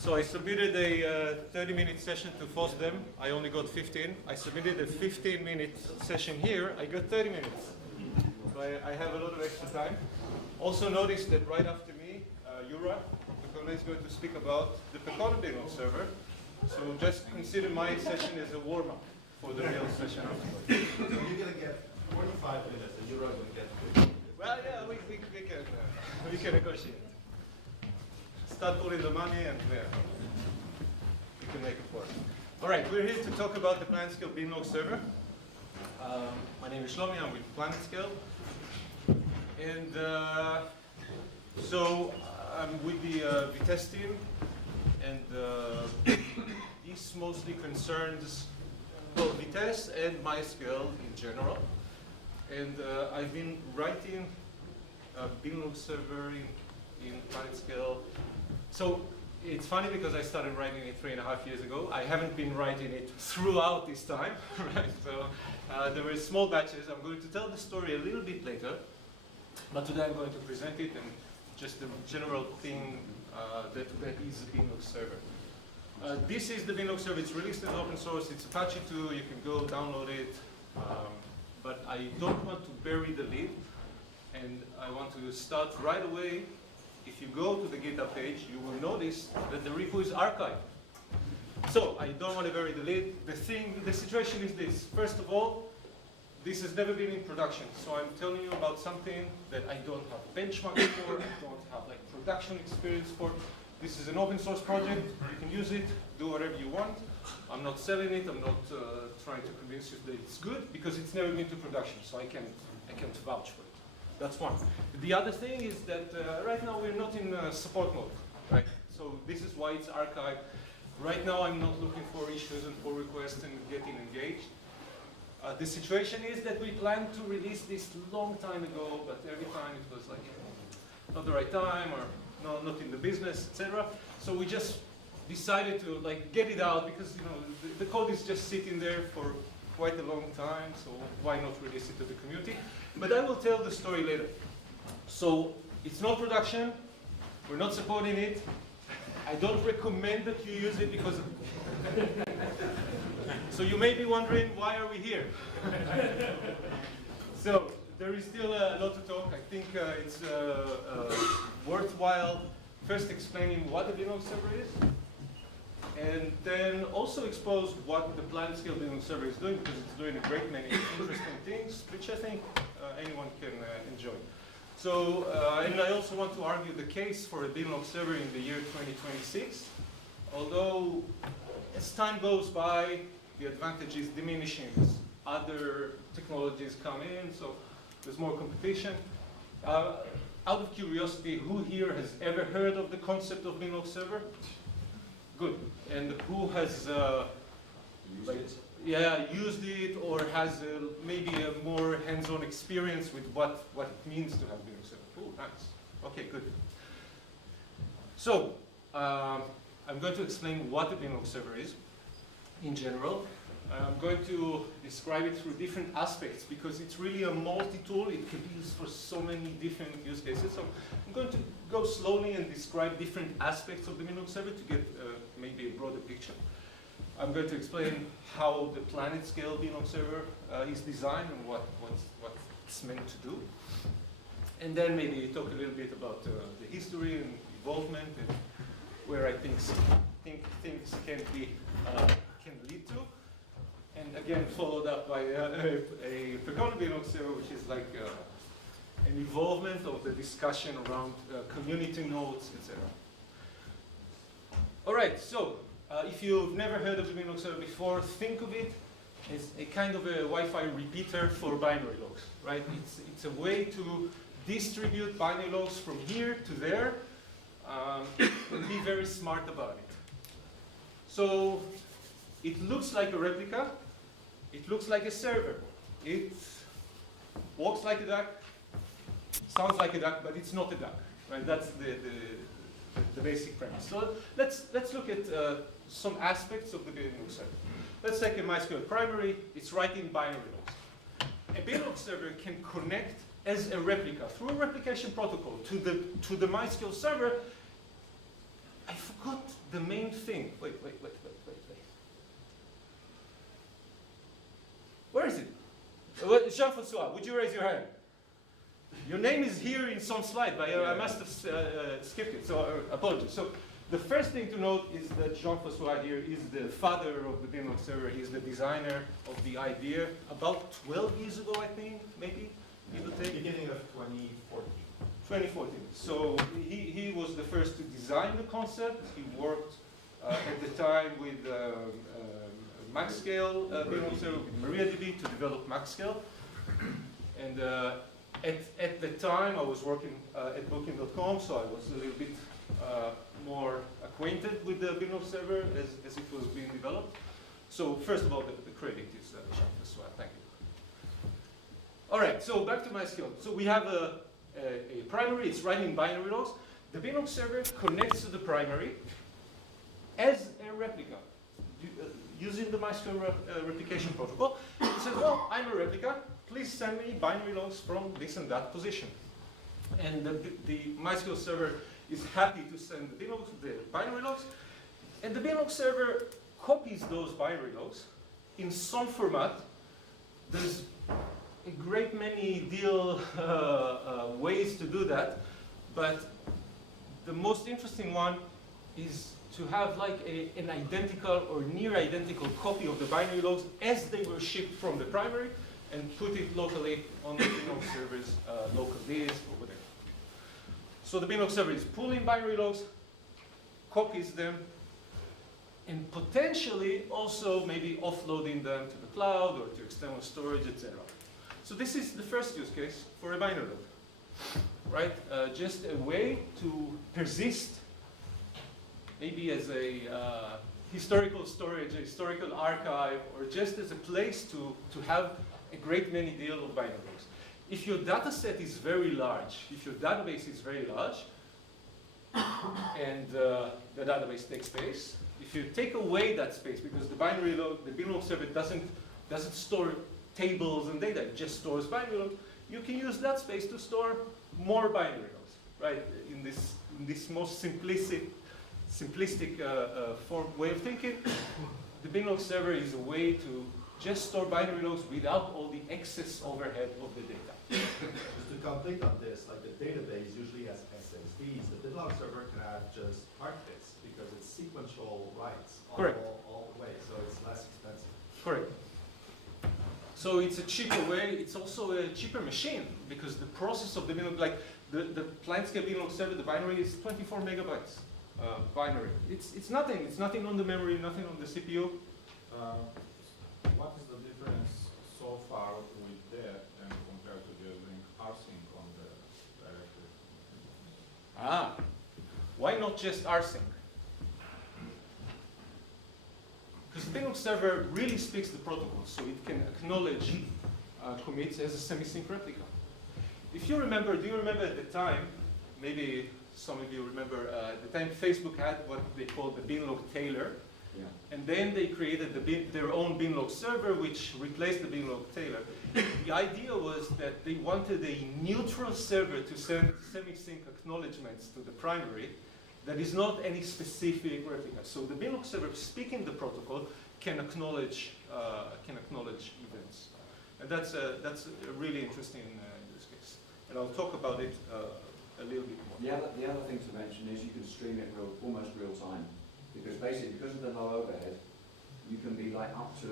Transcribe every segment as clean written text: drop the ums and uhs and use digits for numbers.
So I submitted a 30-minute session to FOSDEM. I only got 15. I submitted a 15-minute session here. I got 30 minutes. So I have a lot of extra time. Also notice that right after me, Yura is going to speak about the Pecono server. So just consider my session as a warm-up for the real session afterwards. So you're going to get 45 minutes and Yura will get 50. Well, yeah, we can negotiate. Start pulling the money and we can make it work. All right, we're here to talk about the PlanetScale Beamlog server. My name is Shlomi, I'm with PlanetScale. And so I'm with the Vitesse team, and this mostly concerns both Vitesse and MyScale in general. And I've been writing a Beamlog server in PlanetScale. So it's funny because I started writing it 3.5 years ago. I haven't been writing it throughout this time, right? So there were small batches. I'm going to tell the story a little bit later, but today I'm going to present it and just the general thing that is the Beamlog server. This is the Beamlog server. It's released as open source. It's Apache 2. You can go download it. But I don't want to bury the lead, and I want to start right away. If you go to the GitHub page, you will notice that the repo is archived. So I don't want to bury the lead. The situation is this. First of all, this has never been in production. So I'm telling you about something that I don't have benchmarks for, I don't have like production experience for. This is an open source project. You can use it, do whatever you want. I'm not selling it. I'm not trying to convince you that it's good because it's never been to production. So I can't vouch for it. That's one. The other thing is that right now we're not in support mode, right? So this is why it's archived. Right now I'm not looking for issues and pull requests and getting engaged. The situation is that we planned to release this long time ago, but every time it was like not the right time or no, not in the business, etc. So we just decided to like get it out because the code is just sitting there for quite a long time, so why not release it to the community? But I will tell the story later. So it's not production, we're not supporting it. I don't recommend that you use it because so you may be wondering, why are we here? So there is still a lot to talk. I think it's worthwhile first explaining what a Beamlog server is, and then also expose what the PlanetScale Beamlog server is doing, because it's doing a great many interesting things, which I think anyone can enjoy. So, and I also want to argue the case for a Beamlog server in the year 2026. Although, as time goes by, the advantage is diminishing as other technologies come in, so there's more competition. Out of curiosity, who here has ever heard of the concept of Beamlog server? Good. And who has used it or has maybe a more hands-on experience with what it means to have Beamlog server? Oh, nice. Okay, good. So I'm going to explain what a Beamlog server is in general. I'm going to describe it through different aspects because it's really a multi-tool. It can be used for so many different use cases. So I'm going to go slowly and describe different aspects of the Beamlog server to get maybe a broader picture. I'm going to explain how the PlanetScale Beamlog server is designed and what it's meant to do. And then maybe talk a little bit about the history and involvement and where I think things can lead to. And again, followed up by a Pecono Beamlog server, which is like an involvement of the discussion around community nodes, etc. All right, so if you've never heard of the Beamlog server before, think of it as a kind of a Wi-Fi repeater for binary logs, right? It's a way to distribute binary logs from here to there and be very smart about it. So it looks like a replica. It looks like a server. It walks like a duck, sounds like a duck, but it's not a duck, right? That's the basic premise. So let's look at some aspects of the Beamlog server. Let's take a MySQL primary. It's writing binary logs. A Beamlog server can connect as a replica through a replication protocol to the MySQL server. I forgot the main thing. Wait. Where is it? Jean-Francois, would you raise your hand? Your name is here in some slide, but I must have skipped it, so apologies. So the first thing to note is that Jean-Francois here is the father of the Binlock server. He's the designer of the idea about 12 years ago, I think, maybe, give or take. Beginning of 2014. 2014. So he was the first to design the concept. He worked at the time with MaxScale Binlock server, with MariaDB to develop MaxScale. And at the time, I was working at Booking.com, so I was a little bit more acquainted with the Binlock server as it was being developed. So first of all, the credit is Jean-Francois. Thank you. All right, so back to MySQL. So we have a primary, it's writing binary logs. The Binlock server connects to the primary as a replica using the MySQL replication protocol. It says, well, I'm a replica. Please send me binary logs from this and that position. And the MySQL server is happy to send the binary logs. And the Binlock server copies those binary logs in some format. There's a great many ways to do that, but the most interesting one is to have like an identical or near identical copy of the binary logs as they were shipped from the primary and put it locally on the Binlock server's local disk or whatever. So the Binlock server is pulling binary logs, copies them, and potentially also maybe offloading them to the cloud or to external storage, etc. So this is the first use case for a binary log, right? Just a way to persist, maybe as a historical storage, a historical archive, or just as a place to have a great many deal of binary logs. If your data set is very large, if your database is very large, and the database takes space, if you take away that space, because the binary log, the Binlock server doesn't store tables and data, it just stores binary logs, you can use that space to store more binary logs, right? In this most simplistic way of thinking, the Binlock server is a way to just store binary logs without all the excess overhead of the data. Just to complete on this, like the database usually has SSDs. The Binlock server can have just hard disks because it's sequential writes all the way, so it's less expensive. Correct. So it's a cheaper way. It's also a cheaper machine because the process of the Binlock, like the client-scale Binlock server, the binary is 24 megabytes binary. It's nothing. It's nothing on the memory, nothing on the CPU. What is the difference so far with that and compared to using rsync on the directory? Why not just rsync? Because the Binlock server really speaks the protocol, so it can acknowledge commits as a semi-sync replica. If you remember, do you remember at the time, maybe some of you remember, at the time Facebook had what they called the Binlock tailor. Yeah. And then they created their own Binlock server, which replaced the Binlock tailor. The idea was that they wanted a neutral server to send semi-sync acknowledgements to the primary that is not any specific replica. So the Binlock server, speaking the protocol, can acknowledge events. And that's really interesting in this case. And I'll talk about it a little bit more. The other thing to mention is you can stream it almost real time. Because basically, because of the low overhead, you can be like up to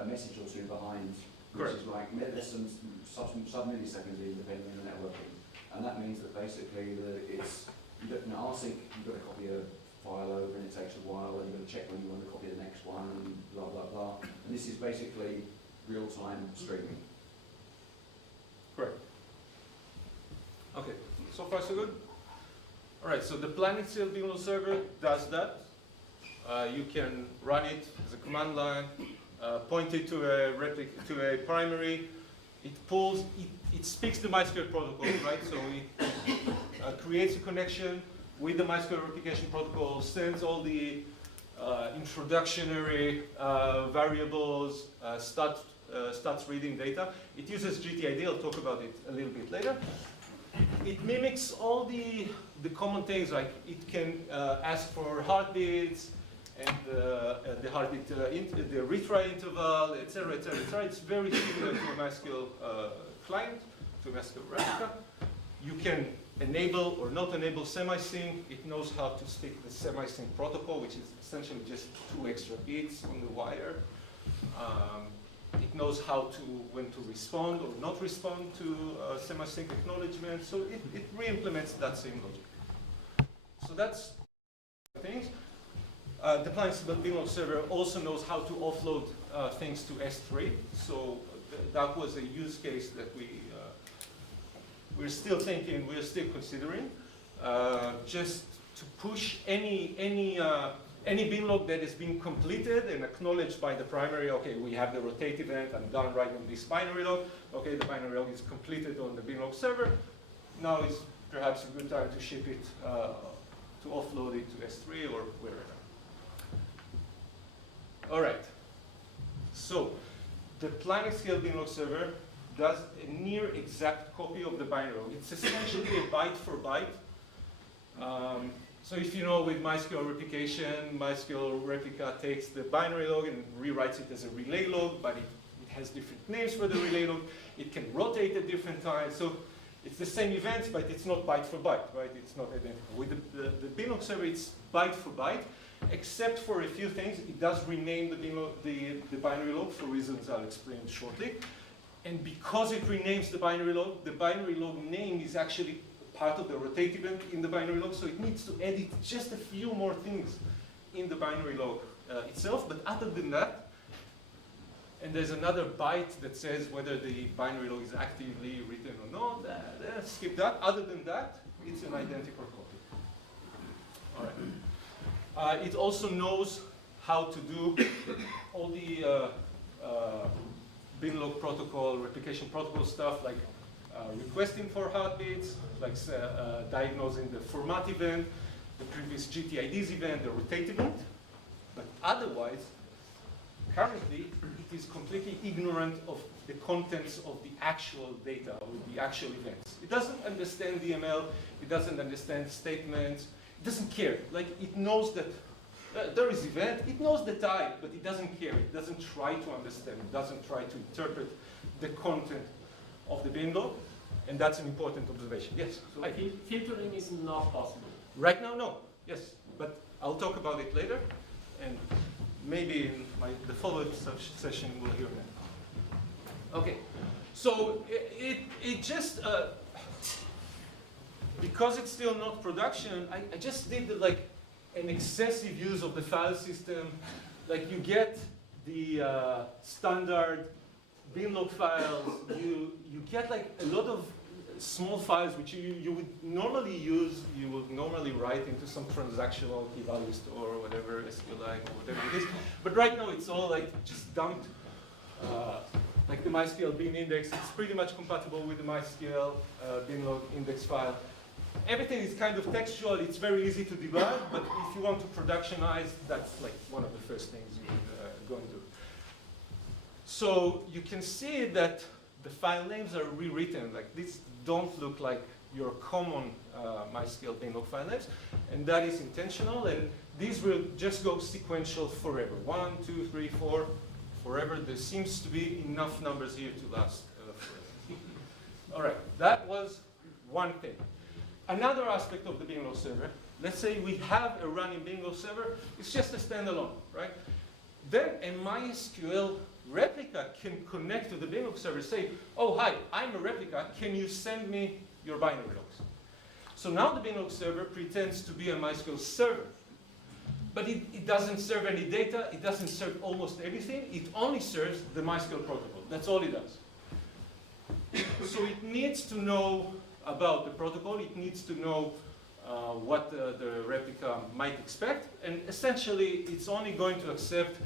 a message or two behind, which is like less than sub-milliseconds even, depending on the networking. And that means that basically rsync, you've got to copy a file over and it takes a while, and you've got to check when you want to copy the next one, and blah, blah, blah. And this is basically real-time streaming. Correct. Okay, so far so good? All right, so the Planet-scale Binlock server does that. You can run it as a command line, point it to a primary. It pulls, it speaks the MySQL protocol, right? So it creates a connection with the MySQL replication protocol, sends all the introductory variables, starts reading data. It uses GTID, I'll talk about it a little bit later. It mimics all the the common things like it can ask for heartbeats and the heartbeat, the retry interval, etc., etc., etc. It's very similar to a MySQL client, to a MySQL replica. You can enable or not enable semi-sync. It knows how to speak the semi-sync protocol, which is essentially just 2 extra bits on the wire. It knows when to respond or not respond to semi-sync acknowledgement. So it re-implements that same logic. So that's things. The client-stable binlog server also knows how to offload things to S3. So that was a use case that we're still thinking, we're still considering, just to push any binlog that has been completed and acknowledged by the primary. Okay, we have the rotate event. I'm done writing this binary log. Okay, the binary log is completed on the binlog server. Now is perhaps a good time to ship it, to offload it to S3 or wherever. All right. So the Planet scale binlog server does a near exact copy of the binary log. It's essentially a byte for byte. So if you know with MySQL replication, MySQL replica takes the binary log and rewrites it as a relay log, but it has different names for the relay log. It can rotate at different times. So it's the same events, but it's not byte for byte, right? It's not identical. With the binlog server, it's byte for byte, except for a few things. It does rename the binary log for reasons I'll explain shortly. And because it renames the binary log name is actually part of the rotate event in the binary log, so it needs to edit just a few more things in the binary log itself. But other than that, and there's another byte that says whether the binary log is actively written or not, skip that. Other than that, it's an identical copy. All right. It also knows how to do all the binlog protocol, replication protocol stuff, like requesting for heartbeats, like diagnosing the format event, the previous GTIDs event, the rotate event. But otherwise, currently, it is completely ignorant of the contents of the actual data, or the actual events. It doesn't understand DML, it doesn't understand statements, it doesn't care. Like, it knows that there is event, it knows the type, but it doesn't care. It doesn't try to understand, it doesn't try to interpret the content of the binlog, and that's an important observation. Yes? So filtering is not possible? Right now, no. Yes, but I'll talk about it later, and maybe in the follow-up session we'll hear that. Okay, so it just, because it's still not production, I just did like an excessive use of the file system. Like you get the standard binlog files, you get like a lot of small files which you would normally use, you would normally write into some transactional key value store or whatever, SQLite or whatever it is. But right now it's all like just dumped, like the MySQL bin index. It's pretty much compatible with the MySQL binlog index file. Everything is kind of textual, it's very easy to debug, but if you want to productionize, that's like one of the first things you're going to do. So you can see that the file names are rewritten. Like these don't look like your common MySQL binlog file names, and that is intentional. And these will just go sequential forever. 1, 2, 3, 4, forever. There seems to be enough numbers here to last forever. All right, that was one thing. Another aspect of the binlog server. Let's say we have a running binlog server. It's just a standalone, right? Then a MySQL replica can connect to the binlog server, say, oh, hi, I'm a replica, can you send me your binary logs? So now the binlog server pretends to be a MySQL server, but it doesn't serve any data, it doesn't serve almost anything, it only serves the MySQL protocol. That's all it does. So it needs to know about the protocol, it needs to know what the replica might expect, and essentially it's only going to accept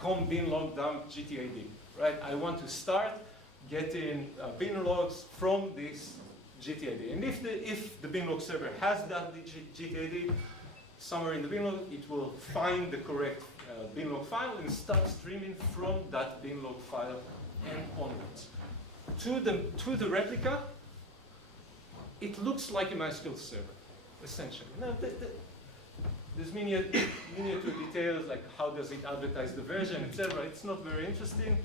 com bin log dump GTID, right? I want to start getting bin logs from this GTID. And if the binlog server has that GTID somewhere in the binlog, it will find the correct binlog file and start streaming from that binlog file and onwards. To the replica, it looks like a MySQL server. essentially. Now, there's miniature details like how does it advertise the version, etc. It's not very interesting.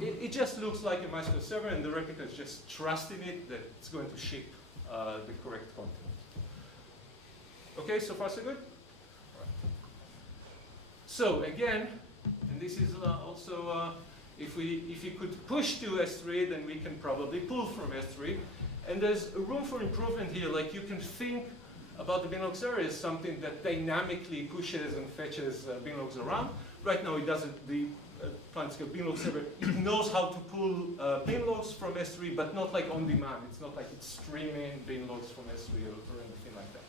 It just looks like a MySQL server, and the replica is just trusting it that it's going to ship the correct content. Okay, so far so good? So again, and this is also, if you could push to S3, then we can probably pull from S3. And there's room for improvement here. Like you can think about the binlog server as something that dynamically pushes and fetches binlogs around. Right now it doesn't. The client-scale binlog server, it knows how to pull binlogs from S3, but not like on demand. It's not like it's streaming binlogs from S3 or anything like that.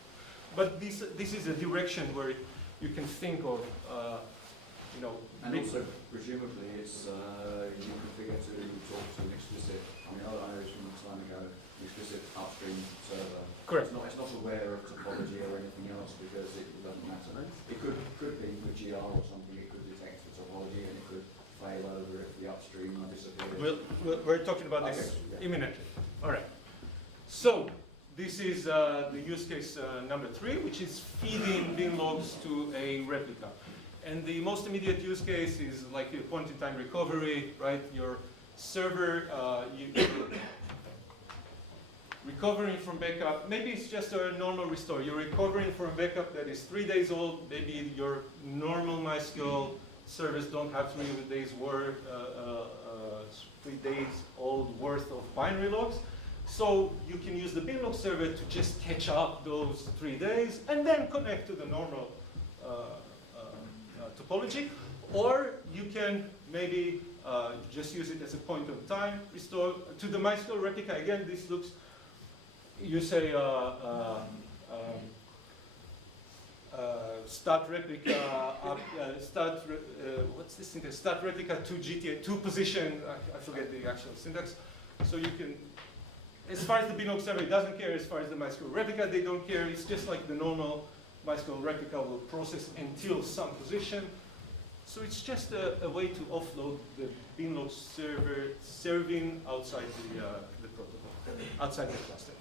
But this is a direction where you can think of, you know. And also, presumably, it's you configure to talk to an explicit. I mean, I know this from a time ago. Explicit upstream server. Correct. It's not aware of topology or anything else because it doesn't matter. It could be with GR or something. It could detect the topology and it could fail over if the upstream disappears. We're talking about this imminently. All right. So this is the use case number 3, which is feeding binlogs to a replica. And the most immediate use case is like a point-in-time recovery, right? Your server, recovering from backup, maybe it's just a normal restore. You're recovering from a backup that is 3 days old. Maybe your normal MySQL servers don't have 3 days worth, 3 days old worth of binary logs. So you can use the binlog server to just catch up those 3 days and then connect to the normal topology. Or you can maybe just use it as a point of time restore to the MySQL replica. Again, this looks. You say start replica what's this syntax? Start replica to GTA 2 position. I forget the actual syntax. So you can, as far as the binlog server, it doesn't care. As far as the MySQL replica, they don't care. It's just like the normal MySQL replica will process until some position. So it's just a way to offload the binlog server serving outside the protocol, outside the cluster.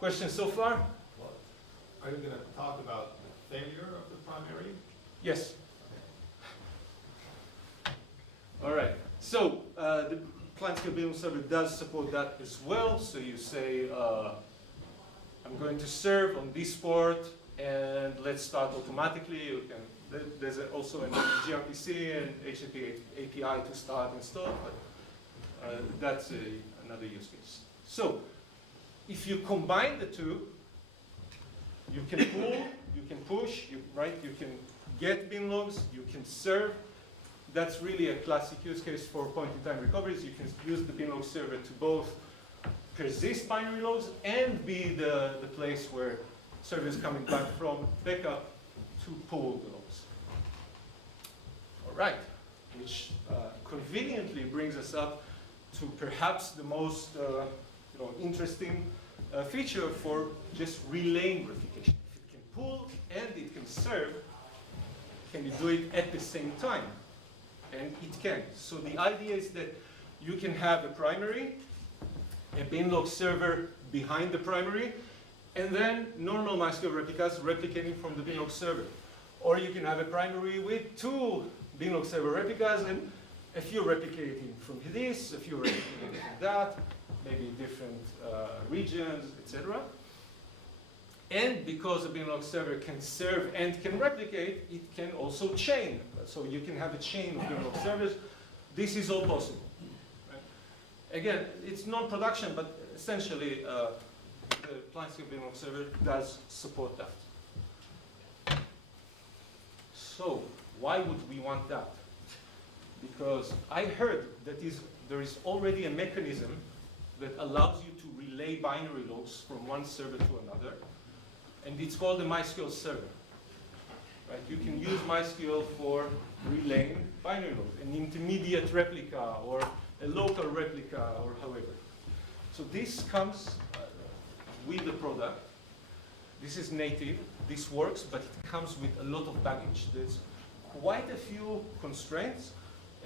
Questions so far? Well, are you going to talk about the failure of the primary? Yes. All right. So the client-scale binlog server does support that as well. So you say, I'm going to serve on this port, and let's start automatically. You can, there's also a gRPC and HTTP API to start and stop, but that's another use case. So if you combine the two, you can pull, you can push, right? You can get binlogs, you can serve. That's really a classic use case for point-in-time recoveries. You can use the binlog server to both persist binary logs and be the place where servers coming back from backup to pull the logs. All right, which conveniently brings us up to perhaps the most interesting feature for just relaying replication. If it can pull and it can serve, can you do it at the same time? And it can. So the idea is that you can have a primary, a binlog server behind the primary, and then normal MySQL replicas replicating from the binlog server. Or you can have a primary with 2 binlog server replicas and a few replicating from this, a few replicating from that, maybe different regions, etc. And because a binlog server can serve and can replicate, it can also chain. So you can have a chain of binlog servers. This is all possible. Right? Again, it's non-production, but essentially the client-scale binlog server does support that. So why would we want that? Because I heard that there is already a mechanism that allows you to relay binary logs from one server to another, and it's called a MySQL server. Right? You can use MySQL for relaying binary logs, an intermediate replica or a local replica or however. So this comes with the product. This is native, this works, but it comes with a lot of baggage. There's quite a few constraints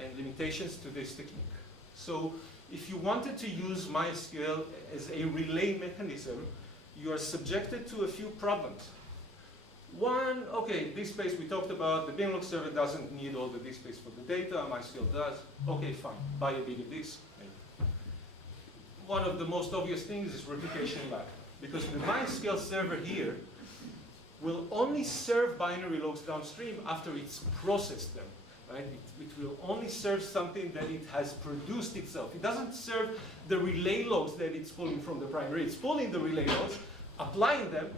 and limitations to this technique. So if you wanted to use MySQL as a relay mechanism, you are subjected to a few problems. One, okay, disk space we talked about, the binlog server doesn't need all the disk space for the data, MySQL does. Okay, fine, buy a bigger disk. One of the most obvious things is replication lag, because the MySQL server here will only serve binary logs downstream after it's processed them. Right? It will only serve something that it has produced itself. It doesn't serve the relay logs that it's pulling from the primary. It's pulling the relay logs, applying them,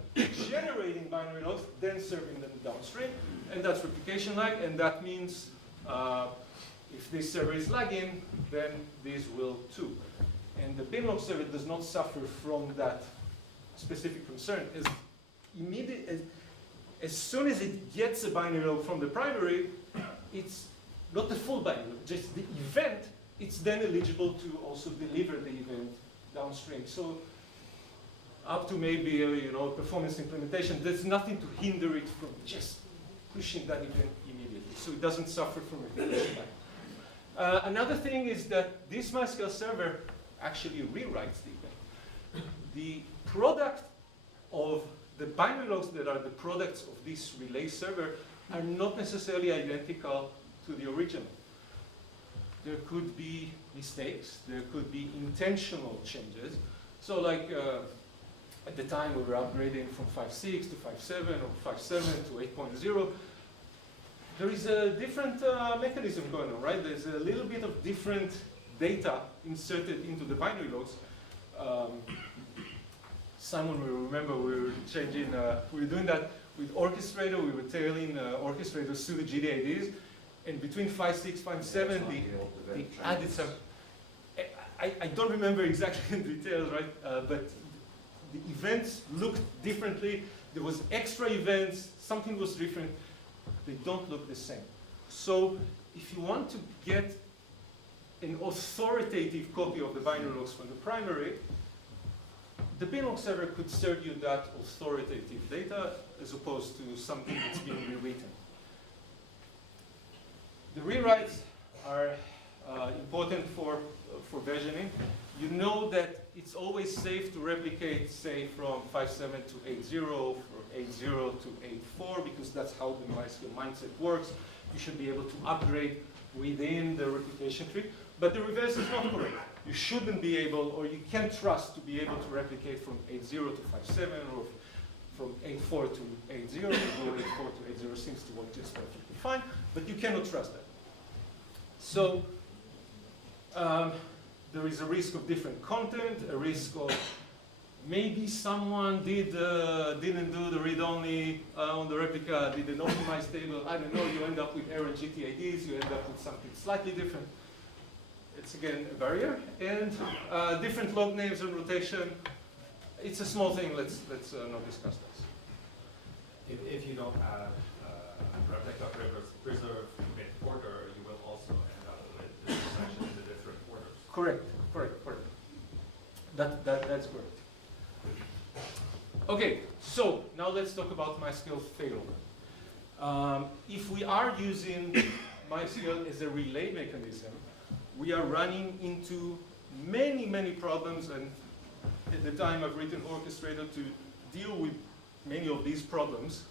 generating binary logs, then serving them downstream. And that's replication lag, and that means if this server is lagging, then this will too. And the binlog server does not suffer from that specific concern. As soon as it gets a binary log from the primary, it's not the full binary log, just the event, it's then eligible to also deliver the event downstream. So up to maybe performance implementation, there's nothing to hinder it from just pushing that event immediately. So it doesn't suffer from replication lag. Another thing is that this MySQL server actually rewrites the event. The product of the binary logs that are the products of this relay server are not necessarily identical to the original. There could be mistakes, there could be intentional changes. So like at the time we were upgrading from 5.6 to 5.7 or 5.7 to 8.0, there is a different mechanism going on, right? There's a little bit of different data inserted into the binary logs. Someone will remember we were changing, we were doing that with Orchestrator. We were telling Orchestrator pseudo GDIDs, and between 5.6, 5.7, they added some. I don't remember exactly the details, right? But the events looked differently. There was extra events. Something was different. They don't look the same. So if you want to get an authoritative copy of the binary logs from the primary, the binlog server could serve you that authoritative data as opposed to something that's being rewritten. The rewrites are important for versioning. You know that it's always safe to replicate, say, from 5.7 to 8.0, from 8.0 to 8.4, because that's how the MySQL mindset works. You should be able to upgrade within the replication tree. But the reverse is not correct. You shouldn't be able, or you can't trust to be able to replicate from 8.0 to 5.7 or from 8.4 to 8.0. 8.4 to 8.0 seems to work just perfectly fine, but you cannot trust that. So there is a risk of different content, a risk of maybe someone didn't do the read-only on the replica, did an optimized table. I don't know, you end up with error GTIDs, you end up with something slightly different. It's again a barrier, and different log names and rotation. It's a small thing. Let's not discuss this. If you don't have replica preserved in order, you will also end up with this section in the different orders. Correct. That's correct. Okay, so now let's talk about MySQL failover. If we are using MySQL as a relay mechanism, we are running into many, many problems, and at the time I've written Orchestrator to deal with many of these problems.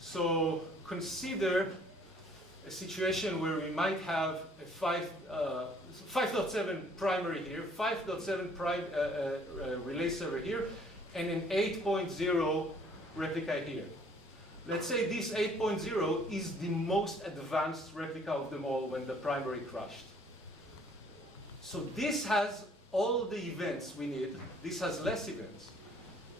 So consider a situation where we might have a 5.7 primary here, 5.7 relay server here, and an 8.0 replica here. Let's say this 8.0 is the most advanced replica of them all when the primary crashed. So this has all the events we need. This has less events.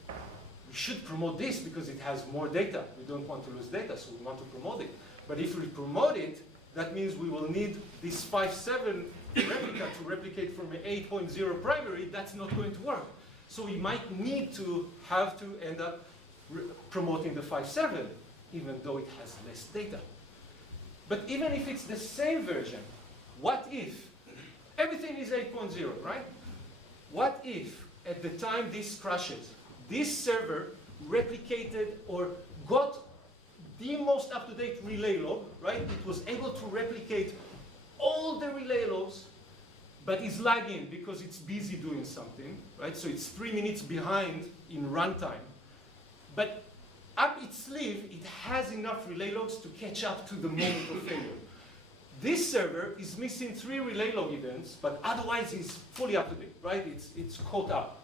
We should promote this because it has more data. We don't want to lose data, so we want to promote it. But if we promote it, that means we will need this 5.7 replica to replicate from an 8.0 primary. That's not going to work. So we might need to have to end up promoting the 5.7, even though it has less data. But even if it's the same version, what if everything is 8.0, right? What if at the time this crashes, this server replicated or got the most up-to-date relay log, right? It was able to replicate all the relay logs, but it's lagging because it's busy doing something, right? So it's 3 minutes behind in runtime. But up its sleeve, it has enough relay logs to catch up to the moment of failure. This server is missing 3 relay log events, but otherwise it's fully up to date, right? It's caught up.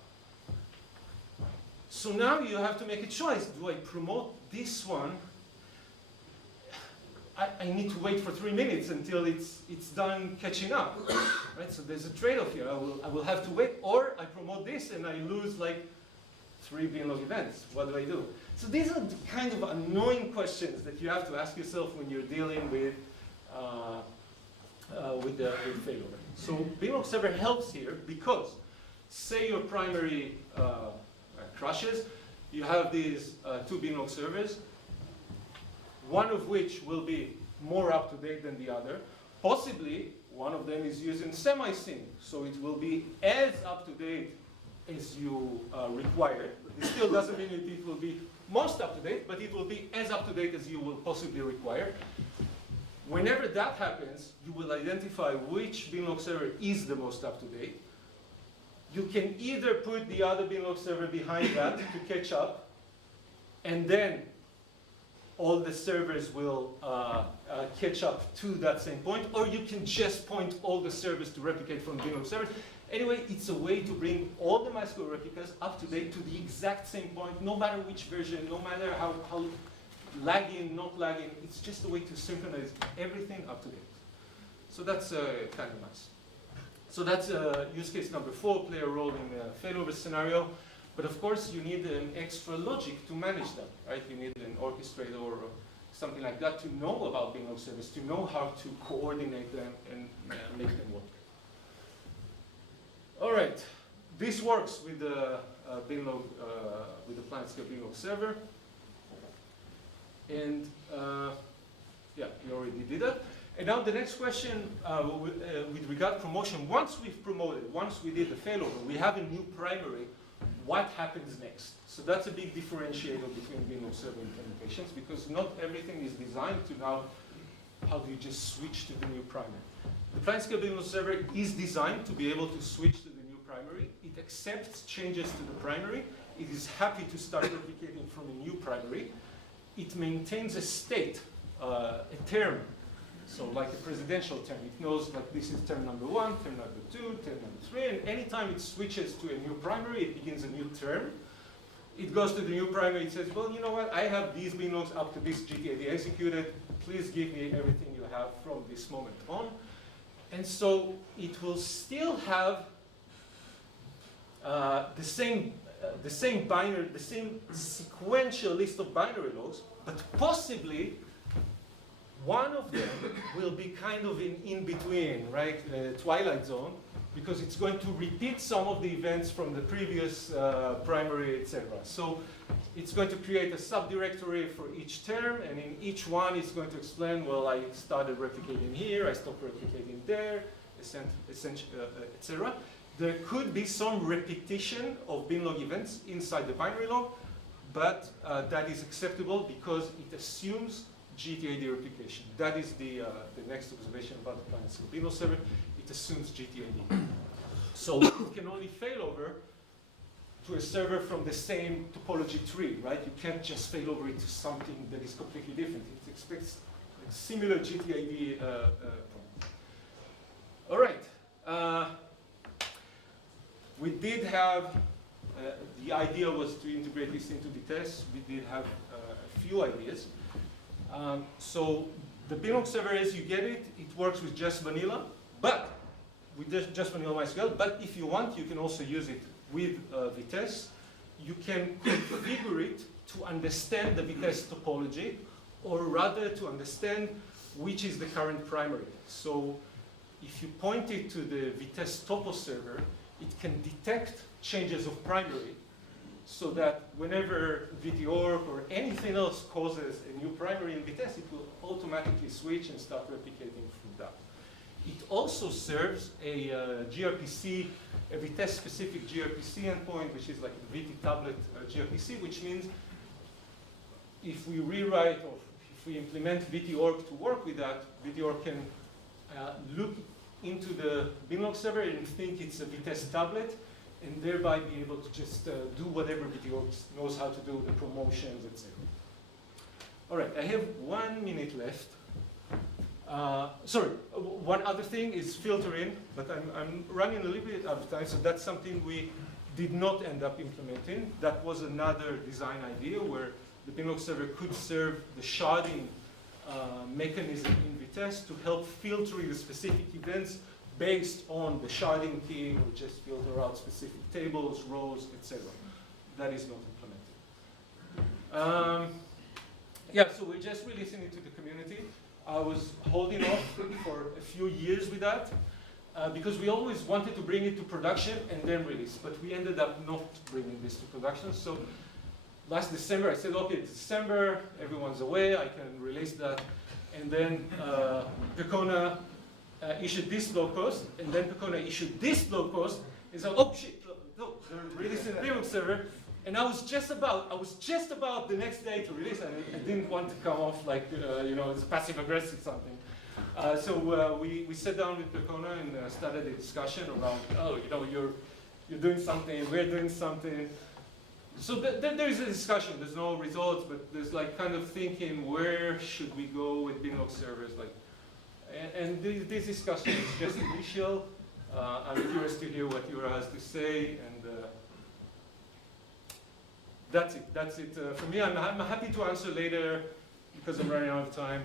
So now you have to make a choice. Do I promote this one? I need to wait for 3 minutes until it's done catching up, right? So there's a trade-off here. I will have to wait, or I promote this and I lose like 3 binlog events. What do I do? So these are the kind of annoying questions that you have to ask yourself when you're dealing with failover. So binlog server helps here because, say your primary crashes, you have these 2 binlog servers, one of which will be more up to date than the other. Possibly one of them is using semi-sync, so it will be as up to date as you require. It still doesn't mean that it will be most up to date, but it will be as up to date as you will possibly require. Whenever that happens, you will identify which binlog server is the most up to date. You can either put the other binlog server behind that to catch up, and then all the servers will catch up to that same point, or you can just point all the servers to replicate from binlog servers. Anyway, it's a way to bring all the MySQL replicas up to date to the exact same point, no matter which version, no matter how lagging, not lagging. It's just a way to synchronize everything up to date. So that's kind of nice. So that's use case number 4, play a role in a failover scenario. But of course, you need an extra logic to manage them, right? You need an orchestrator or something like that to know about binlog servers, to know how to coordinate them and make them work. All right, this works with the binlog, with the client-scale binlog server. And yeah, we already did that. And now the next question with regard to promotion, once we've promoted, once we did the failover, we have a new primary, what happens next? So that's a big differentiator between binlog server implementations, because not everything is designed to now, how do you just switch to the new primary? The client-scale binlog server is designed to be able to switch to the new primary. It accepts changes to the primary. It is happy to start replicating from a new primary. It maintains a state, a term, so like a presidential term. It knows like this is term number 1, term number 2, term number 3, and anytime it switches to a new primary, it begins a new term. It goes to the new primary, it says, well, you know what, I have these binlogs up to this GTAD executed. Please give me everything you have from this moment on. And so it will still have the same binary, the same sequential list of binary logs, but possibly one of them will be kind of in between, right? Twilight zone, because it's going to repeat some of the events from the previous primary, etc. So it's going to create a subdirectory for each term, and in each one it's going to explain, well, I started replicating here, I stopped replicating there, etc. There could be some repetition of binlog events inside the binary log, but that is acceptable because it assumes GTAD replication. That is the next observation about the client-scale binlog server. It assumes GTAD. So it can only fail over to a server from the same topology tree, right? You can't just fail over it to something that is completely different. It expects a similar GTAD. All right. We did have, the idea was to integrate this into Vitess. We did have a few ideas. So the binlog server, as you get it, it works with just vanilla, but with just vanilla MySQL. But if you want, you can also use it with Vitess. You can configure it to understand the Vitess topology, or rather to understand which is the current primary. So if you point it to the Vitess topo server, it can detect changes of primary, so that whenever VTORC or anything else causes a new primary in Vitess, it will automatically switch and start replicating from that. It also serves a gRPC, a Vitess-specific gRPC endpoint, which is like a VT tablet gRPC, which means if we rewrite or if we implement VTORC to work with that, VTORC can look into into the binlog server and think it's a Vitesse tablet, and thereby be able to just do whatever video knows how to do, the promotions, etc. All right, I have 1 minute left. Sorry, one other thing is filtering, but I'm running a little bit out of time, so that's something we did not end up implementing. That was another design idea where the binlog server could serve the sharding mechanism in Vitesse to help filtering the specific events based on the sharding key, or just filter out specific tables, rows, etc. That is not implemented. Yeah, so we're just releasing it to the community. I was holding off for a few years with that because we always wanted to bring it to production and then release, but we ended up not bringing this to production. So last December I said, okay, it's December, everyone's away, I can release that. And then Pekona issued this blog post, and then Pekona issued this blog post, and so, oh shit, look, they're releasing the binlog server. And I was just about the next day to release, and I didn't want to come off like, you know, it's passive aggressive something. So we sat down with Pekona and started a discussion around, oh, you know, you're doing something, we're doing something. So there is a discussion, there's no results, but there's like kind of thinking, where should we go with binlog servers? Like, and this discussion is just initial. I'm curious to hear what Yura has to say, and that's it for me. I'm happy to answer later because I'm running out of time.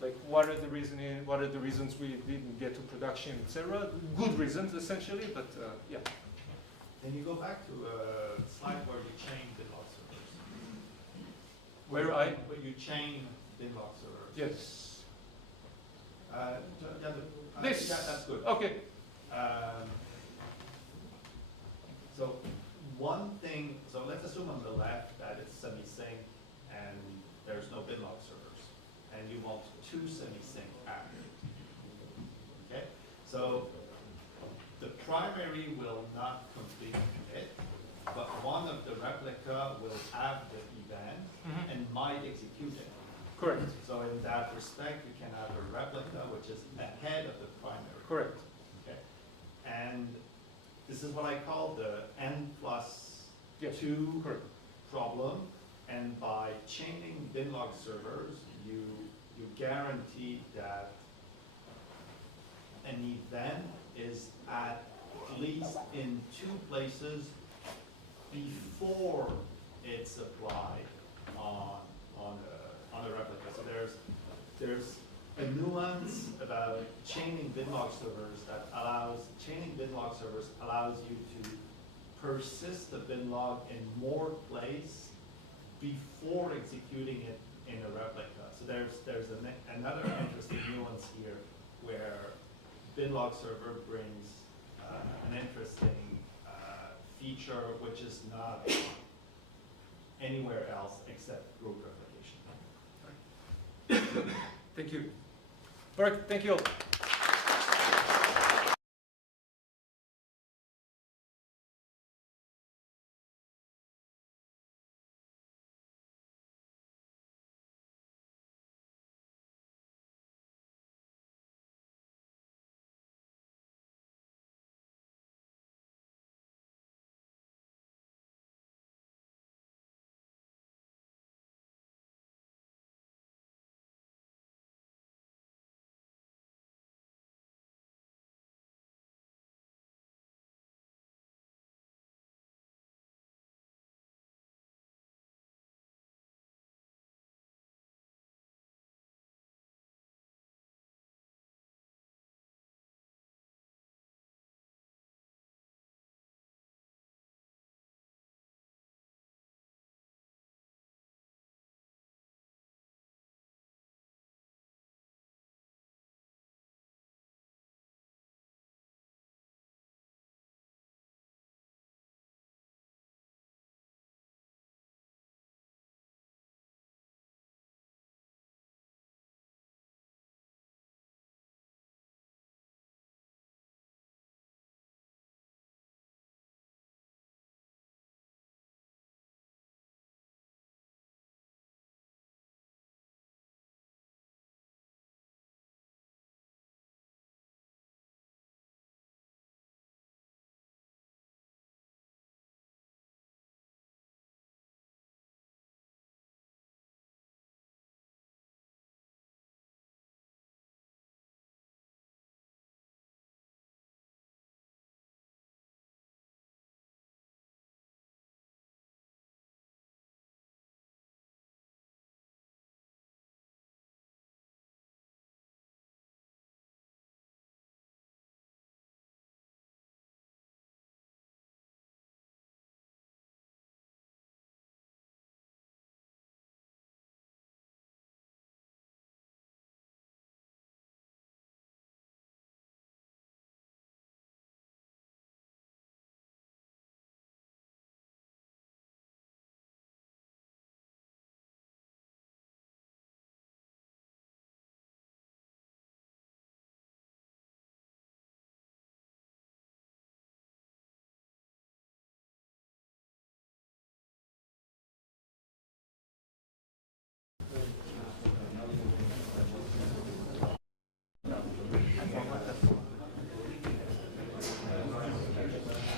Like, what are the reasons we didn't get to production, etc. Good reasons, essentially, but yeah. Can you go back to a slide where you chain binlog servers? Where you chain binlog servers. Yes. Yeah, that's good. Okay. So one thing, so let's assume on the left that it's semi-sync and there's no binlog servers, and you want 2 semi-sync actors. Okay, so the primary will not complete it, but one of the replica will have the event and might execute it. Correct. So in that respect, you can have a replica which is ahead of the primary. Correct. Okay. And this is what I call the n+2 Correct. problem. And by chaining binlog servers, you guarantee that an event is at least in 2 places before it's applied on a replica. So there's a nuance about chaining binlog servers that allows you to persist the binlog in more place before executing it in a replica. So there's another interesting nuance here where binlog server brings an interesting feature which is not anywhere else except group replication. Thank you. Perfect. Thank you all.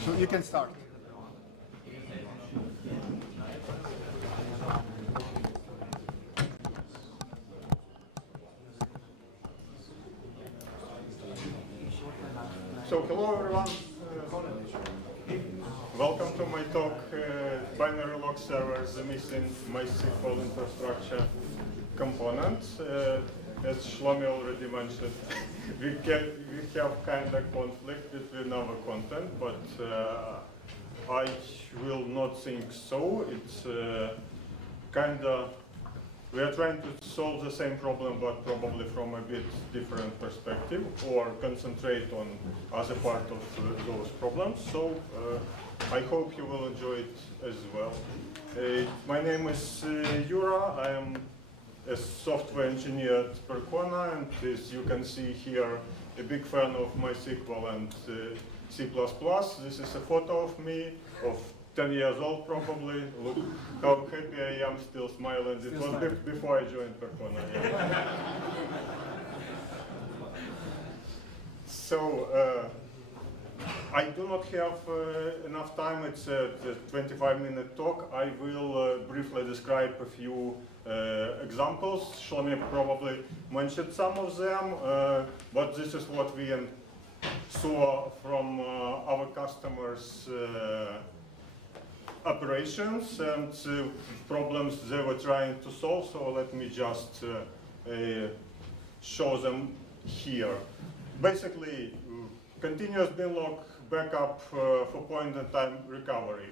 So you can start. So hello everyone. Welcome to my talk, binary log servers, the missing MySQL infrastructure component. As Shlomi already mentioned, we have kind of conflict between our content, but I will not think so. It's kind of, we are trying to solve the same problem, but probably from a bit different perspective, or concentrate on other part of those problems. So I hope you will enjoy it as well. My name is Yura. I am a software engineer at Percona, and as you can see here, a big fan of MySQL and C++. This is a photo of me, of 10 years old probably. Look how happy I am, still smiling. It was before I joined Percona. Yeah. So I do not have enough time. It's a 25-minute talk. I will briefly describe a few examples. Shlomi probably mentioned some of them, but this is what we saw from our customers' operations and problems they were trying to solve. So let me just show them here. Basically, continuous binlog backup for point-in-time recovery.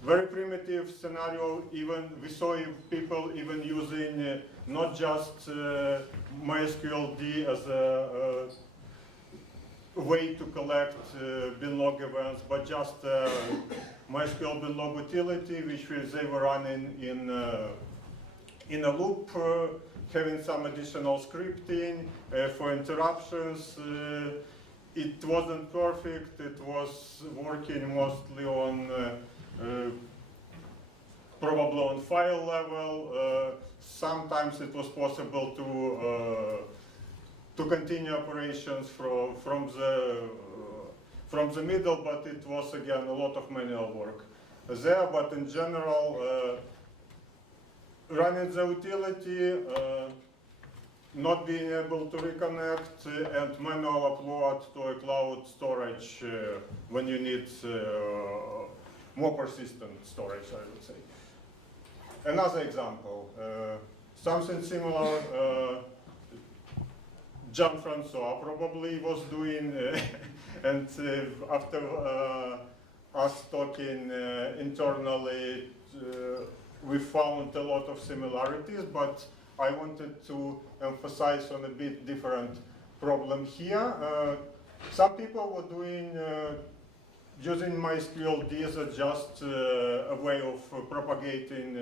Very primitive scenario. Even we saw people even using not just MySQL-D as a way to collect binlog events, but just MySQL binlog utility, which they were running in a loop, having some additional scripting for interruptions. It wasn't perfect. It was working mostly on probably on file level. Sometimes it was possible to continue operations from the middle, but it was again a lot of manual work there. But in general, running the utility, not being able to reconnect, and manual upload to a cloud storage when you need more persistent storage, I would say. Another example, something similar. Jean-Francois probably was doing, and after us talking internally, we found a lot of similarities, but I wanted to emphasize on a bit different problem here. Some people were doing, using MySQL-D as just a way of propagating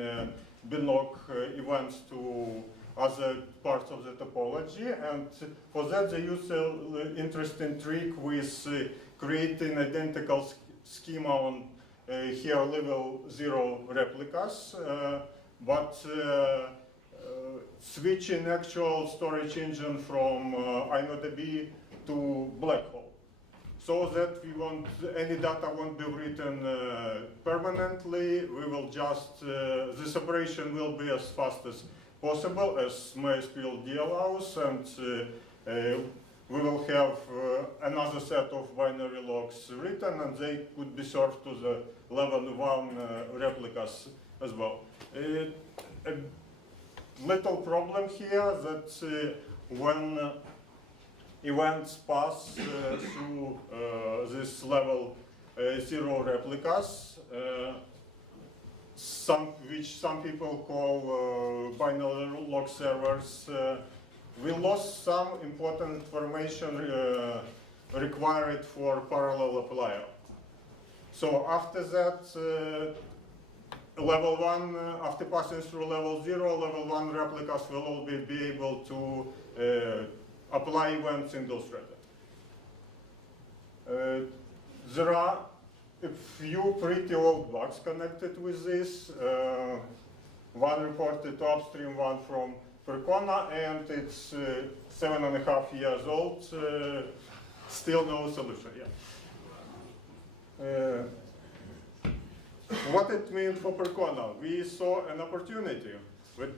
binlog events to other parts of the topology, and for that they use an interesting trick with creating identical schema on here level 0 replicas, but switching actual storage engine from InnoDB to black hole, so that we want any data won't be written permanently. We will just this operation will be as fast as possible as MySQL-D allows, and we will have another set of binary logs written, and they could be served to the level 1 replicas as well. A little problem here that when events pass through this level 0 replicas, which some people call binary log servers, we lost some important information required for parallel applier. So after that, level 1, after passing through level 0, level 1 replicas will all be able to apply events single-threaded. There are a few pretty old bugs connected with this. One reported to upstream, one from Percona, and it's 7.5 years old. Still no solution. Yeah. What it means for Percona? We saw an opportunity. But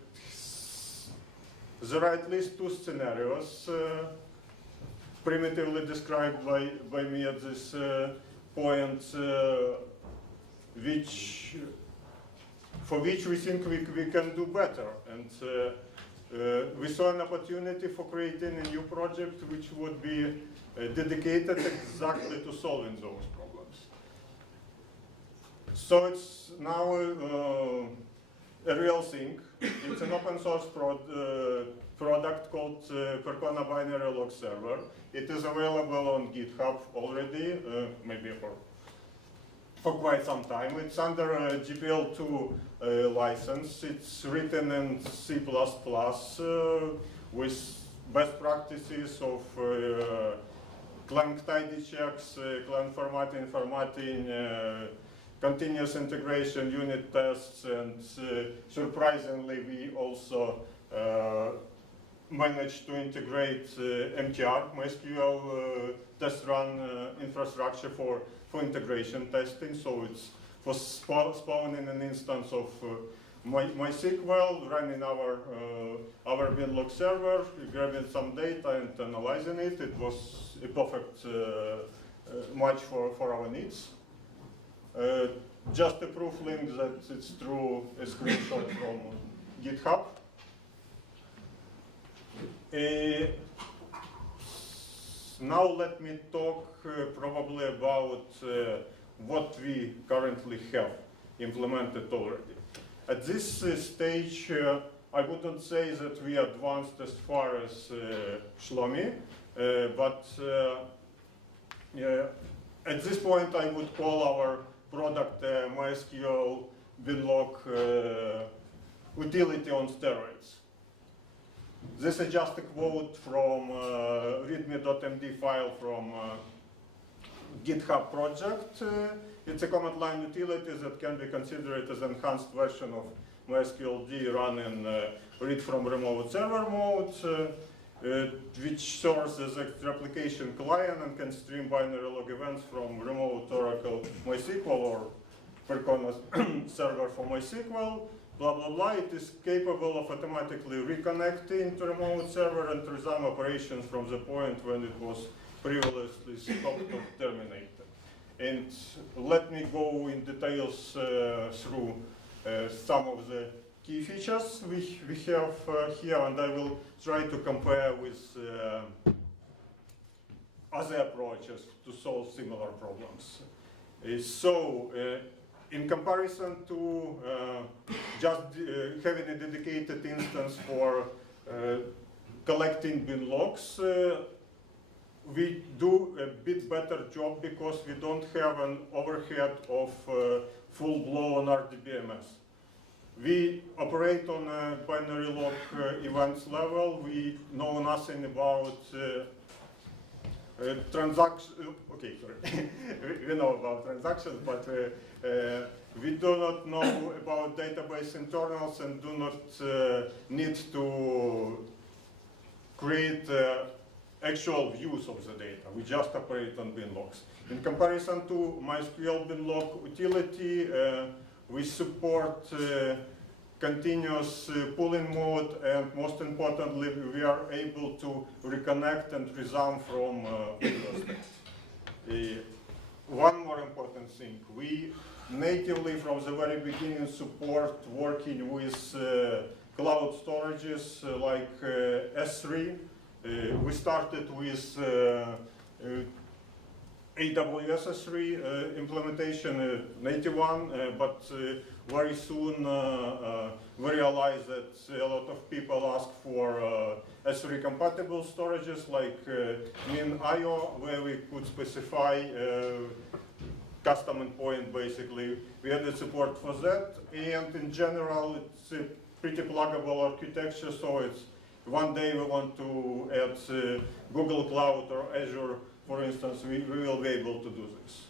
there are at least two scenarios primitively described by me at this point, for which we think we can do better. And we saw an opportunity for creating a new project which would be dedicated exactly to solving those problems. So it's now a real thing. It's an open source product called Percona Binary Log Server. It is available on GitHub already, maybe for quite some time. It's under a GPL2 license. It's written in C++ with best practices of Clang tidy checks, Clang formatting, continuous integration, unit tests, and surprisingly, we also managed to integrate MTR, MySQL test run infrastructure for integration testing. So it's for spawning an instance of MySQL, running our binlog server, grabbing some data and analyzing it. It was a perfect match for our needs. Just a proof link that it's true, a screenshot from GitHub. Now let me talk probably about what we currently have implemented already. At this stage, I wouldn't say that we advanced as far as Shlomi, but at this point I would call our product MySQL binlog utility on steroids. This is just a quote from readme.md file from GitHub project. It's a command line utility that can be considered as an enhanced version of MySQL-D run in read from remote server mode, which serves as a replication client and can stream binary log events from remote Oracle MySQL or Percona server for MySQL. Blah, blah, blah. It is capable of automatically reconnecting to remote server and resume operations from the point when it was previously stopped or terminated. And let me go in details through some of the key features we have here, and I will try to compare with other approaches to solve similar problems. In comparison to just having a dedicated instance for collecting bin logs, we do a bit better job because we don't have an overhead of full-blown RDBMS. We operate on a binary log events level. We know nothing about transactions. Okay, sorry. We know about transactions, but we do not know about database internals and do not need to create actual views of the data. We just operate on bin logs. In comparison to MySQL binlog utility, we support continuous pooling mode, and most importantly, we are able to reconnect and resume from previous state. One more important thing, we natively from the very beginning support working with cloud storages like S3. We started with AWS S3 implementation, native one, but very soon we realized that a lot of people ask for S3 compatible storages like min.io, where we could specify custom endpoint basically. We added support for that, and in general it's a pretty pluggable architecture, so it's one day we want to add Google Cloud or Azure, for instance, we will be able to do this.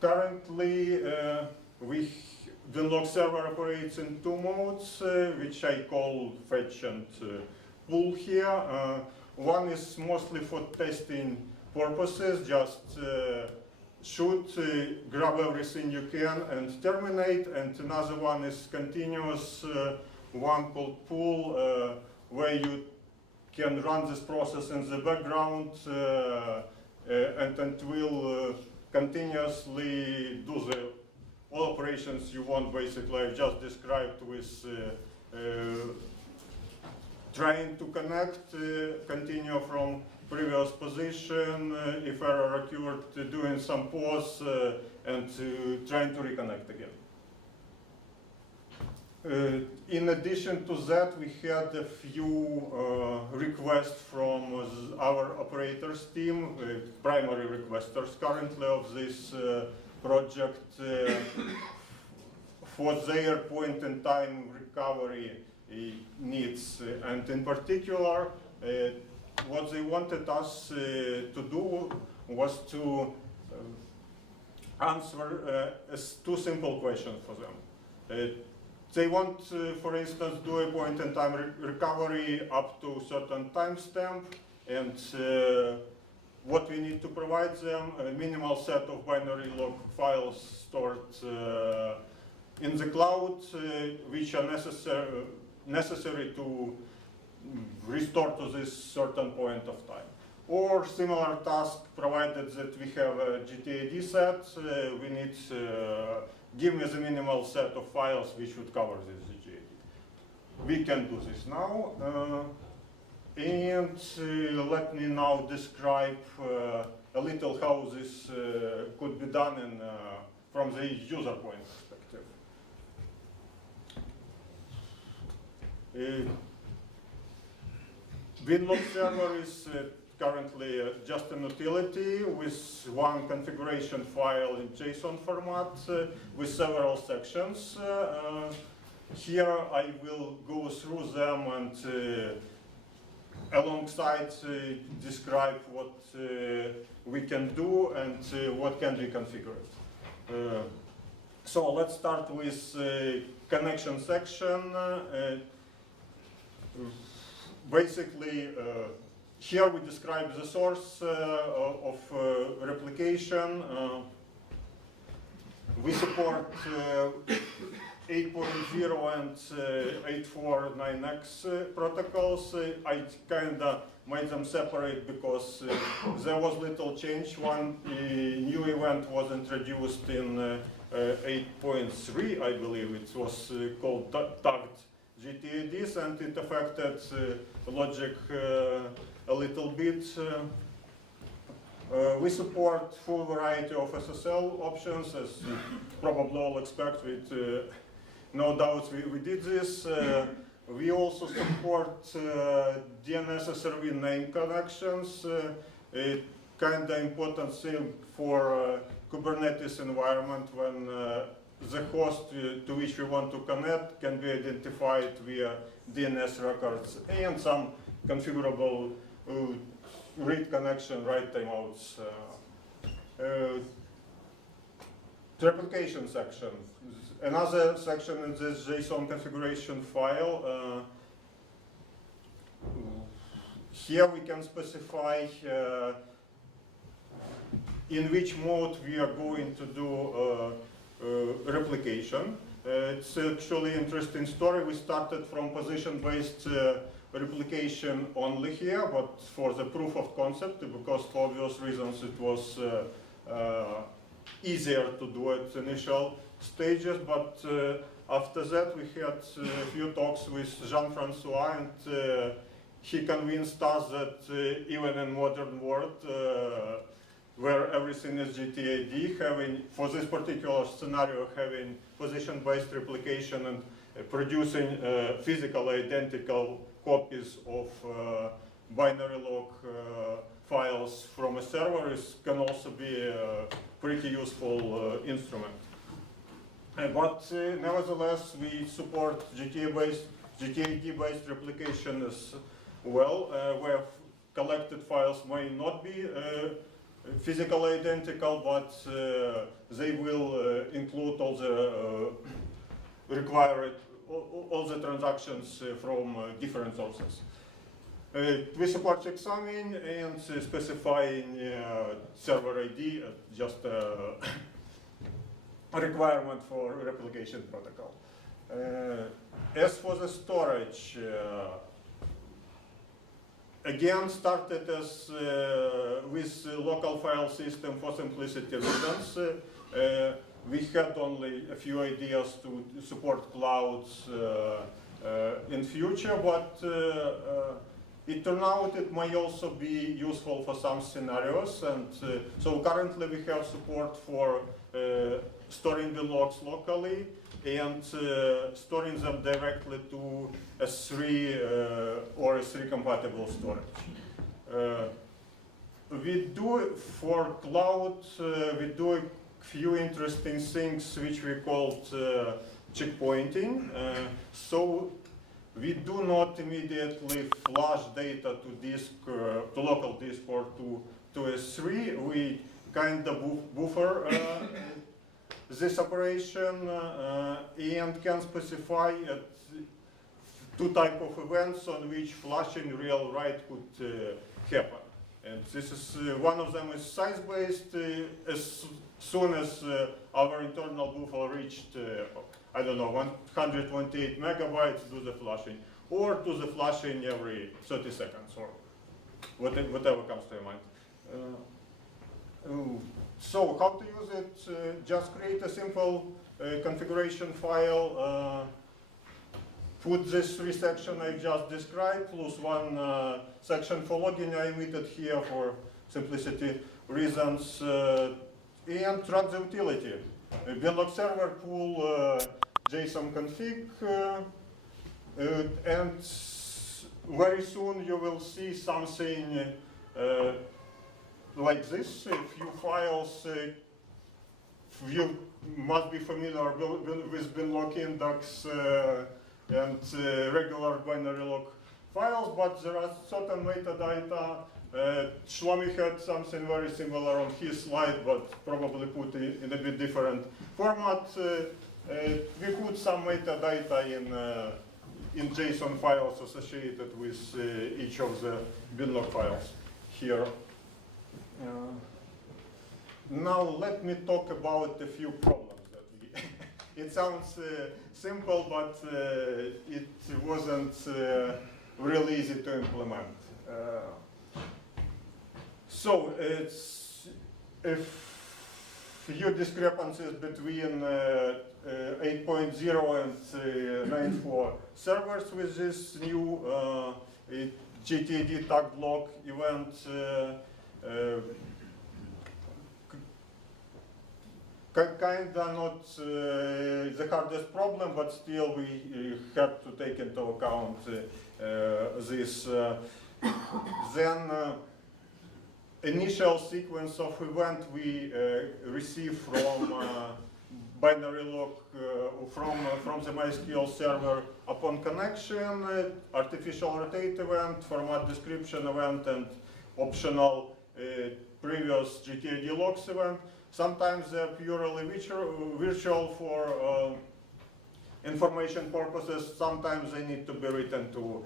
Currently, Winlog server operates in two modes, which I call fetch and pull here. One is mostly for testing purposes, just shoot, grab everything you can and terminate, and another one is continuous, one called pull, where you can run this process in the background and it will continuously do the all operations you want. Basically, I've just described with trying to connect, continue from previous position, if error occurred, doing some pause, and trying to reconnect again. In addition to that, we had a few requests from our operators team, primary requesters currently of this project, for their point-in-time recovery needs. And in particular, what they wanted us to do was to answer two simple questions for them. They want, for instance, do a point-in-time recovery up to a certain timestamp, and what we need to provide them, a minimal set of binary log files stored in the cloud, which are necessary to restore to this certain point of time. Or similar task, provided that we have a GTAD set, we need give me the minimal set of files which would cover this GTAD. We can do this now. And let me now describe a little how this could be done from the user point perspective. Winlog server is currently just an utility with one configuration file in JSON format with several sections. Here I will go through them and alongside describe what we can do and what can be configured. So let's start with connection section. Basically, here we describe the source of replication. We support 8.0 and 849X protocols. I kinda made them separate because there was little change. One new event was introduced in 8.3, I believe. It was called tagged GTADs, and it affected logic a little bit. We support full variety of SSL options, as you probably all expect. With no doubt we did this. We also support DNS SRV name connections. A kind of important thing for Kubernetes environment when the host to which we want to connect can be identified via DNS records and some configurable read connection, write timeouts. Replication section. Another section in this JSON configuration file. Here we can specify in which mode we are going to do replication. It's actually an interesting story. We started from position-based replication only here, but for the proof of concept, because for obvious reasons it was easier to do at initial stages. But after that we had a few talks with Jean-Francois, and he convinced us that even in modern world, where everything is GTAD, having, for this particular scenario, having position-based replication and producing physical identical copies of binary log files from a server can also be a pretty useful instrument. But nevertheless, we support GTAD-based replication as well, where collected files may not be physically identical, but they will include all the require all the transactions from different sources. We support checksumming and specifying server ID, just a requirement for replication protocol. As for the storage, again started as with local file system for simplicity reasons. We had only a few ideas to support clouds in future, but it turned out it may also be useful for some scenarios, and so currently we have support for storing the logs locally and storing them directly to S3 or S3 compatible storage. We do for cloud, we do a few interesting things which we called checkpointing. So we do not immediately flush data to disk, to local disk or to S3. We kind of buffer this operation and can specify two types of events on which flushing real write could happen. And this is one of them is size-based. As soon as our internal buffer reached, I don't know, 128 megabytes, do the flushing, or do the flushing every 30 seconds, or whatever comes to your mind. So how to use it? Just create a simple configuration file. Put this 3 sections I just described, plus one section for logging I omitted here for simplicity reasons, and track the utility. Binlog server pool JSON config, and very soon you will see something like this. A few files, you must be familiar with binlog index and regular binary log files, but there are certain metadata. Shlomi had something very similar on his slide, but probably put in a bit different format. We put some metadata in JSON files associated with each of the binlog files here. Now let me talk about a few problems that we it sounds simple, but it wasn't really easy to implement. So it's a few discrepancies between 8.0 and 9.4 servers with this new GTD tagged log event. Kinda not the hardest problem, but still we have to take into account this. Then initial sequence of event we receive from binary log from the MySQL server upon connection, artificial rotate event, format description event, and optional previous GTD logs event. Sometimes they're purely virtual for information purposes. Sometimes they need to be written to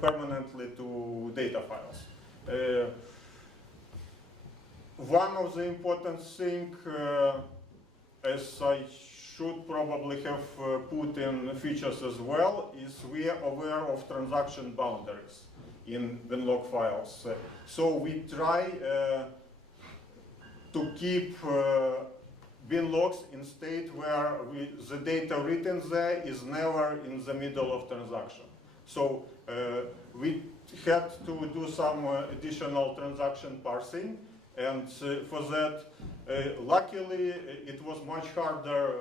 permanently to data files. One of the important things, as I should probably have put in features as well, is we are aware of transaction boundaries in binlog files. So we try to keep binlogs in state where the data written there is never in the middle of transaction. So we had to do some additional transaction parsing, and for that, luckily it was much harder.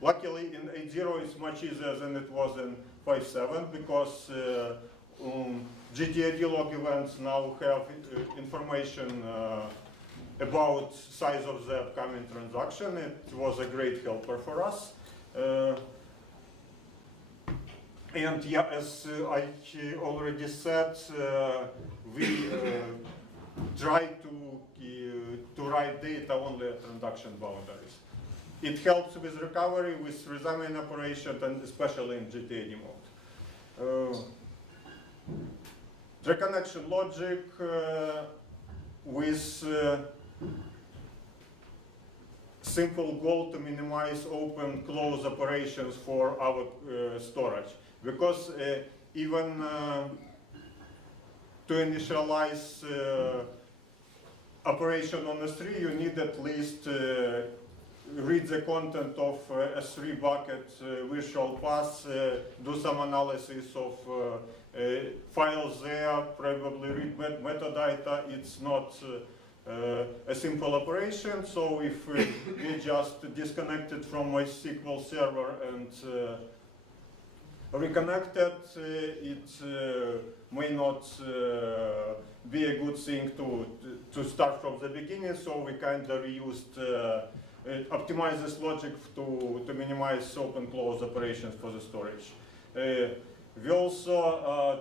Luckily in 8.0 it's much easier than it was in 5.7 because GTD log events now have information about size of the upcoming transaction. It was a great helper for us. And yeah, as I already said, we try to write data only at transaction boundaries. it helps with recovery, with resuming operation, and especially in GTAD mode. Reconnection logic with simple goal to minimize open-close operations for our storage. Because even to initialize operation on S3, you need at least read the content of S3 bucket virtual path, do some analysis of files there, probably read metadata. It's not a simple operation, so if we just disconnected from MySQL server and reconnected, it may not be a good thing to start from the beginning, so we kind of reused optimize this logic to minimize open-close operations for the storage. We also,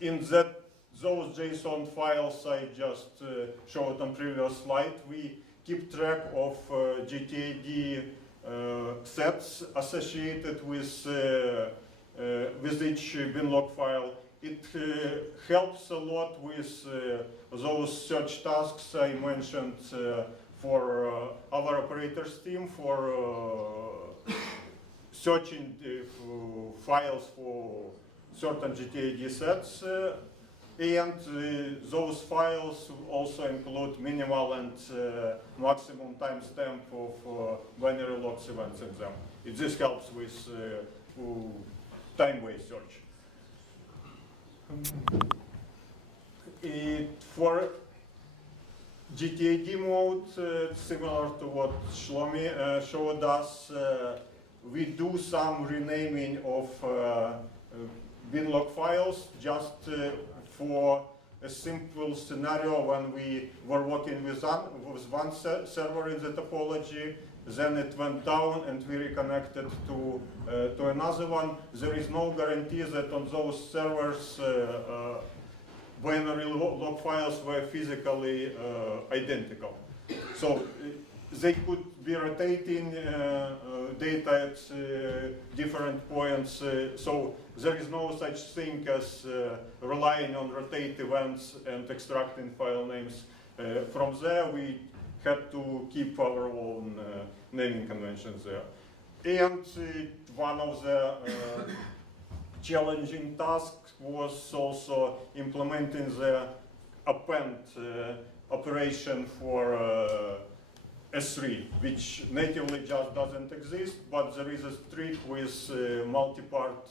in those JSON files I just showed on previous slide, we keep track of GTAD sets associated with each binlog file. It helps a lot with those search tasks I mentioned for our operators team, for searching files for certain GTAD sets. And those files also include minimal and maximum timestamp of binary logs events in them. This helps with time-based search. For GTAD mode, similar to what Shlomi showed us, we do some renaming of binlog files just for a simple scenario when we were working with one server in the topology, then it went down and we reconnected to another one. There is no guarantee that on those servers binary log files were physically identical. So they could be rotating data at different points. So there is no such thing as relying on rotate events and extracting file names from there. We had to keep our own naming conventions there. And one of the challenging tasks was also implementing the append operation for S3, which natively just doesn't exist, but there is a trick with multi-part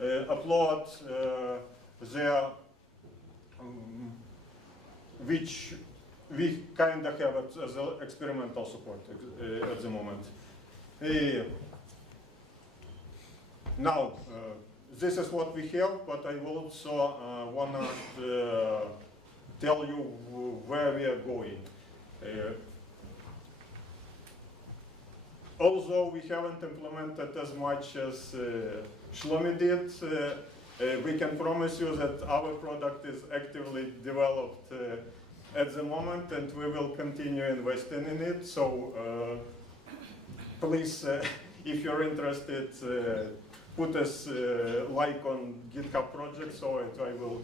upload there, which we kind of have as an experimental support at the moment. Now, this is what we have, but I will also want to tell you where we are going. Although we haven't implemented as much as Shlomi did, we can promise you that our product is actively developed at the moment, and we will continue investing in it. So please, if you're interested, put us like on GitHub project, so I will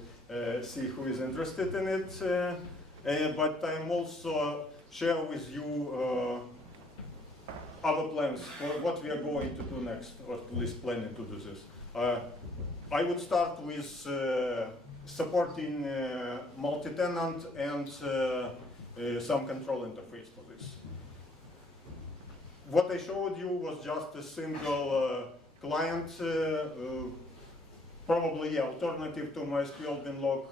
see who is interested in it. But I'm also share with you our plans for what we are going to do next, or at least planning to do this. I would start with supporting multi-tenant and some control interface for this. What I showed you was just a single client, probably alternative to MySQL binlog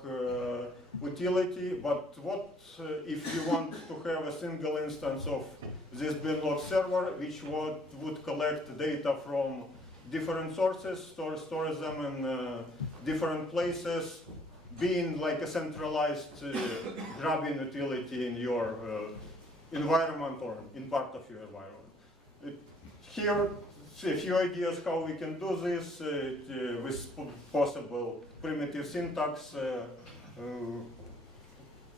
utility, but what if you want to have a single instance of this binlog server, which would collect data from different sources, store them in different places, being like a centralized grabbing utility in your environment or in part of your environment. Here, a few ideas how we can do this with possible primitive syntax,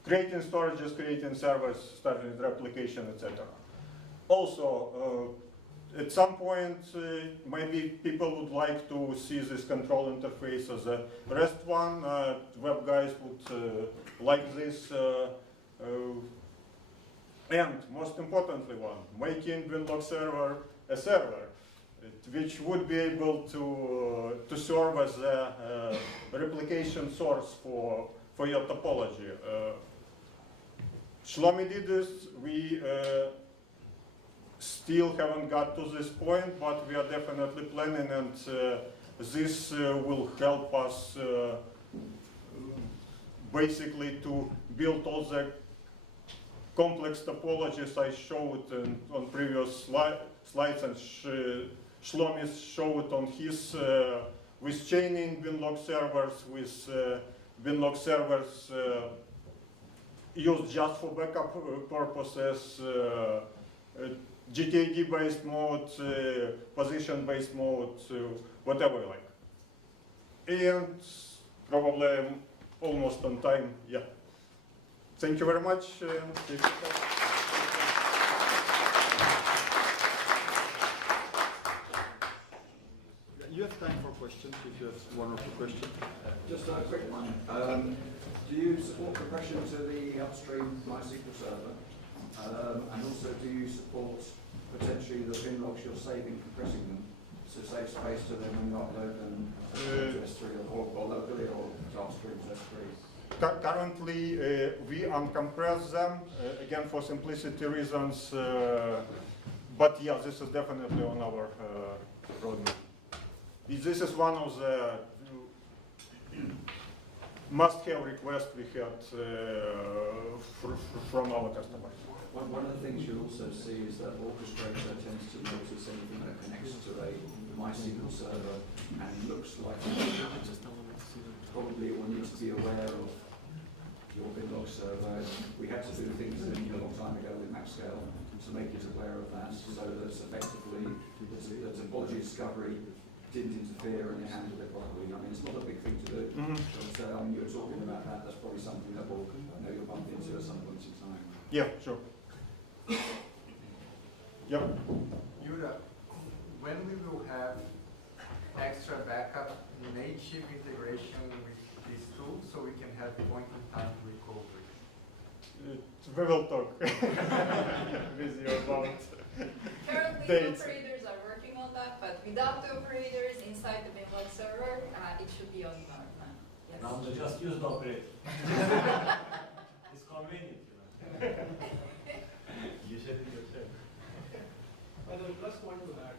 creating storages, creating servers, starting replication, etc. Also, at some point, maybe people would like to see this control interface as a REST one. Web guys would like this. And most importantly making Winlog server a server, which would be able to serve as a replication source for your topology. Shlomi did this. We still haven't got to this point, but we are definitely planning, and this will help us basically to build all the complex topologies I showed on previous slides, and Shlomi showed on his with chaining Winlog servers, with Winlog servers used just for backup purposes, GKD-based mode, position-based mode, whatever you like. And probably I'm almost on time, yeah. Thank you very much. You have time for questions if you have one or two questions. Just a quick one. Do you support compression to the upstream MySQL server? And also, do you support potentially the bin logs you're saving, compressing them, to save space to them and not load them to S3 or locally or to upstream to S3? Currently, we uncompress them, again for simplicity reasons, but yeah, this is definitely on our roadmap. This is one of the must-have requests we had from our customers. One of the things you'll also see is that Orchestrator tends to notice anything that connects to a MySQL server and looks like probably it will need to be aware of your binlog server. We had to do things a long time ago with MapScale to make it aware of that, so that effectively the topology discovery didn't interfere and it handled it properly. I mean, it's not a big thing to do. So you were talking about that. That's probably something that we'll you'll bump into at some point in time. Yeah, sure. Yep. Yura, when we will have extra backup native integration with this tool so we can have point-in-time recovery? We will talk with you about Currently, dates. operators are working on that, but without the operators inside the binlog server, it should be on our plan. Yes. Now just use the operator. It's convenient, you know. You said it yourself. By the way, plus one to add.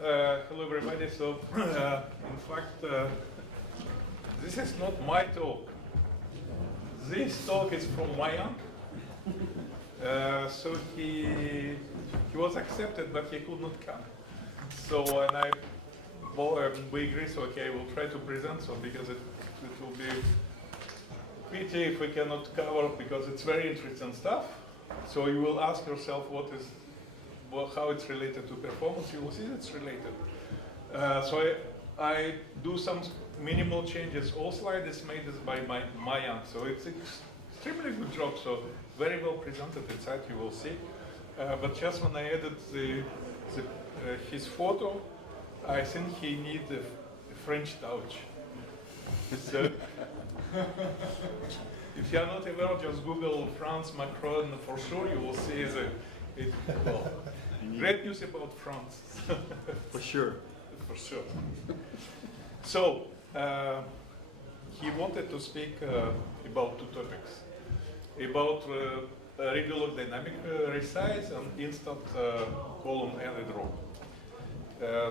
Hello everybody. So, in fact, this is not my talk. This talk is from Mayank. So he was accepted, but he could not come. So, and we agree. So, okay, we'll try to present. So, because it will be pity if we cannot cover, because it's very interesting stuff. So you will ask yourself how it's related to performance. You will see it's related. So I do some minimal changes. All slides is made by Mayank. So it's extremely good job. So very well presented inside. You will see. But just when I added his photo, I think he needs a French touch. So if you are not aware, just Google France Macron. For sure, you will see great news about France. For sure. For sure. So he wanted to speak about two topics: about regular dynamic resize and instant column added row.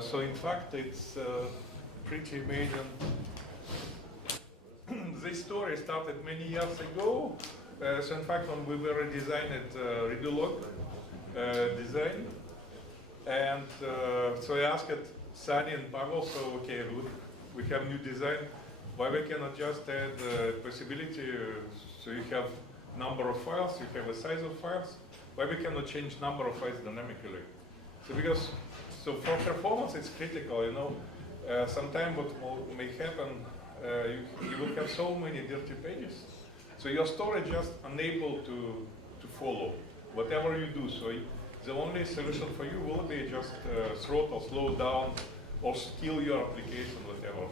So in fact, it's pretty major. This story started many years ago. So in fact, when we were designing Redulog design, and so I asked Sunny and Pavel, so okay, we have new design. Why we cannot just add possibility? So you have number of files, you have a size of files. Why we cannot change number of files dynamically? So for performance, it's critical. You know, sometimes what may happen. You will have so many dirty pages. So your storage just unable to follow whatever you do. So the only solution for you will be just throttle, slow down, or kill your application, whatever.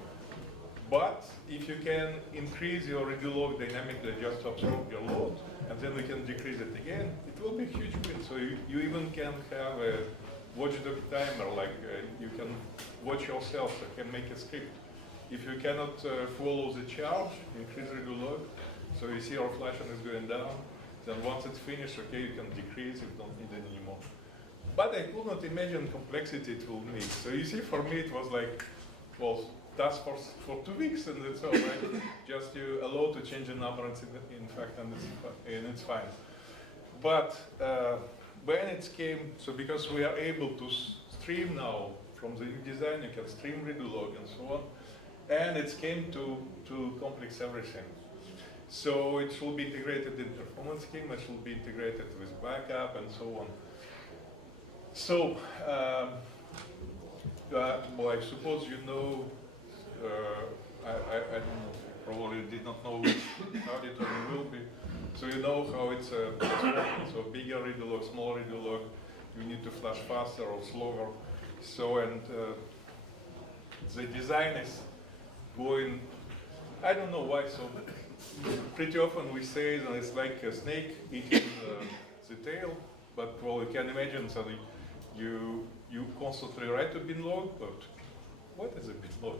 But if you can increase your Redulog dynamically just to absorb your load, and then we can decrease it again, it will be a huge win. So you even can have a watchdog timer, like you can watch yourself, so you can make a script. If you cannot follow the charge, increase Redulog, so you see your flashing is going down, then once it's finished, okay, you can decrease, you don't need it anymore. But I could not imagine complexity it will need. So you see, for me, it was like, well, task for 2 weeks, and it's all right. Just you allow to change the number, in fact, and it's fine. But when it came, so because we are able to stream now from the new design, you can stream Redulog and so on, and it came to complex everything. So it will be integrated in performance schema, it will be integrated with backup and so on. So, well, I suppose you know, I don't know, probably did not know which auditor it will be. So you know how it's so bigger Redulog, small Redulog, you need to flash faster or slower. So, and the design is going, I don't know why, so pretty often we say that it's like a snake eating the tail, but well, you can imagine, so you constantly write a bin log, but what is a bin log?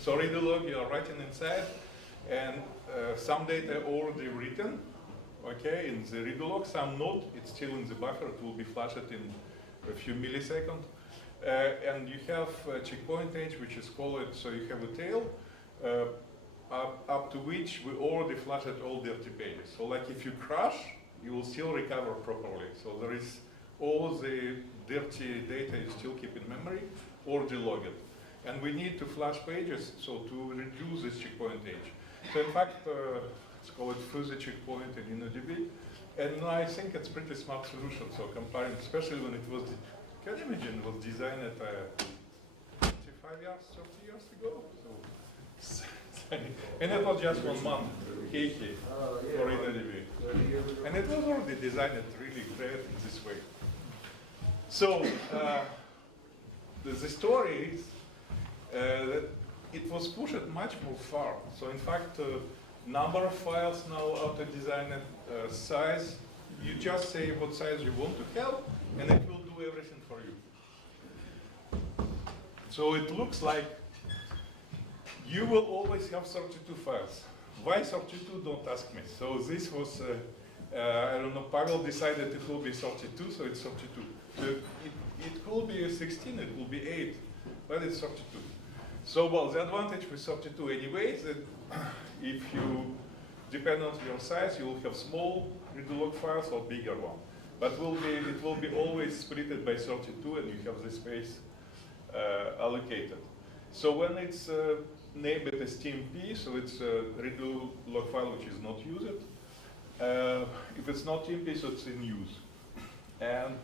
So Redulog, you are writing inside, and some data already written, okay, in the Redulog, some not, it's still in the buffer, it will be flashed in a few milliseconds. And you have a checkpoint age, which is called, so you have a tail, up to which we already flashed all dirty pages. So like if you crash, you will still recover properly. So there is all the dirty data you still keep in memory, already logged. And we need to flash pages, so to reduce this checkpoint age. So in fact, it's called fuzzy checkpoint in InnoDB. And I think it's pretty smart solution. So comparing, especially when it was, can you imagine, it was designed at 25 years, 30 years ago? So, and it was just 1 month, for InnoDB. And it was already designed really great in this way. So, the story is that it was pushed much more far. So in fact, number of files now auto designed, size, you just say what size you want to have, and it will do everything for you. So it looks like you will always have 32 files. Why 32? Don't ask me. So this was, I don't know, Pavel decided it will be 32, so it's 32. So it could be 16, it could be 8, but it's 32. So, well, the advantage with 32 anyway is that if you depend on your size, you will have small redo-log files or bigger one. But it will be always splitted by 32, and you have the space allocated. So when it's named as TMP, so it's a redo log file which is not used. If it's not TMP, so it's in use. And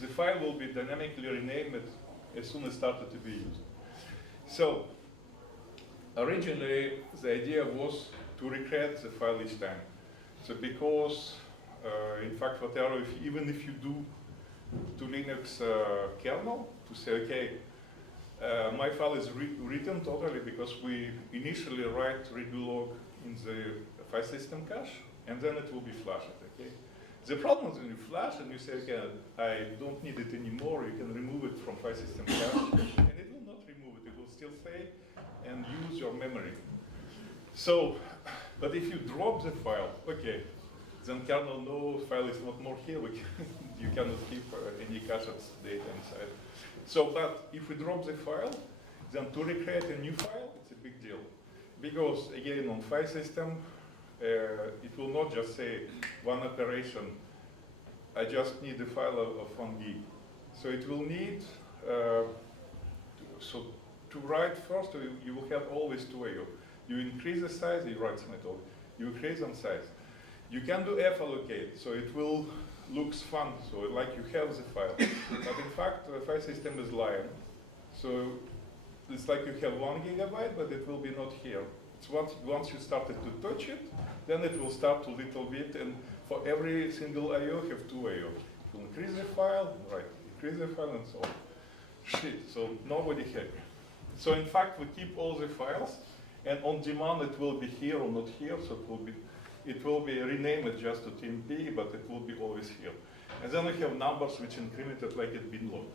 the file will be dynamically renamed as soon as started to be used. So originally, the idea was to recreate the file each time. So because, in fact, whatever, even if you do to Linux kernel, to say, okay, my file is written totally because we initially write redo log in the file system cache, and then it will be flashed, okay? The problem is when you flash and you say, okay, I don't need it anymore, you can remove it from file system cache, and it will not remove it, it will still stay and use your memory. So, but if you drop the file, okay, then kernel no file is not more here, you cannot keep any cached data inside. So, but if we drop the file, then to recreate a new file, it's a big deal. Because again, on file system, it will not just say one operation, I just need a file of 1 gig. So it will need, so to write first, you will have always 2 IO. You increase the size, you write some method. You increase on size. You can do F allocate, so it will looks fun, so like you have the file. But in fact, the file system is lying. So it's like you have 1 gigabyte, but it will be not here. It's once you started to touch it, then it will start a little bit, and for every single IO, you have 2 IO. You increase the file, right, increase the file, and so on. Shit, so nobody happy. So in fact, we keep all the files, and on demand it will be here or not here, so it will be renamed just to TMP, but it will be always here. And then we have numbers which incremented like it bin log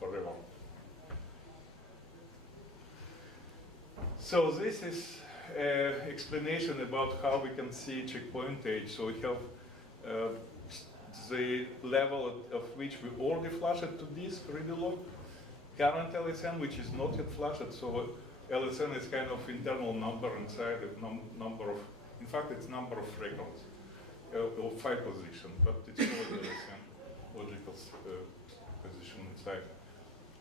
forever. So this is explanation about how we can see checkpoint age. So we have the level at which we already flashed to disk redo log, current LSN, which is not yet flashed. So LSN is kind of internal number inside a number of, in fact, it's number of records or file position, but it's not LSN, logical position inside.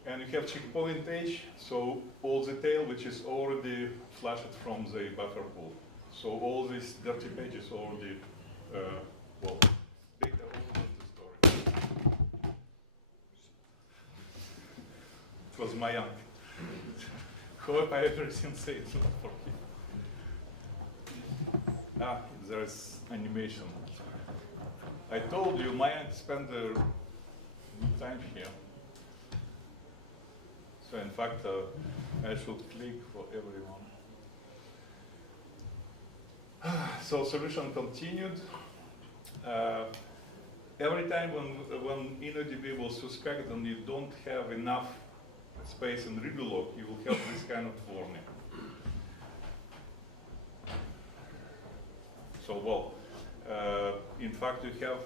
And you have checkpoint age, so all the tail which is already flashed from the buffer pool. So all these dirty pages already, well, data all in the story. It was my uncle. Hope I everything said it's not for him. Ah, there's animation. I told you my uncle spent a good time here. So in fact, I should click for everyone. So solution continued. Every time when InnoDB will suspect and you don't have enough space in redo log, you will have this kind of warning. So well, in fact, you have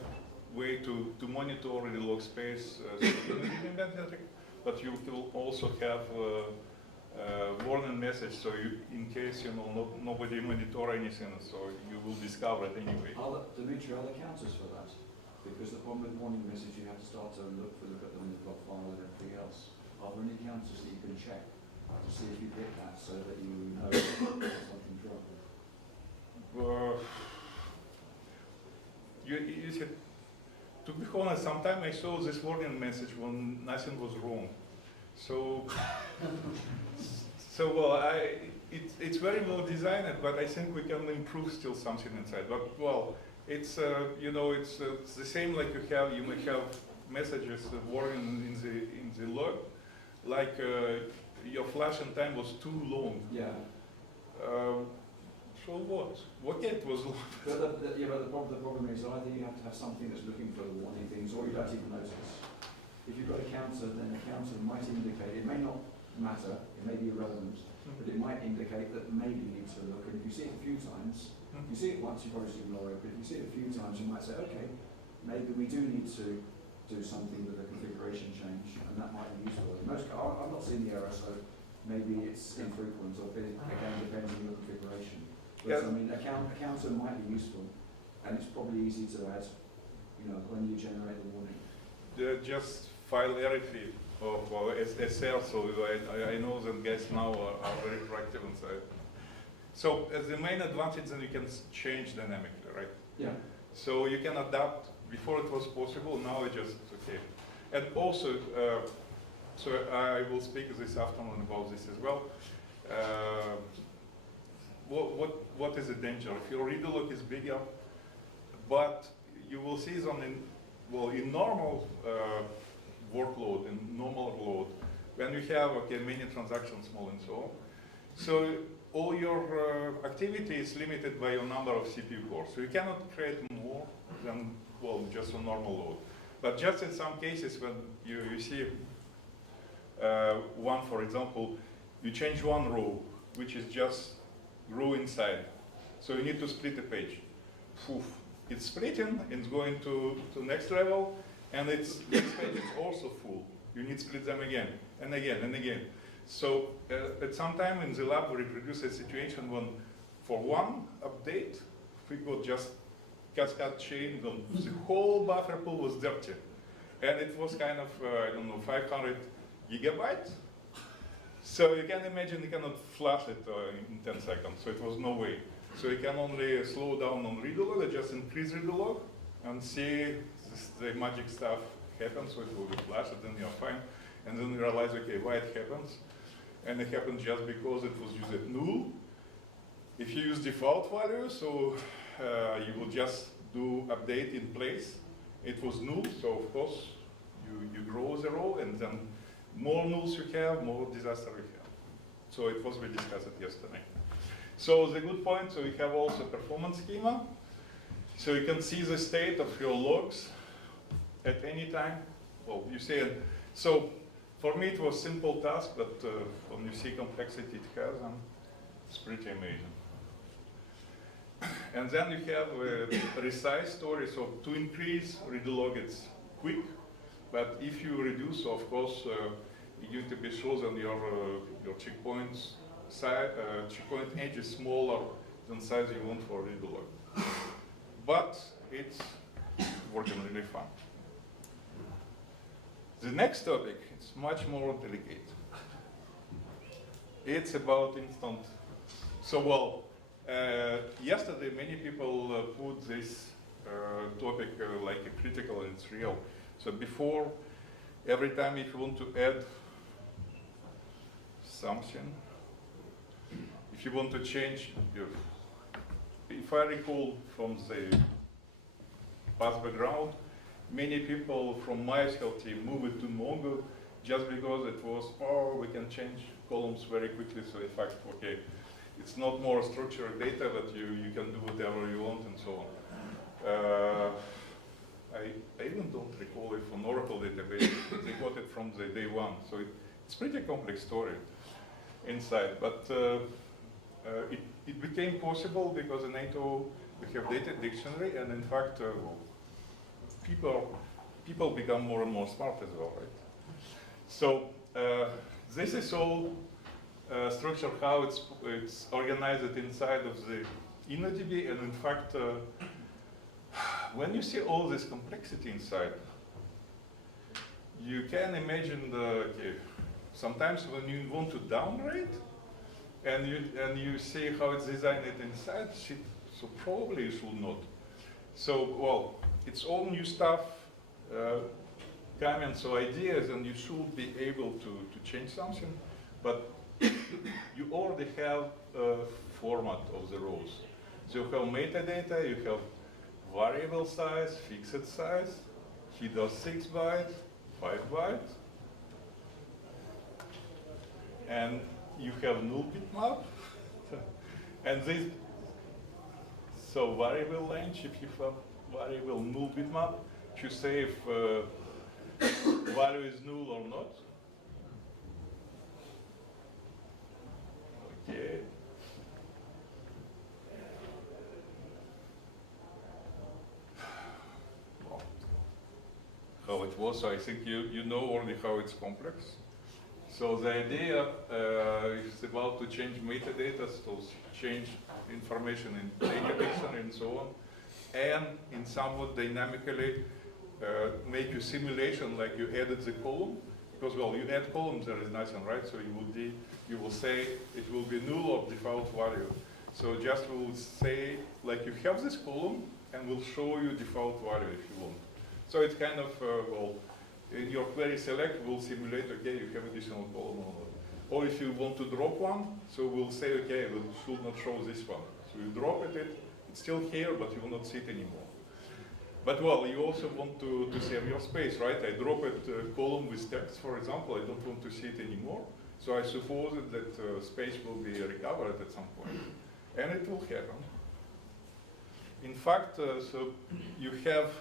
way to monitor redo log space inventory. But you will also have a warning message, so in case nobody monitor anything, so you will discover it anyway. Dimitri, are there counters for that? Because the problem with warning message, you have to start to look at them in the block file and everything else. Are there any counters that you can check to see if you hit that, so that you know there's something trouble? You said, to be honest, sometimes I saw this warning message when nothing was wrong. So, well, it's very well designed, but I think we can improve still something inside. But well, it's it's the same like you may have messages warning in the log, like your flashing time was too long. Yeah. So what? Okay, it was long. But the problem is either you have to have something that's looking for the warning things, or you don't even notice. If you've got a counter, then the counter might indicate, it may not matter, it may be irrelevant, but it might indicate that maybe you need to look, and if you see it a few times, you see it once, you probably ignore it, but if you see it a few times, you might say, okay, maybe we do need to do something with a configuration change, and that might be useful. In most, I've not seen the error, so maybe it's infrequent, or again, depends on your configuration. But Yeah. I mean, a counter might be useful, and it's probably easy to add, you know, when you generate the warning. Just file RFE or SR, so I know that guys now are very proactive inside. So as the main advantage, then you can change dynamically, right? Yeah. So you can adapt. Before it was possible, now it just okay. And also, so I will speak this afternoon about this as well. What is the danger? If your redo log is bigger, but you will see on in normal workload, in normal load, when you have many transactions, small and so on. So all your activity is limited by your number of CPU cores. So you cannot create more than just a normal load. But just in some cases when you see one, for example, you change one row, which is just row inside. So you need to split a page. Poof. It's splitting, it's going to next level, and its next page is also full. You need to split them again, and again, and again. So at some time in the lab, we reproduced a situation when for one update, we could just cascade chain, the whole buffer pool was dirty. And it was kind of, I don't know, 500 gigabytes. So you can imagine you cannot flash it in 10 seconds, so it was no way. So you can only slow down on redo log, just increase redo log, and see the magic stuff happen, so it will be flashed, and then you're fine. And then you realize, okay, why it happens? And it happens just because it was used at null. If you use default value, so you will just do update in place. It was null, so of course you grow the row, and then more nulls you have, more disaster you have. So it was we discussed it yesterday. So the good point, so we have also performance schema. So you can see the state of your logs at any time. Well, you see it. So for me it was simple task, but when you see complexity it has, it's pretty amazing. And then you have a resize story. So to increase redo log, it's quick. But if you reduce, of course, you need to be sure that your checkpoints checkpoint edge is smaller than size you want for redo log. But it's working really fine. The next topic is much more delicate. It's about instant. So yesterday many people put this topic like a critical and it's real. So before, every time if you want to add something, if you want to change, if I recall from the past background, many people from MySQL team moved to Mongo just because it was, we can change columns very quickly. So in fact, okay, it's not more structured data, but you can do whatever you want and so on. I even don't recall if on Oracle database they got it from the day one. So it's pretty complex story inside, but it became possible because in NATO we have data dictionary, and in fact people become more and more smart as well, right? So this is all structure how it's organized inside of the InnoDB, and in fact when you see all this complexity inside, you can imagine sometimes when you want to downgrade and you see how it's designed inside, so probably you should not. So, well, it's all new stuff, comments or ideas, and you should be able to change something, but you already have a format of the rows. So you have metadata, you have variable size, fixed size, he does 6 bytes, 5 bytes, and you have null bitmap, and this, so variable range, if you have variable null bitmap, you say if value is null or not. Okay. How well, it was. I think you know already how it's complex. So the idea is about to change metadata, so change information in data dictionary and so on, and in somewhat dynamically make a simulation like you added the column, because well, you add columns, there is nothing, right? So you will say it will be null or default value. So just will say like you have this column and will show you default value if you want. So it's kind of well, in your query select will simulate, okay, you have additional column or not. Or if you want to drop one, so we'll say, okay, we should not show this one. So you drop it, it's still here, but you will not see it anymore. But well, you also want to save your space, right? I drop it column with text, for example, I don't want to see it anymore. So I suppose that space will be recovered at some point. And it will happen. In fact, so you have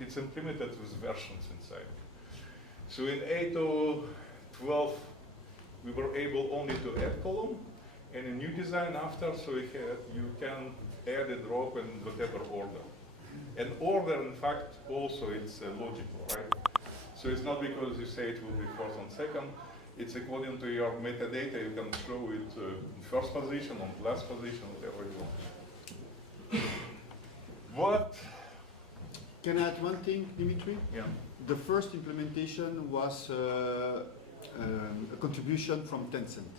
it's implemented with versions inside. So in 8.0.12, we were able only to add column, and a new design after, so you can add a drop in whatever order. And order, in fact, also it's logical, right? So it's not because you say it will be first and second, it's according to your metadata, you can show it in first position, on last position, whatever you want. What? Can I add one thing, Dimitri? Yeah. The first implementation was a contribution from Tencent.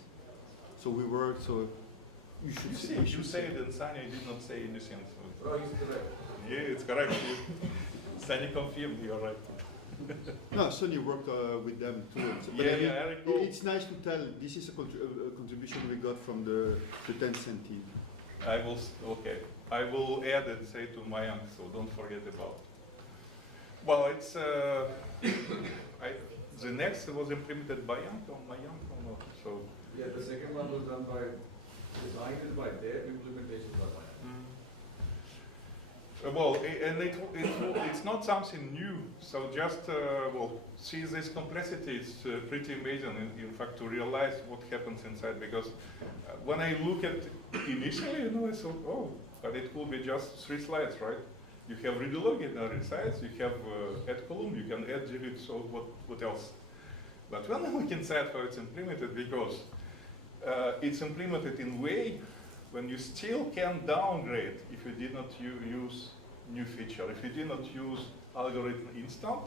So we worked, so you should say. You say it and Sunny did not say anything. So. Oh, is it correct? Yeah, it's correct. Sunny confirmed, you're right. No, Sonny worked with them too. Yeah, I recall. It's nice to tell, this is a contribution we got from the Tencent team. I will add it, say to Mayank, so don't forget about it. Well, it's, the next was implemented by Mayank or not, so. Yeah, the second one was done by, designed by their implementation by Mayank. Well, it's not something new, so just, well, see this complexity, it's pretty amazing, in fact, to realize what happens inside, because when I look at initially, you know, I thought, oh, but it could be just 3 slides, right? You have read log in the sides, you have add column, you can add delete, so what else? But when I look inside how it's implemented, because it's implemented in way when you still can downgrade if you did not use new feature, if you did not use algorithm instant,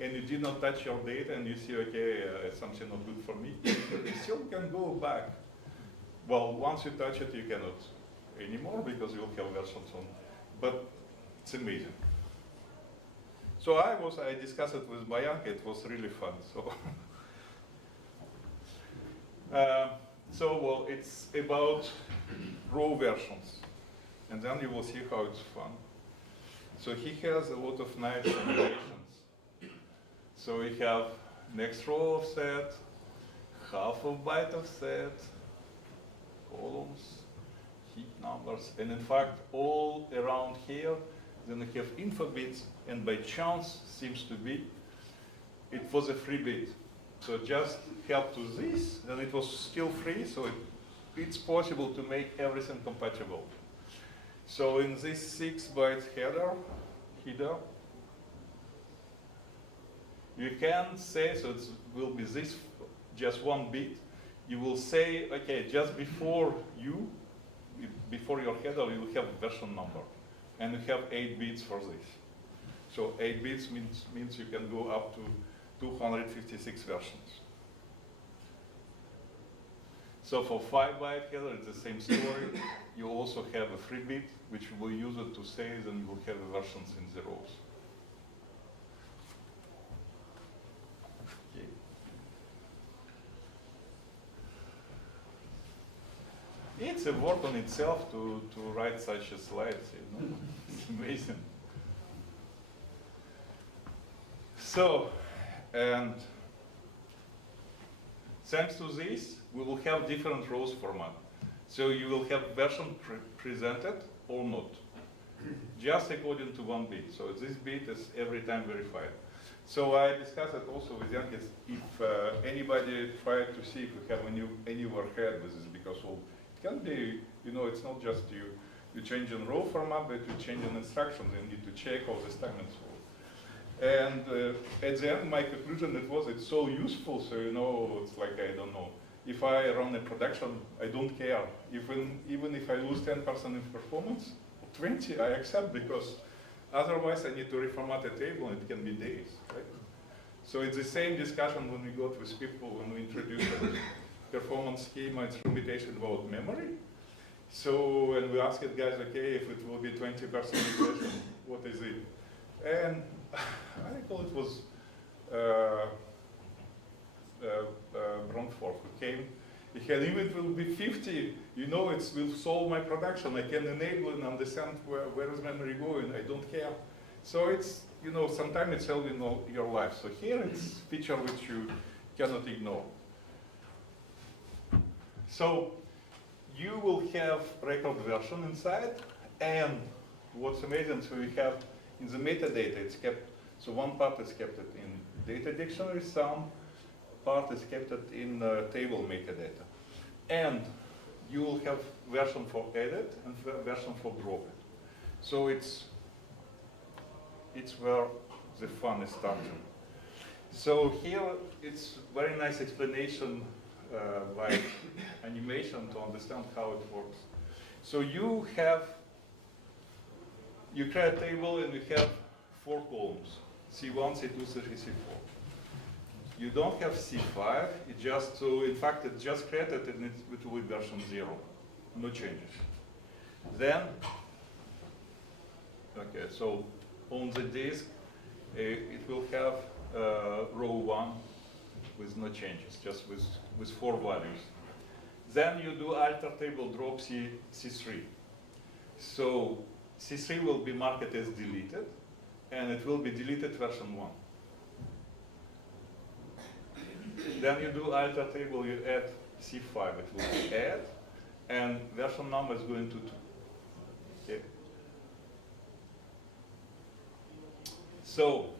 and you did not touch your data and you see, okay, something not good for me, you still can go back. Well, once you touch it, you cannot anymore because you will have versions on. But it's amazing. So I discussed it with Mayank, it was really fun. So, well, it's about raw versions. And then you will see how it's fun. So he has a lot of nice simulations. So we have next row of set, half of byte of set, columns, heap numbers, and in fact, all around here, then we have info bits, and by chance, seems to be, it was a free bit. So just help to this, then it was still free, so it's possible to make everything compatible. So in this 6-byte header, you can say, so it will be this, just 1 bit. You will say, okay, just before your header, you will have a version number. And you have 8 bits for this. So 8 bits means you can go up to 256 versions. So for 5-byte header, it's the same story. You also have a free bit, which you will use it to say, then you will have the versions in the rows. Okay. It's a work on itself to write such a slide, you know? It's amazing. So, and thanks to this, we will have different rows format. So you will have version presented or not, just according to 1 bit. So this bit is every time verified. So I discussed it also with Yankis, if anybody tried to see if we have any overhead with this, because well, it can be, you know, it's not just you change in row format, but you change in instructions, and you need to check all this time and so on. And at the end, my conclusion it's so useful. So it's like I don't know. If I run a production, I don't care. Even if I lose 10% in performance, 20 I accept, because otherwise I need to reformat a table and it can be days, right? So it's the same discussion when we got with people when we introduced the performance schema, it's limitation about memory. So, and we asked guys, okay, if it will be 20% inflation, what is it? And I recall it was Bromford who came. He said, if it will be 50, it will solve my production. I can enable and understand where is memory going. I don't care. So it's, sometimes it's helping your life. So here it's feature which you cannot ignore. So you will have record version inside, and what's amazing, so we have in the metadata, it's kept, so one part is kept in data dictionary, some part is kept in table metadata. And you will have version for edit and version for drop it. So it's where the fun is starting. So here it's very nice explanation by animation to understand how it works. So you create a table and you have 4 columns, C1, C2, C3, C4. You don't have C5, it just, so in fact it just created and it will be version 0, no changes. Then, okay, so on the disk, it will have row 1 with no changes, just with 4 values. Then you do alter table drop C3. So C3 will be marked as deleted, and it will be deleted version 1. Then you do alter table, you add C5, it will be add, and version number is going to 2. Okay. So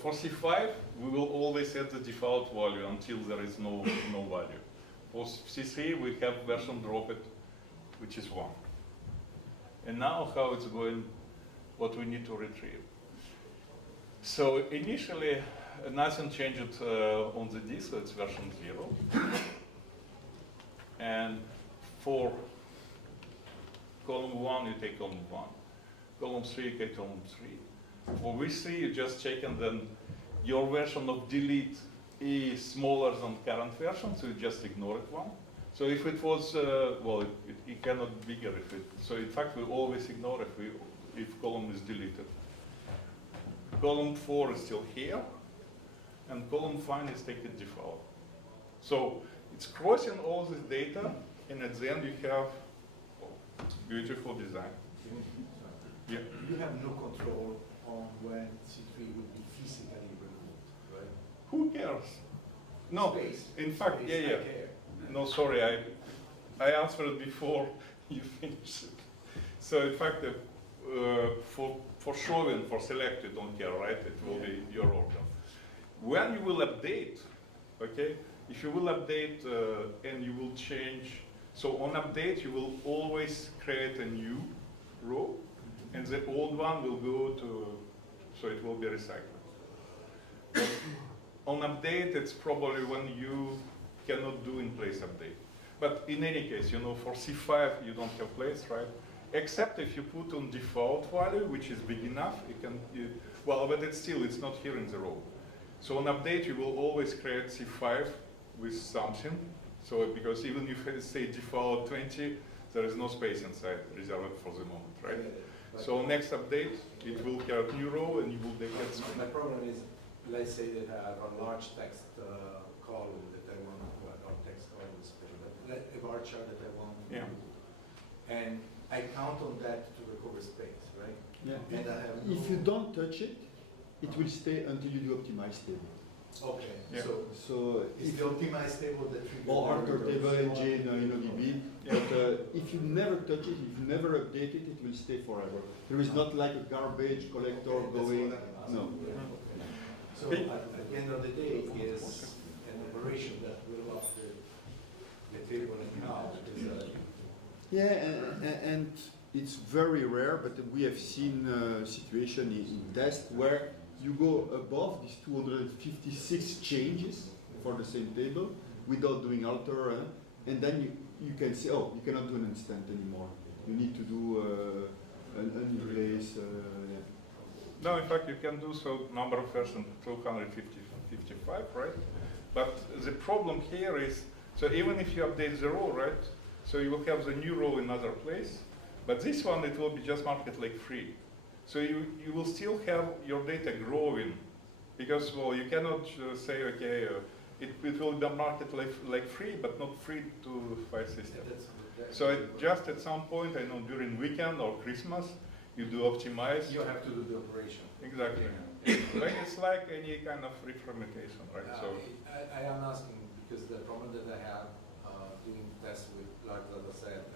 for C5, we will always set the default value until there is no value. For C3, we have version dropped, which is 1. And now how it's going, what we need to retrieve. So initially, nothing changed on the disk, so it's version 0. And for column 1, you take column 1. Column 3, you take column 3. For V3, you just check and then your version of delete is smaller than current version, so you just ignore it 1. So if it was, it cannot be bigger. So in fact, we always ignore if column is deleted. Column 4 is still here, and column 5 is taken default. So it's crossing all this data, and at the end you have beautiful design. Yeah. You have no control on when C3 will be physically removed, right? Who cares? No, Space. in fact, Space, yeah. I care. No, sorry, I answered before you finished it. So in fact, for showing, for select, you don't care, right? It will be your order. When you will update, okay, if you will update and you will change, so on update, you will always create a new row, and the old one will go to, so it will be recycled. But on update, it's probably when you cannot do in place update. But in any case, for C5, you don't have place, right? Except if you put on default value, which is big enough, but it's not here in the row. So on update, you will always create C5 with something. So because even if you say default 20, there is no space inside reserved for the moment, right? So next update, it will have new row and you will get space. My problem is, let's say that I have a large text column that I want, well, not text column especially, but a bar chart that I want to Yeah. do. And I count on that to recover space, right? Yeah. And I have If you don't touch it, it will stay until you do optimize table. Okay, Yeah. So is if the optimized table that triggers or the Arthur reverse? table, engine, DB, but if you never touch it, if you never update it, it will stay forever. There is not like a garbage collector Okay, that's going, what I'm asking. no. Okay. So at the end of the day, is an operation that will lock the table in house. Yeah, and it's very rare, but we have seen a situation in test where you go above these 256 changes for the same table without doing alter, and then you can say, oh, you cannot do an instant anymore. You need to do an unreplace. Yeah. No, in fact, you can do so number of versions 255, right? But the problem here is, so even if you update the row, right? So you will have the new row in another place, but this one, it will be just marked like free. So you will still have your data growing, because, well, you cannot say, okay, it will be marked like free, but not free to file system. So just at some point, I know during weekend or Christmas, you do optimize. You have to do the operation. Exactly. But it's like any kind of reformattation, right? So I am asking because the problem that I have doing tests with large data set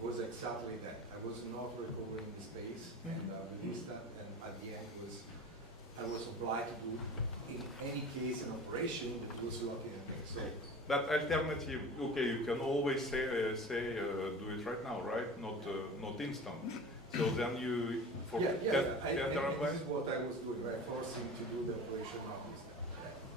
was exactly that. I was not recovering space and released them, and at the end I was obliged to do in any case an operation that was locking in there. So that alternative, okay, you can always say do it right now, right? Not instant. So then you for 10 terabytes. This is what I was doing, right? Forcing to do the operation on this.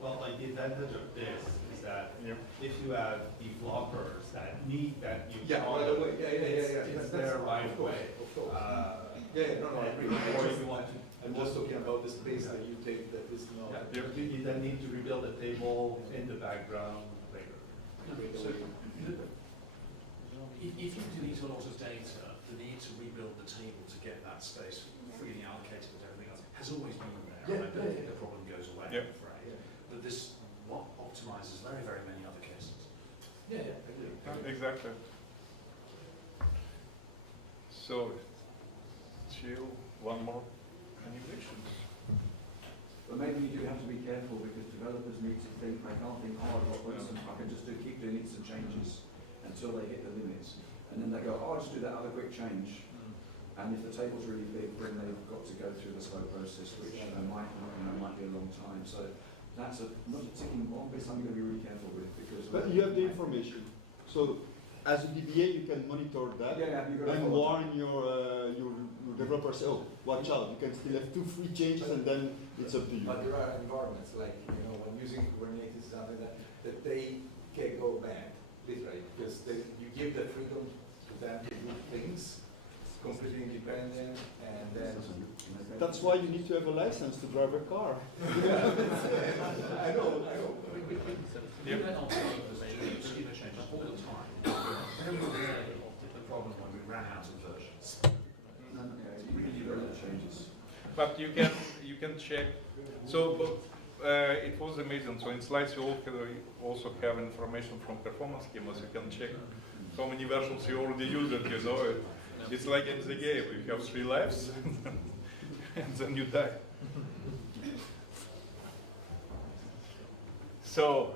Well, like the advantage of this is that if you have developers that need that new product, it's their right way. Of course. I agree. Or if you want to, I'm just talking about the space that you take that is not. you then need to rebuild a table in the background later. So, if you delete a lot of data, the need to rebuild the table to get that space freely allocated and everything else has always been there. I don't think the problem goes away, I'm afraid. But this optimizes very, very many other cases. I agree. Exactly. So, Jill, one more. Any questions? But maybe you do have to be careful because developers need to think, they can't think, oh, I've got instant, I can just keep doing instant changes until they hit the limits. And then they go, oh, I'll just do that other quick change. And if the table's really big, then they've got to go through the slow process, which might be a long time. So that's not a ticking bomb, but something you've got to be really careful with because. But you have the information. So as a DBA, you can monitor that and warn your developers. Oh, watch out! You can still have 2 free changes, and then it's up to you. But there are environments like when using Kubernetes, something that they can go bad, literally, because you give the freedom to them to do things completely independent, and then. That's why you need to have a license to drive a car. I know. You let on change all the time. Very rarely the problem when we ran out of versions. Changes. But you can check. So it was amazing. So in slides you also have information from performance schemas. You can check how many versions you already used. It's like in the game. You have 3 lives, and then you die. So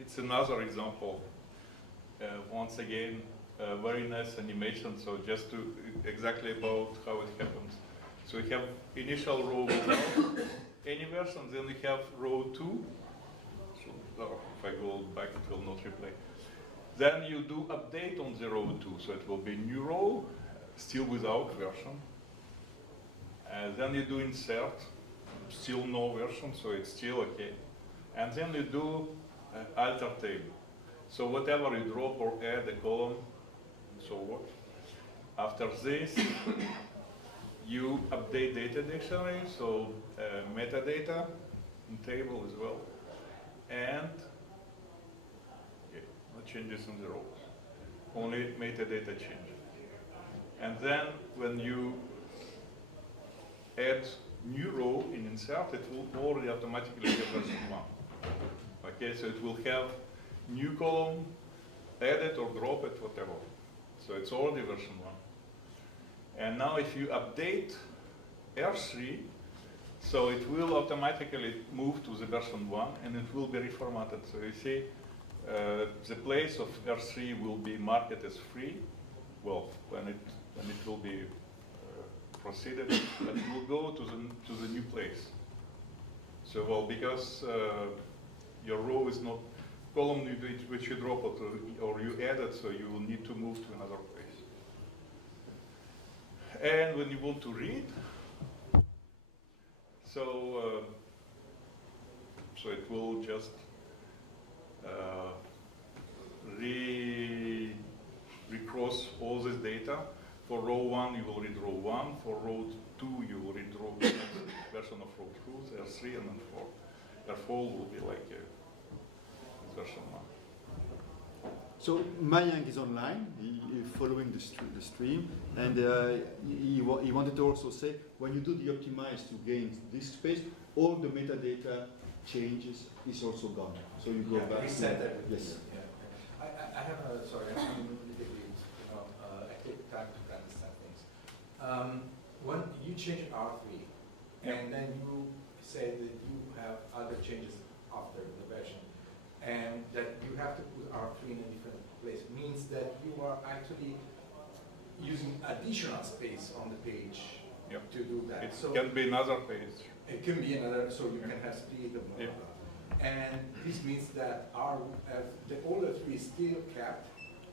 it's another example. Once again, very nice animation. So just to exactly about how it happens. So we have initial row without any version, then we have row 2. So if I go back, it will not replay. Then you do update on the row 2, so it will be new row, still without version. Then you do insert, still no version, so it's still okay. And then you do alter table. So whatever you drop or add a column, so what? After this, you update data dictionary, so metadata in table as well, and no changes in the rows, only metadata change. And then when you add new row in insert, it will already automatically have version 1. Okay, so it will have new column, add it or drop it, whatever. So it's already version 1. And now if you update R3, so it will automatically move to the version 1 and it will be reformatted. So you see the place of R3 will be marked as free. Well, when it will be proceeded, but it will go to the new place. So well, because your row is not column which you drop it or you add it, so you will need to move to another place. And when you want to read, so it will just recross all this data. For row 1, you will read row 1. For row 2, you will read row version of row 2, R3, and then 4. R4 will be like version 1. So Mayank is online, he following the stream, and he wanted to also say, when you do the optimize to gain this space, all the metadata changes is also gone. So you go back. Reset that. Yes. Yeah. I have a, sorry, I'm really big, I take time to understand things. When you change R3, and then you say that you have other changes after the version, and that you have to put R3 in a different place, means that you are actually using additional space on the page to do that. It So can be another page. it can be another, so you can have speed of blah, blah, blah. And this means that all F3 is still kept,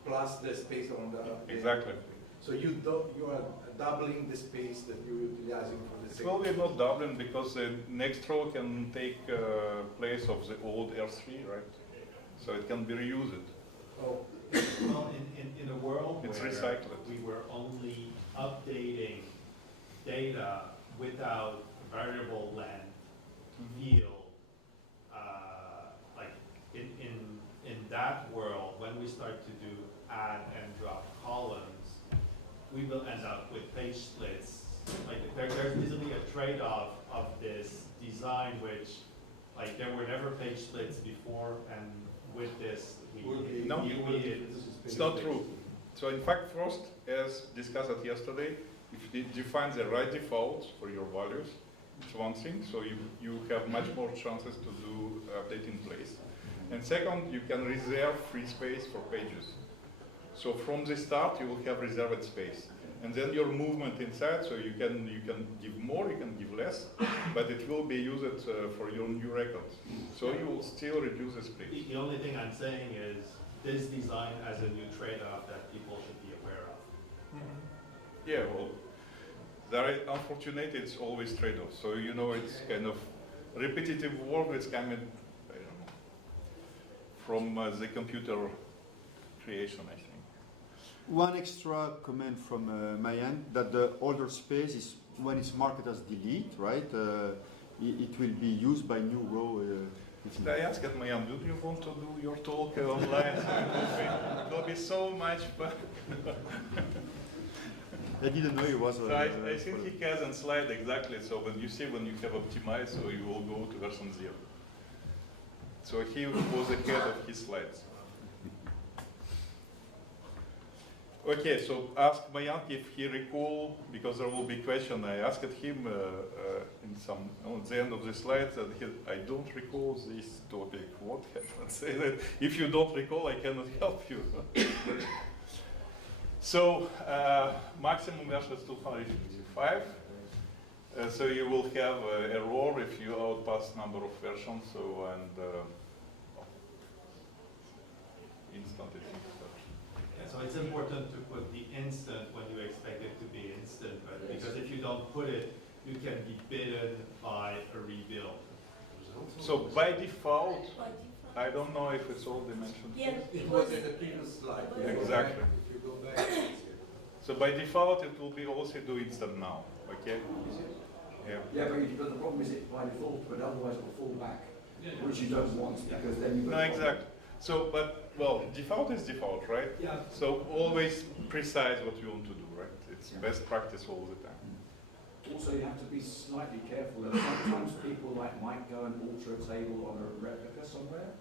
plus the space on the... Exactly. So you are doubling the space that you're utilizing for the It same... will be not doubling because the next row can take place of the old R3, right? So it can be reused. Oh. Well, in a world It's where recycled. we were only updating data without variable length, field, like in that world, when we start to do add and drop columns, we will end up with page splits. Like there's easily a trade-off of this design, which like there were never page splits before, and with this It's not true. So in fact, Frost, as discussed yesterday, if you define the right defaults for your values, it's one thing, so you have much more chances to do update in place. And second, you can reserve free space for pages. So from the start, you will have reserved space. And then your movement inside, so you can give more, you can give less, but it will be used for your new records. So you will still reduce the space. The only thing I'm saying is this design as a new trade-off that people should be aware of. Yeah, well, unfortunately, it's always trade-offs. So, you know, it's kind of repetitive work that's coming, I don't know, from the computer creation, I think. One extra comment from Mayank, that the older space is, when it's marked as delete, right, it will be used by new row. I asked Mayank, do you want to do your talk online? It will be so much fun. I didn't know it was. So I think he has a slide exactly. So when you see when you have optimized, so you will go to version 0. So he was ahead of his slides. Okay, so ask Mayank if he recall, because there will be question. I asked him in some at the end of the slides that I don't recall this topic. What happened? Say that if you don't recall, I cannot help you. So maximum version is 255. So you will have error if you outpass number of versions. So and instant it is. So it's important to put the instant when you expect it to be instant, but because if you don't put it, you can be bitten by a rebuild. So by default, I don't know if it's all dimensions. Yeah, It was in the previous slide. Exactly. If you go back, it's here. So by default, it will be also do instant now. Okay. Yeah. Yeah, but the problem is it by default, but otherwise it will fall back, which you don't want because then you've got. No, exactly. So, but well, default is default, right? Yeah. So always precise what you want to do, right? It's best practice all the time. Also, you have to be slightly careful. And sometimes people might go and alter a table on a replica somewhere.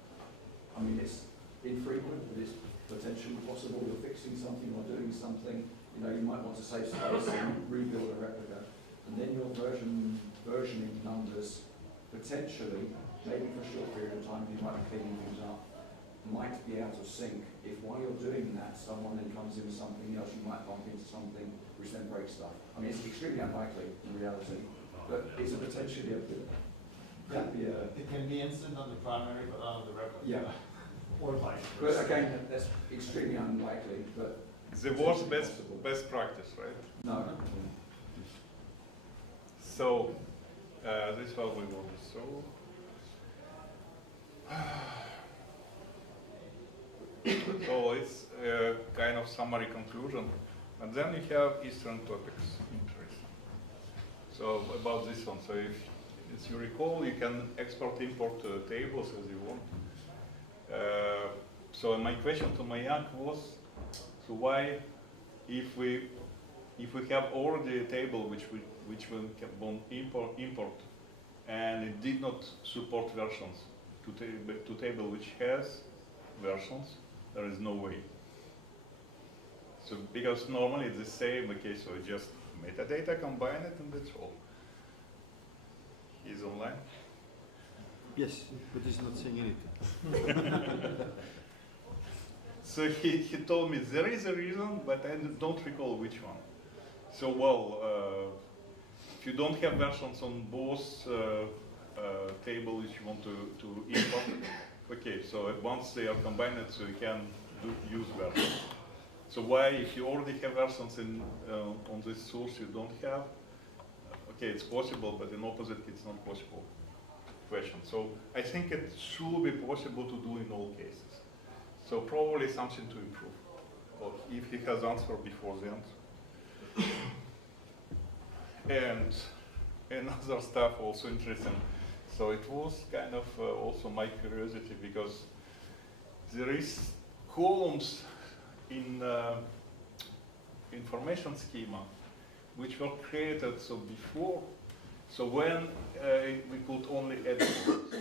I mean, it's infrequent, but it's potentially possible. You're fixing something or doing something. You know, you might want to save space and rebuild a replica, and then your versioning numbers potentially, maybe for a short period of time, you might be cleaning things up, might be out of sync. If while you're doing that, someone then comes in with something else, you might bump into something which then breaks stuff. I mean, it's extremely unlikely in reality, but it's a potentially a good. That'd be a. It can be instant on the primary, but not on the replica. Yeah. or vice But versa. again, that's extremely unlikely, but The worst best practice, right? no. So, this is what we want. So, so it's kind of summary conclusion. And then we have Eastern topics. Interesting. So about this one, so if, as you recall, you can export, import tables as you want. So my question to Mayank was, so why, if we have already a table which we can import, and it did not support versions to table which has versions, there is no way. So because normally it's the same, okay, so just metadata, combine it, and that's all. He's online. Yes, but he's not saying anything. So he told me there is a reason, but I don't recall which one. So well, if you don't have versions on both tables you want to import, okay, so once they are combined, so you can use versions. So why, if you already have versions on this source you don't have, okay, it's possible, but in opposite it's not possible. Question. So I think it should be possible to do in all cases. So probably something to improve. Or if he has answer before the end. And other stuff also interesting. So it was kind of also my curiosity because there is columns in information schema which were created so before. So when we could only add columns,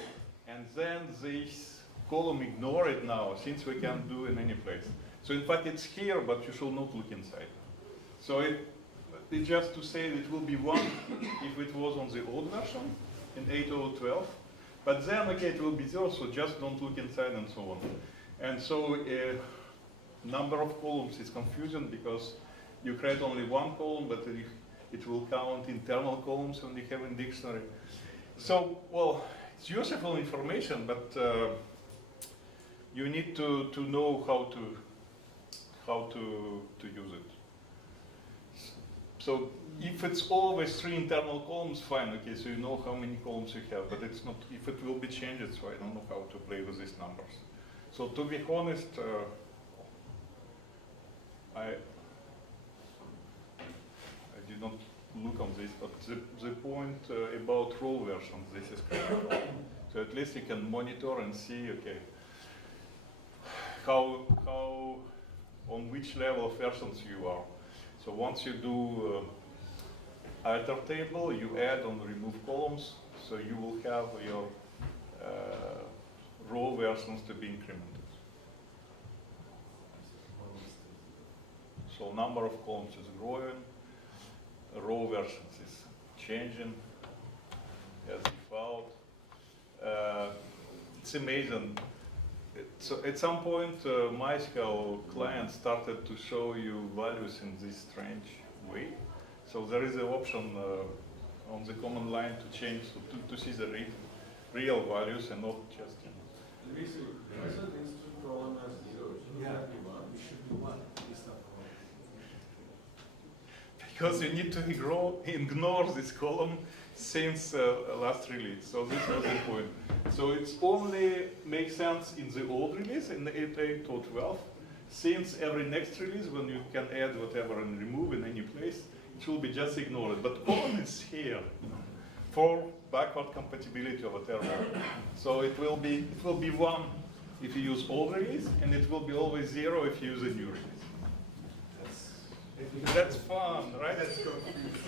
and then this column ignore it now, since we can do in any place. So in fact it's here, but you should not look inside. So it's just to say that it will be 1 if it was on the old version in 8.0.12, but then okay, it will be 0, so just don't look inside and so on. And so number of columns is confusing because you create only 1 column, but it will count internal columns when you have in dictionary. So, well, it's useful information, but you need to know how to use it. So if it's always 3 internal columns, fine, okay, so you know how many columns you have, but it's not, if it will be changed, so I don't know how to play with these numbers. So to be honest, I did not look on this, but the point about row versions, this is correct. So at least you can monitor and see, okay, how on which level of versions you are. So once you do alter table, you add on remove columns, so you will have your row versions to be incremented. So number of columns is growing, row versions is changing as default. It's amazing. So at some point, MySQL client started to show you values in this strange way. So there is an option on the command line to change, to see the real values and not just, you know. These two columns are 0. Yeah, it should be 1. It's not wrong. Because you need to ignore this column since last release. So this was the point. So it's only makes sense in the old release, in the 8.8.12. Since every next release, when you can add whatever and remove in any place, it will be just ignored. But column is here for backward compatibility or whatever. So it will be 1 if you use old release, and it will be always 0 if you use a new release. That's fun, right?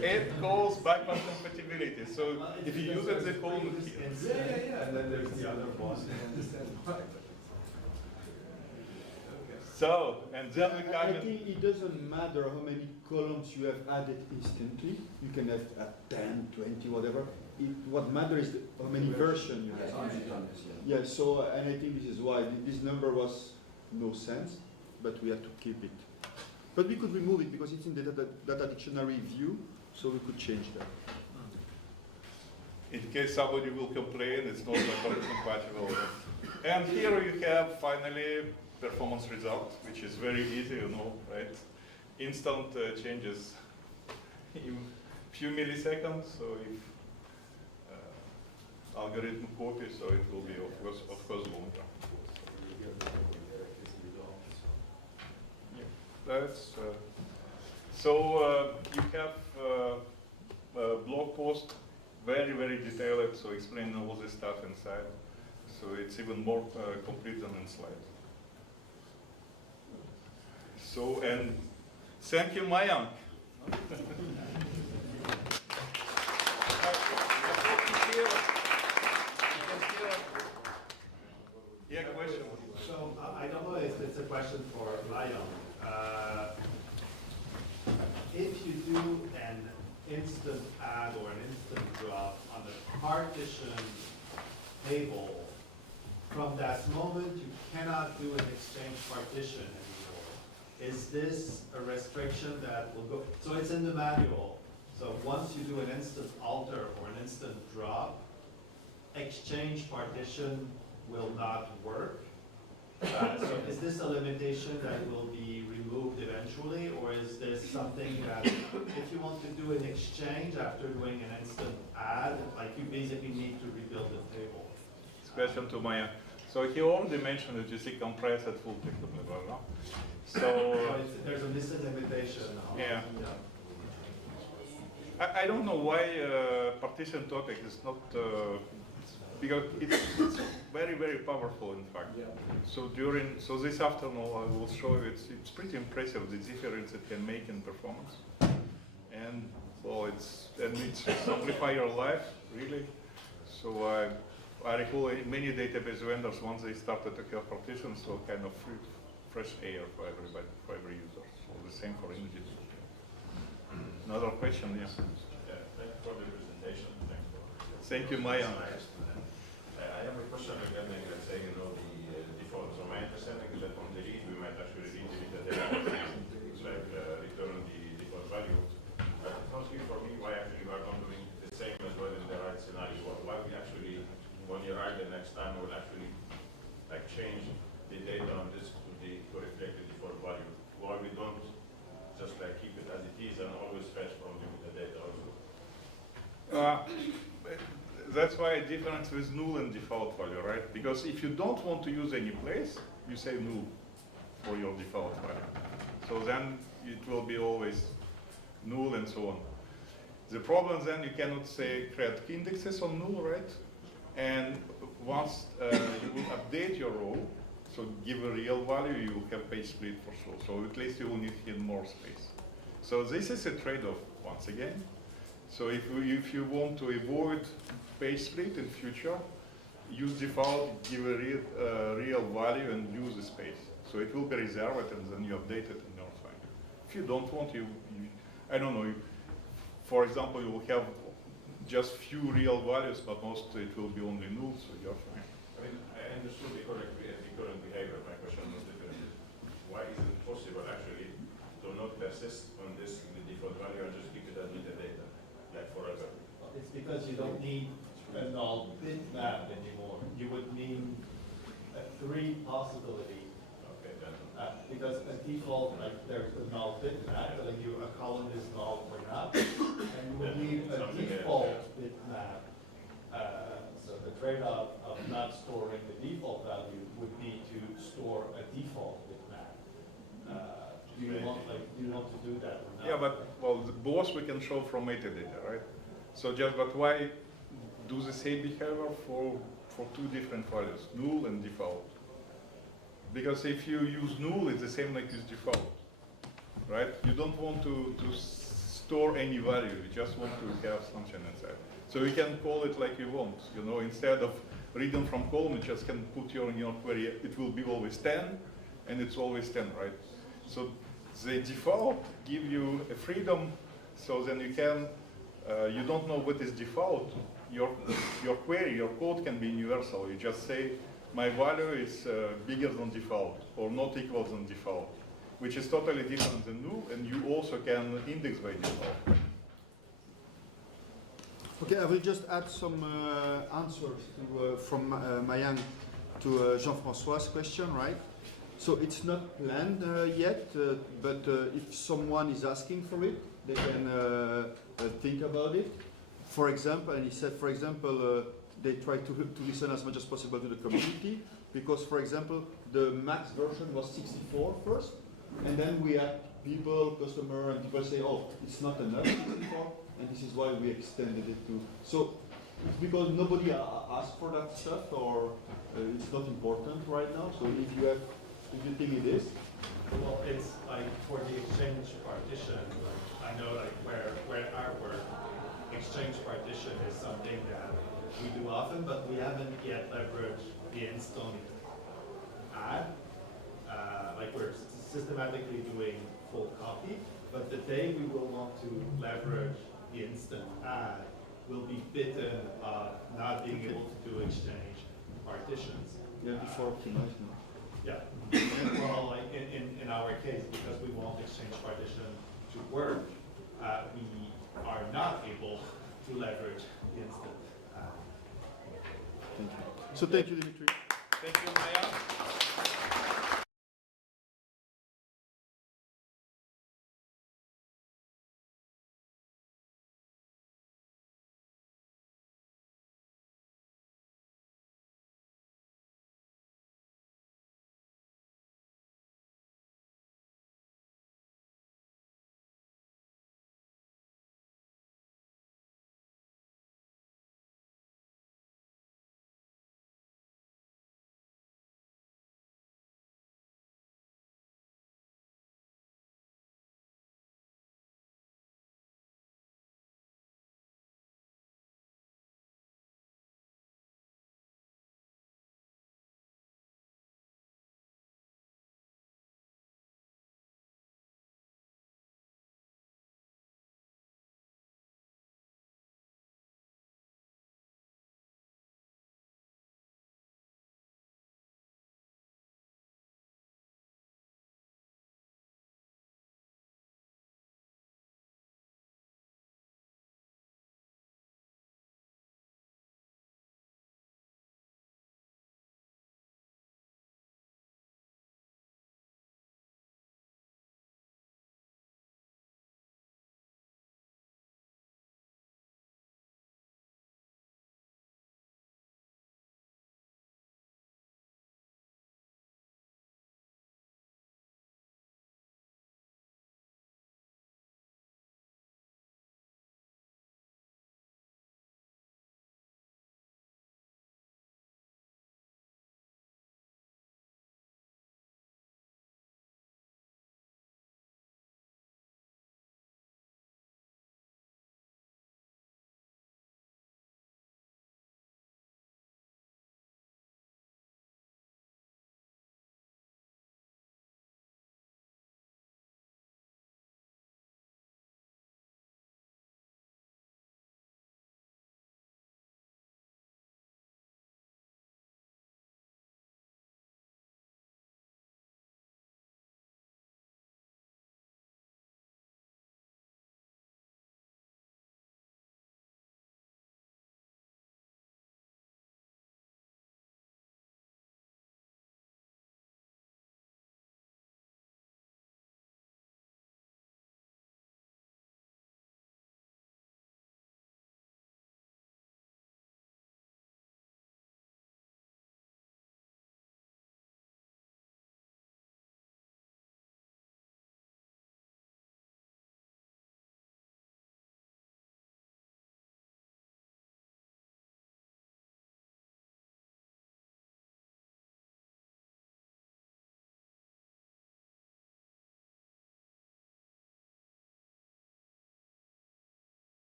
It calls backward compatibility. So if you use it, the column here. Yeah. And then there's the other one. I understand why. So, and then we I come in. think it doesn't matter how many columns you have added instantly. You can have 10, 20, whatever. What matters is how many versions you have. Yeah, so, and I think this is why this number was no sense, but we had to keep it. But we could remove it because it's in the data dictionary view, so we could change that. in case somebody will complain, it's not backwards compatible. And here you have finally performance result, which is very easy, you know, right? Instant changes in few milliseconds. So if algorithm copy, so it will be of course longer. Yeah, that's so you have a blog post, very detailed, so explain all this stuff inside. So it's even more complete than in slides. So, and thank you, Mayank. Yeah, question. So I don't know if it's a question for Lion. If you do an instant add or an instant drop on the partition table, from that moment you cannot do an exchange partition anymore. Is this a restriction that will go? So it's in the manual. So once you do an instant alter or an instant drop, exchange partition will not work. So is this a limitation that will be removed eventually, or is this something that if you want to do an exchange after doing an instant add, like you basically need to rebuild the table? Question to Maya. So he already mentioned that you see compress at full tick, blah, blah, blah. So there's a listed limitation. Yeah. I don't know why partition topic is not, because it's very powerful in fact. Yeah. So this afternoon I will show you, it's pretty impressive the difference it can make in performance. And well, it's simplify your life, really. So I recall many database vendors, once they started to have partitions, so kind of fresh air for everybody, for every user. So the same for images. Another question, yes. Yeah, thank you for the presentation. Thank you, Maya. I have a question regarding, let's say, the default. So my understanding is that on the read, we might actually read the metadata, like return the default value. But it's not clear for me why actually we are not doing the same as well in the right scenario. Why we actually, when you write the next time, we'll actually like change the data on this to reflect the default value. Why we don't just like keep it as it is and always fetch from the metadata also? That's why a difference with null and default value, right? Because if you don't want to use any place, you say null for your default value. So then it will be always null and so on. The problem then you cannot say create indexes on null, right? And once you will update your row, so give a real value, you will have page split for sure. So at least you will need here more space. So this is a trade-off once again. So if you want to avoid page split in future, use default, give a real value and use the space. So it will be reserved and then you update it in your file. If you don't want, I don't know, for example, you will have just few real values, but most it will be only null, so you're fine. I mean, I understood the current behavior. My question was different. Why is it possible actually to not persist on this the default value and just keep it as metadata, like forever? It's because you don't need a null bitmap anymore. You would need a 3 possibility. Okay, then. Because a default, like there's a null bitmap, telling you a column is null or not, and you would need a default bitmap. So the trade-off of not storing the default value would be to store a default bitmap. Do you want to do that or not? Yeah, but well, both we can show from metadata, right? So but why do the same behavior for two different values, null and default? Because if you use null, it's the same like use default, right? You don't want to store any value, you just want to have something inside. So you can call it like you want, instead of reading from column, you just can put in your query, it will be always 10, and it's always 10, right? So the default give you a freedom, so then you can, you don't know what is default. Your query, your code can be universal. You just say, my value is bigger than default, or not equal than default, which is totally different than null, and you also can index by default. Okay, I will just add some answers to, from Mayang to Jean-François' question, right? So it's not planned yet, but if someone is asking for it, they can think about it. For example, and he said, for example, they try to listen as much as possible to the community, because, for example, the max version was 64 first, and then we had people, customer, and people say, oh, it's not enough 64, and this is why we extended it to. So it's because nobody asked for that stuff, or it's not important right now. So if you have, if you think it is. Well, it's like for the exchange partition, like I know like where our work, exchange partition is something that we do often, but we haven't yet leveraged the instant add. Like we're systematically doing full copy, but the day we will want to leverage the instant add will be bitten of not being able to do exchange partitions. Yeah, before optimized now. Yeah. Well, like in our case, because we want exchange partition to work, we are not able to leverage the instant. Thank you. So thank you, Dimitri. Thank you, Maya.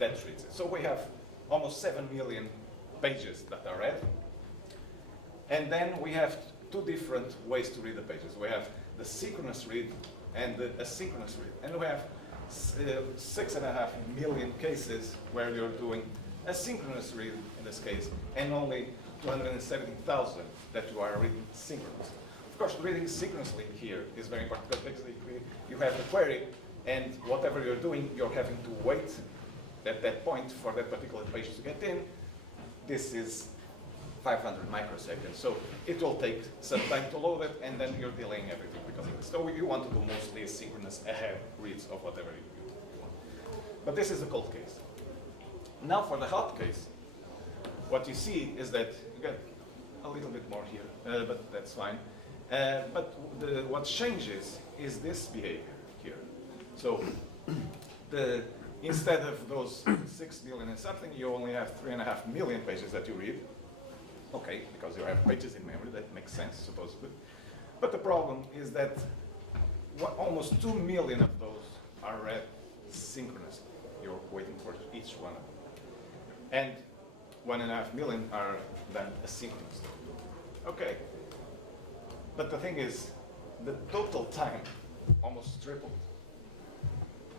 that reads it. So we have almost 7 million pages that are read. And then we have two different ways to read the pages. We have the synchronous read and the asynchronous read. And we have 6.5 million cases where you're doing asynchronous read in this case, and only 270,000 that you are reading synchronously. Of course, reading synchronously here is very important because basically you have the query, and whatever you're doing, you're having to wait at that point for that particular page to get in. This is 500 microseconds. So it will take some time to load it, and then you're delaying everything because of it. So you want to do mostly asynchronous ahead reads of whatever you want. But this is the cold case. Now for the hot case, what you see is that you get a little bit more here, but that's fine. But what changes is this behavior here. So instead of those 6 million and something, you only have 3.5 million pages that you read. Okay, because you have pages in memory, that makes sense, supposedly. But the problem is that almost 2 million of those are read synchronously. You're waiting for each one of them. And 1.5 million are done asynchronously. Okay. But the thing is, the total time almost tripled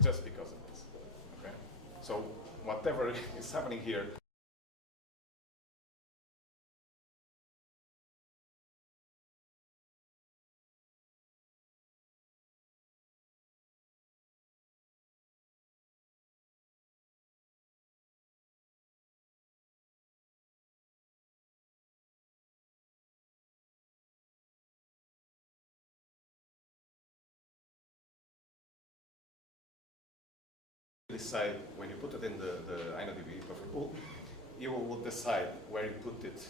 just because of this. Okay? So whatever is happening here, decide when you put it in the InnoDB buffer pool, you will decide where you put it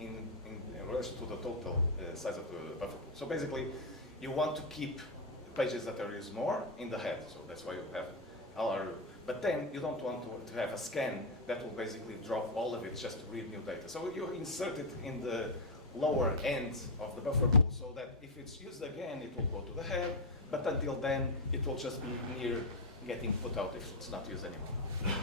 in relation to the total size of the buffer pool. So basically, you want to keep pages that are used more in the head. So that's why you have LRU. But then you don't want to have a scan that will basically drop all of it just to read new data. So you insert it in the lower end of the buffer pool so that if it's used again, it will go to the head. But until then, it will just be near getting put out if it's not used anymore.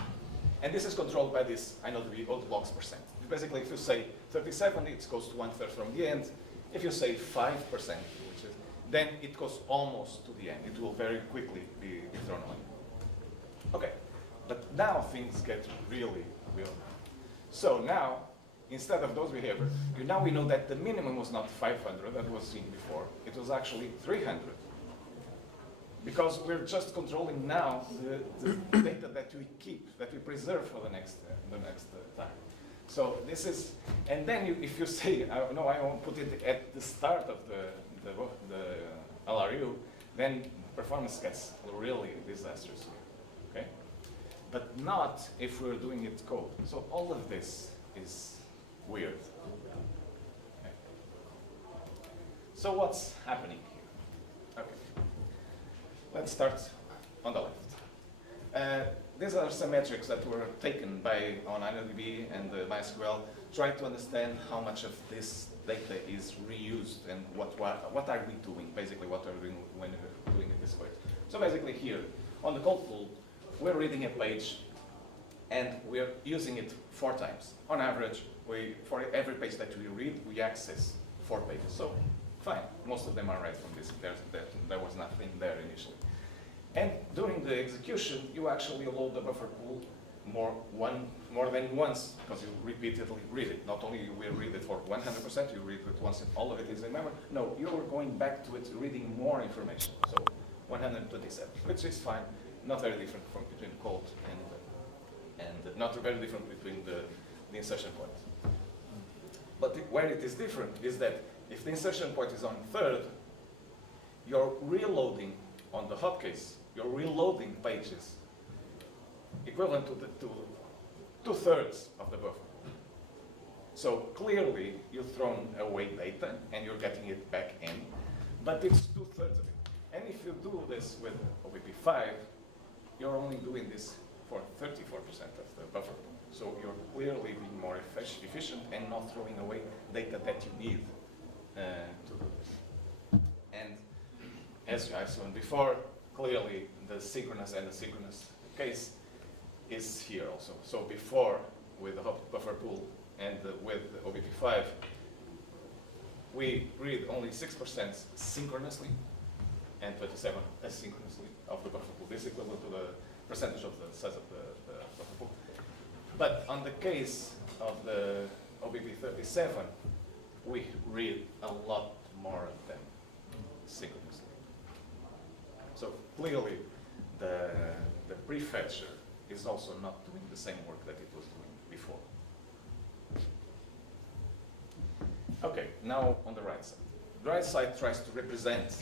And this is controlled by this InnoDB old blocks %. Basically, if you say 37, it goes to 1/3 from the end. If you say 5%, then it goes almost to the end. It will very quickly be thrown away. Okay, but now things get really real. So now, instead of those behaviors, now we know that the minimum was not 500 that was seen before. It was actually 300. Because we're just controlling now the data that we keep, that we preserve for the next time. So this is, and then if you say, no, I won't put it at the start of the LRU, then performance gets really disastrous here, okay? But not if we're doing it code. So all of this is weird. Okay. So what's happening here? Okay. Let's start on the left. These are some metrics that were taken on InnoDB and MySQL, trying to understand how much of this data is reused and what are we doing, basically what are we doing when we're doing it this way. So basically here, on the cold pool, we're reading a page and we're using it 4 times. On average, for every page that we read, we access 4 pages. So fine, most of them are read from this. There was nothing there initially. And during the execution, you actually load the buffer pool more than once, because you repeatedly read it. Not only will you read it for 100%, you read it once and all of it is in memory. No, you are going back to it, reading more information. So 127, which is fine. Not very different from between cold and not very different between the insertion point. But where it is different is that if the insertion point is on 3rd, you're reloading on the hot case, you're reloading pages equivalent to 2/3 of the buffer. So clearly, you've thrown away data and you're getting it back in, but it's 2/3 of it. And if you do this with OBP5, you're only doing this for 34% of the buffer. So you're clearly being more efficient and not throwing away data that you need to do this. And as I said before, clearly the synchronous and asynchronous case is here also. So before, with the buffer pool and with the OBP5, we read only 6% synchronously and 27% asynchronously of the buffer pool. This is equivalent to the percentage of the size of the buffer pool. But on the case of the OBP37, we read a lot more than synchronously. So clearly, the prefetcher is also not doing the same work that it was doing before. Okay, now on the right side. The right side tries to represent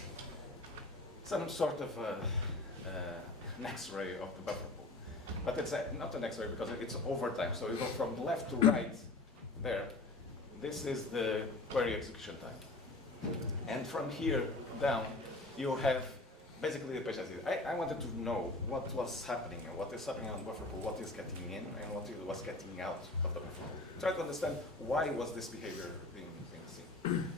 some sort of an X-ray of the buffer pool. But it's not an X-ray because it's over time. So you go from left to right there. This is the query execution time. And from here down, you have basically the page as is. I wanted to know what was happening and what is happening on the buffer pool, what is getting in and what was getting out of the buffer pool. Try to understand why was this behavior being seen.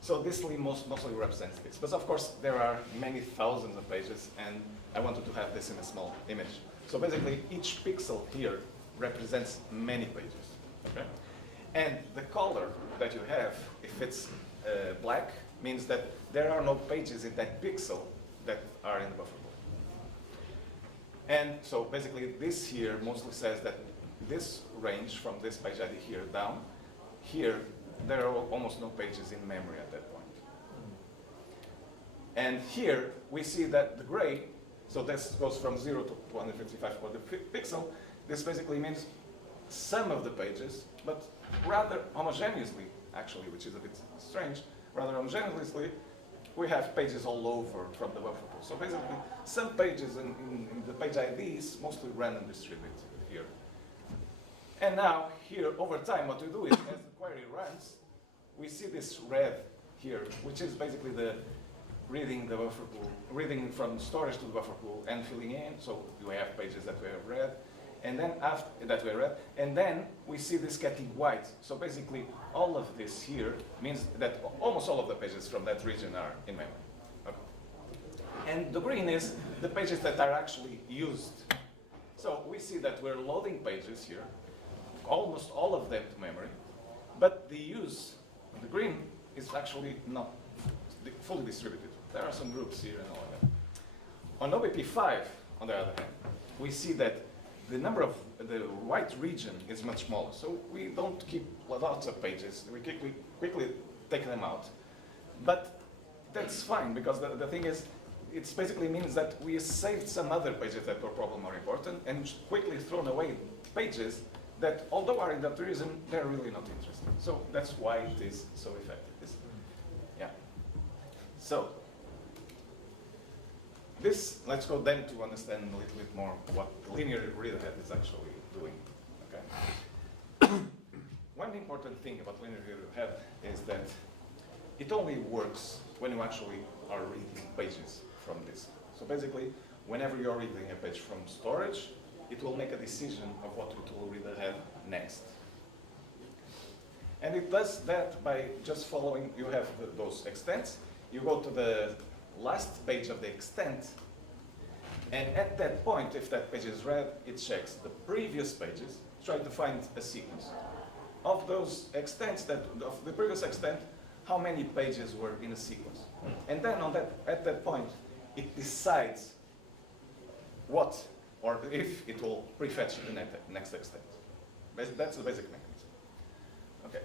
So this mostly represents this. But of course, there are many thousands of pages, and I wanted to have this in a small image. So basically, each pixel here represents many pages. Okay? And the color that you have, if it's black, means that there are no pages in that pixel that are in the buffer pool. And so basically, this here mostly says that this range from this page ID here down, here, there are almost no pages in memory at that point. And here, we see that the gray, so this goes from 0 to 255 for the pixel. This basically means some of the pages, but rather homogeneously, actually, which is a bit strange, rather homogeneously, we have pages all over from the buffer pool. So basically, some pages in the page IDs, mostly random distributed here. And now, here, over time, what we do is, as the query runs, we see this red here, which is basically the reading the buffer pool, reading from storage to the buffer pool and filling in. So we have pages that we have read, and then after that we read, and then we see this getting white. So basically, all of this here means that almost all of the pages from that region are in memory. Okay. And the green is the pages that are actually used. So we see that we're loading pages here, almost all of them to memory, but the use, the green, is actually not fully distributed. There are some groups here and all of that. On OBP5, on the other hand, we see that the number of the white region is much smaller. So we don't keep lots of pages. We quickly take them out. But that's fine, because the thing is, it basically means that we saved some other pages that were probably more important and quickly thrown away pages that, although are in that region, they're really not interesting. So that's why it is so effective. Yeah. So this, let's go then to understand a little bit more what linear readerhead is actually doing. Okay. One important thing about linear readerhead is that it only works when you actually are reading pages from this. So basically, whenever you're reading a page from storage, it will make a decision of what it will read ahead next. And it does that by just following, you have those extents, you go to the last page of the extent, and at that point, if that page is read, it checks the previous pages, try to find a sequence. Of those extents, of the previous extent, how many pages were in a sequence? And then at that point, it decides what, or if it will prefetch the next extent. That's the basic mechanism. Okay.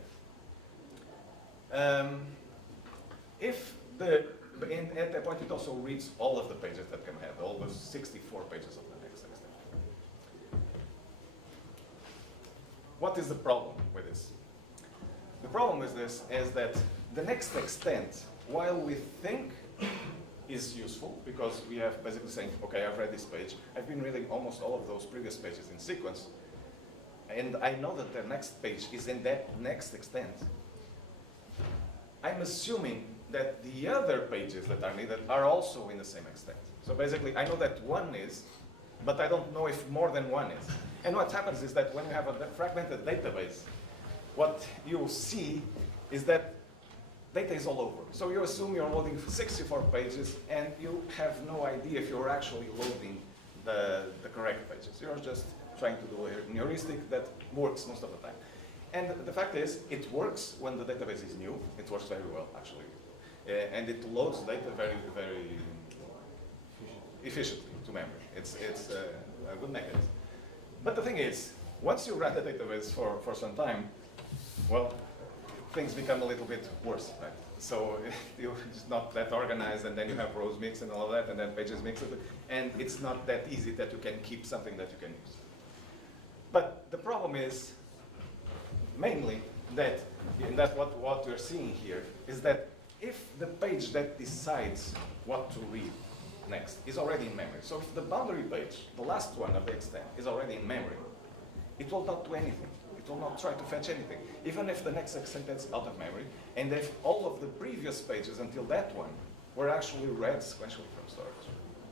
At that point, it also reads all of the pages that can have, all those 64 pages of the next extent. What is the problem with this? The problem with this is that the next extent, while we think is useful, because we have basically saying, okay, I've read this page, I've been reading almost all of those previous pages in sequence, and I know that the next page is in that next extent. I'm assuming that the other pages that are needed are also in the same extent. So basically, I know that one is, but I don't know if more than one is. And what happens is that when you have a fragmented database, what you see is that data is all over. So you assume you're loading 64 pages, and you have no idea if you're actually loading the correct pages. You're just trying to do a heuristic that works most of the time. And the fact is, it works when the database is new. It works very well, actually. And it loads data very, very efficiently to memory. It's a good mechanism. But the thing is, once you run the database for some time, well, things become a little bit worse, right? So it's not that organized, and then you have rows mixed and all of that, and then pages mixed, and it's not that easy that you can keep something that you can use. But the problem is, mainly, that what we're seeing here is that if the page that decides what to read next is already in memory, so if the boundary page, the last one of the extent, is already in memory, it will not do anything. It will not try to fetch anything, even if the next extent is out of memory, and if all of the previous pages until that one were actually read sequentially from storage.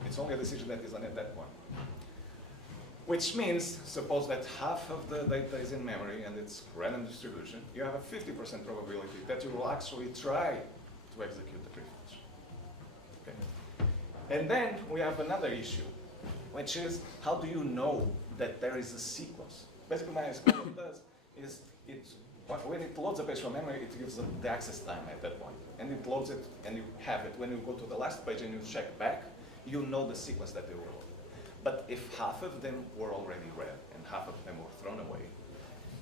It's only a decision that is on at that one. Which means, suppose that half of the data is in memory and it's random distribution, you have a 50% probability that you will actually try to execute the prefetch. Okay. And then we have another issue, which is, how do you know that there is a sequence? Basically, what MySQL does is, when it loads a page from memory, it gives the access time at that point. And it loads it, and you have it. When you go to the last page and you check back, you know the sequence that they were loaded. But if half of them were already read and half of them were thrown away,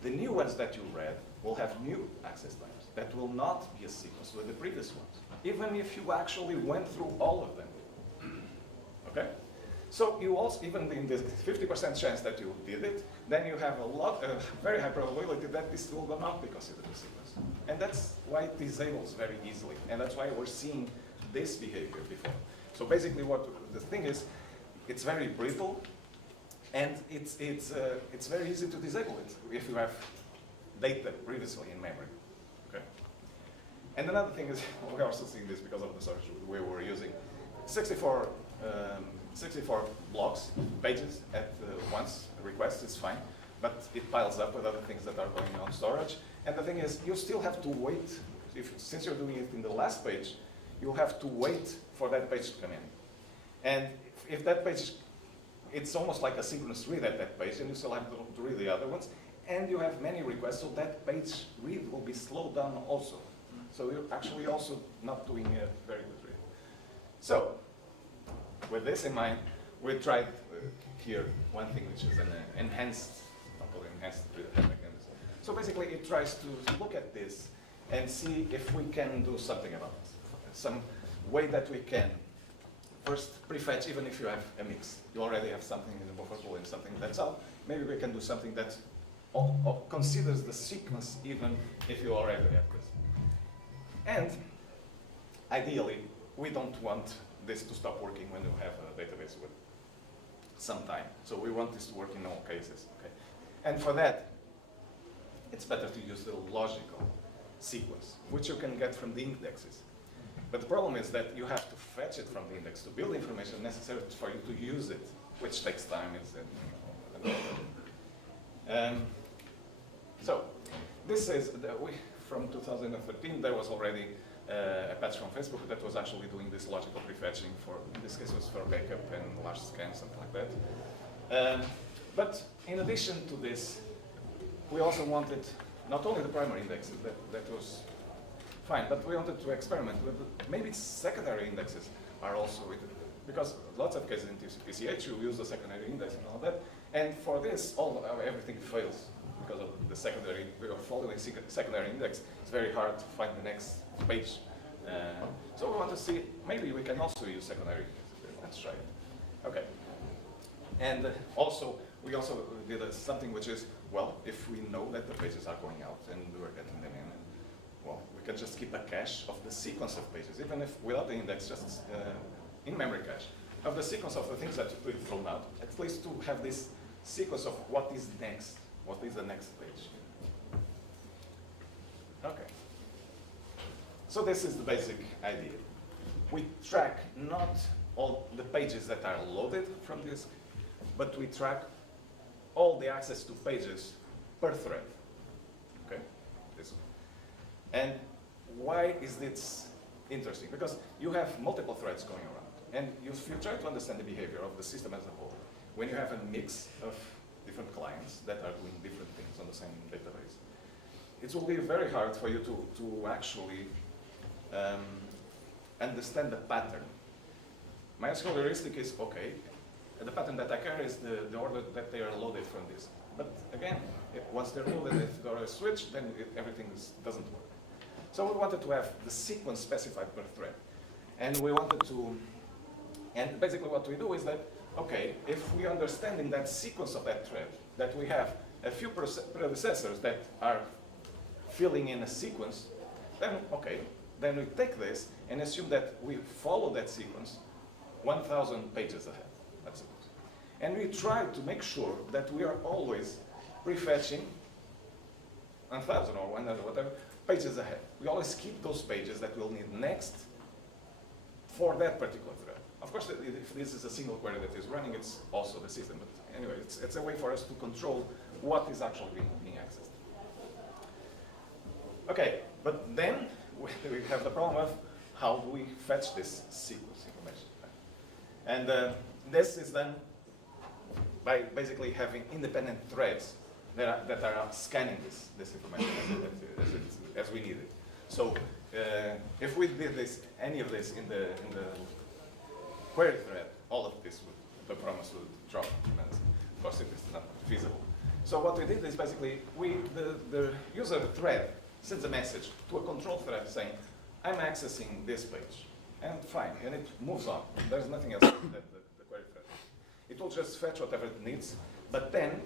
the new ones that you read will have new access times. That will not be a sequence with the previous ones, even if you actually went through all of them. Okay? So you also, even in the 50% chance that you did it, then you have a very high probability that this will not be considered a sequence. And that's why it disables very easily. And that's why we're seeing this behavior before. So basically what the thing is, it's very brittle, and it's very easy to disable it if you have data previously in memory. Okay. And another thing is, we're also seeing this because of the storage we were using. 64 blocks, pages at once, request is fine, but it piles up with other things that are going on storage. And the thing is, you still have to wait, since you're doing it in the last page, you have to wait for that page to come in. And if that page, it's almost like a synchronous read at that page, and you still have to read the other ones, and you have many requests, so that page read will be slowed down also. So you're actually also not doing a very good read. So, with this in mind, we tried here one thing, which is an enhanced mechanism. So basically, it tries to look at this and see if we can do something about it. Some way that we can first prefetch, even if you have a mix. You already have something in the buffer pool and something that's out. Maybe we can do something that considers the sequence, even if you already have this. And ideally, we don't want this to stop working when you have a database with some time. So we want this to work in all cases. Okay? And for that, it's better to use the logical sequence, which you can get from the indexes. But the problem is that you have to fetch it from the index to build information necessary for you to use it, which takes time. So this is, from 2013, there was already a patch from Facebook that was actually doing this logical prefetching for, in this case, was for backup and large scans, something like that. But in addition to this, we also wanted not only the primary indexes, that was fine, but we wanted to experiment with maybe secondary indexes are also with it. Because lots of cases in PCH, you use the secondary index and all that. And for this, everything fails because of the secondary, we are following secondary index. It's very hard to find the next page. So we want to see, maybe we can also use secondary indexes. Let's try it. Okay. And we also did something which is, well, if we know that the pages are going out and we're getting them in, well, we can just keep a cache of the sequence of pages, even if without the index, just in-memory cache, of the sequence of the things that we've thrown out, at least to have this sequence of what is next, what is the next page. Okay. So this is the basic idea. We track not all the pages that are loaded from disk, but we track all the access to pages per thread. Okay? And why is this interesting? Because you have multiple threads going around. And if you try to understand the behavior of the system as a whole, when you have a mix of different clients that are doing different things on the same database, it will be very hard for you to actually understand the pattern. MySQL heuristic is okay. The pattern that I care is the order that they are loaded from this. But again, once they're loaded, if there is a switch, then everything doesn't work. So we wanted to have the sequence specified per thread. And we wanted to, and basically what we do is that, okay, if we understand in that sequence of that thread that we have a few predecessors that are filling in a sequence, then okay, then we take this and assume that we follow that sequence 1,000 pages ahead, that's it. And we try to make sure that we are always prefetching 1,000 or 100, whatever, pages ahead. We always keep those pages that we'll need next for that particular thread. Of course, if this is a single query that is running, it's also the system. But anyway, it's a way for us to control what is actually being accessed. Okay, but then we have the problem of how do we fetch this sequence information. And this is done by basically having independent threads that are scanning this information as we need it. So if we did any of this in the query thread, all of this the promise would drop. Of course, it is not feasible. So what we did is basically the user thread sends a message to a control thread saying, I'm accessing this page. And fine, and it moves on. There's nothing else that the query thread. It will just fetch whatever it needs, but then,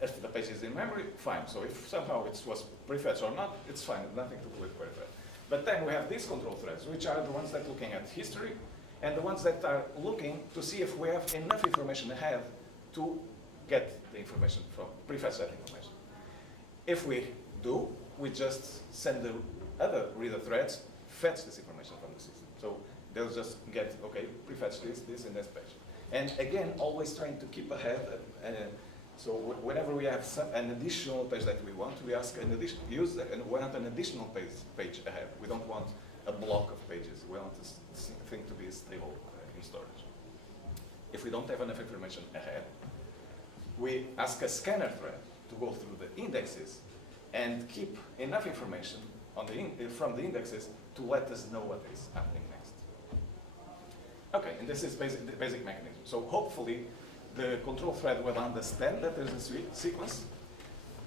if the page is in memory, fine. So if somehow it was prefetched or not, it's fine, nothing to do with query thread. But then we have these control threads, which are the ones that are looking at history, and the ones that are looking to see if we have enough information ahead to get the information from, prefetch that information. If we do, we just send the other reader threads, fetch this information from the system. So they'll just get, okay, prefetch this, and this page. And again, always trying to keep ahead. So whenever we have an additional page that we want, we ask an additional user and we want an additional page ahead. We don't want a block of pages. We want this thing to be stable in storage. If we don't have enough information ahead, we ask a scanner thread to go through the indexes and keep enough information on from the indexes to let us know what is happening next. Okay, and this is the basic mechanism. So hopefully the control thread will understand that there's a sequence,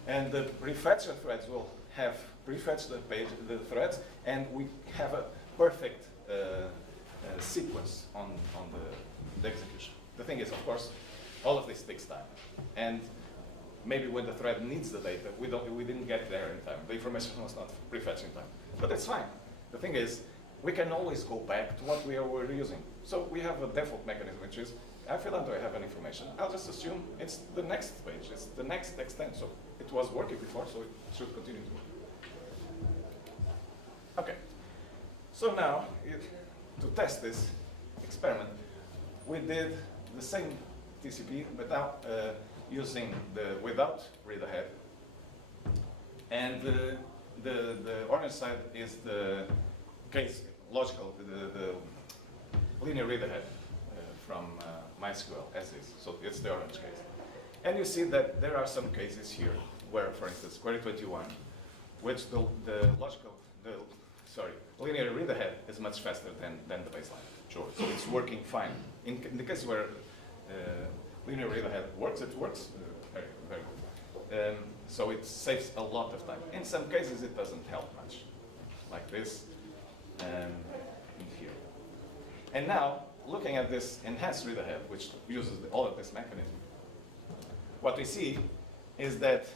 and the prefetcher threads will have prefetched the threads, and we have a perfect sequence on the execution. The thing is, of course, all of this takes time, and maybe when the thread needs the data, we didn't get there in time. The information was not prefetched in time, but it's fine. The thing is, we can always go back to what we were using. So we have a default mechanism, which is, I feel that I have an information. I'll just assume it's the next page, it's the next extent. So it was working before, so it should continue to work. Okay. So now, to test this experiment, we did the same TCP, but now using without read ahead. And the orange side is the case logical, the linear read ahead from MySQL as is. So it's the orange case. And you see that there are some cases here where, for instance, query 21, which the linear read ahead is much faster than the baseline. Sure. So it's working fine. In the case where linear read ahead works, it works very, very good. So it saves a lot of time. In some cases, it doesn't help much, like this and here. And now, looking at this enhanced read ahead, which uses all of this mechanism, what we see is that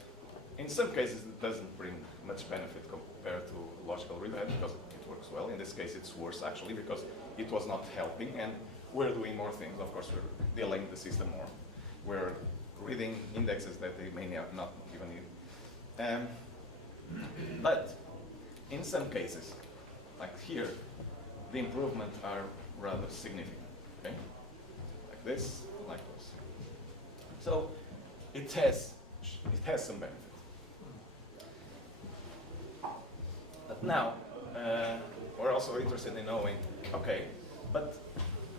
in some cases it doesn't bring much benefit compared to logical read ahead because it works well. In this case, it's worse actually because it was not helping, and we're doing more things. Of course, we're delaying the system more. We're reading indexes that they may not even need. But in some cases, like here, the improvements are rather significant. Okay? Like this, like this. So it has some benefit. But now, we're also interested in knowing, okay, but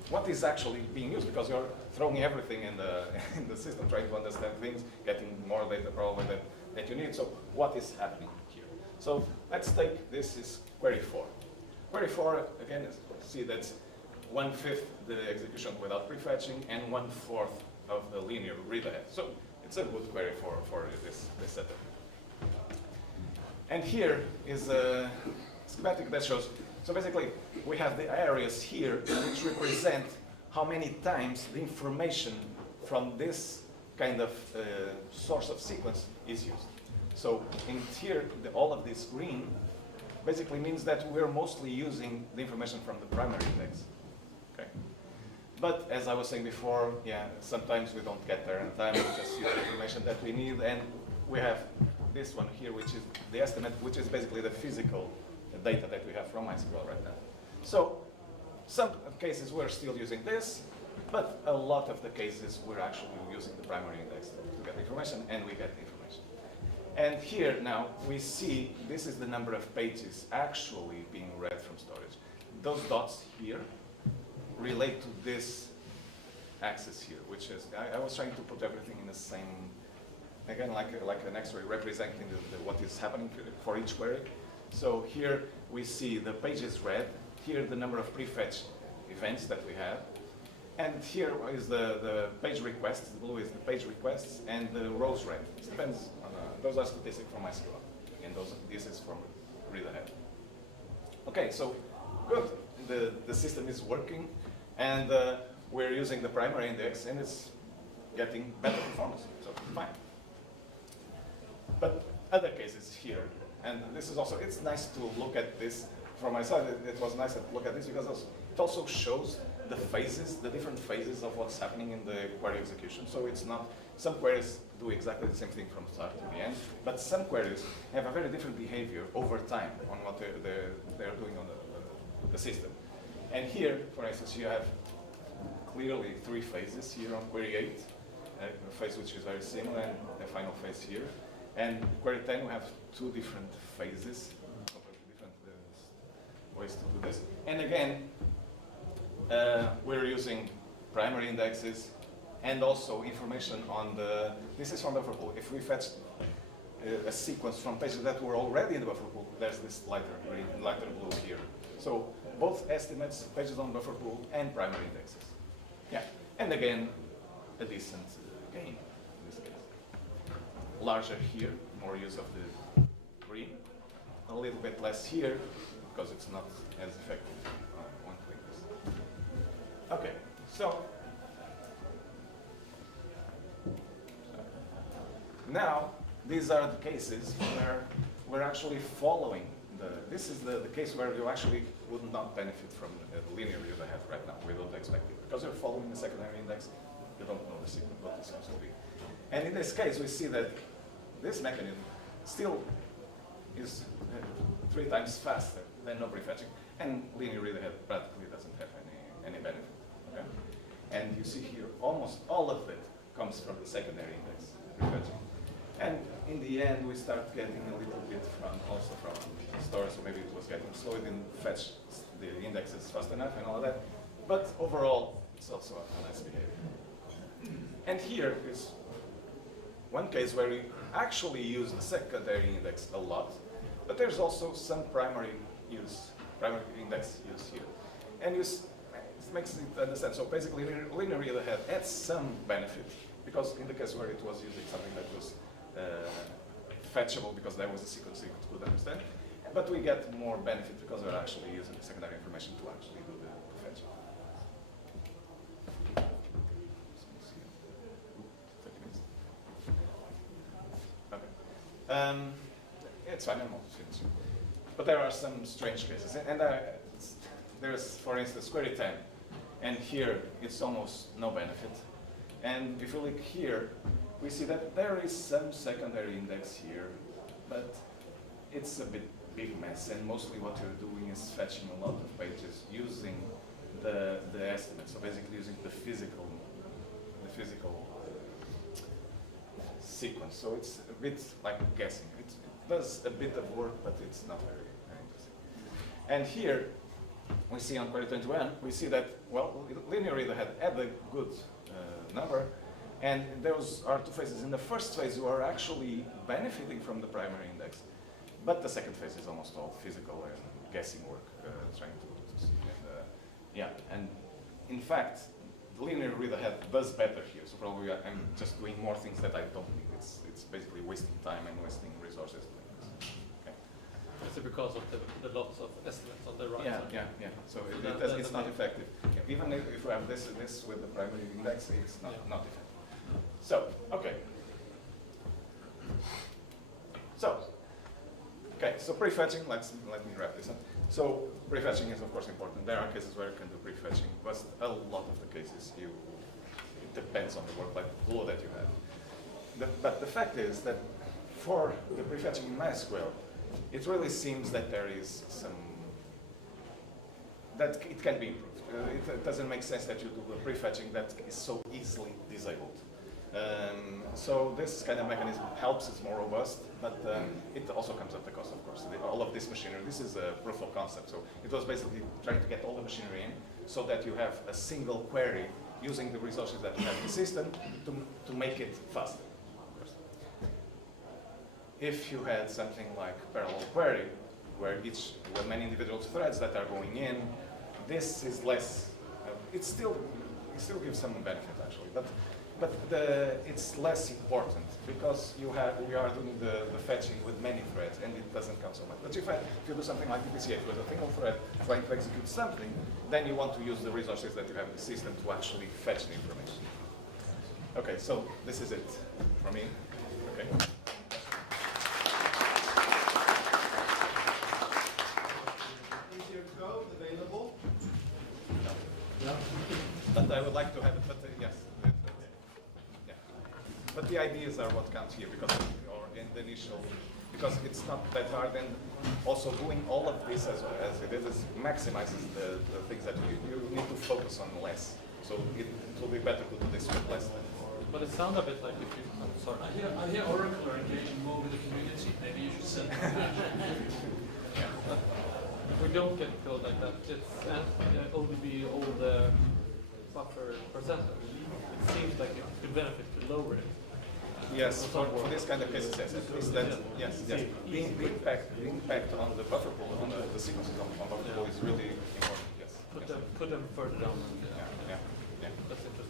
what is actually being used, because you're throwing everything in the, in the system, trying to understand things, getting more data probably that you need. So what is happening here? So let's take, this is query 4. Query 4, again, see that's 1/5 the execution without prefetching and 1/4 of the linear read ahead. So it's a good query for this setup. And here is a schematic that shows, so basically we have the areas here which represent how many times the information from this kind of source of sequence is used. So in here, all of this green basically means that we're mostly using the information from the primary index. Okay. But as I was saying before, yeah, sometimes we don't get there in time, we just use the information that we need, and we have this one here, which is the estimate, which is basically the physical data that we have from MySQL right now. So some cases we're still using this, but a lot of the cases we're actually using the primary index to get information, and we get the information. And here now we see this is the number of pages actually being read from storage. Those dots here relate to this axis here, which is, I was trying to put everything in the same, again, like an X-ray representing what is happening for each query. So here we see the pages read, here the number of prefetch events that we have, and here is the page requests, the blue is the page requests, and the rows read. It depends on, those are statistics from MySQL, and this is from read ahead. Okay, so good, the system is working, and we're using the primary index, and it's getting better performance, so fine. But other cases here, and this is also, it's nice to look at this from my side. It was nice to look at this because it also shows the phases, the different phases of what's happening in the query execution. So it's not, some queries do exactly the same thing from start to the end, but some queries have a very different behavior over time on what they're doing on the system. And here, for instance, you have clearly 3 phases here on query 8, a phase which is very similar, and the final phase here. And query 10, we have 2 different phases, different ways to do this. And again, we're using primary indexes and also information on this is from the buffer pool. If we fetch a sequence from pages that were already in the buffer pool, there's this lighter green, lighter blue here. So both estimates, pages on buffer pool, and primary indexes. Yeah, and again, a decent gain in this case. Larger here, more use of the green. A little bit less here, because it's not as effective on quickness. Okay, so now these are the cases where we're actually following this is the case where you actually would not benefit from the linear view they have right now. We don't expect it. Because you're following the secondary index, you don't know the sequence, what the sequence will be. And in this case, we see that this mechanism still is 3 times faster than no prefetching, and linear read ahead practically doesn't have any benefit. Okay? And you see here, almost all of it comes from the secondary index prefetching. And in the end, we start getting a little bit also from storage, so maybe it was getting slow, it didn't fetch the indexes fast enough and all that. But overall, it's also a nice behavior. And here is one case where we actually use the secondary index a lot, but there's also some primary index use here. And it makes it understand. So basically, linear read ahead adds some benefit, because in the case where it was using something that was fetchable because there was a sequence you could understand, but we get more benefit because we're actually using the secondary information to actually do the fetching. Okay. It's fine, I'm almost finished. But there are some strange cases, and there's, for instance, query 10, and here it's almost no benefit. And if you look here, we see that there is some secondary index here, but it's a big mess, and mostly what you're doing is fetching a lot of pages using the estimate, so basically using the physical sequence. So it's a bit like guessing. It does a bit of work, but it's not very interesting. And here, we see on query 21, we see that, well, linear reader had a good number, and those are two phases. In the first phase, you are actually benefiting from the primary index, but the second phase is almost all physical and guessing work, trying to see. And, yeah, and in fact, the linear reader does better here, so probably I'm just doing more things that I don't need. It's basically wasting time and wasting resources. Okay. Is it because of the lots of estimates on the right Yeah, side? yeah. So it's not effective. Yeah. Even if you have this with the primary index, it's not effective. So, okay. So, okay, so prefetching, let me wrap this up. So prefetching is of course important. There are cases where you can do prefetching, but a lot of the cases it depends on the workload that you have. But the fact is that for the prefetching in MySQL, it really seems that there is that it can be improved. It doesn't make sense that you do a prefetching that is so easily disabled. So this kind of mechanism helps, it's more robust, but it also comes at the cost, of course. All of this machinery, this is a proof of concept, so it was basically trying to get all the machinery in so that you have a single query using the resources that you have in the system to make it faster. If you had something like parallel query, where many individual threads that are going in, this is less, it still gives some benefit actually, but it's less important because we are doing the fetching with many threads and it doesn't count so much. But if you do something like DPCH with a single thread trying to execute something, then you want to use the resources that you have in the system to actually fetch the information. Okay, so this is it for me. Okay. Available? No. But I would like to have it, but yes. Yeah. But the ideas are what counts here because it's not that hard, and also doing all of this as it is maximizes the things that you need to focus on less. So it will be better to do this with less. But it sounds a bit like if you, I'm sorry. I hear Oracle are engaging more with the community. Maybe you should send them that. If we don't get code like that, it's only be all the buffer percentage. It seems like it could benefit to lower it. Yes, for this kind of cases, yes. At least that, yes. The impact on the buffer pool, on the sequences on buffer pool is really important. Yes. Put them further down. Yeah. That's interesting.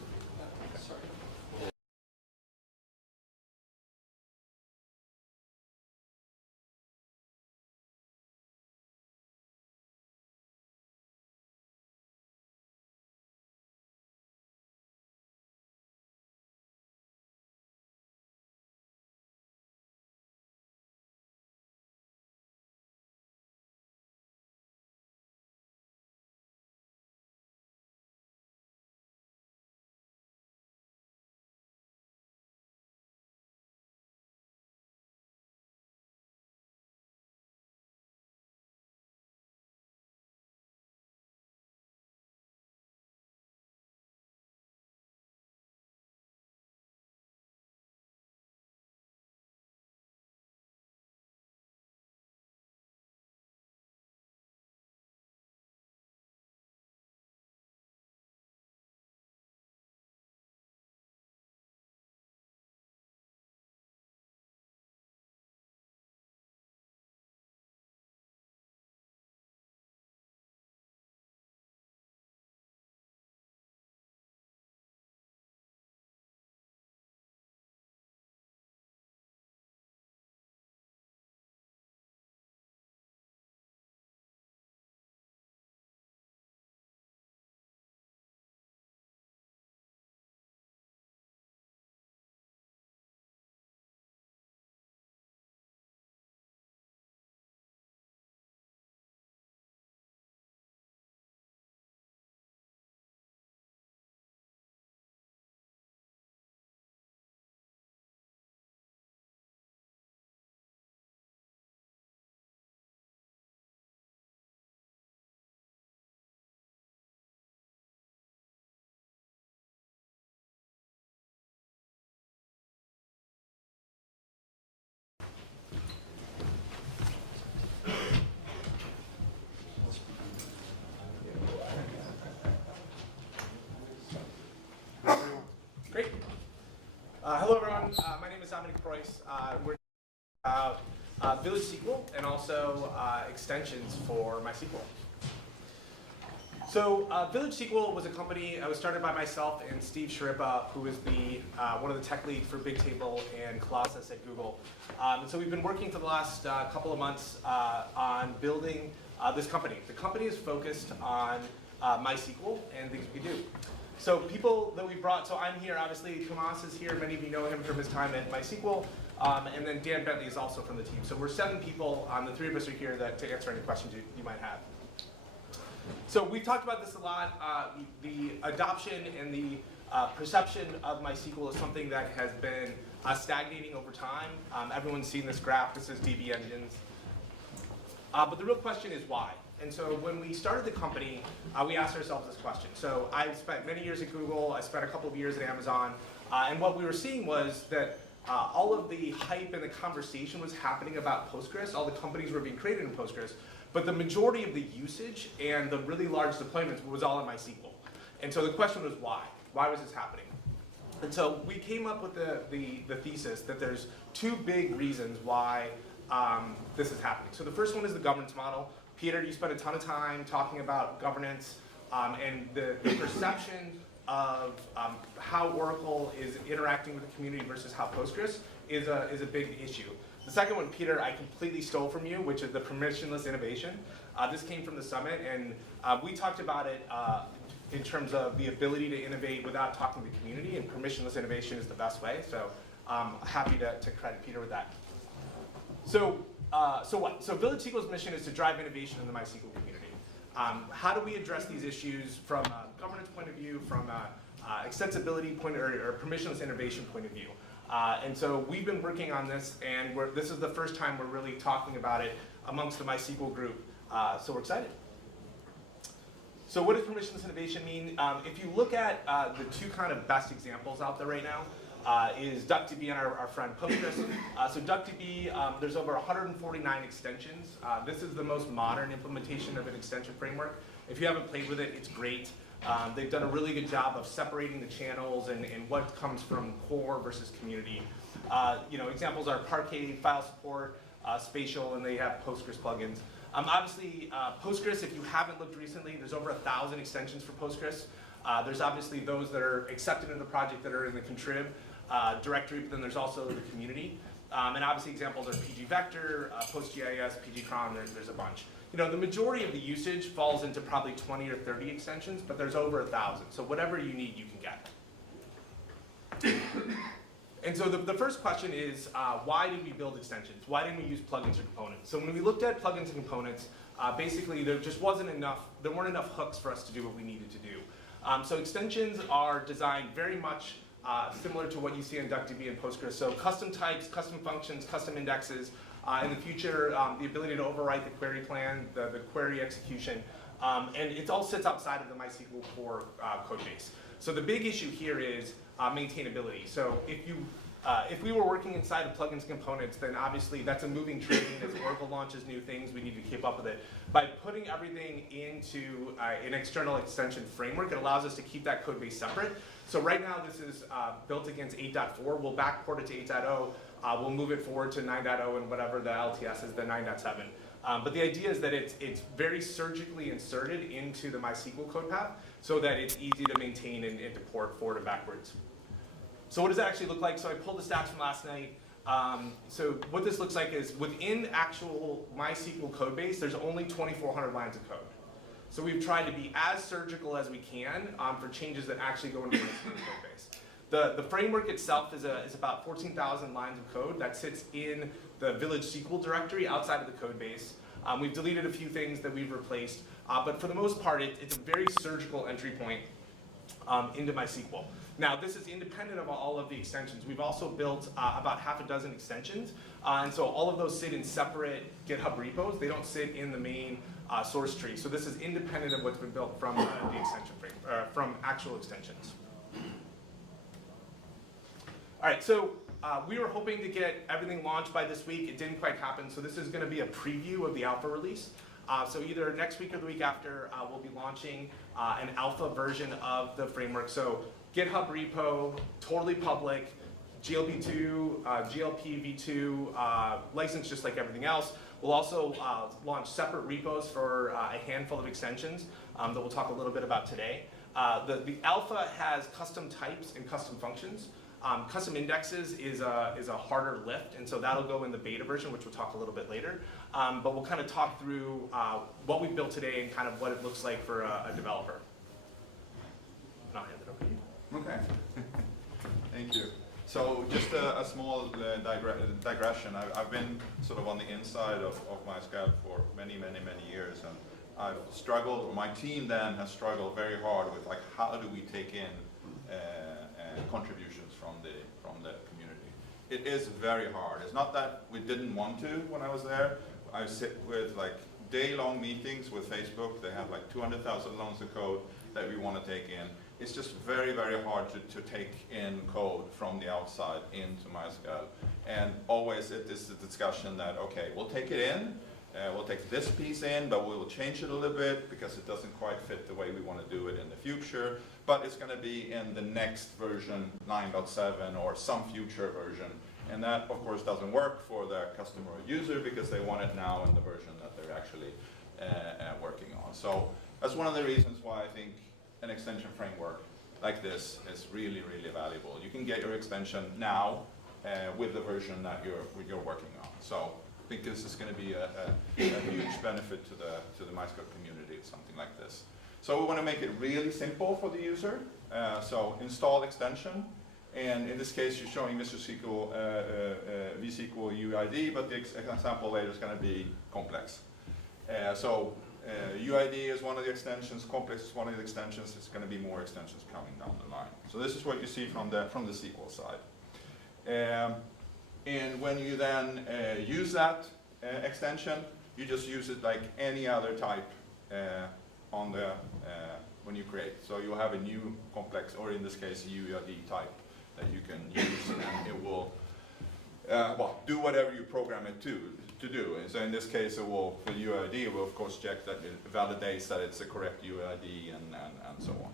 my name is Dominic Preuss. We're Village SQL and also extensions for MySQL. So Village SQL was a company that was started by myself and Steve Sharippa, who is the one of the tech leads for Bigtable and Colossus at Google. And so we've been working for the last couple of months on building this company. The company is focused on MySQL and things we do. So people that we brought, so I'm here, obviously Tomas is here, many of you know him from his time at MySQL, and then Dan Bentley is also from the team. So we're 7 people, the 3 of us are here to answer any questions you might have. So we've talked about this a lot. The adoption and the perception of MySQL is something that has been stagnating over time. Everyone's seen this graph. This is DB engines. But the real question is why? And so when we started the company, we asked ourselves this question. So I spent many years at Google. I spent a couple of years at Amazon. And what we were seeing was that all of the hype and the conversation was happening about Postgres. All the companies were being created in Postgres. But the majority of the usage and the really large deployments was all in MySQL. And so the question was why? Why was this happening? And so we came up with the thesis that there's 2 big reasons why this is happening. So the first one is the governance model. Peter, you spent a ton of time talking about governance and the perception of how Oracle is interacting with the community versus how Postgres is a big issue. The second one, Peter, I completely stole from you, which is the permissionless innovation. This came from the summit, and we talked about it in terms of the ability to innovate without talking to the community, and permissionless innovation is the best way. So I'm happy to credit Peter with that. So what? So Village SQL's mission is to drive innovation in the MySQL community. How do we address these issues from a governance point of view, from a extensibility point or permissionless innovation point of view? And so we've been working on this, and this is the first time we're really talking about it amongst the MySQL group. So we're excited. So what does permissionless innovation mean? If you look at the 2 kind of best examples out there right now, is DuckDB and our friend Postgres. So DuckDB, there's over 149 extensions. This is the most modern implementation of an extension framework. If you haven't played with it, it's great. They've done a really good job of separating the channels and what comes from core versus community. Examples are Parquet, file support, spatial, and they have Postgres plugins. Obviously, Postgres, if you haven't looked recently, there's over 1,000 extensions for Postgres. There's obviously those that are accepted in the project that are in the contrib directory, but then there's also the community. And obviously examples are PGVector, PostGIS, PGCron, there's a bunch. The majority of the usage falls into probably 20 or 30 extensions, but there's over 1,000. So whatever you need, you can get. And so the first question is, why did we build extensions? Why didn't we use plugins or components? So when we looked at plugins and components, basically there just wasn't enough, there weren't enough hooks for us to do what we needed to do. So extensions are designed very much similar to what you see in DuckDB and Postgres. So custom types, custom functions, custom indexes. In the future, the ability to overwrite the query plan, the query execution, and it all sits outside of the MySQL core code base. So the big issue here is maintainability. So if we were working inside of plugins and components, then obviously that's a moving train. As Oracle launches new things, we need to keep up with it. By putting everything into an external extension framework, it allows us to keep that code base separate. So right now this is built against 8.4. We'll backport it to 8.0. We'll move it forward to 9.0 and whatever the LTS is, the 9.7. But the idea is that it's very surgically inserted into the MySQL code path so that it's easy to maintain and to port forward and backwards. So what does that actually look like? So I pulled the stats from last night. So what this looks like is within actual MySQL code base, there's only 2,400 lines of code. So we've tried to be as surgical as we can for changes that actually go into the MySQL code base. The framework itself is about 14,000 lines of code that sits in the Village SQL directory outside of the code base. We've deleted a few things that we've replaced, but for the most part, it's a very surgical entry point into MySQL. Now, this is independent of all of the extensions. We've also built about half a dozen extensions, and so all of those sit in separate GitHub repos. They don't sit in the main source tree. So this is independent of what's been built from the extension frame, from actual extensions. All right, so we were hoping to get everything launched by this week. It didn't quite happen, so this is going to be a preview of the alpha release. So either next week or the week after, we'll be launching an alpha version of the framework. So GitHub repo, totally public, GLP v2 license, just like everything else. We'll also launch separate repos for a handful of extensions that we'll talk a little bit about today. The alpha has custom types and custom functions. Custom indexes is a harder lift, and so that'll go in the beta version, which we'll talk a little bit later. But we'll kind of talk through what we've built today and kind of what it looks like for a developer. And I'll hand it over to you. Okay. Thank you. So just a small digression. I've been sort of on the inside of MySQL for many years, and I've struggled, or my team then has struggled very hard with like how do we take in contributions from the community. It is very hard. It's not that we didn't want to when I was there. I sit with like day-long meetings with Facebook. They have like 200,000 lines of code that we want to take in. It's just very hard to take in code from the outside into MySQL. And always it is the discussion that, okay, we'll take it in, we'll take this piece in, but we will change it a little bit because it doesn't quite fit the way we want to do it in the future. But it's going to be in the next version, 9.7, or some future version. And that, of course, doesn't work for the customer or user because they want it now in the version that they're actually working on. So that's one of the reasons why I think an extension framework like this is really valuable. You can get your extension now with the version that you're working on. So I think this is going to be a huge benefit to the MySQL community, something like this. So we want to make it really simple for the user. So install extension, and in this case you're showing Mr. SQL vSQL UID, but the example later is going to be complex. UID is one of the extensions, complex is one of the extensions, it's going to be more extensions coming down the line. So this is what you see from the SQL side. And when you then use that extension, you just use it like any other type when you create. So you'll have a new complex, or in this case, UID type that you can use, and it will do whatever you program it to do. And so in this case, it will, for UID, it will of course check that it validates that it's the correct UID and so on.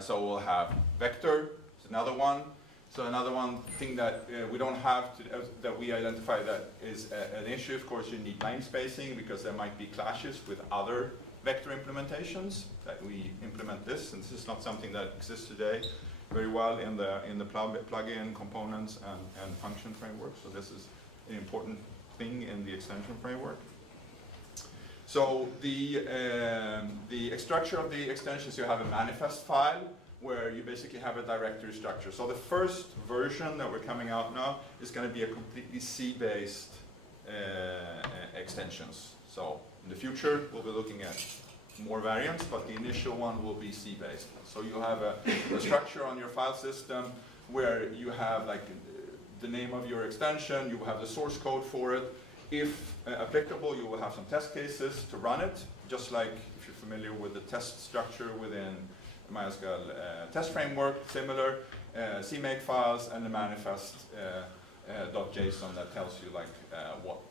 So we'll have vector, it's another one. So another one thing that we don't have that we identify that is an issue. Of course, you need line spacing because there might be clashes with other vector implementations that we implement this, and this is not something that exists today very well in the plugin components and function framework. So this is an important thing in the extension framework. So the structure of the extensions, you have a manifest file where you basically have a directory structure. So the first version that we're coming out now is going to be a completely C-based extensions. So in the future, we'll be looking at more variants, but the initial one will be C-based. So you have a structure on your file system where you have like the name of your extension, you will have the source code for it. If applicable, you will have some test cases to run it, just like if you're familiar with the test structure within MySQL test framework, similar CMake files and the manifest.json that tells you like what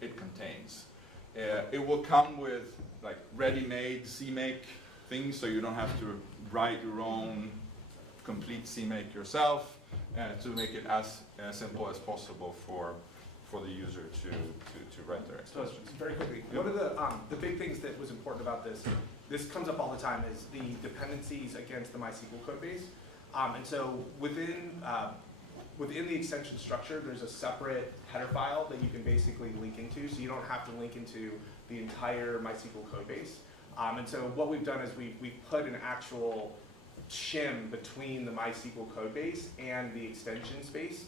it contains. It will come with like ready-made CMake things, so you don't have to write your own complete CMake yourself, to make it as simple as possible for the user to write their extension. So very quickly, one of the big things that was important about this comes up all the time, is the dependencies against the MySQL code base. And so within the extension structure, there's a separate header file that you can basically link into, so you don't have to link into the entire MySQL code base. And so what we've done is we've put an actual shim between the MySQL code base and the extension space.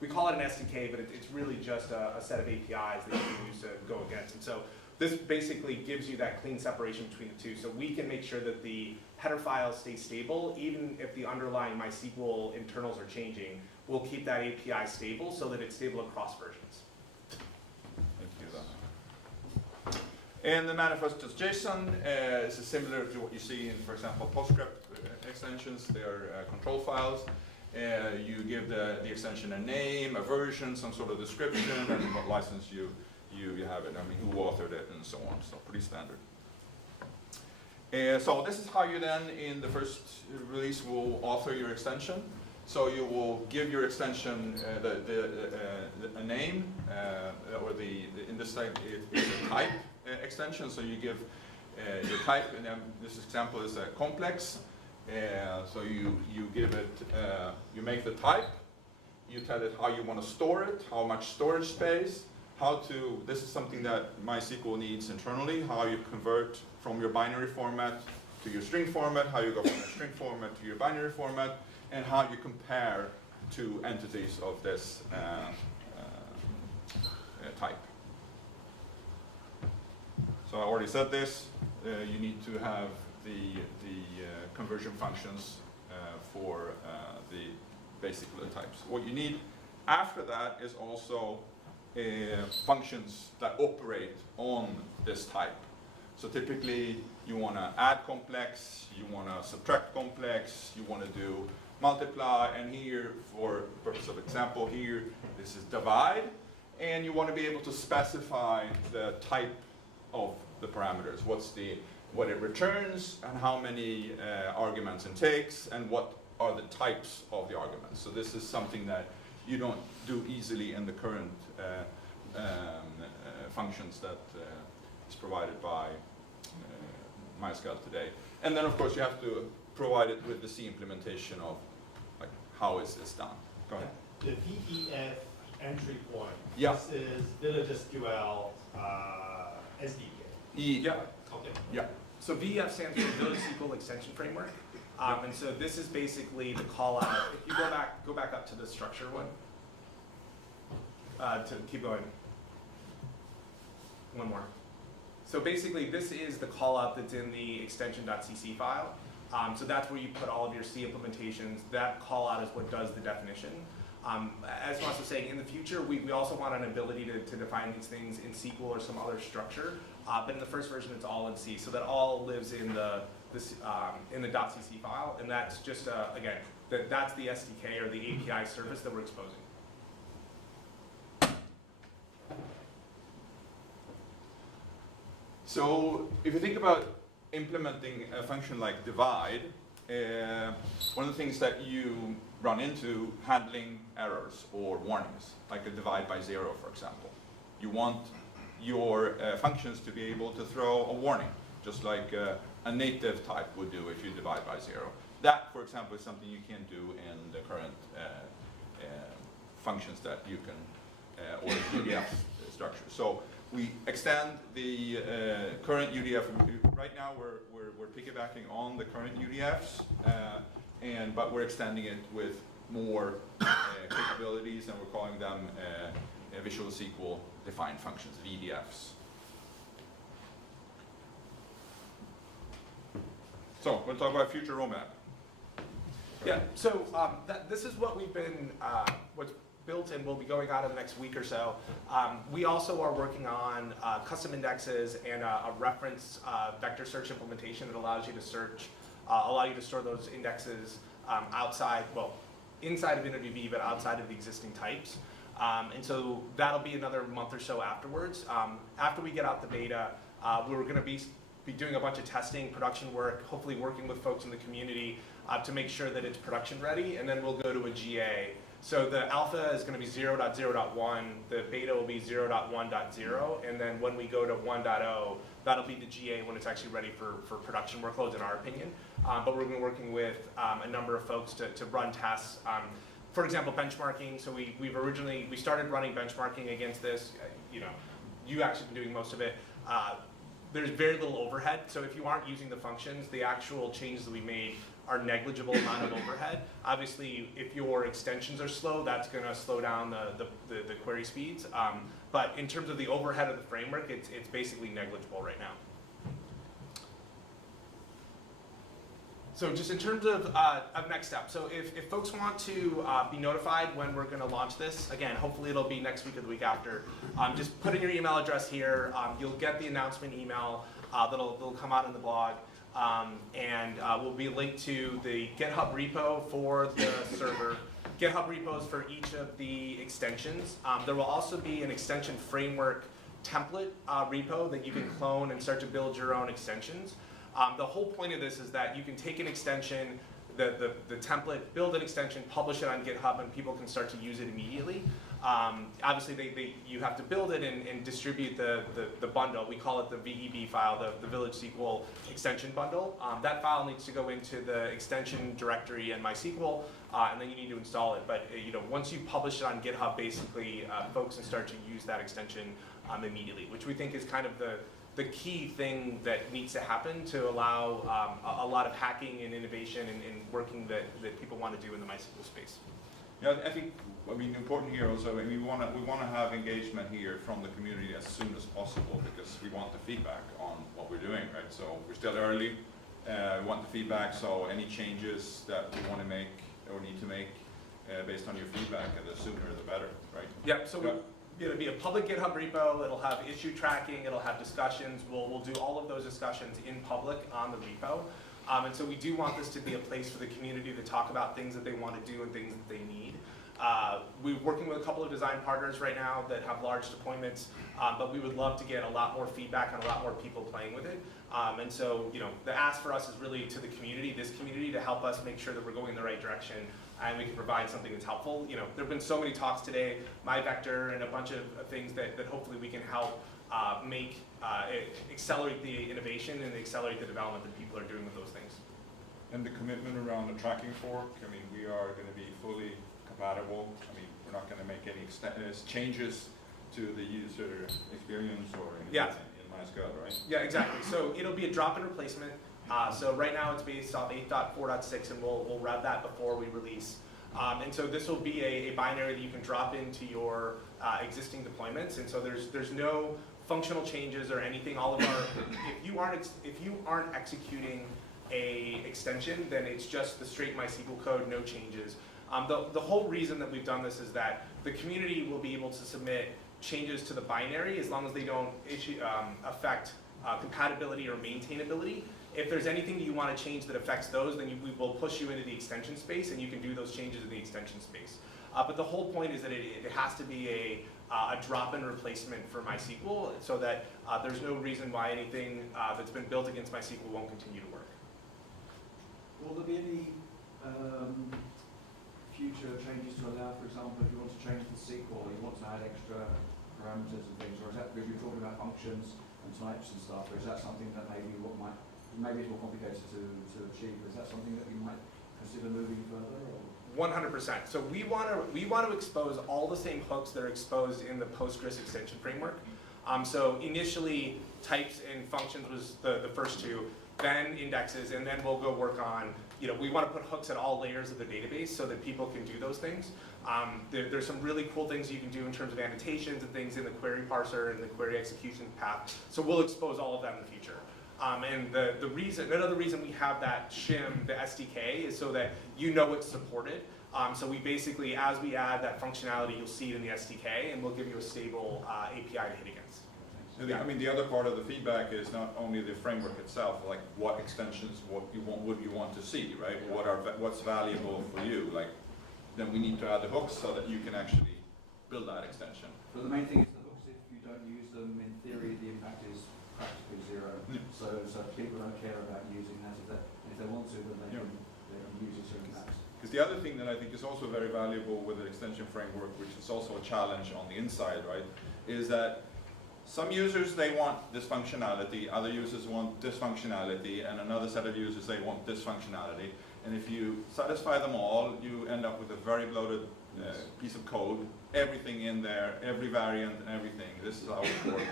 We call it an SDK, but it's really just a set of APIs that you can use to go against. And so this basically gives you that clean separation between the two. So we can make sure that the header file stays stable, even if the underlying MySQL internals are changing. We'll keep that API stable so that it's stable across versions. Thank you. And the manifest.json is similar to what you see in, for example, PostScript extensions. They are control files. You give the extension a name, a version, some sort of description, and what license you have it. I mean, who authored it, and so on. So pretty standard. So this is how you then, in the first release, will author your extension. So you will give your extension a name, or in this type it's a type extension. So you give your type, and then this example is a complex. So you give it, you make the type. You tell it how you want to store it, how much storage space, this is something that MySQL needs internally, how you convert from your binary format to your string format, how you go from your string format to your binary format, and how you compare two entities of this type. So I already said this, you need to have the conversion functions for the basic types. What you need after that is also functions that operate on this type. So typically you want to add complex, you want to subtract complex, you want to do multiply, and here, for purpose of example here, this is divide, and you want to be able to specify the type of the parameters. What it returns, and how many arguments it takes, and what are the types of the arguments. So this is something that you don't do easily in the current functions that is provided by MySQL today. And then of course you have to provide it with the C implementation of like how is this done. Go ahead. The VEF entry point. Yeah. This is Village SQL SDK. Yeah. Okay. Yeah. So VEF stands for Village SQL Extension Framework. And so this is basically the call out. If you go back up to the structure one, to keep going. One more. So basically this is the call out that's in the extension.cc file. So that's where you put all of your C implementations. That call out is what does the definition. As Mas was saying, in the future, we also want an ability to define these things in SQL or some other structure. But in the first version, it's all in C. So that all lives in the .cc file. And that's just, again, that's the SDK or the API service that we're exposing. So if you think about implementing a function like divide, one of the things that you run into handling errors or warnings, like a divide by 0, for example. You want your functions to be able to throw a warning, just like a native type would do if you divide by 0. That, for example, is something you can't do in the current functions that you can, or UDF structure. So we extend the current UDF. Right now, we're piggybacking on the current UDFs, but we're extending it with more capabilities, and we're calling them Visual SQL defined functions, VDFs. So we'll talk about future roadmap. Yeah. So this is what we've been what's built and will be going on in the next week or so. We also are working on custom indexes and a reference vector search implementation that allows you to search, allow you to store those indexes outside, well, inside of InnoDB, but outside of the existing types. And so that'll be another month or so afterwards. After we get out the beta, we're going to be doing a bunch of testing, production work, hopefully working with folks in the community to make sure that it's production ready, and then we'll go to a GA. So the alpha is going to be 0.0.1, the beta will be 0.1.0, and then when we go to 1.0, that'll be the GA when it's actually ready for production workloads, in our opinion. But we're going to be working with a number of folks to run tests. For example, benchmarking. So we started running benchmarking against this. You actually been doing most of it. There's very little overhead. So if you aren't using the functions, the actual changes that we made are negligible amount of overhead. Obviously, if your extensions are slow, that's going to slow down the query speeds. But in terms of the overhead of the framework, it's basically negligible right now. So just in terms of next steps, so if folks want to be notified when we're going to launch this, again, hopefully it'll be next week or the week after, just put in your email address here. You'll get the announcement email that'll come out in the blog. And will be linked to the GitHub repo for the server, GitHub repos for each of the extensions. There will also be an extension framework template repo that you can clone and start to build your own extensions. The whole point of this is that you can take an extension, the template, build an extension, publish it on GitHub, and people can start to use it immediately. Obviously, you have to build it and distribute the bundle. We call it the VEB file, the Village SQL extension bundle. That file needs to go into the extension directory in MySQL, and then you need to install it. But once you publish it on GitHub, basically, folks can start to use that extension immediately, which we think is kind of the key thing that needs to happen to allow a lot of hacking and innovation and working that people want to do in the MySQL space. Yeah, I think, important here also, we want to have engagement here from the community as soon as possible, because we want the feedback on what we're doing, right? So we're still early, we want the feedback, so any changes that we want to make or need to make based on your feedback, and the sooner the better, right? Yep, so it'll be a public GitHub repo, it'll have issue tracking, it'll have discussions, we'll do all of those discussions in public on the repo. And so we do want this to be a place for the community to talk about things that they want to do and things that they need. We're working with a couple of design partners right now that have large deployments, but we would love to get a lot more feedback and a lot more people playing with it. And so, the ask for us is really to the community, this community, to help us make sure that we're going in the right direction and we can provide something that's helpful. There have been so many talks today, MyVector and a bunch of things that hopefully we can help accelerate the innovation and accelerate the development that people are doing with those things. And the commitment around the tracking fork, we are going to be fully compatible. We're not going to make any changes to the user experience or anything in MySQL, right? Yeah, exactly. So it'll be a drop-in replacement. So right now it's based off 8.4.6, and we'll rev that before we release. And so this will be a binary that you can drop into your existing deployments. And so there's no functional changes or anything. All of our, if you aren't executing a extension, then it's just the straight MySQL code, no changes. The whole reason that we've done this is that the community will be able to submit changes to the binary as long as they don't affect compatibility or maintainability. If there's anything that you want to change that affects those, then we will push you into the extension space, and you can do those changes in the extension space. But the whole point is that it has to be a drop-in replacement for MySQL, so that there's no reason why anything that's been built against MySQL won't continue to work. Will there be any future changes to allow, for example, if you want to change the SQL, you want to add extra parameters and things, or is that because you're talking about functions and types and stuff, or is that something that maybe it's more complicated to achieve, but is that something that you might consider moving further? Or? 100%. So we want to expose all the same hooks that are exposed in the Postgres extension framework. So initially, types and functions was the first two, then indexes, and then we'll go work on, we want to put hooks at all layers of the database so that people can do those things. There's some really cool things you can do in terms of annotations and things in the query parser and the query execution path. So we'll expose all of that in the future. And another reason we have that shim, the SDK, is so that it's supported. So we basically, as we add that functionality, you'll see it in the SDK, and we'll give you a stable API to hit against. The other part of the feedback is not only the framework itself, like what extensions, would you want to see, right? What's valuable for you? Then we need to add the hooks so that you can actually build that extension. But the main thing is the hooks, if you don't use them, in theory, the impact is practically zero. Yeah. So people don't care about using that. If they want to, then they can use it to impact. Because the other thing that I think is also very valuable with the extension framework, which is also a challenge on the inside, right, is that some users, they want this functionality, other users want this functionality, and another set of users, they want this functionality. And if you satisfy them all, you end up with a very bloated piece of code, everything in there, every variant and everything. This is how we work,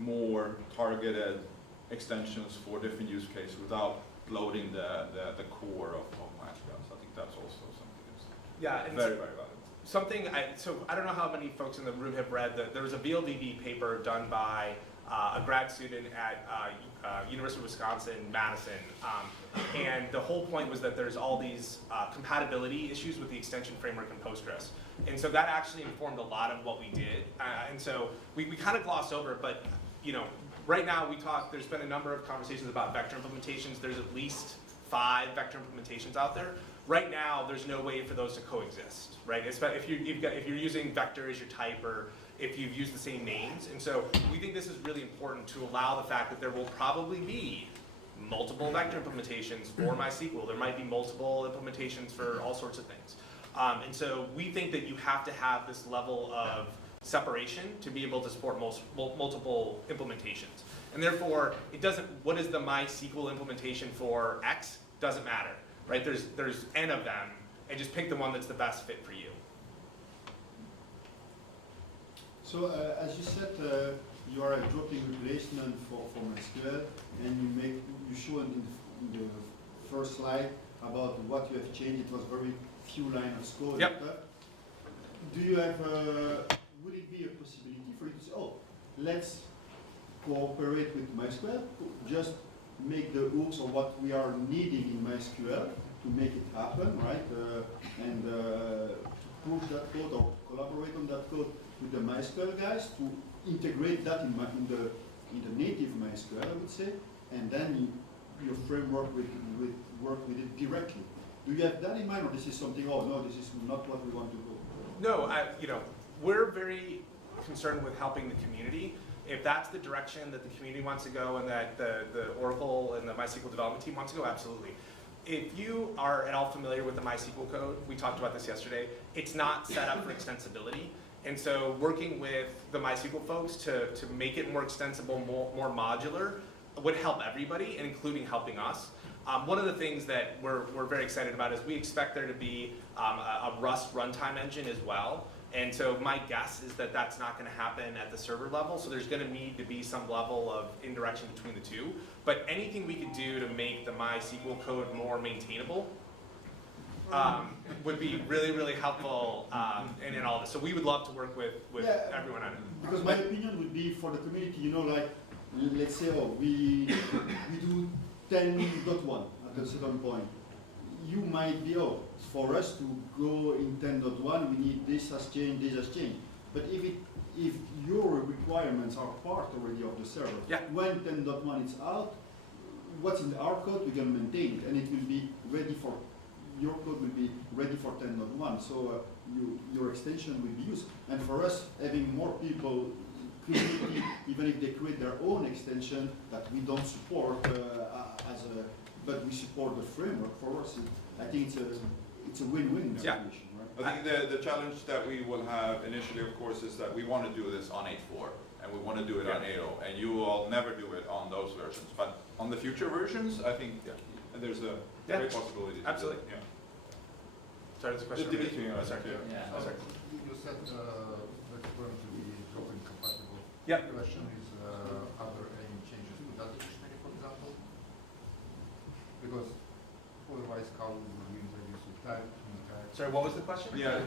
more targeted extensions for different use cases without bloating the core of MySQL. So I think that's also something that's very, very valuable. I don't know how many folks in the room have read that there was a VLDB paper done by a grad student at University of Wisconsin-Madison, and the whole point was that there's all these compatibility issues with the extension framework in Postgres, and so that actually informed a lot of what we did, and so we kind of glossed over it, but right now there's been a number of conversations about vector implementations. There's at least 5 vector implementations out there. Right now, there's no way for those to coexist, right? If you're using vector as your type, or if you've used the same names. And so we think this is really important to allow the fact that there will probably be multiple vector implementations for MySQL. There might be multiple implementations for all sorts of things. And so we think that you have to have this level of separation to be able to support multiple implementations. And therefore, it doesn't, what is the MySQL implementation for X? Doesn't matter, right? There's N of them, and just pick the one that's the best fit for you. So as you said, you are a drop-in replacement for MySQL, and you show in the first slide about what you have changed. It was very few lines of code. Yep. And stuff. Do you have? Would it be a possibility for you to say, oh, let's cooperate with MySQL, just make the hooks or what we are needing in MySQL to make it happen, right? And push that code or collaborate on that code with the MySQL guys to integrate that in the native MySQL, I would say, and then your framework will work with it directly. Do you have that in mind, or this is something? Oh no, this is not what we want to do. No, we're very concerned with helping the community. If that's the direction that the community wants to go and that the Oracle and the MySQL development team wants to go, absolutely. If you are at all familiar with the MySQL code, we talked about this yesterday, it's not set up for extensibility. And so working with the MySQL folks to make it more extensible, more modular, would help everybody, including helping us. One of the things that we're very excited about is we expect there to be a Rust runtime engine as well. And so my guess is that that's not going to happen at the server level. So there's going to need to be some level of indirection between the two. But anything we could do to make the MySQL code more maintainable would be really, really helpful in all of this. So we would love to work with everyone on it. Because my opinion would be for the community, like, let's say, we do 10.1 at a certain point. You might be, for us to go in 10.1, we need this has changed. But if your requirements are part already of the server, when 10.1 is out, what's in our code, we can maintain it, and it will be ready for, your code will be ready for 10.1. So your extension will be used. And for us, having more people, even if they create their own extension that we don't support but we support the framework, for us, I think it's a win-win situation, right? I think the challenge that we will have initially, of course, is that we want to do this on 8.4 and we want to do it on 8.0, and you will never do it on those versions. But on the future versions, I think there's a great possibility to absolutely. do it. Sorry, there's a question. Sorry. You said that's going to be drop-in compatible. Yep. The question is, are there any changes to that dictionary, for example? Because otherwise, how would we introduce the type? Sorry, what was the question? Yeah,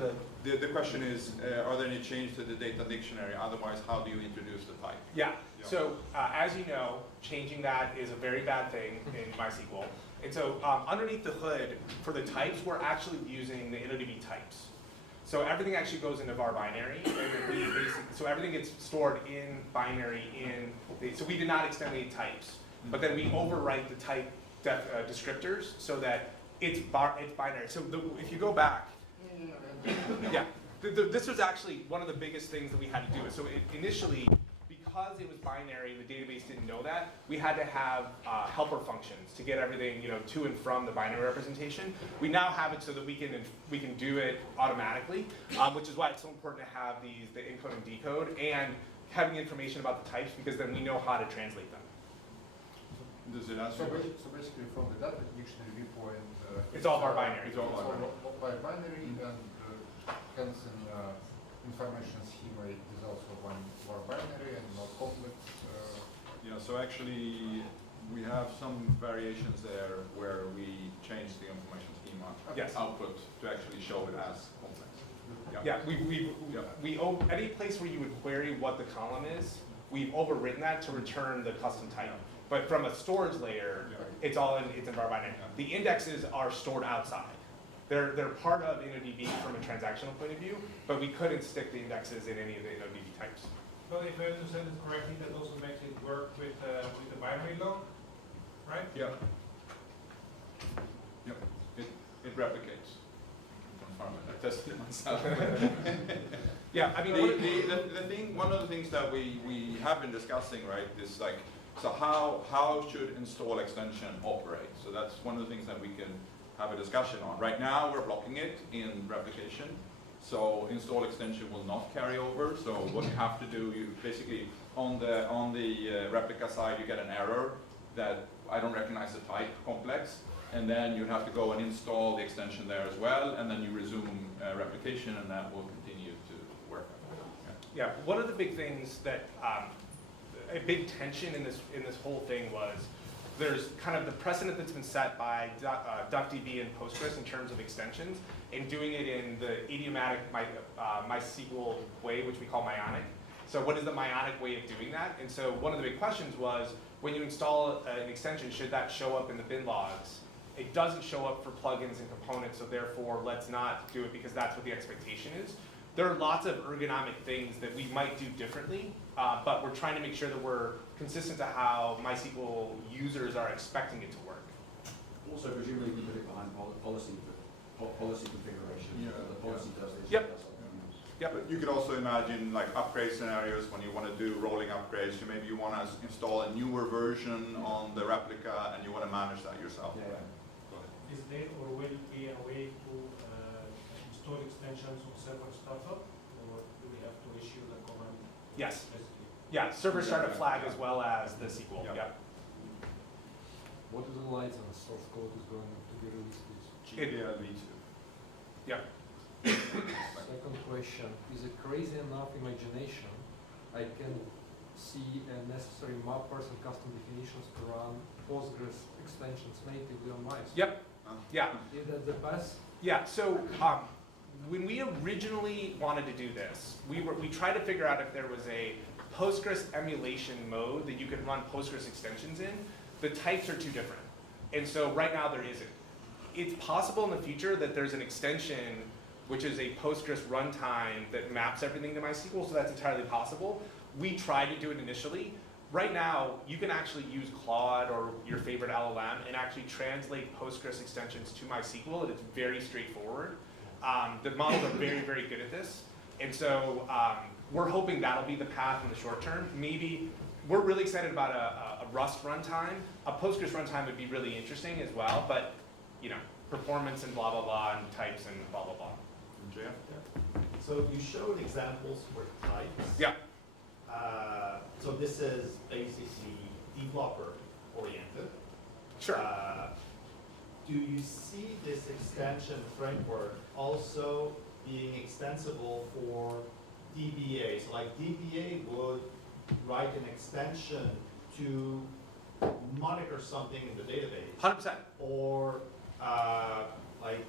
the question is, are there any changes to the data dictionary? Otherwise, how do you introduce the type? Yeah, so as you know, changing that is a very bad thing in MySQL. And so underneath the hood, for the types, we're actually using the InnoDB types. So everything actually goes into var binary, and then so everything gets stored in binary so we did not extend any types, but then we overwrite the type descriptors so that it's binary. So if you go back, this was actually one of the biggest things that we had to do. So initially, because it was binary and the database didn't know that, we had to have helper functions to get everything to and from the binary representation. We now have it so that we can do it automatically, which is why it's so important to have the encode and decode and having information about the types, because then we know how to translate them. Does it answer? So basically, from the data dictionary viewpoint, it's all var binary. It's all var binary, and hence information schema is also one var binary and not complex. So actually, we have some variations there where we change the information schema output to actually show it as complex. Any place where you would query what the column is, we've overwritten that to return the custom type. But from a storage layer, it's in var binary. The indexes are stored outside. They're part of InnoDB from a transactional point of view, but we couldn't stick the indexes in any of the InnoDB types. But if I understand it correctly, that also makes it work with the binary log, right? Yeah. Yep. It replicates. Confirm it. I tested it myself. Yeah, I mean, one of the things that we have been discussing, right, is like So how should install extension operate? So that's one of the things that we can have a discussion on. Right now, we're blocking it in replication. So install extension will not carry over. So what you have to do, you basically, on the replica side, you get an error that I don't recognize the type complex. And then you'd have to go and install the extension there as well. And then you resume replication, and that will continue to work. Yeah, one of the big things that, a big tension in this whole thing was, there's kind of the precedent that's been set by DuckDB and Postgres in terms of extensions, and doing it in the idiomatic MySQL way, which we call Maionic. So what is the Maionic way of doing that? And so one of the big questions was, when you install an extension, should that show up in the bin logs? It doesn't show up for plugins and components, so therefore let's not do it because that's what the expectation is. There are lots of ergonomic things that we might do differently, but we're trying to make sure that we're consistent to how MySQL users are expecting it to work. Also, presumably you put it behind policy configuration. Yeah. The policy does this. Yep. Does something else. Yep. But you could also imagine like upgrade scenarios when you want to do rolling upgrades. So maybe you want to install a newer version on the replica and you want to manage that yourself. Yeah. Is there or will be a way to install extensions on server startup, or do we have to issue the command? Yes. Basically? Yeah, server startup flag as well as the SQL. Yep. Yep. What is the license source code is going to be released with? GPL v2. Yep. Second question, is it crazy enough imagination I can see a necessary mappers and custom definitions to run Postgres extensions natively on MySQL? Yep. Yeah. Is that the best? Yeah. So when we originally wanted to do this, we tried to figure out if there was a Postgres emulation mode that you could run Postgres extensions in. The types are too different, and so right now there isn't. It's possible in the future that there's an extension which is a Postgres runtime that maps everything to MySQL, so that's entirely possible. We tried to do it initially. Right now, you can actually use Claude or your favorite LLM and actually translate Postgres extensions to MySQL, and it's very straightforward. The models are very, very good at this, and so we're hoping that'll be the path in the short term. Maybe we're really excited about a Rust runtime. A Postgres runtime would be really interesting as well, but you know, performance and blah blah blah and types and blah blah blah. Yeah. So you showed examples for types. Yeah. So this is basically developer oriented. Sure. Do you see this extension framework also being extensible for DBA? So like DBA would write an extension to monitor something in the database. 100%. Or like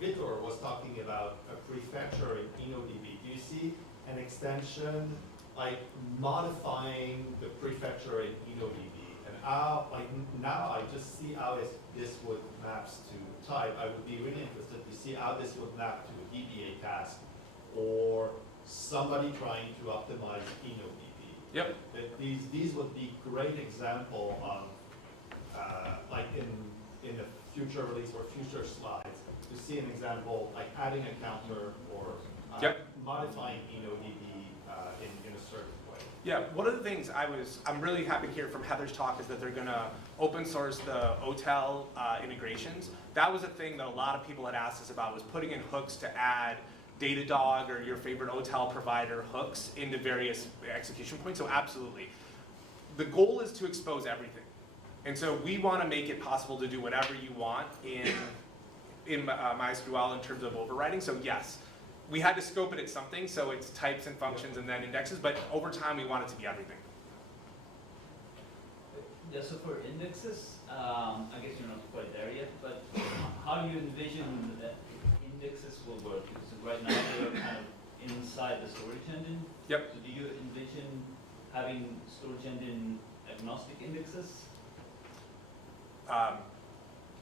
Vitor was talking about a prefetcher in InnoDB. Do you see an extension like modifying the prefetcher in InnoDB? And now I just see how this would maps to type. I would be really interested to see how this would map to a DBA task or somebody trying to optimize InnoDB. Yep. That these would be great example of like in the future release or future slides to see an example like adding a counter or modifying InnoDB in a certain way. Yeah, one of the things I'm really happy to hear from Heather's talk is that they're going to open source the OTel integrations. That was a thing that a lot of people had asked us about, was putting in hooks to add Datadog or your favorite OTel provider hooks into various execution points. So absolutely. The goal is to expose everything. And so we want to make it possible to do whatever you want in MySQL in terms of overriding. So yes, we had to scope it at something, so it's types and functions and then indexes, but over time we want it to be everything. Yeah, so for indexes, I guess you're not quite there yet, but how do you envision that indexes will work? Because right now they're kind of inside the storage engine. Yep. So do you envision having storage engine agnostic indexes?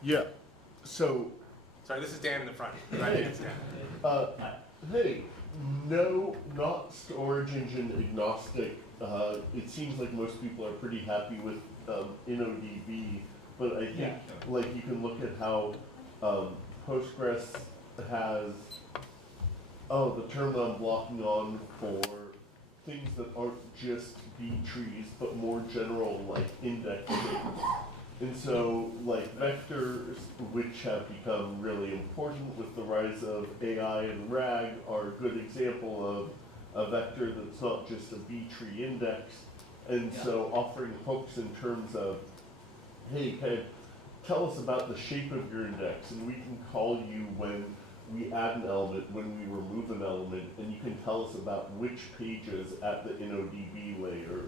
Yeah. So. Sorry, this is Dan in the front. Right, it's Dan. Hey, no, not storage engine agnostic. It seems like most people are pretty happy with InnoDB, but I think like you can look at how Postgres has the term that I'm blocking on for things that aren't just B trees, but more general, like index things. And so, like vectors, which have become really important with the rise of AI and RAG, are a good example of a vector that's not just a B tree index. And so offering hooks in terms of, hey, tell us about the shape of your index, and we can call you when we add an element, when we remove an element, and you can tell us about which pages at the InnoDB layer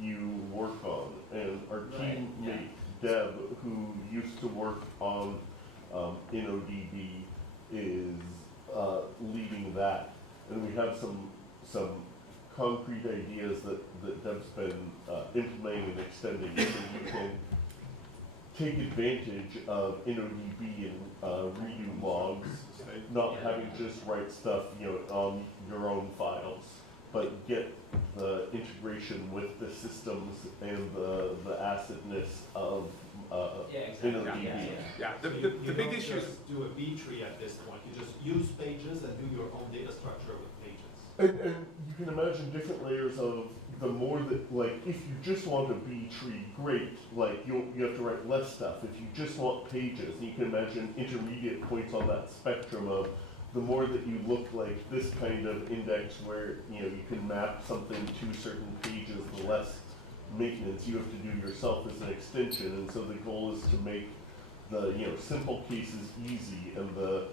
you work on. And our teammate Deb, who used to work on InnoDB, is leading that. And we have some concrete ideas that Deb's been implementing and extending, so you can take advantage of InnoDB and redo logs, not having just write stuff, on your own files, but get the integration with the systems and the acidness of InnoDB. The big issue is do a B tree at this point. You just use pages and do your own data structure with pages. And you can imagine different layers of the more that, like, if you just want a B tree, great, like, you have to write less stuff. If you just want pages, you can imagine intermediate points on that spectrum of the more that you look like this kind of index where, you can map something to certain pages, the less maintenance you have to do yourself as an extension. And so the goal is to make the, simple cases easy and the,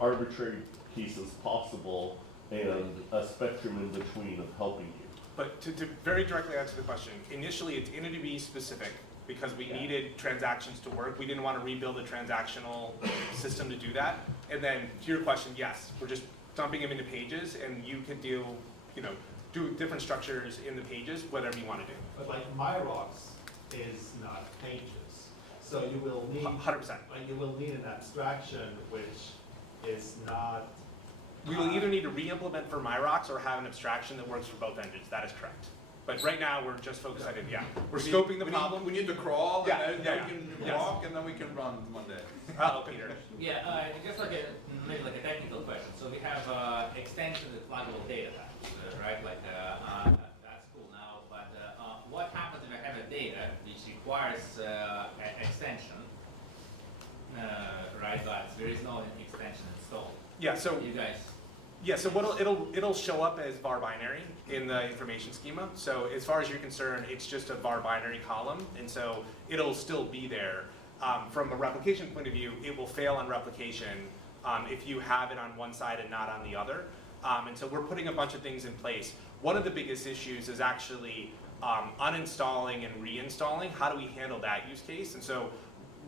arbitrary cases possible, and a spectrum in between of helping you. But to very directly answer the question, initially it's InnoDB specific because we needed transactions to work. We didn't want to rebuild a transactional system to do that. And then to your question, yes, we're just dumping them into pages, and you could do different structures in the pages, whatever you want to do. But like MyRocks is not pages, so you will need 100%. You will need an abstraction which is not. We will either need to re-implement for MyRocks or have an abstraction that works for both engines. That is correct. But right now, we're just focused on it. Yeah, we're scoping the problem. We need to crawl, and then we can Yes. walk, and then we can run one day. Oh, Peter. Yeah, I guess maybe like a technical question. So we have extensions with pluggable data types, right? Like that's cool now. But what happens if I have a data which requires an extension, right? But there is no extension installed. Yeah. So you guys. Yeah, so it'll show up as var binary in the information schema. So as far as you're concerned, it's just a var binary column, and so it'll still be there. From a replication point of view, it will fail on replication if you have it on one side and not on the other. And so we're putting a bunch of things in place. One of the biggest issues is actually uninstalling and reinstalling. How do we handle that use case? And so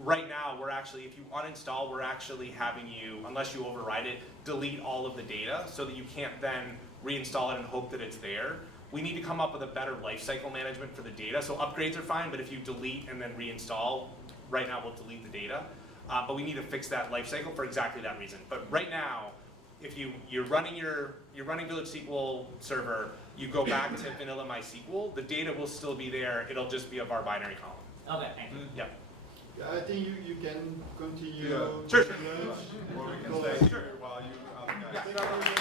right now, we're actually, if you uninstall, we're actually having you, unless you override it, delete all of the data so that you can't then reinstall it and hope that it's there. We need to come up with a better lifecycle management for the data. So upgrades are fine, but if you delete and then reinstall, right now we'll delete the data. But we need to fix that lifecycle for exactly that reason. But right now, if you're running Village SQL server, you go back to vanilla MySQL, the data will still be there. It'll just be a var binary column. Okay, thank you. Yep. Yeah, I think you can continue. Sure. Or we can stay here while you other guys.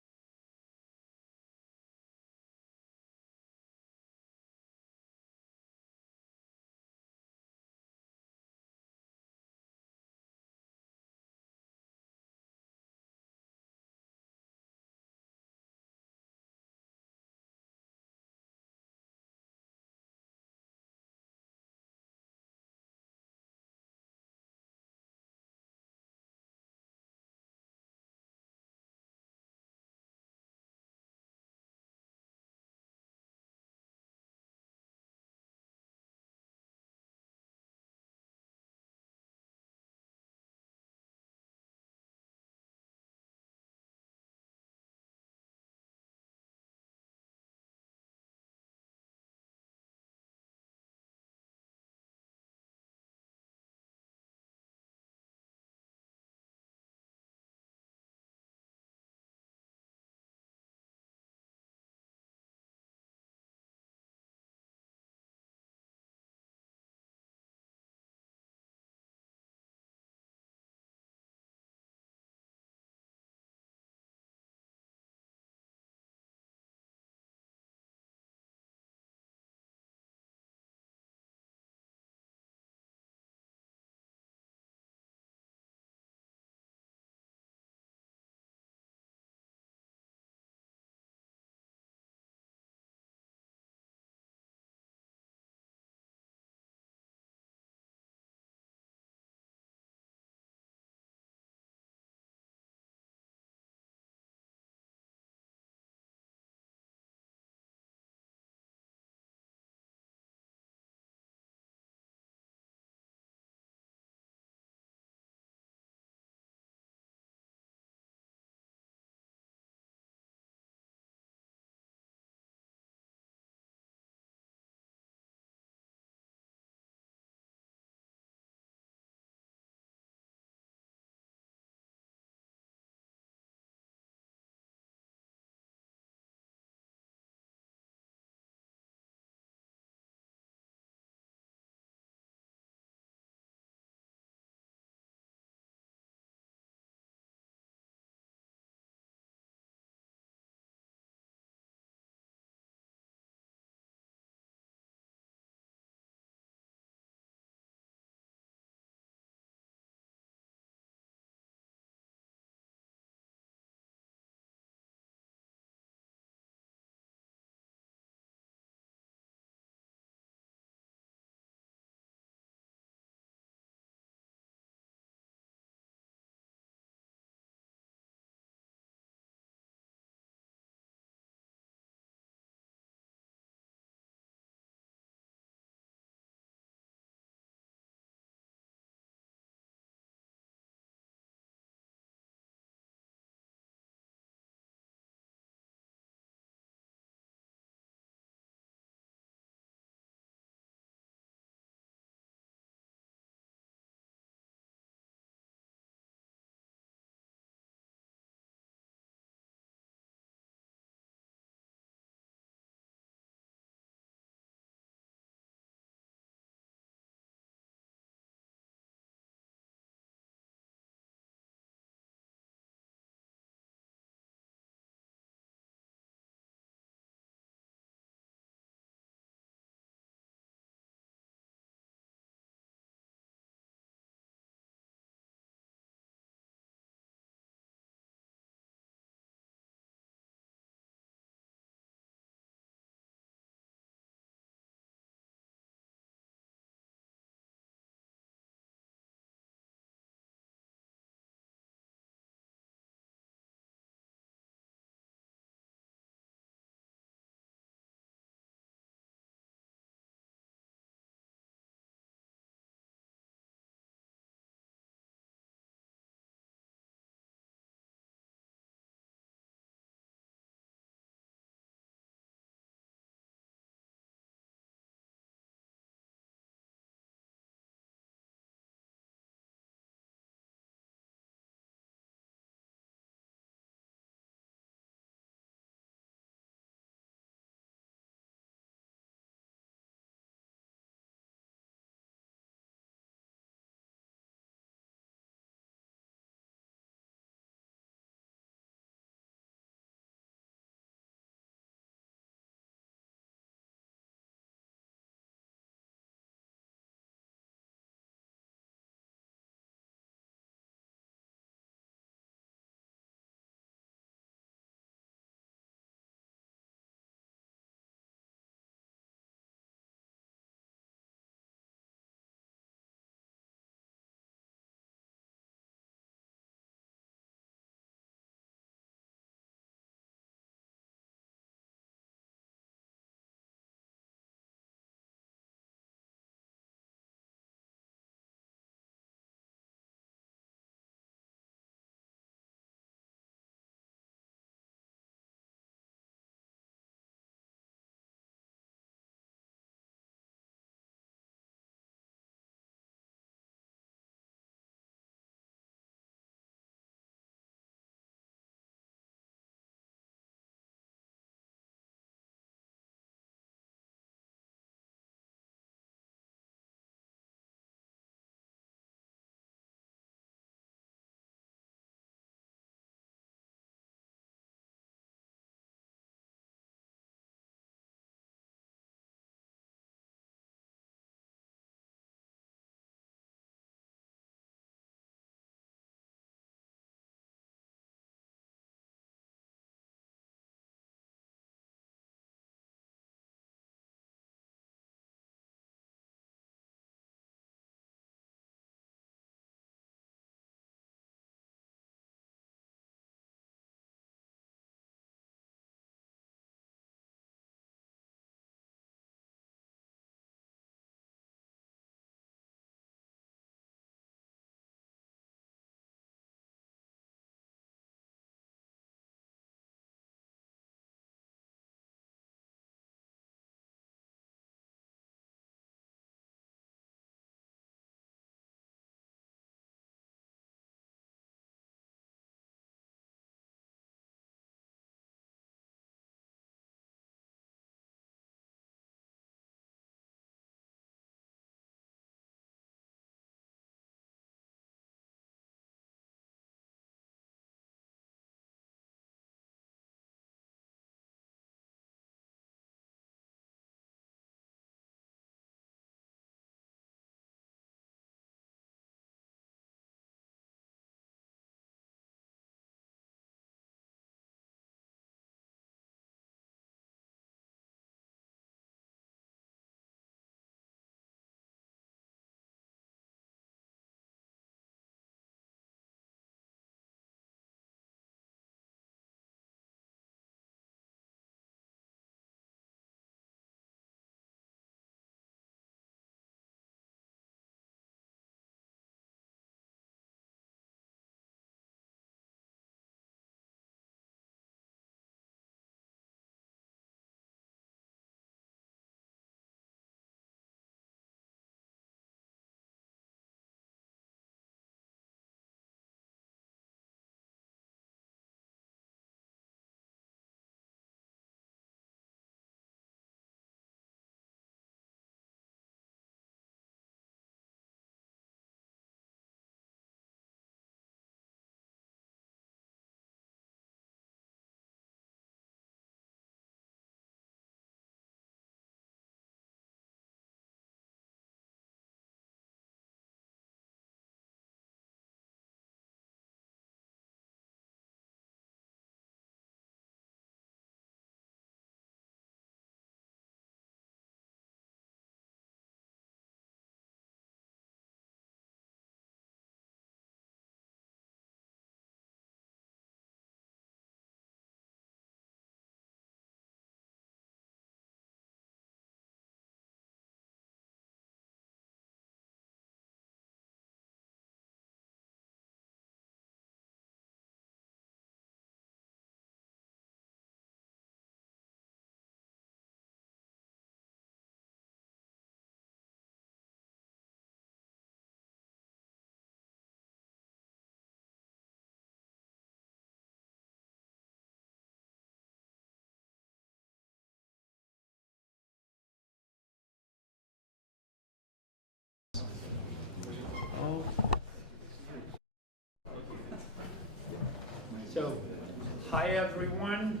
Hi everyone,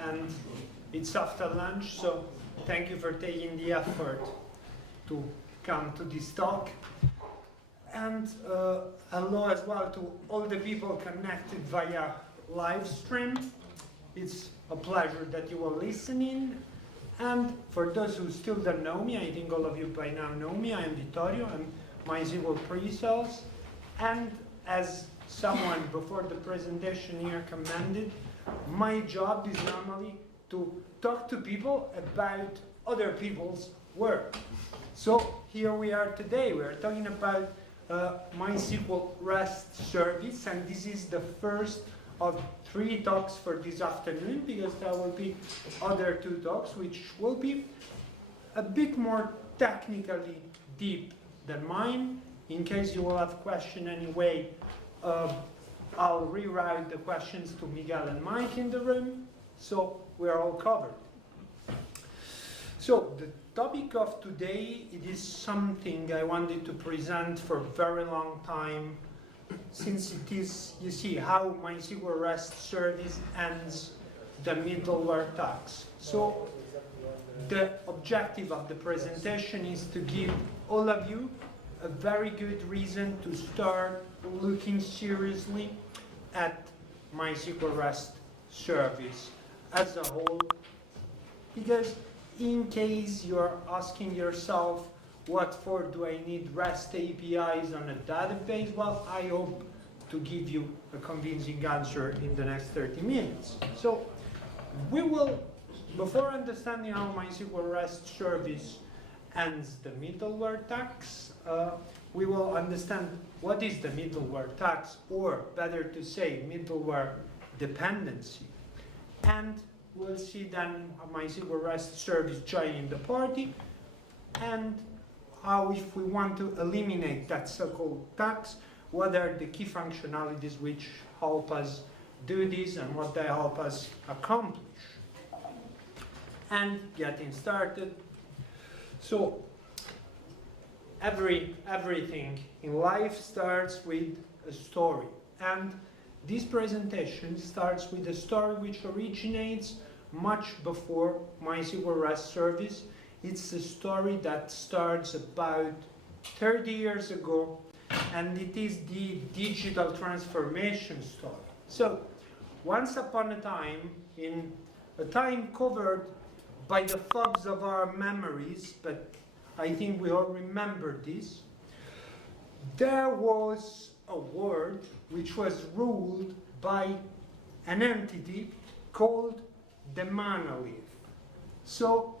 and it's after lunch, so thank you for taking the effort to come to this talk. And hello as well to all the people connected via live stream. It's a pleasure that you are listening. And for those who still don't know me, I think all of you by now know me. I am Vittorio, I'm MySQL pre-sales. And as someone before the presentation here commended, my job is normally to talk to people about other people's work. So here we are today. We are talking about MySQL REST service, and this is the first of 3 talks for this afternoon, because there will be other 2 talks which will be a bit more technically deep than mine. In case you will have questions anyway, I'll rewrite the questions to Miguel and Mike in the room, so we're all covered. So the topic of today, it is something I wanted to present for a very long time, since it is, you see, how MySQL REST service ends the middleware tags. So the objective of the presentation is to give all of you a very good reason to start looking seriously at MySQL REST service as a whole, because in case you're asking yourself, what for do I need REST APIs on a database? Well, I hope to give you a convincing answer in the next 30 minutes. So we will, before understanding how MySQL REST service ends the middleware tags, we will understand what is the middleware tags, or better to say, middleware dependency. And we'll see then MySQL REST service joining the party, and how, if we want to eliminate that so-called tags, what are the key functionalities which help us do this and what they help us accomplish. And getting started. So everything in life starts with a story, and this presentation starts with a story which originates much before MySQL REST service. It's a story that starts about 30 years ago, and it is the digital transformation story. So once upon a time, in a time covered by the fogs of our memories, but I think we all remember this, there was a world which was ruled by an entity called the monolith. So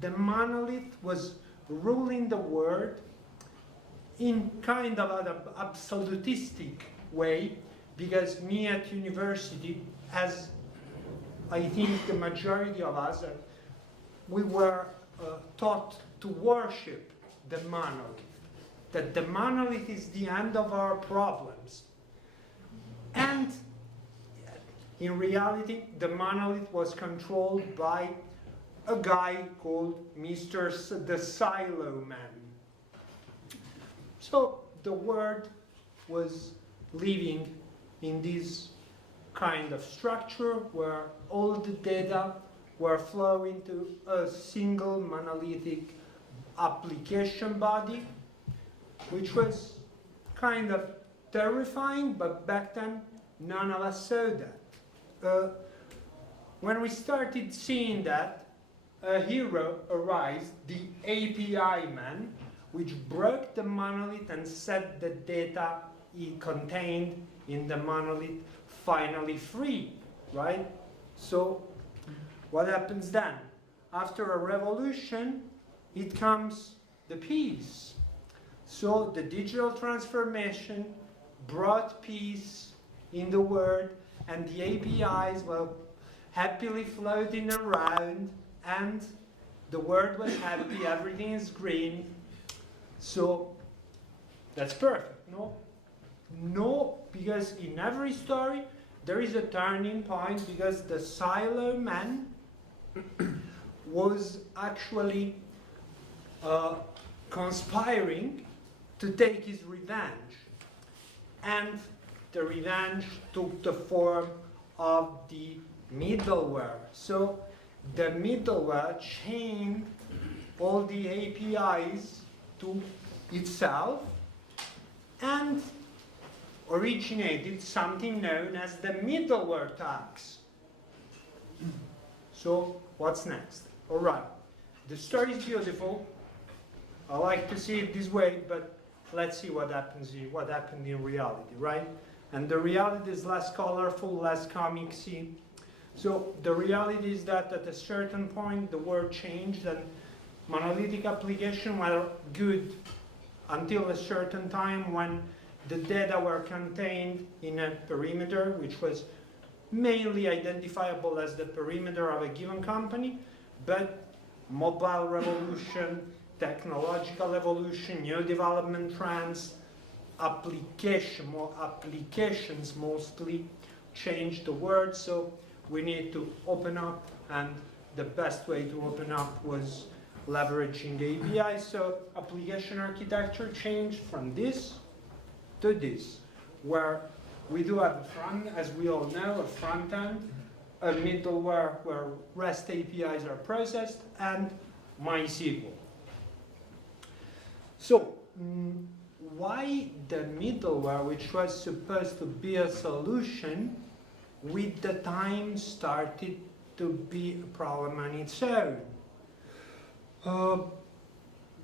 the monolith was ruling the world in kind of an absolutistic way, because me at university, as I think the majority of us, we were taught to worship the monolith, that the monolith is the end of our problems. And in reality, the monolith was controlled by a guy called the Silo Man. So the world was living in this kind of structure where all the data were flowing to a single monolithic application body, which was kind of terrifying, but back then none of us saw that. When we started seeing that, a hero arose, the API man, which broke the monolith and set the data it contained in the monolith finally free, right? So what happens then? After a revolution, it comes the peace. So the digital transformation brought peace in the world, and the APIs were happily floating around, and the world was happy, everything is green. So that's perfect, no? No, because in every story there is a turning point, because the Silo Man was actually conspiring to take his revenge. And the revenge took the form of the middleware. So the middleware chain all the APIs to itself and originated something known as the middleware tags. So what's next? All right, the story is beautiful. I like to see it this way, but let's see what happened in reality, right? And the reality is less colorful, less comicsy. So the reality is that at a certain point the world changed and monolithic applications were good until a certain time when the data were contained in a perimeter which was mainly identifiable as the perimeter of a given company, but mobile revolution, technological evolution, new development trends, applications mostly changed the world, so we need to open up, and the best way to open up was leveraging the API. So application architecture changed from this to this, where we do have a front, as we all know, a front end, a middleware where REST APIs are processed, and MySQL. So why the middleware, which was supposed to be a solution, with the time started to be a problem on its own?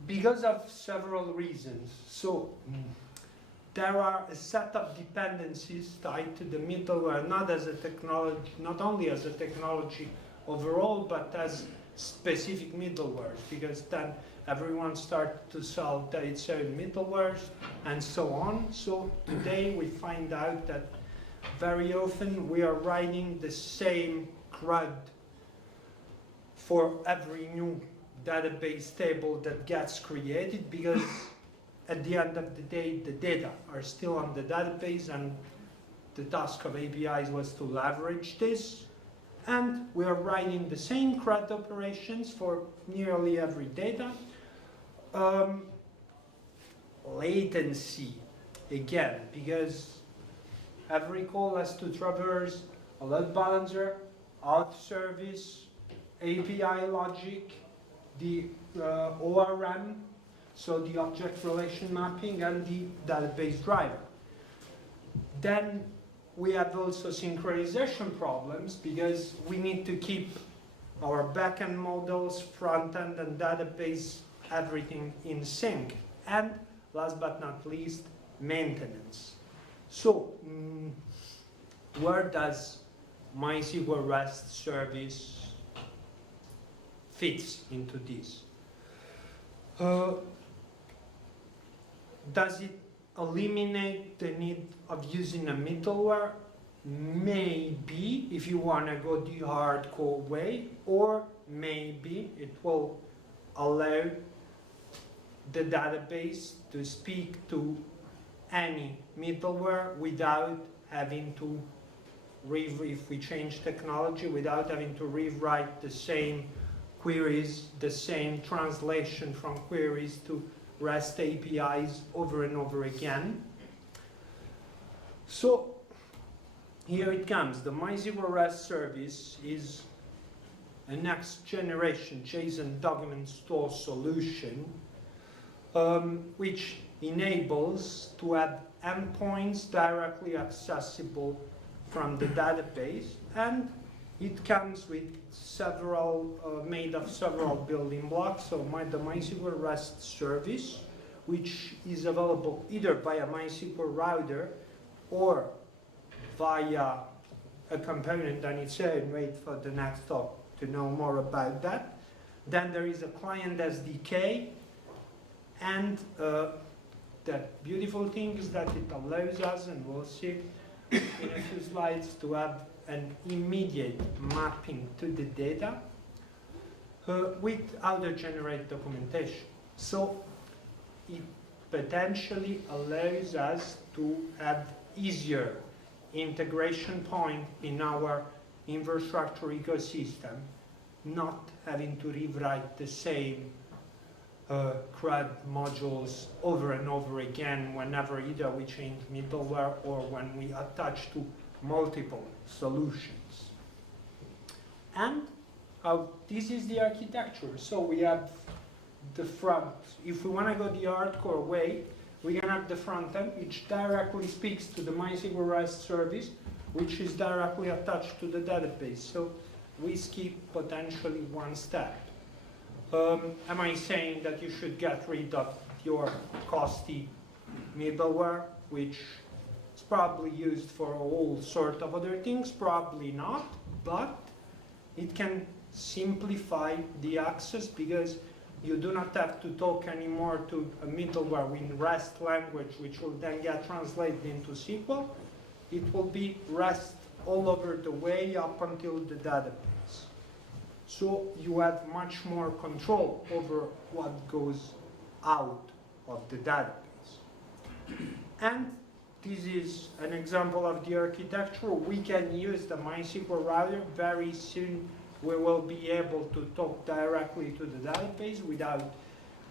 Because of several reasons. So there are a set of dependencies tied to the middleware, not only as a technology overall, but as specific middlewares, because then everyone started to sell its own middlewares and so on. So today we find out that very often we are writing the same CRUD for every new database table that gets created, because at the end of the day the data are still on the database, and the task of APIs was to leverage this. And we are writing the same CRUD operations for nearly every data. Latency, again, because every call has to traverse a load balancer, auth service, API logic, the ORM, so the object relation mapping, and the database driver. Then we have also synchronization problems, because we need to keep our backend models, front-end and database, everything in sync. And last but not least, maintenance. So where does MySQL REST service fits into this? Does it eliminate the need of using a middleware? Maybe, if you want to go the hardcore way, or maybe it will allow the database to speak to any middleware without having to, if we change technology, without having to rewrite the same queries, the same translation from queries to REST APIs over and over again. So here it comes. The MySQL REST service is a next generation JSON document store solution which enables to have endpoints directly accessible from the database, and it comes with several, made of several building blocks. So the MySQL REST service, which is available either via MySQL router or via a component on its own. Wait for the next talk to know more about that. Then there is a client SDK, and the beautiful thing is that it allows us, and we'll see in a few slides, to have an immediate mapping to the data with auto-generate documentation. So it potentially allows us to have easier integration point in our infrastructure ecosystem, not having to rewrite the same CRUD modules over and over again whenever either we change middleware or when we attach to multiple solutions. And this is the architecture. So we have the front. If we want to go the hardcore way, we can have the front end, which directly speaks to the MySQL REST service, which is directly attached to the database. So we skip potentially one step. Am I saying that you should get rid of your costly middleware, which is probably used for all sorts of other things? Probably not, but it can simplify the access because you do not have to talk anymore to a middleware in REST language, which will then get translated into SQL. It will be REST all over the way up until the database. So you have much more control over what goes out of the database. And this is an example of the architecture. We can use the MySQL router. Very soon we will be able to talk directly to the database without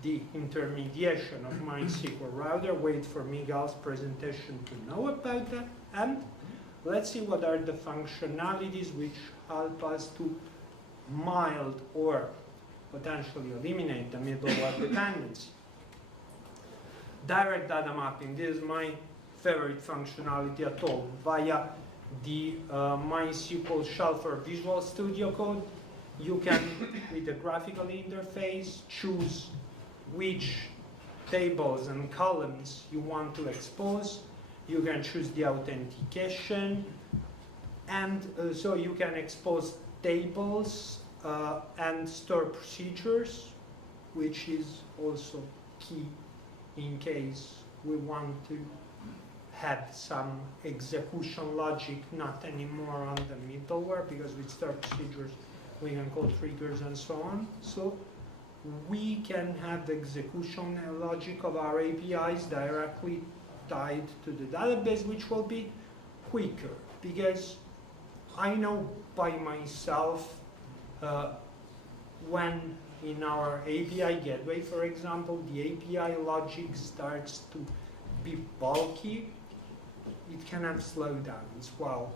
the intermediation of MySQL router. Wait for Miguel's presentation to know about that. And let's see what are the functionalities which help us to mild or potentially eliminate the middleware dependency. Direct data mapping. This is my favorite functionality at all. Via the MySQL shell for Visual Studio Code, you can, with the graphical interface, choose which tables and columns you want to expose. You can choose the authentication, and so you can expose tables and store procedures, which is also key in case we want to have some execution logic, not anymore on the middleware, because with store procedures we can call triggers and so on. So we can have the execution logic of our APIs directly tied to the database, which will be quicker, because I know by myself when in our API gateway, for example, the API logic starts to be bulky, it can have slowdowns, while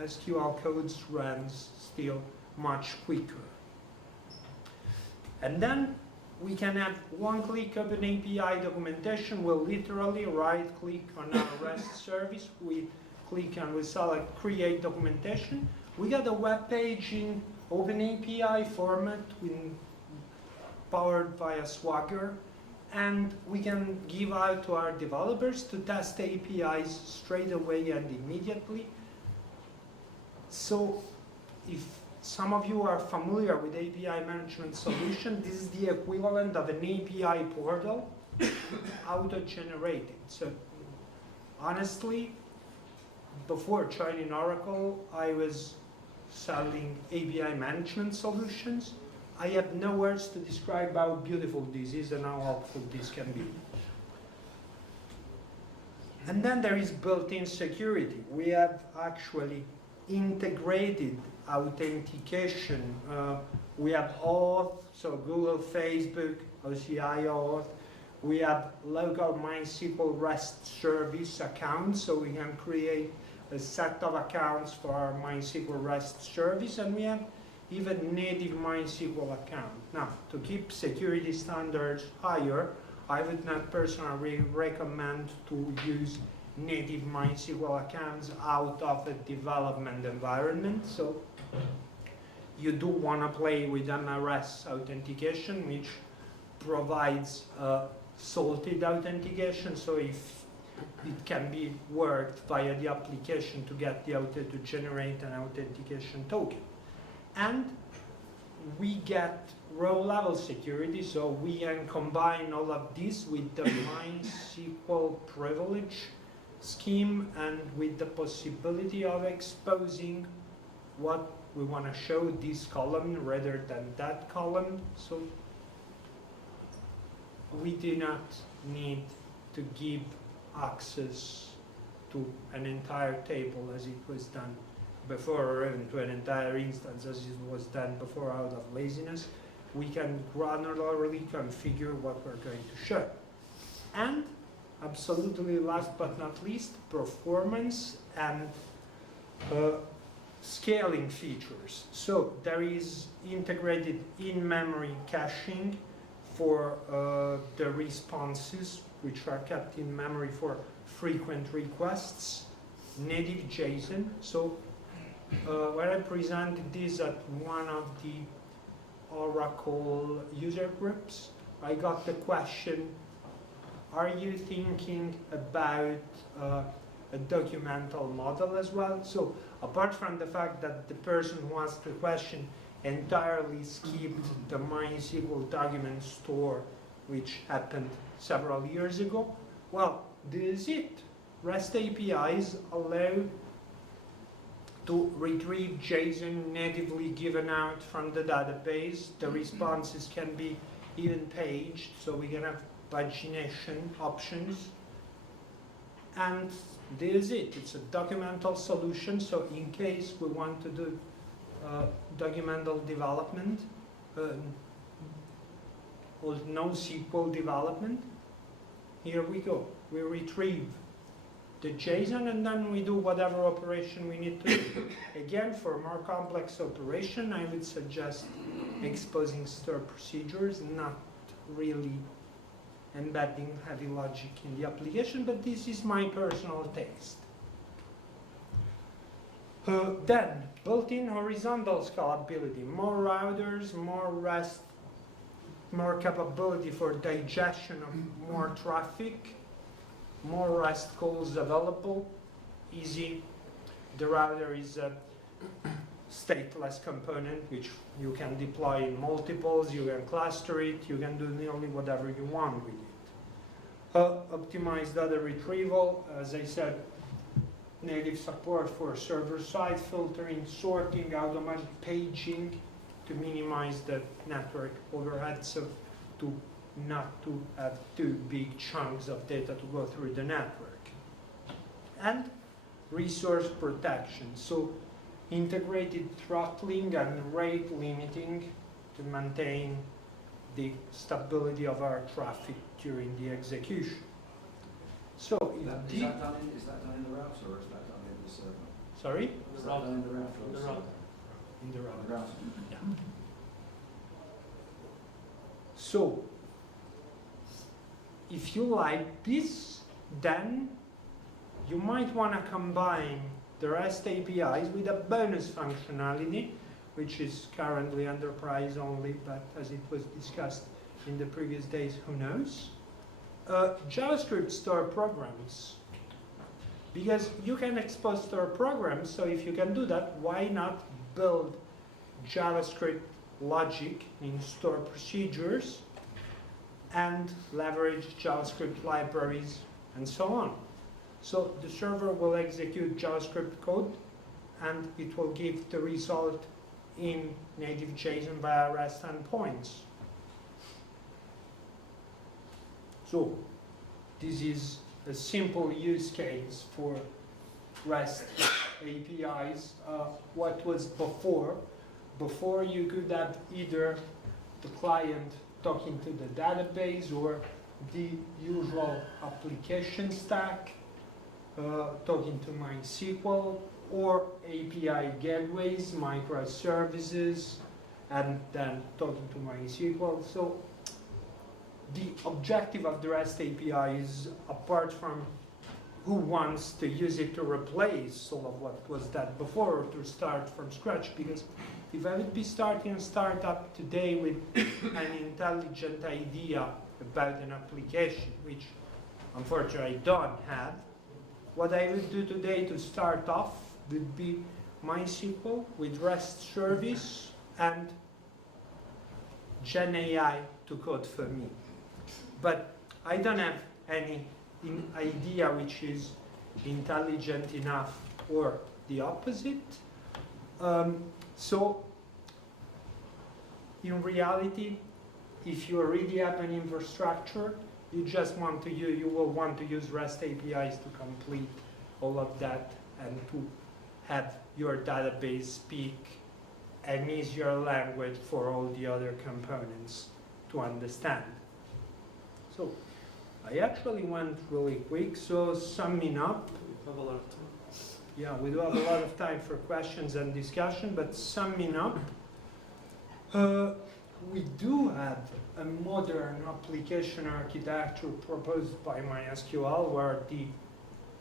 SQL codes runs still much quicker. And then we can have one-click open API documentation. We'll literally right-click on our REST service. We click and we select Create Documentation. We got a web page in OpenAPI format powered via Swagger. And we can give out to our developers to test APIs straight away and immediately. So if some of you are familiar with API management solution, this is the equivalent of an API portal, auto-generated. So honestly, before joining Oracle, I was selling API management solutions. I have no words to describe how beautiful this is and how helpful this can be. And then there is built-in security. We have actually integrated authentication. We have auth, so Google, Facebook, OCI auth. We have local MySQL REST service accounts, so we can create a set of accounts for our MySQL REST service, and we have even native MySQL account. Now, to keep security standards higher, I would not personally recommend to use native MySQL accounts out of a development environment. So you do want to play with MRS authentication, which provides salted authentication. So if it can be worked via the application to get the author to generate an authentication token. And we get row-level security, so we can combine all of this with the MySQL privilege scheme and with the possibility of exposing what we want to show this column rather than that column. So we do not need to give access to an entire table as it was done before, or even to an entire instance as it was done before out of laziness. We can granularly configure what we're going to show. And absolutely last but not least, performance and Scaling features. So there is integrated in-memory caching for the responses, which are kept in memory for frequent requests, native JSON. So when I presented this at one of the Oracle user groups, I got the question, are you thinking about a documental model as well? So apart from the fact that the person who asked the question entirely skipped the MySQL document store, which happened several years ago, well, this is it. REST APIs allow to retrieve JSON natively given out from the database. The responses can be even paged, so we can have pagination options. And this is it. It's a documental solution, so in case we want to do documental development, or NoSQL development, here we go. We retrieve the JSON and then we do whatever operation we need to do. Again, for more complex operation, I would suggest exposing store procedures, not really embedding heavy logic in the application, but this is my personal taste. Then, built-in horizontal scalability, more routers, more REST, more capability for digestion of more traffic, more REST calls available, easy. The router is a stateless component which you can deploy in multiples, you can cluster it, you can do nearly whatever you want with it. Optimized data retrieval, as I said, native support for server-side filtering, sorting, automatic paging to minimize the network overhead, so not to have too big chunks of data to go through the network. And resource protection, so integrated throttling and rate limiting to maintain the stability of our traffic during the execution. So is that done in the router or is that done in the server? Sorry? Is that done in the router or the server? In the router. The router. Yeah. So if you like this, then you might want to combine the REST APIs with a bonus functionality, which is currently enterprise only, but as it was discussed in the previous days, who knows? JavaScript store programs. Because you can expose store programs, so if you can do that, why not build JavaScript logic in store procedures and leverage JavaScript libraries and so on. So the server will execute JavaScript code and it will give the result in native JSON via REST endpoints. So this is a simple use case for REST APIs. What was before you could have either the client talking to the database or the usual application stack talking to MySQL, or API gateways, microservices, and then talking to MySQL. So the objective of the REST API is, apart from who wants to use it to replace sort of what was that before, or to start from scratch, because if I would be starting a startup today with an intelligent idea about an application, which unfortunately I don't have, what I would do today to start off would be MySQL with REST service and GenAI to code for me. But I don't have any idea which is intelligent enough or the opposite. So in reality, if you already have an infrastructure, you will want to use REST APIs to complete all of that and to have your database speak an easier language for all the other components to understand. So I actually went really quick, so summing up, Yeah, we do have a lot of time for questions and discussion, but summing up, we do have a modern application architecture proposed by MySQL where the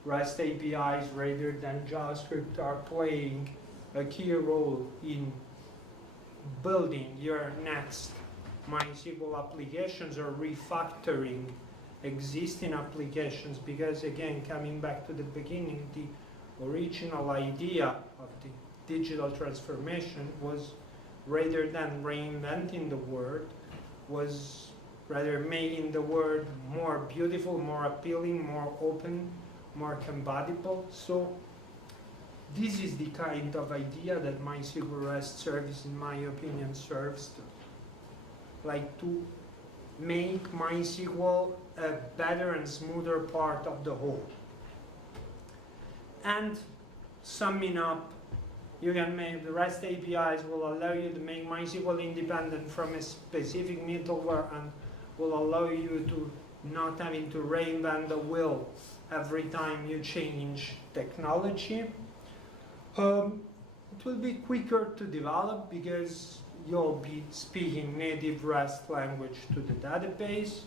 REST APIs rather than JavaScript are playing a key role in building your next MySQL applications or refactoring existing applications, because again, coming back to the beginning, the original idea of the digital transformation was, rather than reinventing the word, was rather making the word more beautiful, more appealing, more open, more compatible. So this is the kind of idea that MySQL REST service, in my opinion, serves to. Like to make MySQL a better and smoother part of the whole. And summing up, you can make the REST APIs will allow you to make MySQL independent from a specific middleware and will allow you to not having to reinvent the wheel every time you change technology. It will be quicker to develop because you'll be speaking native REST language to the database.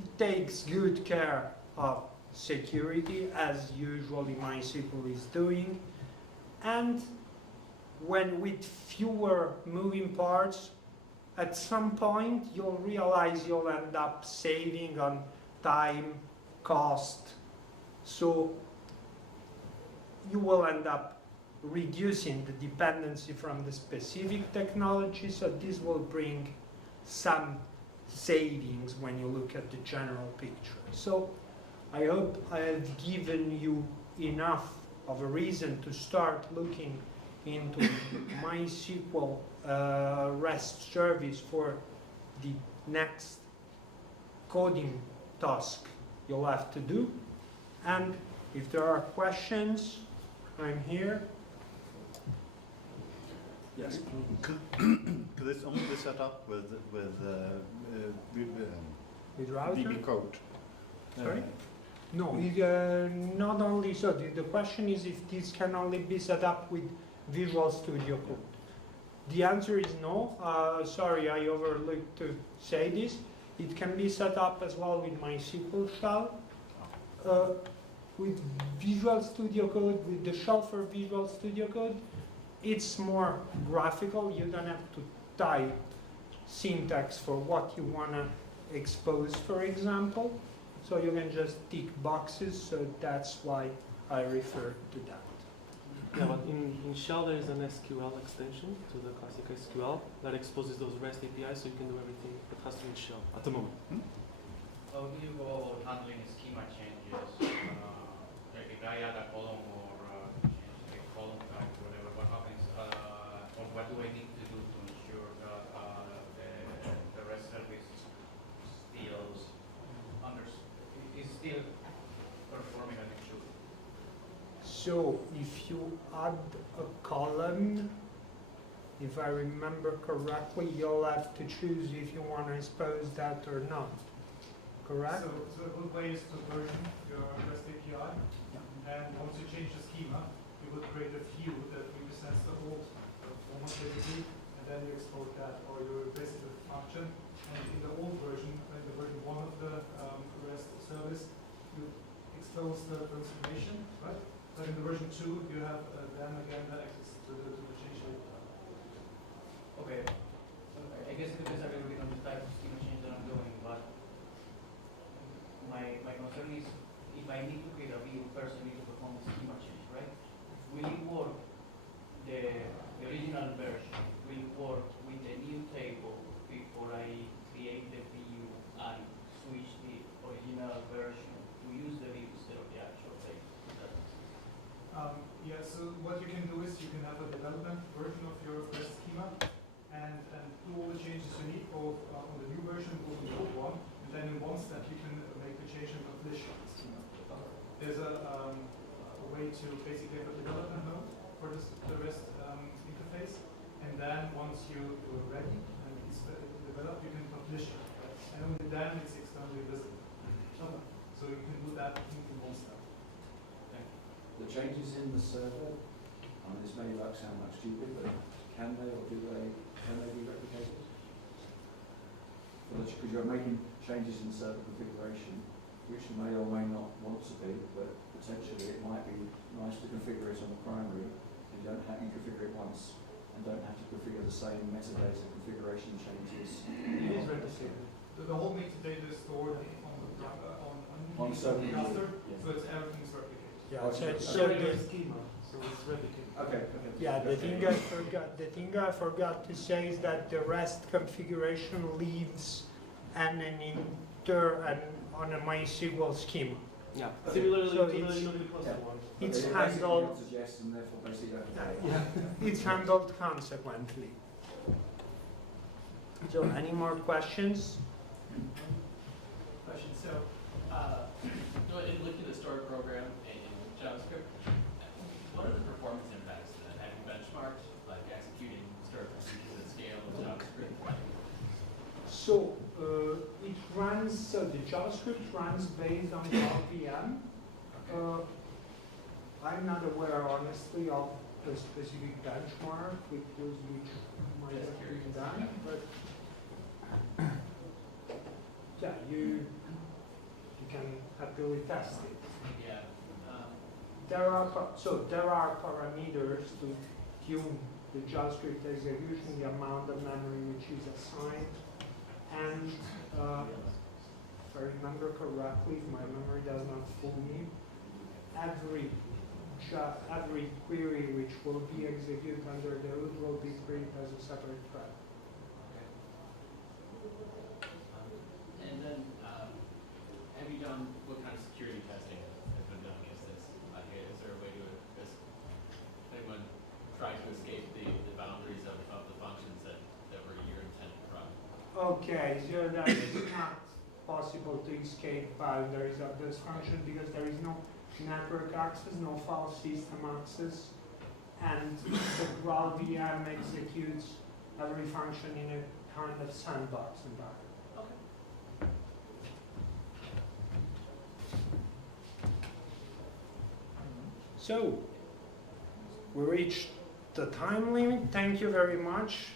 It takes good care of security, as usually MySQL is doing. And when with fewer moving parts, at some point you'll realize you'll end up saving on time, cost. So you will end up reducing the dependency from the specific technology, so this will bring some savings when you look at the general picture. So I hope I have given you enough of a reason to start looking into MySQL REST service for the next coding task you'll have to do. And if there are questions, I'm here. Yes. Could this only be set up with router? VB code? Sorry? No, not only so. The question is if this can only be set up with Visual Studio Code. The answer is no. Sorry, I overlooked to say this. It can be set up as well with MySQL shell. With Visual Studio Code, with the shell for Visual Studio Code, it's more graphical. You don't have to type syntax for what you want to expose, for example. So you can just tick boxes, so that's why I refer to that. Yeah, but in Shell there is an SQL extension to the classic SQL that exposes those REST APIs, so you can do everything that has to be in Shell at the moment. How do you go about handling schema changes? Like if I add a column or change a column type, whatever, what happens? Or what do I need to do to ensure that the REST service is still performing as it should? So if you add a column, if I remember correctly, you'll have to choose if you want to expose that or not. Correct? So a good way is to version your REST API, and once you change the schema, you will create a view that represents the old format basically, and then you export that, or you replace it with a function. And in the old version, in the version 1 of the REST service, you expose the transformation, right? But in the version 2, you have then again the access to the change later. Okay. So I guess it depends a little bit on the type of schema change that I'm doing, but my concern is if I need to create a view, first I need to perform the schema change, right? Will it work, the original version, will it work with the new table before I create the view and switch the original version to use the view instead of the actual table? Yeah, so what you can do is you can have a development version of your REST schema and do all the changes you need, both on the new version, both on the old one, and then in one step you can make the change and publish the schema. There's a way to basically have a development mode for the REST interface, and then once you're ready and it's developed, you can publish it, right? And only then it's externally visible. So you can do that in one step. the changes in the server, I mean, this may sound like stupid, but can they or can they be replicated? Because you're making changes in server configuration, which may or may not want to be, but potentially it might be nice to configure it on the primary. You don't have to configure it once and don't have to configure the same metadata configuration changes. It is replicated. The whole metadata is stored on the server cluster, yes. so it's everything's replicated. Yeah, So the schema, so it's replicated. Okay. Yeah, the thing I forgot to say is that the REST configuration leaves on a MySQL schema. Yeah. Similarly, So to the it's- Unity cluster one. It's But handled. answers yes, and therefore basically It's handled consequently. So, any more questions? Question. So, in looking at the stored program in JavaScript, what are the performance impacts to that? Have you benchmarked, like executing stored procedures at scale in JavaScript? So, it runs, so the JavaScript runs based on RPM. I'm not aware, honestly, of a specific benchmark which might have been done, but yeah, you can happily test it. Yeah. There are parameters to tune the JavaScript execution, the amount of memory which is assigned, and if I remember correctly, if my memory does not fool me, every query which will be executed under the root will be treated as a separate thread. And then, have you done, what kind of security testing has been done against this? Like, is there a way to, has anyone tried to escape the boundaries of the functions that were your intent to run? Okay, so that is not possible to escape boundaries of this function because there is no network access, no file system access, and the Graal VM executes every function in a kind of sandbox environment. Okay. So, we reached the time limit. Thank you very much.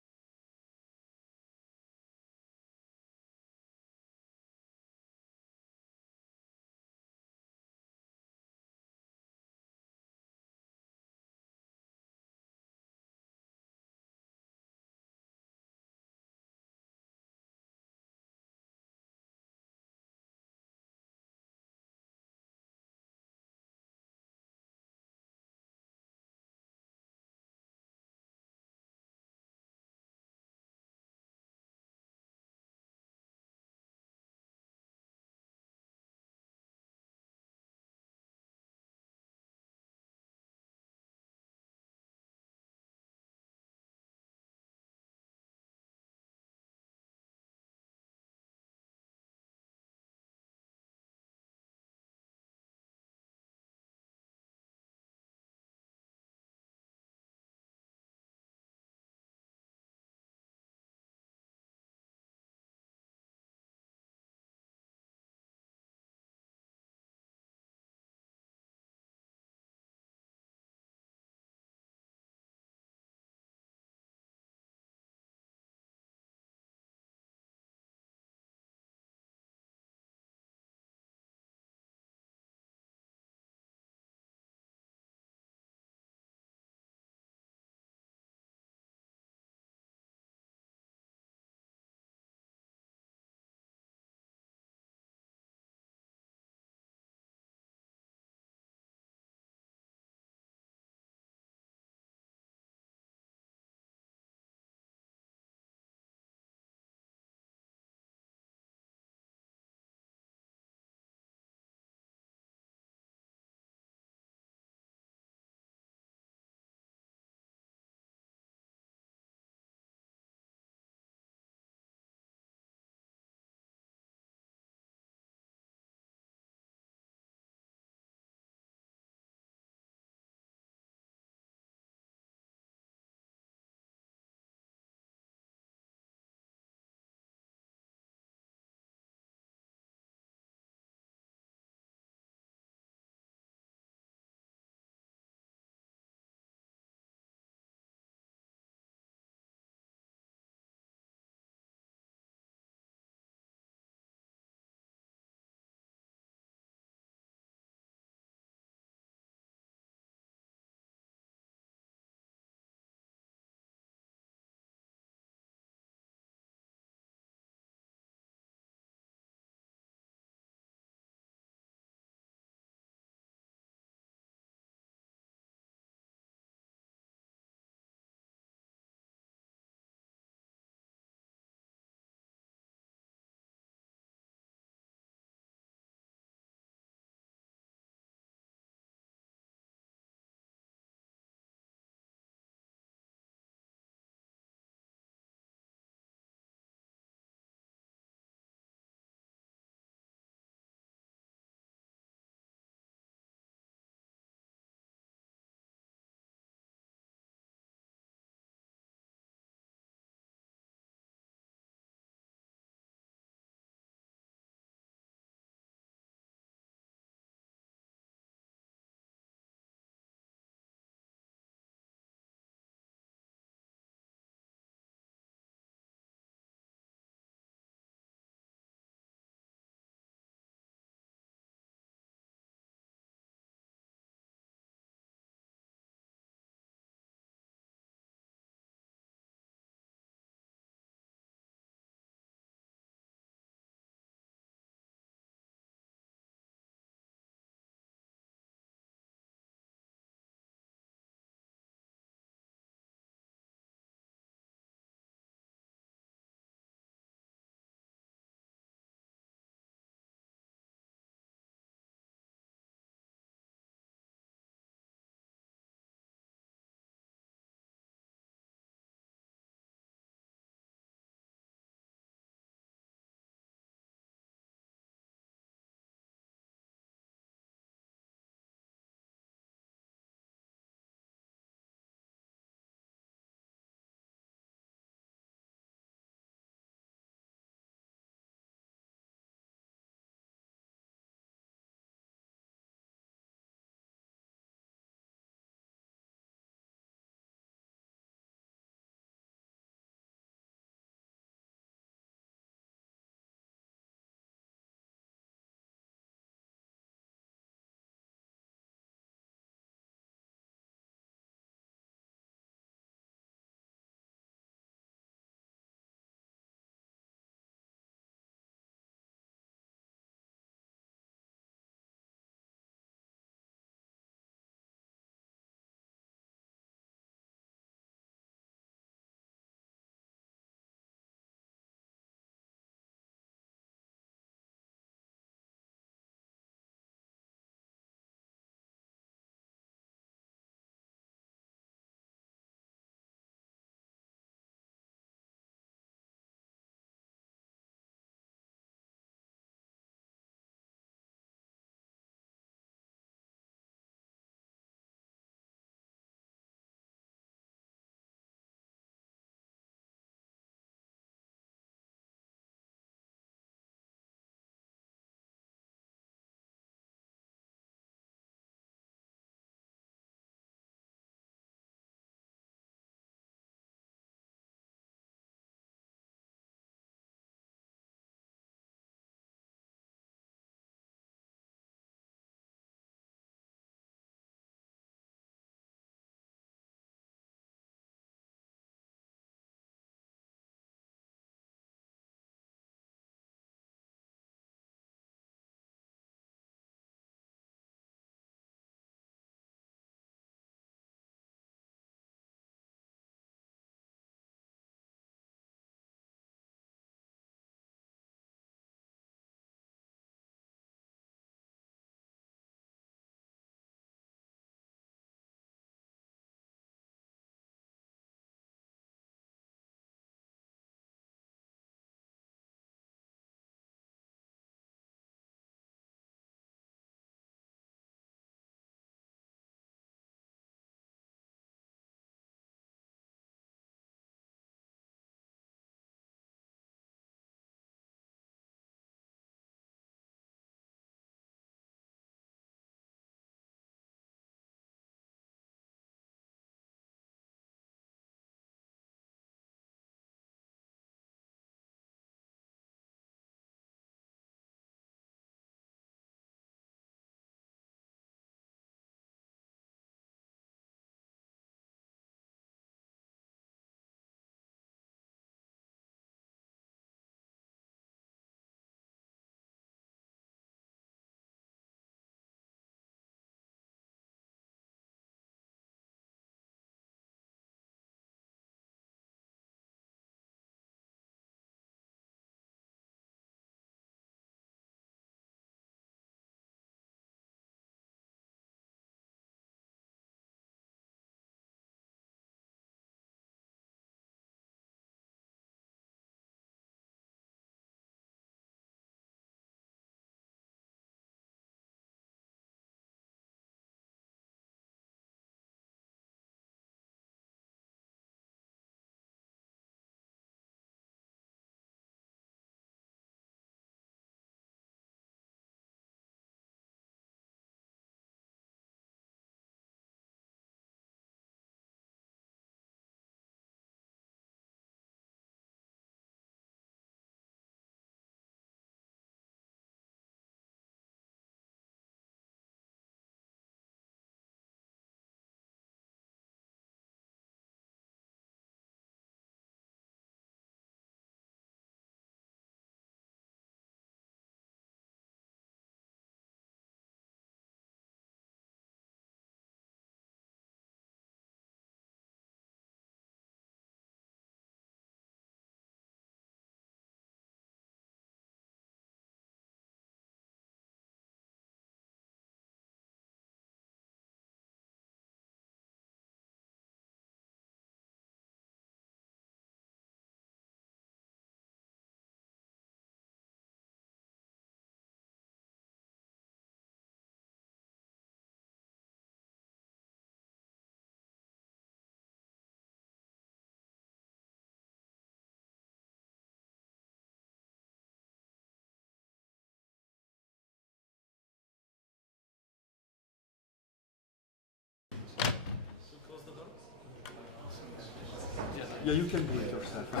Yeah, you can do it yourself. I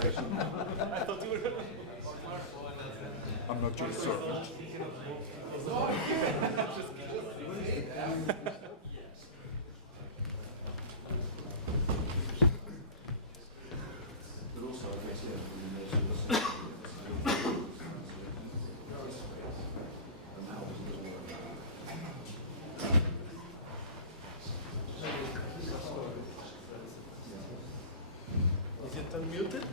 thought you were. I'm not your servant. But also, I guess, yeah, we need to Is it unmuted?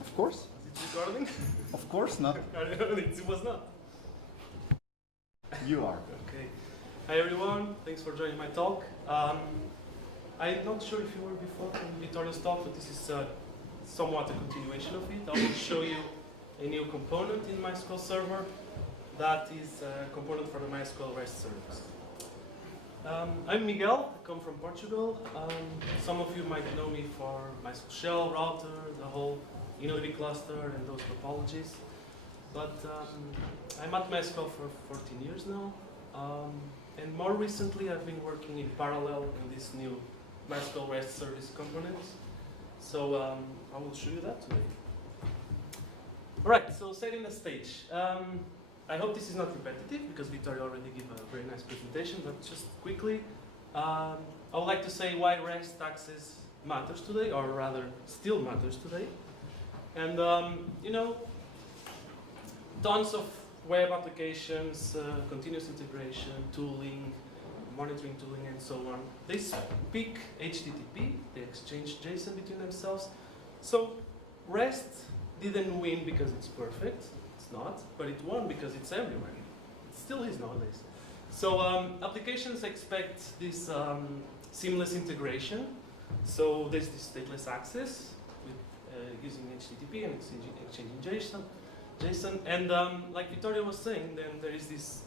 Of course. Is it recording? Of course not. It was not. You are. Okay. Hi everyone, thanks for joining my talk. I'm not sure if you were before in Vittorio's talk, but this is somewhat a continuation of it. I will show you a new component in MySQL Server that is a component for the MySQL REST service. I'm Miguel, I come from Portugal. Some of you might know me for MySQL Shell, Router, the whole InnoDB cluster and those topologies. But I'm at MySQL for 14 years now. And more recently, I've been working in parallel in this new MySQL REST service component. So I will show you that today. All right, so setting the stage. I hope this is not repetitive because Vittorio already gave a very nice presentation, but just quickly, I would like to say why REST access matters today, or rather still matters today. And you know, tons of web applications, continuous integration, tooling, monitoring tooling, and so on. They speak HTTP, they exchange JSON between themselves. So REST didn't win because it's perfect, it's not, but it won because it's everywhere. It still is nowadays. So applications expect this seamless integration. So there's this stateless access with using HTTP and exchanging JSON. And like Vittorio was saying, then there is this,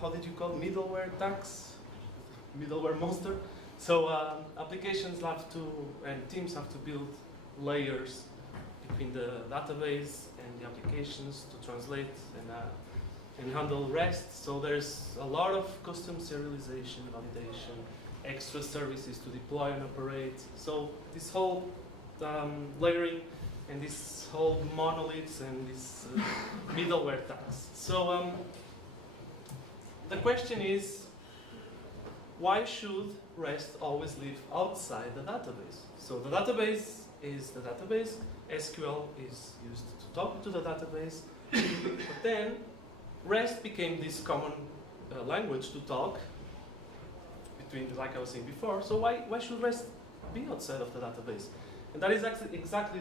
how did you call it, middleware tax? Middleware monster. So applications have to, and teams have to build layers between the database and the applications to translate and handle REST. So there's a lot of custom serialization, validation, extra services to deploy and operate. So this whole layering and this whole monoliths and this middleware tax. So the question is, why should REST always live outside the database? So the database is the database. SQL is used to talk to the database. But then REST became this common language to talk between, like I was saying before. So why should REST be outside of the database? And that is exactly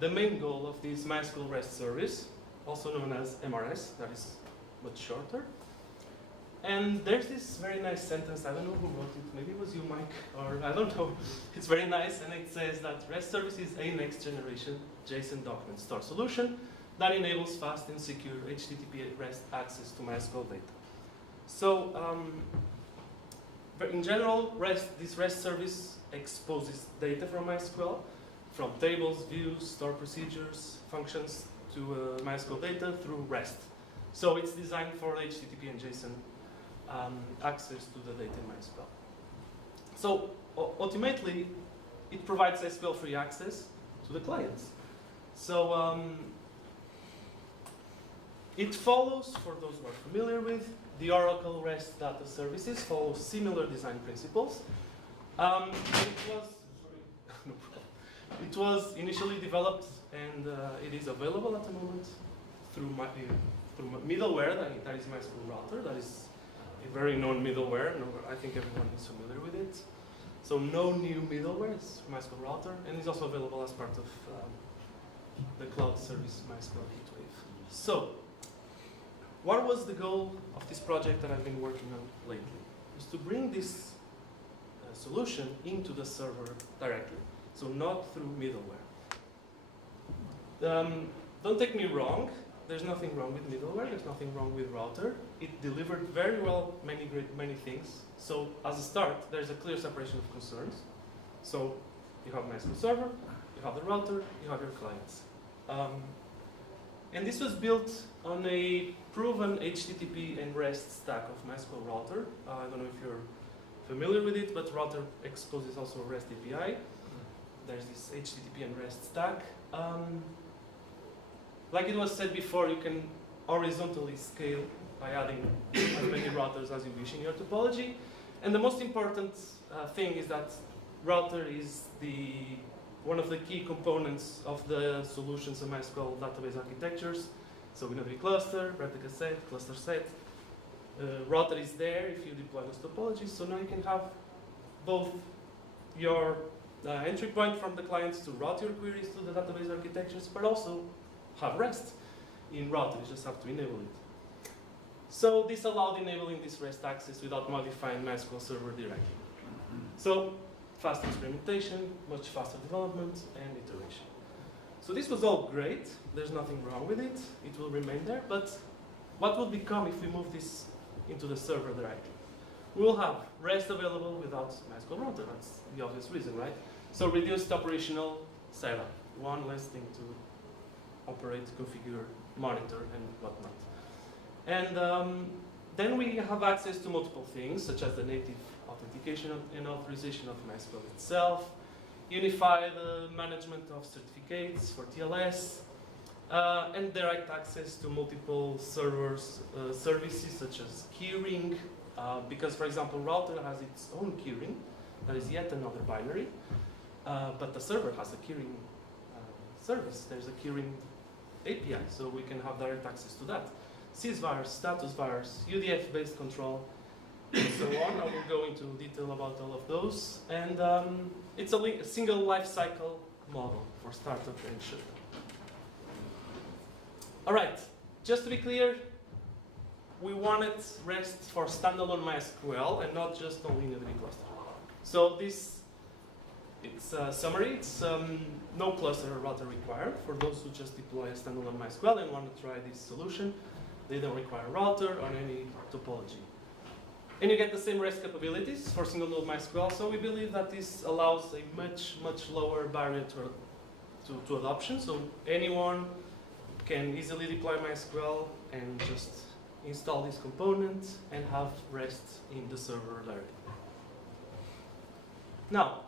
the main goal of this MySQL REST service, also known as MRS, that is much shorter. And there's this very nice sentence, I don't know who wrote it, maybe it was you, Mike, or I don't know. It's very nice, and it says that REST service is a next generation JSON document store solution that enables fast and secure HTTP REST access to MySQL data. So, in general, this REST service exposes data from MySQL, from tables, views, store procedures, functions to MySQL data through REST. So it's designed for HTTP and JSON access to the data in MySQL. So ultimately, it provides SQL-free access to the clients. So it follows, for those who are familiar with, the Oracle REST data services follow similar design principles. It was initially developed and it is available at the moment through middleware, that is MySQL Router, that is a very known middleware, and I think everyone is familiar with it. So no new middleware, it's MySQL Router, and it's also available as part of the cloud service MySQL Gateway. So, what was the goal of this project that I've been working on lately? Is to bring this solution into the server directly, so not through middleware. Don't take me wrong, there's nothing wrong with middleware, there's nothing wrong with Router. It delivered very well many things. So as a start, there's a clear separation of concerns. So you have MySQL server, you have the router, you have your clients. And this was built on a proven HTTP and REST stack of MySQL Router. I don't know if you're familiar with it, but Router exposes also a REST API. there's this HTTP and REST stack. Like it was said before, you can horizontally scale by adding as many routers as you wish in your topology. And the most important thing is that router is one of the key components of the solutions of MySQL database architectures. So InnoDB cluster, replica set, cluster set. Router is there if you deploy those topologies. So now you can have both your entry point from the clients to route your queries to the database architectures, but also have REST in router. You just have to enable it. So this allowed enabling this REST access without modifying MySQL server directly. So fast experimentation, much faster development, and iteration. So this was all great. There's nothing wrong with it. It will remain there. But what will become if we move this into the server directly? We will have REST available without MySQL router. That's the obvious reason, right? So reduced operational setup. One less thing to operate, configure, monitor, and whatnot. And then we have access to multiple things, such as the native authentication and authorization of MySQL itself, unify the management of certificates for TLS, and direct access to multiple servers, services such as keyring, because, for example, router has its own keyring, that is yet another binary, but the server has a keyring service. There's a keyring API, so we can have direct access to that. sysvars, status vars, UDF-based control, and so on. I will go into detail about all of those. And it's a single life cycle model for startup and shutdown. All right, just to be clear, we wanted REST for standalone MySQL and not just only in the InnoDB cluster. So this, it's a summary. It's no cluster or router required for those who just deploy a standalone MySQL and want to try this solution. They don't require a router or any topology. And you get the same REST capabilities for single node MySQL. So we believe that this allows a much, much lower barrier to adoption. So anyone can easily deploy MySQL and just install this component and have REST in the server directly. Now,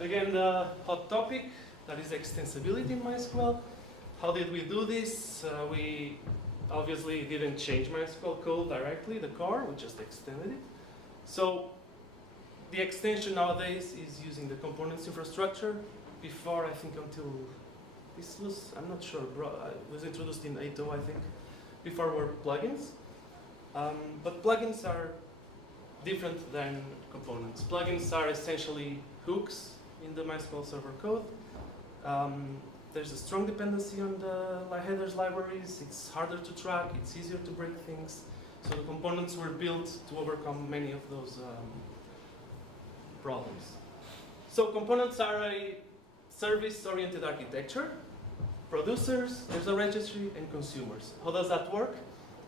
again, the hot topic, that is extensibility in MySQL. How did we do this? We obviously didn't change MySQL code directly, the core, we just extended it. So the extension nowadays is using the components infrastructure. Before, I think until this was, I'm not sure, it was introduced in 8.0, I think. Before were plugins. But plugins are different than components. Plugins are essentially hooks in the MySQL server code. There's a strong dependency on the headers libraries. It's harder to track. It's easier to break things. So the components were built to overcome many of those problems. So components are a service-oriented architecture. Producers, there's a registry, and consumers. How does that work?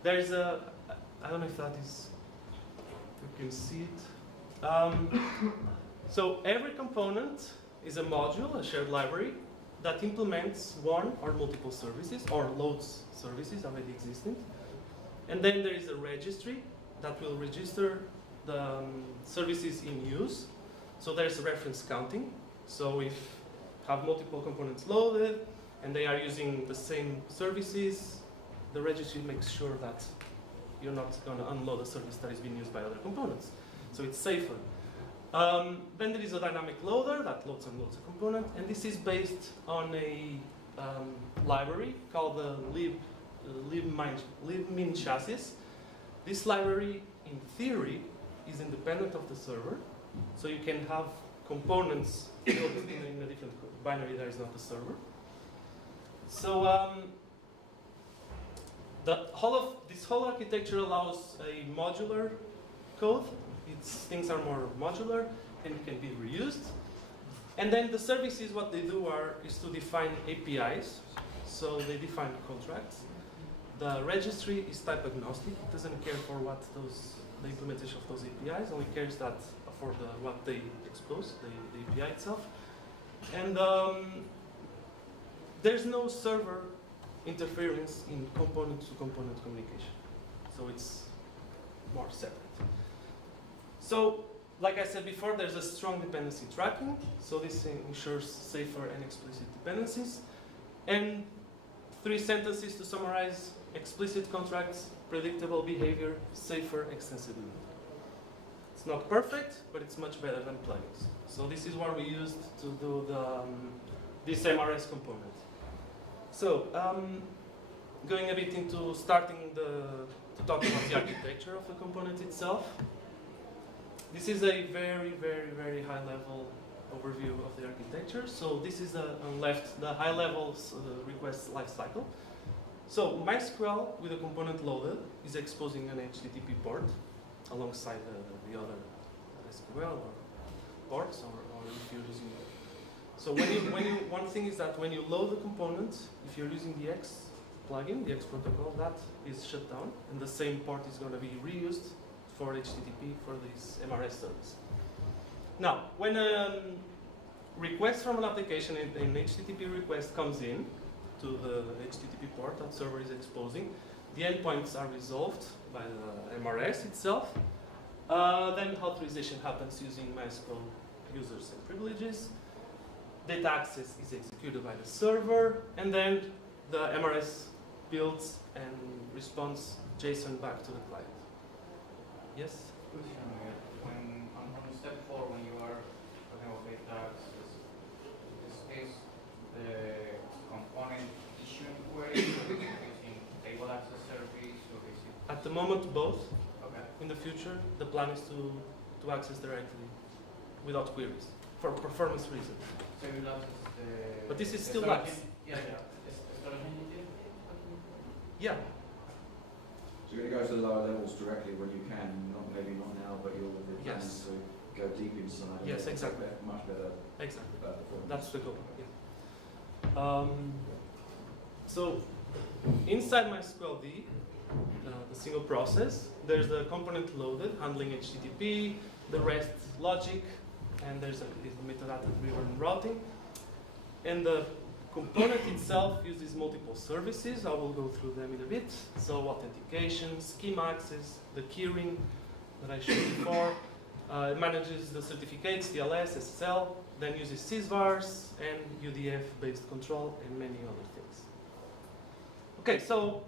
There's a, I don't know if that is, you can see it. So every component is a module, a shared library, that implements one or multiple services, or loads services already existing. And then there is a registry that will register the services in use. So there's reference counting. So if you have multiple components loaded, and they are using the same services, the registry makes sure that you're not going to unload a service that is being used by other components. So it's safer. Then there is a dynamic loader that loads and unloads a component, and this is based on a library called the libmin chassis. This library, in theory, is independent of the server, so you can have components built in a different binary that is not the server. So this whole architecture allows a modular code. Things are more modular and can be reused. And then the services, what they do is to define APIs. So they define contracts. The registry is type agnostic. It doesn't care for what the implementation of those APIs, only cares that for what they expose, the API itself. And there's no server interference in component-to-component communication. So it's more separate. So Like I said before, there's a strong dependency tracking, so this ensures safer and explicit dependencies. And 3 sentences to summarize: explicit contracts, predictable behavior, safer extensibility. It's not perfect, but it's much better than plugins. So this is what we used to do this MRS component. So going a bit into to talk about the architecture of the component itself. This is a very, very, very high level overview of the architecture. So this is on left, the high level request lifecycle. So MySQL with a component loaded is exposing an HTTP port alongside the other SQL or ports, or if you're using. So one thing is that when you load the component, if you're using the X plugin, the X protocol, that is shut down, and the same port is going to be reused for HTTP for this MRS service. Now, when a request from an application, an HTTP request comes in to the HTTP port that server is exposing, the endpoints are resolved by the MRS itself. Then authorization happens using MySQL users and privileges. Data access is executed by the server, and then the MRS builds and responds JSON back to the client. Yes? Question, when on step 4, when you are talking about data access, is the component issuing queries, or is it using table access service, or is it? At the moment, both. Okay. In the future, the plan is to access directly without queries for performance reasons. So you will access the. But this is the still storage labs. Yeah, yeah. The storage engine? Yeah. So you're going to go to the lower levels directly when you can, maybe not now, but you're planning Yes. to go deep inside. Yes, exactly. Much better. Exactly. Performance. That's the goal. Yeah. So inside MySQL-D, the single process, there's the component loaded handling HTTP, the REST logic, and there's a metadata-driven routing. And the component itself uses multiple services. I will go through them in a bit. So authentication, schema access, the keyring that I showed before. It manages the certificates, TLS, SSL, then uses sysvars and UDF-based control and many other things. Okay, so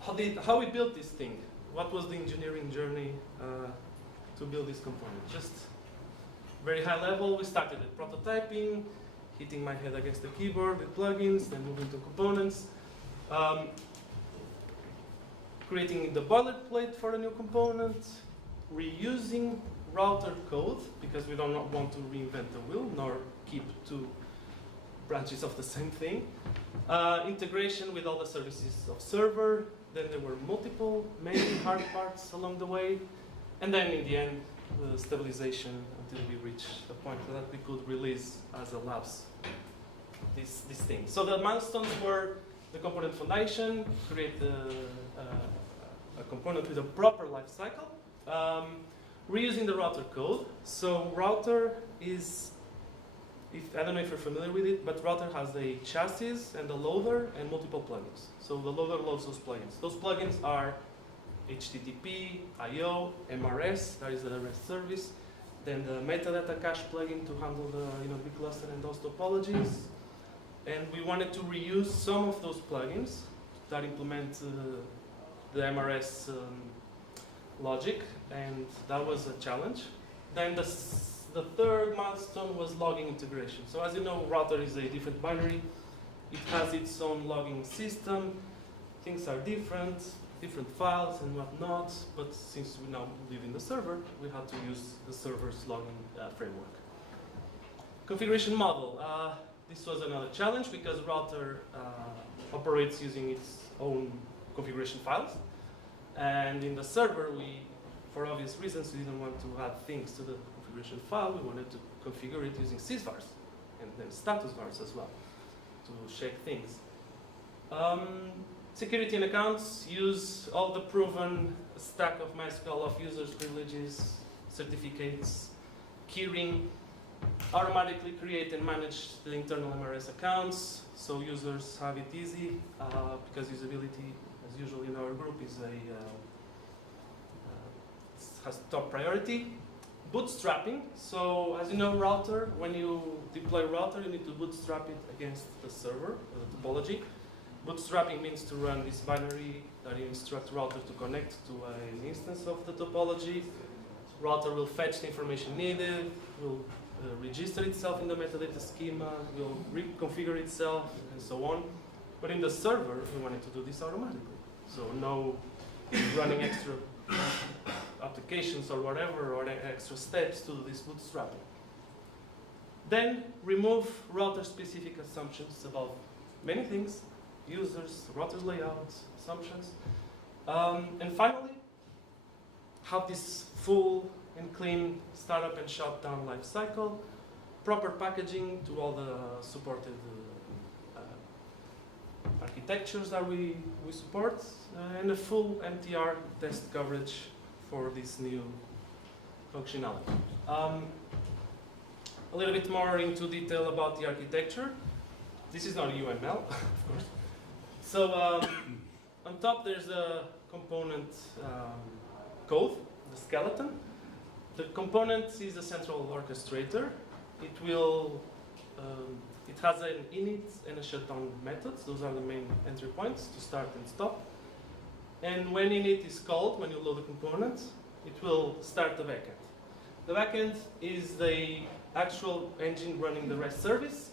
how we built this thing? What was the engineering journey to build this component? Just very high level, we started with prototyping, hitting my head against the keyboard with plugins, then moving to components. Creating the boilerplate for a new component, reusing router code, because we don't want to reinvent the wheel, nor keep 2 branches of the same thing. Integration with all the services of server, then there were many hard parts along the way, and then in the end, the stabilization until we reached the point that we could release as a labs this thing. So the milestones were the component foundation, create a component with a proper life cycle, reusing the router code. So router is, I don't know if you're familiar with it, but router has a chassis and a loader and multiple plugins. So the loader loads those plugins. Those plugins are HTTP, IO, MRS, that is the REST service, then the metadata cache plugin to handle the big cluster and those topologies. And we wanted to reuse some of those plugins that implement the MRS logic, and that was a challenge. Then the third milestone was logging integration. So as you know, router is a different binary. It has its own logging system. Things are different files and whatnot, but since we now live in the server, we had to use the server's logging framework. Configuration model. This was another challenge because router operates using its own configuration files. And in the server, for obvious reasons, we didn't want to add things to the configuration file. We wanted to configure it using sysvars and then status vars as well to shake things. Security and accounts use all the proven stack of MySQL of users, privileges, certificates, keyring, automatically create and manage the internal MRS accounts, so users have it easy, because usability, as usual in our group, is has top priority. bootstrapping. So as you know, router, when you deploy router, you need to bootstrap it against the server, the topology. Bootstrapping means to run this binary that you instruct router to connect to an instance of the topology. Router will fetch the information needed, will register itself in the metadata schema, will reconfigure itself, and so on. But in the server, we wanted to do this automatically. So no running extra applications or whatever, or extra steps to do this bootstrapping. Then remove router-specific assumptions about many things, users, router's layouts, assumptions. And finally, have this full and clean startup and shutdown life cycle, proper packaging to all the supported architectures that we support, and a full MTR test coverage for this new functionality. A little bit more into detail about the architecture. This is not UML, of course. So on top there's a component code, the skeleton. The component is a central orchestrator. It will it has an init and a shutdown methods. Those are the main entry points to start and stop. And when init is called, when you load the component, it will start the backend. The backend is the actual engine running the REST service.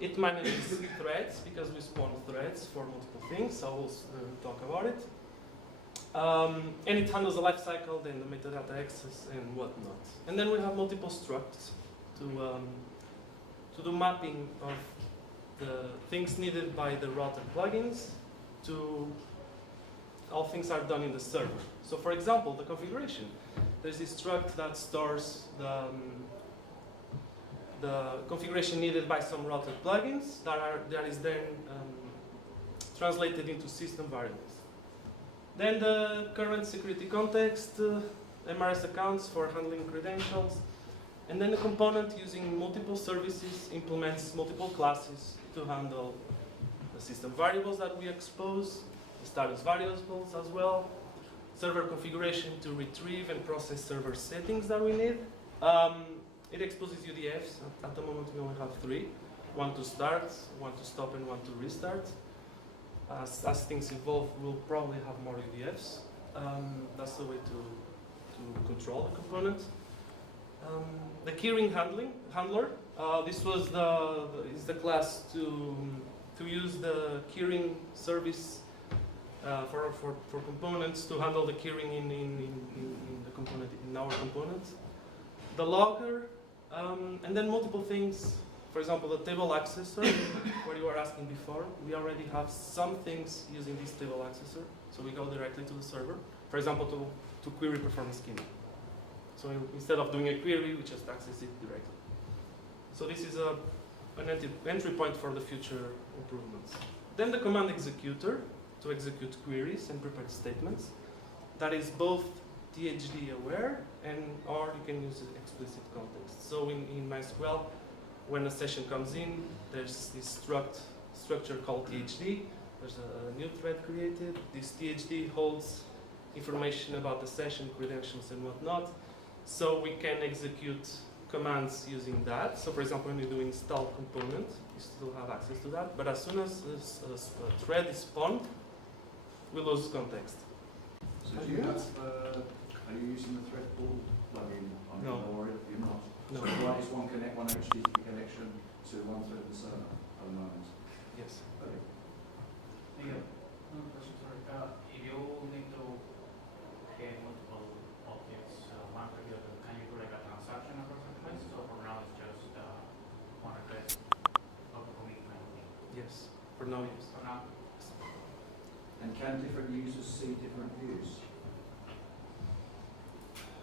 It manages threads because we spawn threads for multiple things. So we'll talk about it. And it handles the lifecycle, then the metadata access and whatnot. And then we have multiple structs to do mapping of the things needed by the router plugins to all things are done in the server. So for example, the configuration. There's this struct that stores the configuration needed by some router plugins that is then translated into system variables. Then the current security context, MRS accounts for handling credentials, and then the component using multiple services implements multiple classes to handle the system variables that we expose, the status variables as well, server configuration to retrieve and process server settings that we need. It exposes UDFs. At the moment we only have 3. One to start, one to stop, and one to restart. As things evolve, we'll probably have more UDFs. That's the way to control the component. The keyring handler. This was is the class to use the keyring service for components to handle the keyring in the component in our component. The logger, and then multiple things. For example, the table accessor, where you were asking before, we already have some things using this table accessor, so we go directly to the server. For example, to query performance schema. So instead of doing a query, we just access it directly. So this is an entry point for the future improvements. Then the command executor to execute queries and prepared statements. That is both THD aware or you can use explicit context. So in MySQL, when a session comes in, there's this structure called THD. There's a new thread created. This THD holds information about the session, credentials, and whatnot. So we can execute commands using that. So for example, when you do install component, you still have access to that. But as soon as a thread is spawned, we lose context. So do you have, are you using the thread pool plugin on No. or you're not? No. So one is one HTTP connection to one thread of the server at the moment? Yes. Okay. Miguel, one question, sorry. If you need to get multiple objects, one request, can you do like a transaction across the place? So for now it's just one request of a commitment. Yes. For now, yes. For now. And can different users see different views?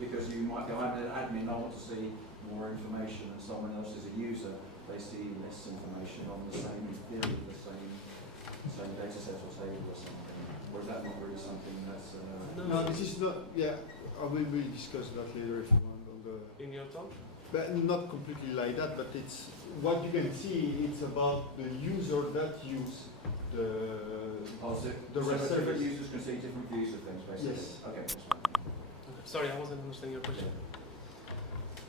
Because you might go, I'm an admin, I want to see more information, and someone else is a user, they see less information on the same theory, the same data set or table or something. Or is that not really something that's... No, this is not, yeah, I will discuss that later if you want on the... In your talk? But not completely like that, but it's, what you can see, it's about the user that use the REST so different service. users can see different views of things, basically? Yes. Okay, that's fine. Sorry, I wasn't understanding your question.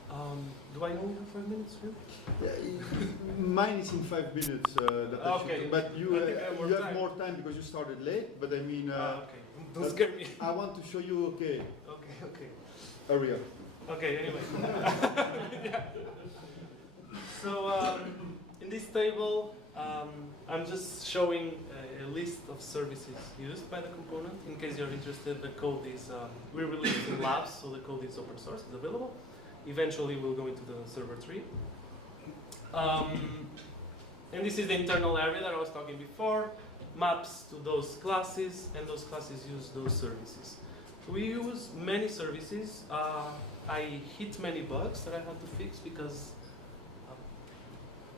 Do I only have 5 minutes? Really? Mine is in 5 minutes. That I Okay. should, but you, I think I have more you have time. more time because you started late. But I mean, Okay. Don't scare me. I want to show you. Okay. Okay. Hurry up. Okay. Anyway. Yeah. So in this table, I'm just showing a list of services used by the component. In case you're interested, the code is we released in labs, so the code is open source, it's available. Eventually, we'll go into the server tree. And this is the internal area that I was talking before. Maps to those classes, and those classes use those services. We use many services. I hit many bugs that I had to fix because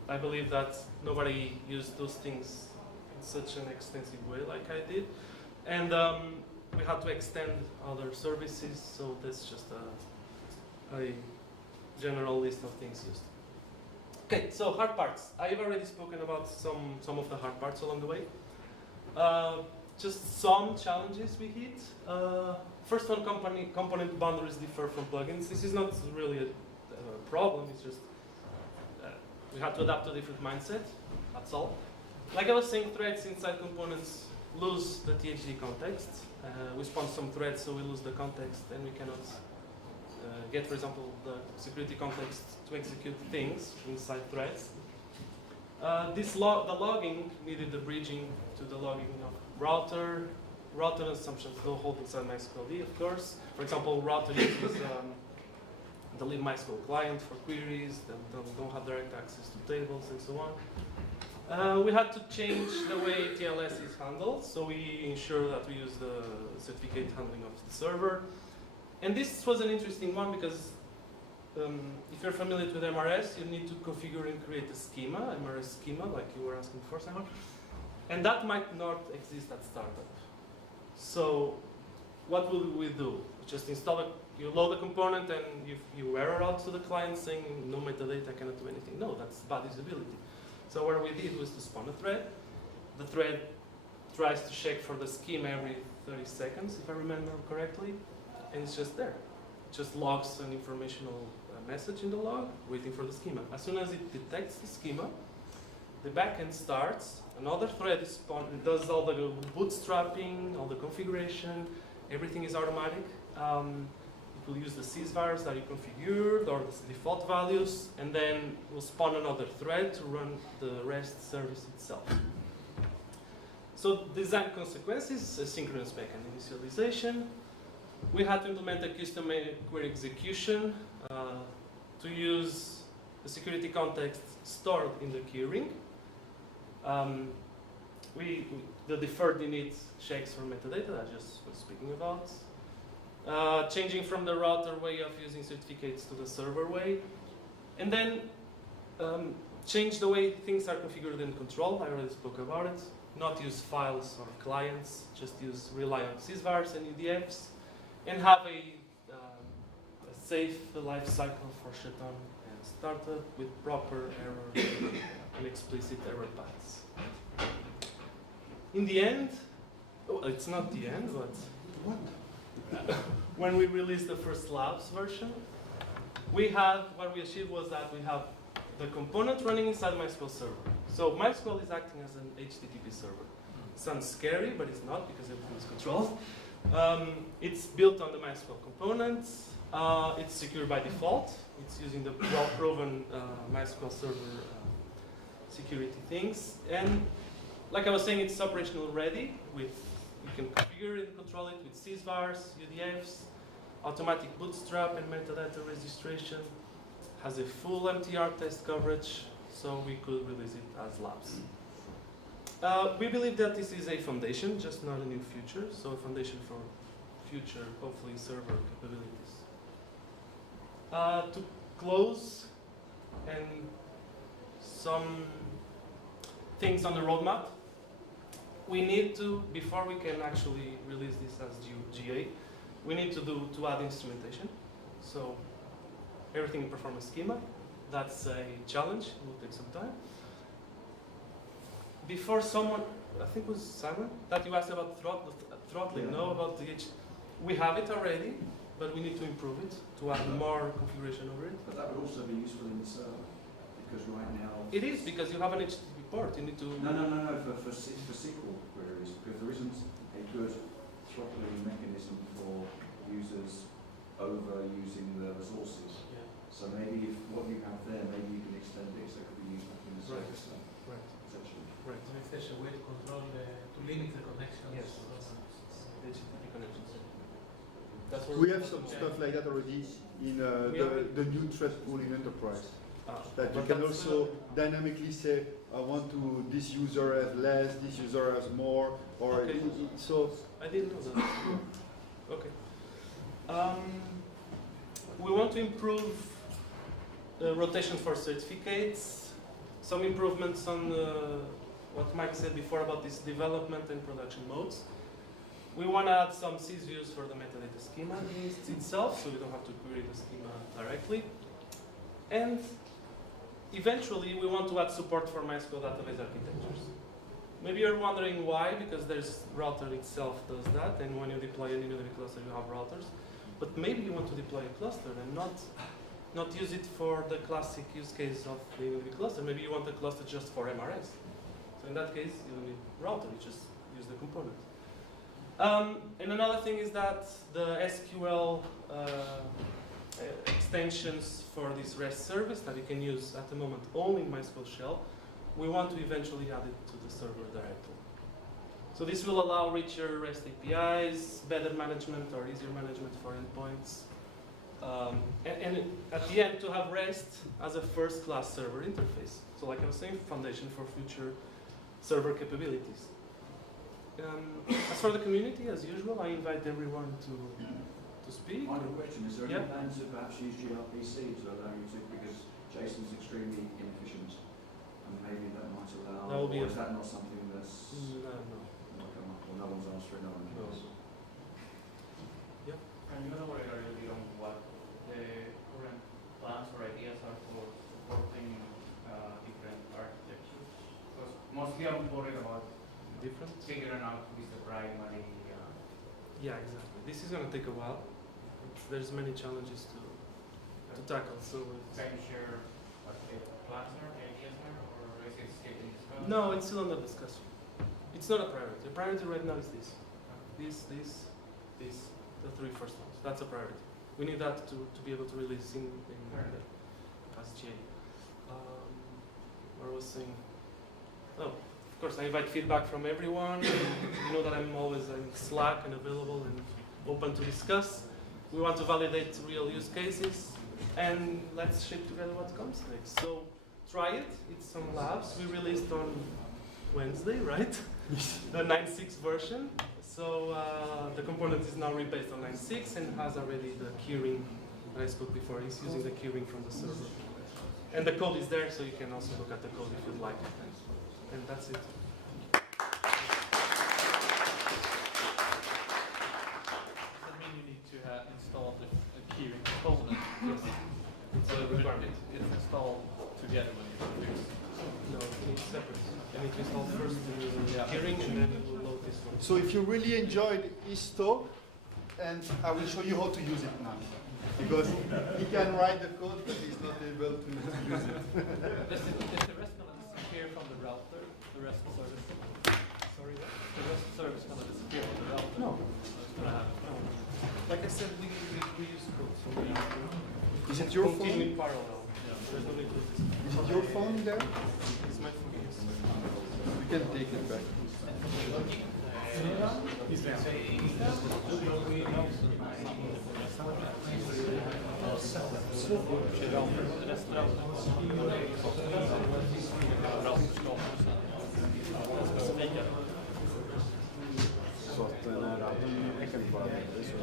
I believe that nobody used those things in such an extensive way like I did. And we had to extend other services, so that's just a general list of things used. Okay, so hard parts. I've already spoken about some of the hard parts along the way. Just some challenges we hit. First one, component boundaries differ from plugins. This is not really a problem, it's just we had to adapt to a different mindset, that's all. Like I was saying, threads inside components lose the THD context. We spawn some threads, so we lose the context, and we cannot get, for example, the security context to execute things inside threads. The logging needed the bridging to the logging of router assumptions don't hold inside MySQL, of course. For example, router uses the libMySQL client for queries, that don't have direct access to tables and so on. We had to change the way TLS is handled, so we ensure that we use the certificate handling of the server. And this was an interesting one because if you're familiar with MRS, you need to configure and create a schema, MRS schema, like you were asking for, Simon. And that might not exist at startup. So what will we do? Just install it, you load the component, and you error out to the client saying no metadata, cannot do anything. No, that's bad usability. So what we did was to spawn a thread. The thread tries to check for the schema every 30 seconds, if I remember correctly, and it's just there. It just logs an informational message in the log, waiting for the schema. As soon as it detects the schema, the backend starts, another thread is spawned, it does all the bootstrapping, all the configuration, everything is automatic. It will use the sysvars that you configured or the default values, and then we'll spawn another thread to run the REST service itself. So design consequences, asynchronous backend initialization. We had to implement a custom query execution to use the security context stored in the keyring. The deferred init checks for metadata that I just was speaking about. Changing from the router way of using certificates to the server way. And then change the way things are configured and controlled. I already spoke about it. Not use files or clients, just rely on sysvars and UDFs. And have a safe life cycle for shutdown and startup with proper error and explicit error paths. In the end, it's not the end, but when we released the first labs version, what we achieved was that we have the component running inside MySQL server. So MySQL is acting as an HTTP server. Sounds scary, but it's not because everything is controlled. It's built on the MySQL components. It's secure by default. It's using the well-proven MySQL server security things. And like I was saying, it's operational ready. You can configure and control it with sysvars, UDFs, automatic bootstrap and metadata registration. Has a full MTR test coverage, so we could release it as labs. We believe that this is a foundation, just not a new feature, so a foundation for future, hopefully, server capabilities. To close, and some things on the roadmap, we need to, before we can actually release this as GA, we need to add instrumentation. So everything in performance schema, that's a challenge, it will take some time. Before someone, I think it was Simon, that you asked about throttling, no, about the we have it already. but we need to improve it to add more configuration over it. But that would also be useful in the server, because right now... It is, because you have an HTTP port, you need to... No, for SQL queries, because there isn't a good throttling mechanism for users overusing the resources. Yeah. So maybe if what you have there, maybe you can extend it so it could be used back in the Right. server. Right. Essentially. Right. So if there's a way to control to limit the connections. Yes. HTTP connections. That's where We have some stuff like that already in the new thread pool in enterprise. That you but can that's also dynamically say, I want to, this user has less, this user has more, or Okay. so. I didn't know that. Okay. We want to improve rotation for certificates. Some improvements on what Mike said before about this development and production modes. We want to add some views for the metadata schema itself, so we don't have to query the schema directly. And eventually, we want to add support for MySQL database architectures. Maybe you're wondering why, because there's router itself does that, and when you deploy an InnoDB cluster, you have routers. But maybe you want to deploy a cluster and not use it for the classic use case of the InnoDB cluster. Maybe you want a cluster just for MRS. So in that case, you don't need router, you just use the component. And another thing is that the SQL extensions for this REST service that you can use at the moment only in MySQL shell, we want to eventually add it to the server directly. So this will allow richer REST APIs, better management or easier management for endpoints. And at the end, to have REST as a first-class server interface. So like I was saying, foundation for future server capabilities. As for the community, as usual, I invite everyone to speak. Final question, is there any plans to perhaps use gRPC to allow you to, because JSON's extremely inefficient, and maybe that might allow, That will be or is that not something that's No. not come up, or no one's asked for it, no one knows? Yeah. And you elaborate a little bit on what the current plans or ideas are for supporting different architectures? Because mostly I'm worried about different figuring out who is the primary. Yeah, exactly. This is going to take a while. There's many challenges to tackle. So Can you share what the plans are, the ideas are, or is it still in discussion? no, it's still under discussion. It's not a priority. The priority right now is this. This, the three first ones. That's a priority. We need that to be able to release in as GA. What I was saying. Oh, of course, I invite feedback from everyone. You know that I'm always in Slack and available and open to discuss. We want to validate real use cases, and let's shape together what comes next. So try it. It's on labs. We released on Wednesday, right? The 9.6 version. So the component is now rebased on 9.6 and has already the keyring that I spoke before. It's using the keyring from the server. And the code is there, so you can also look at the code if you'd like. And that's it. Does that mean you need to install a keyring component? Yes. So it's installed together when you produce? No, it's separate. You need to install first the keyring and then it will load this one. So if you really enjoyed his talk, and I will show you how to use it now. Because he can write the code, but he's not able to use it. Is the rest going to disappear from the router, the REST service? Sorry, what? The REST service going to disappear from the router? No. What's going to happen? No. Like I said, we use code, so we Is it your continue in phone? parallel. Yeah. There's no need to Is it your phone there? It's my phone, yes. We can take it back. Så att när jag kan bara det så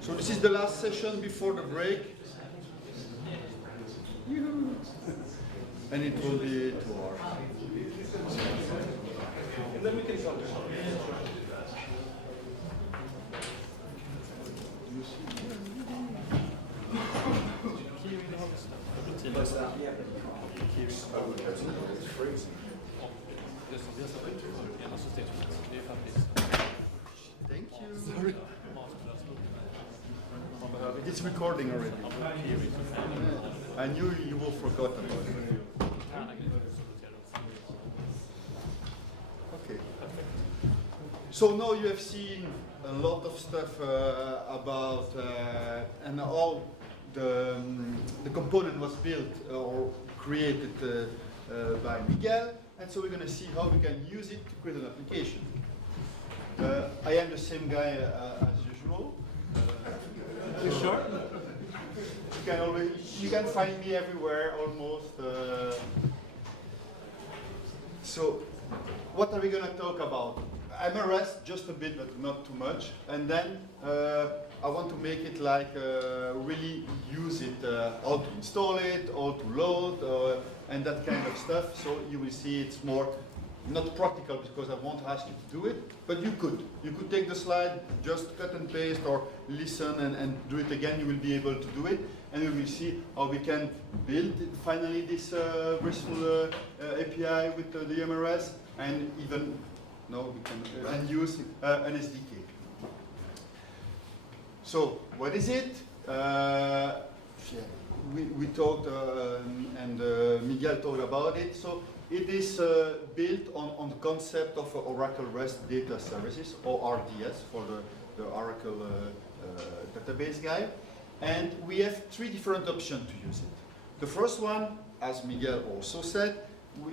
So this is the last session before the break. Yoo-hoo. And it will be 2 hours. And then we can talk. The Thank you. Sorry. It's recording already. I knew you will forgot about it. Okay. So now you have seen a lot of stuff about and all the component was built or created by Miguel, and so we're going to see how we can use it to create an application. I am the same guy as usual. You sure? You can find me everywhere almost. So, what are we going to talk about? MRS just a bit, but not too much. And then I want to make it like really use it, how to install it, how to load, and that kind of stuff. So you will see it's more not practical because I won't ask you to do it, but you could. You could take the slide, just cut and paste, or listen and do it again. You will be able to do it, and we will see how we can build finally this RESTful API with the MRS, and even we can and use an SDK. So what is it? We talked and Miguel talked about it. So it is built on the concept of Oracle REST Data Services, or RDS for the Oracle database guy. And we have three different options to use it. The first one, as Miguel also said,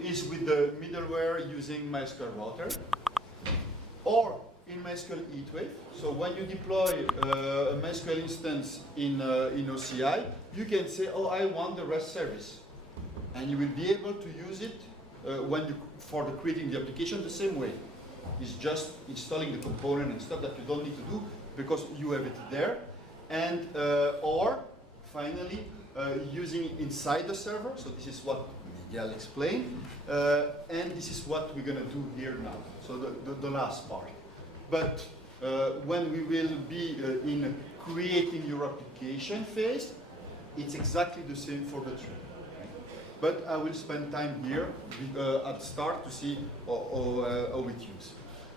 is with the middleware using MySQL Router, or in MySQL HeatWave. So when you deploy a MySQL instance in OCI, you can say, oh, I want the REST service. And you will be able to use it for creating the application the same way. It's just installing the component and stuff that you don't need to do because you have it there. And or finally using it inside the server. So this is what Miguel explained, and this is what we're going to do here now. So the last part. But when we will be in creating your application phase, it's exactly the same for the tree. But I will spend time here at the start to see how it uses.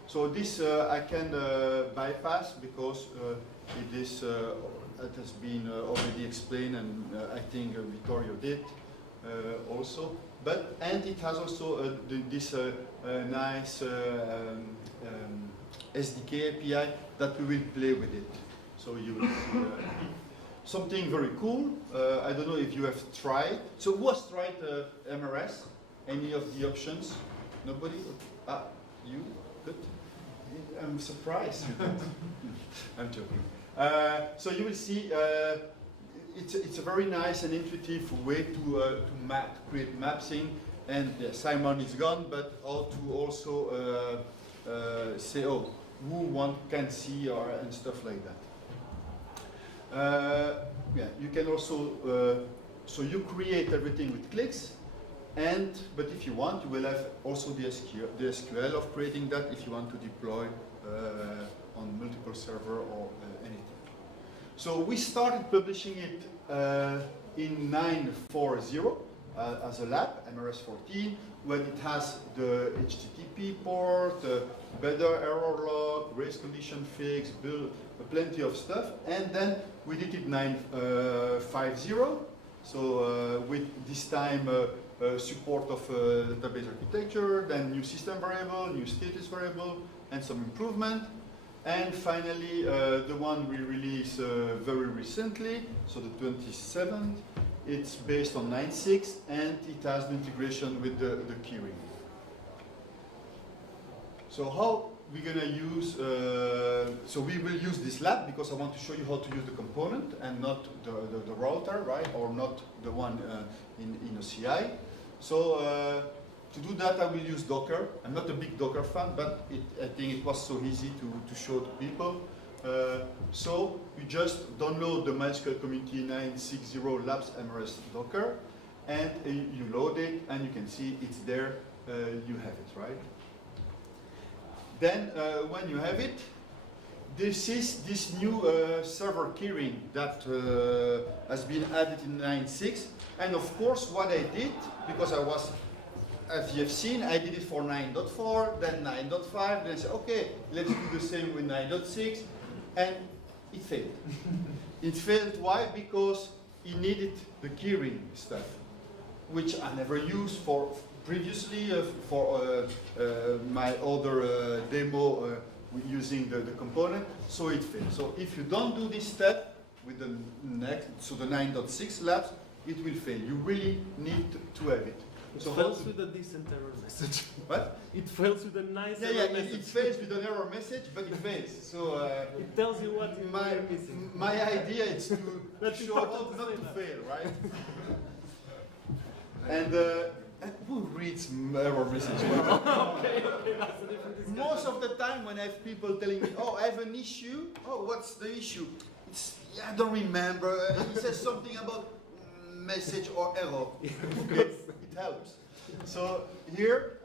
So this I can bypass because it has been already explained, and I think Vittorio did also. And it has also this nice SDK API that we will play with it. So you will see something very cool. I don't know if you have tried. So who has tried MRS? Any of the options? Nobody? Ah, you? Good. I'm surprised. I'm joking. So you will see it's a very nice and intuitive way to create mapping. And Simon is gone, but how to also say, oh, who one can see and stuff like that. You can also, so you create everything with clicks, but if you want, you will have also the SQL of creating that if you want to deploy on multiple server or anything. So we started publishing it in 9.4.0 as a lab, MRS 14, when it has the HTTP port, better error log, race condition fix, build plenty of stuff, and then we did it 9.5.0. So with this time support of database architecture, then new system variable, new status variable, and some improvement. And finally, the one we released very recently, so the 27th, it's based on 9.6, and it has the integration with the keyring. So how we're going to use, so we will use this lab because I want to show you how to use the component and not the router, right? Or not the one in OCI. So to do that, I will use Docker. I'm not a big Docker fan, but I think it was so easy to show to people. So you just download the MySQL Community 9.6.0 Labs MRS Docker, and you load it, and you can see it's there. You have it, right? Then when you have it, this is this new server keyring that has been added in 9.6. And of course, what I did, because I was as you have seen, I did it for 9.4, then 9.5, then I said, okay, let's do the same with 9.6, and it failed. It failed, why? Because it needed the keyring stuff, which I never used for previously for my other demo using the component, so it failed. So if you don't do this step with the next, so the 9.6 labs, it will fail. You really need to have it. It So fails with a decent error message. What? It fails with a nice Yeah, error yeah, message. it fails with an error message, but it fails. So it tells you what you're missing. my idea is to That's show important how to not say to that. fail, right? and who reads error message? Okay, that's a different discussion. Most of the time when I have people telling me, oh, I have an issue. Oh, what's the issue? It's, yeah, I don't remember. He says something about message or error. Okay, it helps. So here,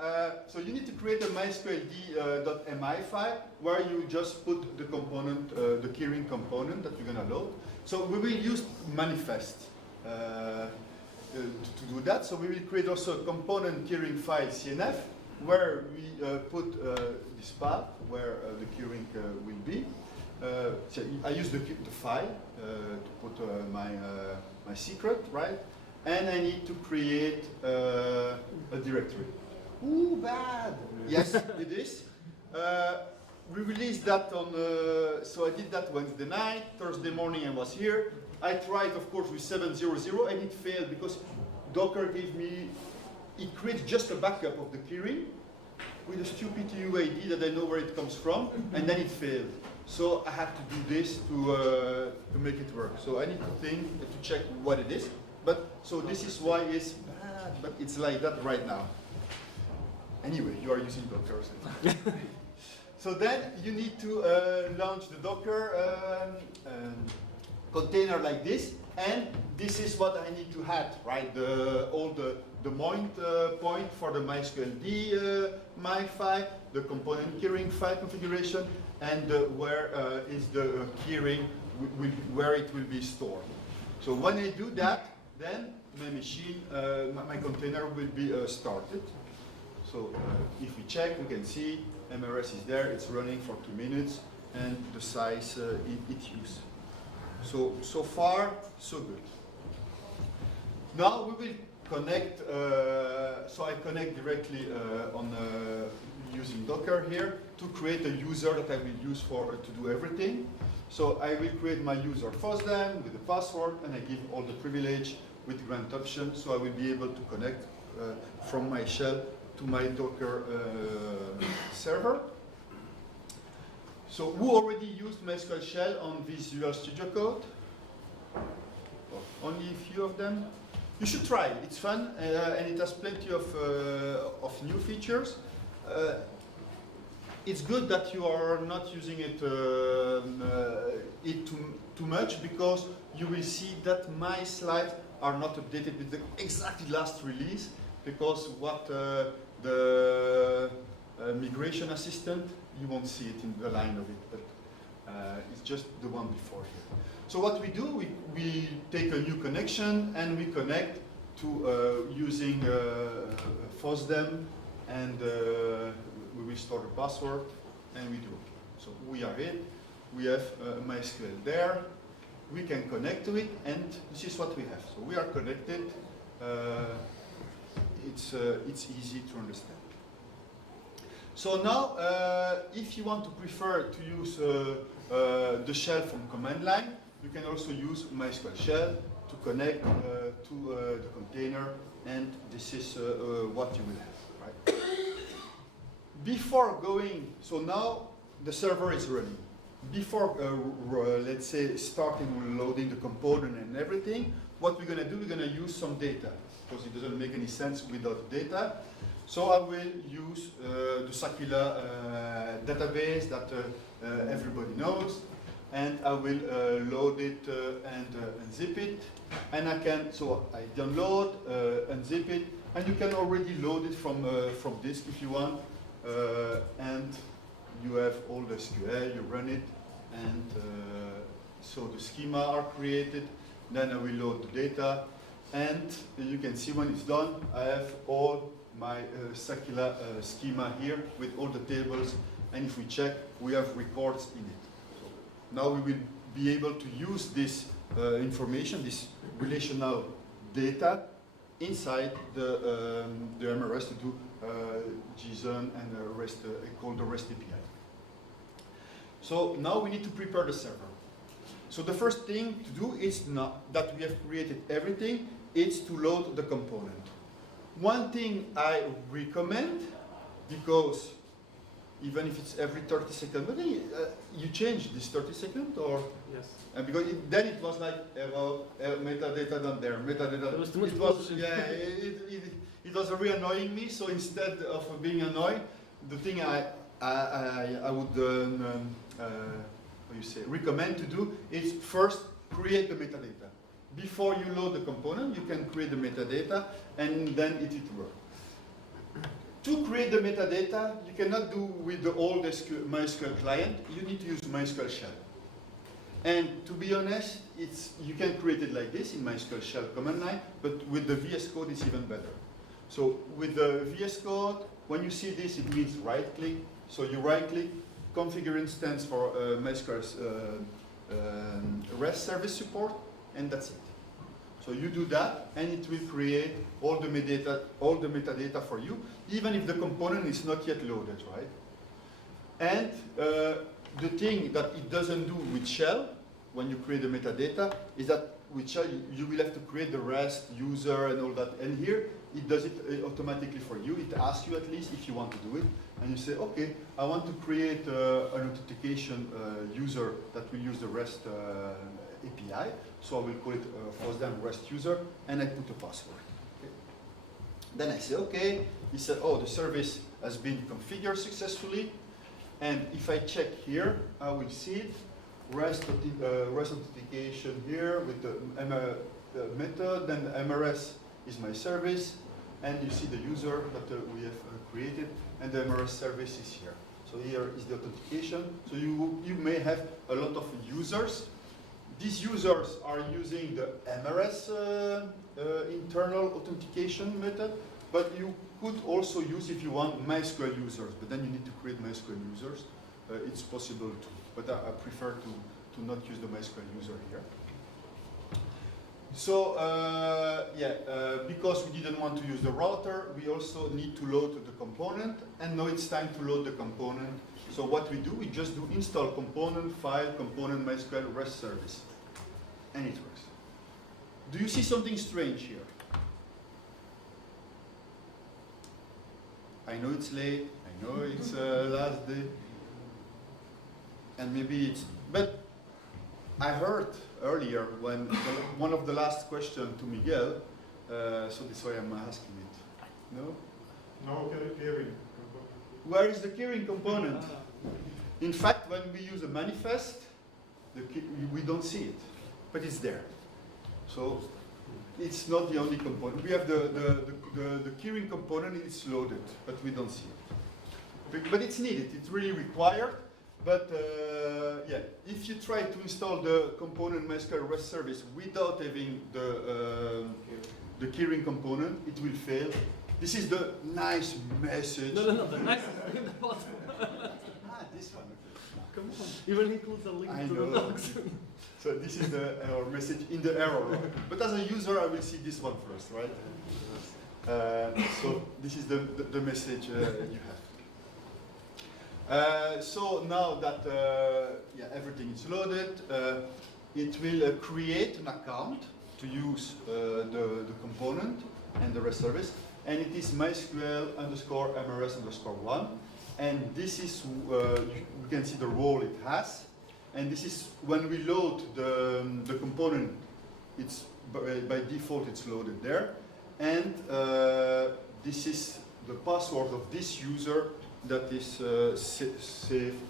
so you need to create a mysqld.mi file where you just put the component, the keyring component that you're gonna load. So we will use manifest to do that. So we will create also a component keyring file CNF where we put this path where the keyring will be. So I use the file to put my secret, right? And I need to create a directory. Ooh, bad! Yes, it is. We released that on, so I did that Wednesday night, Thursday morning I was here. I tried, of course, with 7.0.0 and it failed because Docker gave me, it creates just a backup of the keyring with a stupid UID that I know where it comes from, and then it failed. So I had to do this to make it work. So I need to think, to check what it is. But so this is why it's bad, but it's like that right now. Anyway, you are using Docker. So then you need to launch the Docker container like this, and this is what I need to add, right? All the point for the mysqld my file, the component keyring file configuration, and where is the keyring where it will be stored. So when I do that, then my machine, my container will be started. So if we check, we can see MRS is there, it's running for 2 minutes, and the size it used. So far, so good. Now we will connect, so I connect directly on using Docker here to create a user that I will use to do everything. So I will create my user FOSDEM with the password, and I give all the privilege with grant option, so I will be able to connect from my shell to my Docker server. So who already used MySQL Shell on Visual Studio Code? Only a few of them. You should try it. It's fun, and it has plenty of new features. It's good that you are not using it too much, because you will see that my slides are not updated with the exactly last release, because what the migration assistant, you won't see it in the line of it, but it's just the one before here. So what we do, we take a new connection and we connect to using FOSDEM, and we will store the password, and we do it. So we are it. We have MySQL there. We can connect to it, and this is what we have. So we are connected. It's easy to understand. So now, if you want to prefer to use the shell from command line, you can also use MySQL shell to connect to the container, and this is what you will have, right? Before going, so now the server is running. Before, let's say, starting loading the component and everything, what we're going to do, we're going to use some data, because it doesn't make any sense without data. So I will use the Sakila database that everybody knows, and I will load it and unzip it. And I can, so I download, unzip it, and you can already load it from disk if you want. And you have all the SQL, you run it, and so the schema are created. Then I will load the data, and you can see when it's done, I have all my circular schema here with all the tables, and if we check, we have records in it. So now we will be able to use this information, this relational data, inside the MRS to do JSON and REST, call the REST API. So now we need to prepare the server. So the first thing to do is not that we have created everything, it's to load the component. One thing I recommend, because even if it's every 30 seconds, but you change this 30 seconds or? Yes. Because then it was like, well, metadata down there, metadata. It was really annoying me, so instead of being annoyed, the thing I would recommend to do is first create the metadata. Before you load the component, you can create the metadata and then it will work. To create the metadata, you cannot do with the old MySQL client, you need to use MySQL shell. And to be honest, you can create it like this in MySQL shell command line, but with the VS Code it's even better. So with the VS Code, when you see this, it means right click. So you right click, configure instance for MySQL's REST service support, and that's it. So you do that, and it will create all the metadata for you, even if the component is not yet loaded, right? And the thing that it doesn't do with shell, when you create the metadata, is that with shell you will have to create the REST user and all that. And here it does it automatically for you. It asks you at least if you want to do it, and you say, okay, I want to create an authentication user that will use the REST API. So I will call it FOSDEM REST user, and I put a password. Okay. Then I say, okay. He said, oh, the service has been configured successfully. And if I check here, I will see it. REST authentication here with the method, then MRS is my service, and you see the user that we have created, and the MRS service is here. So here is the authentication. So you may have a lot of users. These users are using the MRS internal authentication method, but you could also use, if you want, MySQL users, but then you need to create MySQL users. It's possible too, but I prefer to not use the MySQL user here. So because we didn't want to use the router, we also need to load the component, and now it's time to load the component. So what we do, we just do install component, file, component, MySQL, REST service, and it works. Do you see something strange here? I know it's late, I know it's last day, and maybe it's, but I heard earlier when one of the last questions to Miguel, so this way I'm asking it. No? No, keyring. Where is the keyring component? In fact, when we use a manifest, we don't see it, but it's there. So it's not the only component. We have the keyring component, it's loaded, but we don't see it. But it's needed, it's really required. But yeah, if you try to install the component MySQL REST service without having the keyring component, it will fail. This is the nice message. No, the nice in the bottom. This one. Come on. Even includes a link I to know. the logs. So this is the error message in the error log. But as a user, I will see this one first, right? So this is the message you have. So now that everything is loaded, it will create an account to use the component and the REST service, and it is MySQL underscore MRS underscore 1, and this is you can see the role it has, and this is when we load the component, it's by default it's loaded there, and this is the password of this user that is saved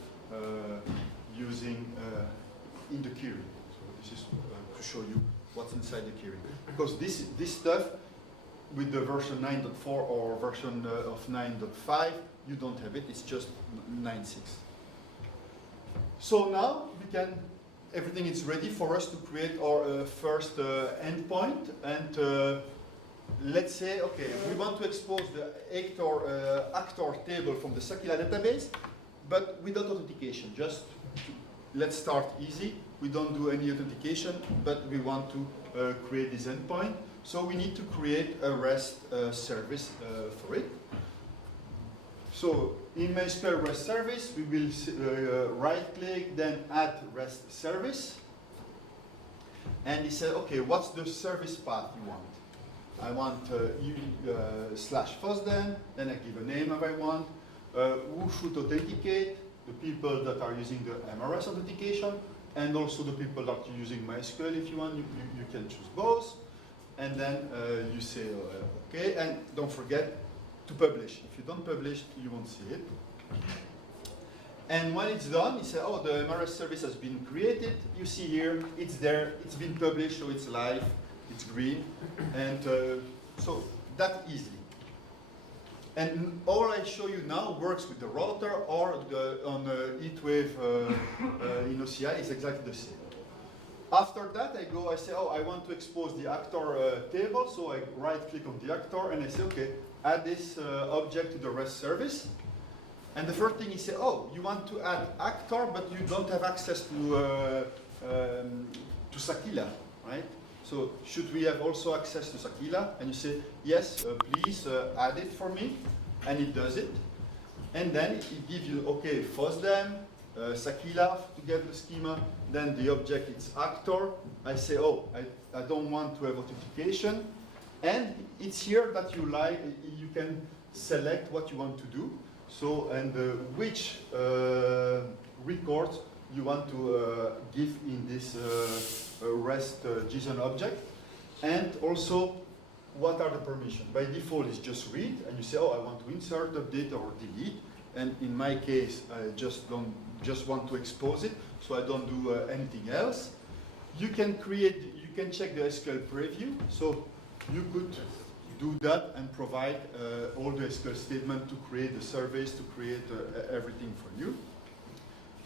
using in the keyring. So this is to show you what's inside the keyring. Because this stuff, with the version 9.4 or version of 9.5, you don't have it. It's just 9.6. So now everything is ready for us to create our first endpoint, and let's say, okay, we want to expose the actor table from the Sakila database, but without authentication. Let's start easy. We don't do any authentication, but we want to create this endpoint. So we need to create a REST service for it. So in MySQL REST service, we will right-click, then add REST service. And he said, okay, what's the service path you want? I want /FOSDEM, then I give a name if I want. Who should authenticate? The people that are using the MRS authentication, and also the people that are using MySQL. If you want, you can choose both. And then you say, okay, and don't forget to publish. If you don't publish, you won't see it. And when it's done, you say, oh, the MRS service has been created. You see here, it's there, it's been published, so it's live, it's green. And so that's easy. And all I show you now works with the router or on HeatWave in OCI is exactly the same. After that, I say, oh, I want to expose the actor table. So I right-click on the actor and I say, okay, add this object to the REST service. And the first thing is say, oh, you want to add actor, but you don't have access to Sakila, right? So should we have also access to Sakila? And you say, yes, please add it for me. And it does it. And then it gives you, okay, FOSDEM, Sakila to get the schema. Then the object is actor. I say, oh, I don't want to have authentication. And it's here that you can select what you want to do. So, and which records you want to give in this REST JSON object, and also what are the permissions. By default, it's just read, and you say, oh, I want to insert, update, or delete. And in my case, I just want to expose it, so I don't do anything else. You can check the SQL preview. So you could do that and provide all the SQL statement to create the service, to create everything for you.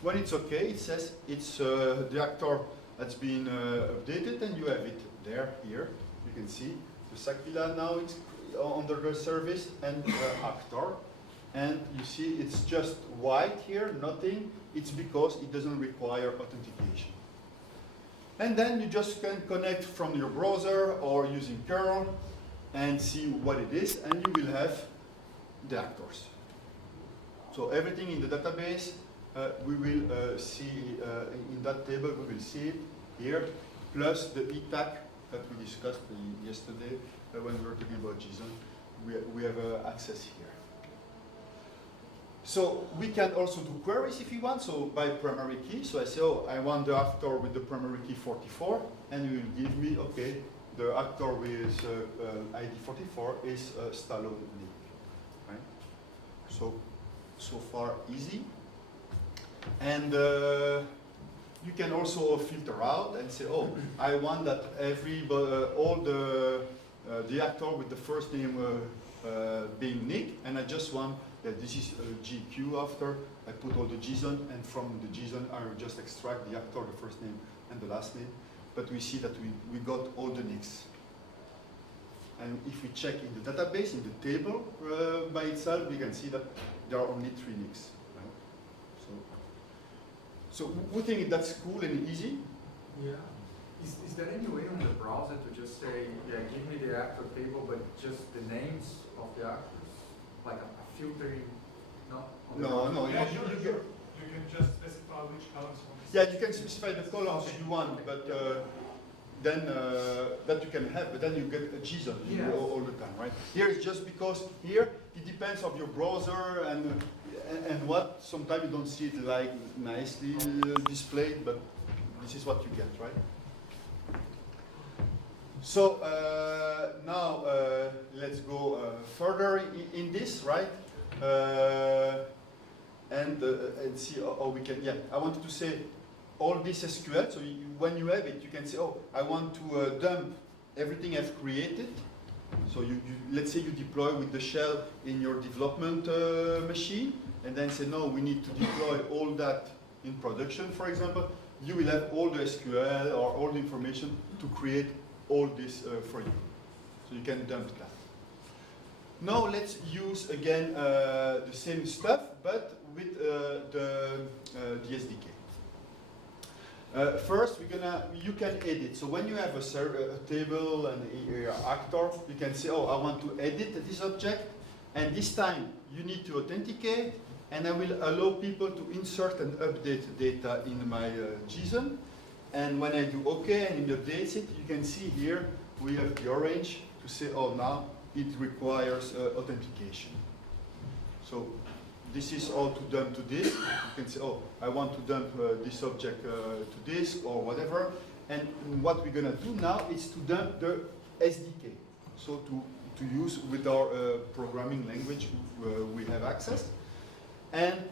When it's okay, it says it's the actor that's been updated, and you have it there, here. You can see the Sakila now it's under the service and actor. And you see it's just white here, nothing. It's because it doesn't require authentication. And then you just can connect from your browser or using curl and see what it is, and you will have the actors. So everything in the database, we will see in that table, we will see it here, plus the ETAC that we discussed yesterday when we were talking about JSON. We have access here. So we can also do queries if you want, so by primary key. So I say, oh, I want the actor with the primary key 44, and you will give me, okay, the actor with ID 44 is Stallone Nick, right? So far easy. And you can also filter out and say, oh, I want that all the actor with the first name being Nick, and I just want that this is GQ after. I put all the JSON, and from the JSON I will just extract the actor, the first name and the last name. But we see that we got all the Nicks. And if we check in the database, in the table by itself, we can see that there are only 3 Nicks. Right? So we think that's cool and easy. Yeah. Is there any way on the browser to just say, yeah, give me the actor table, but just the names of the actors? Like a filtering? No. Yeah, you can just specify which columns you want. Yeah, you can specify the columns you want, but then that you can have, but then you get a JSON all the time, right? Here it's just because here it depends on your browser and what. Sometimes you don't see it like nicely displayed, but this is what you get, right? So now let's go further in this, right? And see how we can. Yeah, I wanted to say all this SQL. So when you have it, you can say, oh, I want to dump everything I've created. So let's say you deploy with the shell in your development machine, and then say, no, we need to deploy all that in production, for example. You will have all the SQL or all the information to create all this for you. So you can dump that. Now let's use again the same stuff, but with the SDK. First, you can edit. So when you have a table and an actor, you can say, oh, I want to edit this object, and this time you need to authenticate, and I will allow people to insert and update data in my JSON. And when I do OK and it updates it, you can see here we have the orange to say, oh, now it requires authentication. So this is all to dump to this. You can say, oh, I want to dump this object to disk or whatever. And what we're going to do now is to dump the SDK. So to use with our programming language we have access. And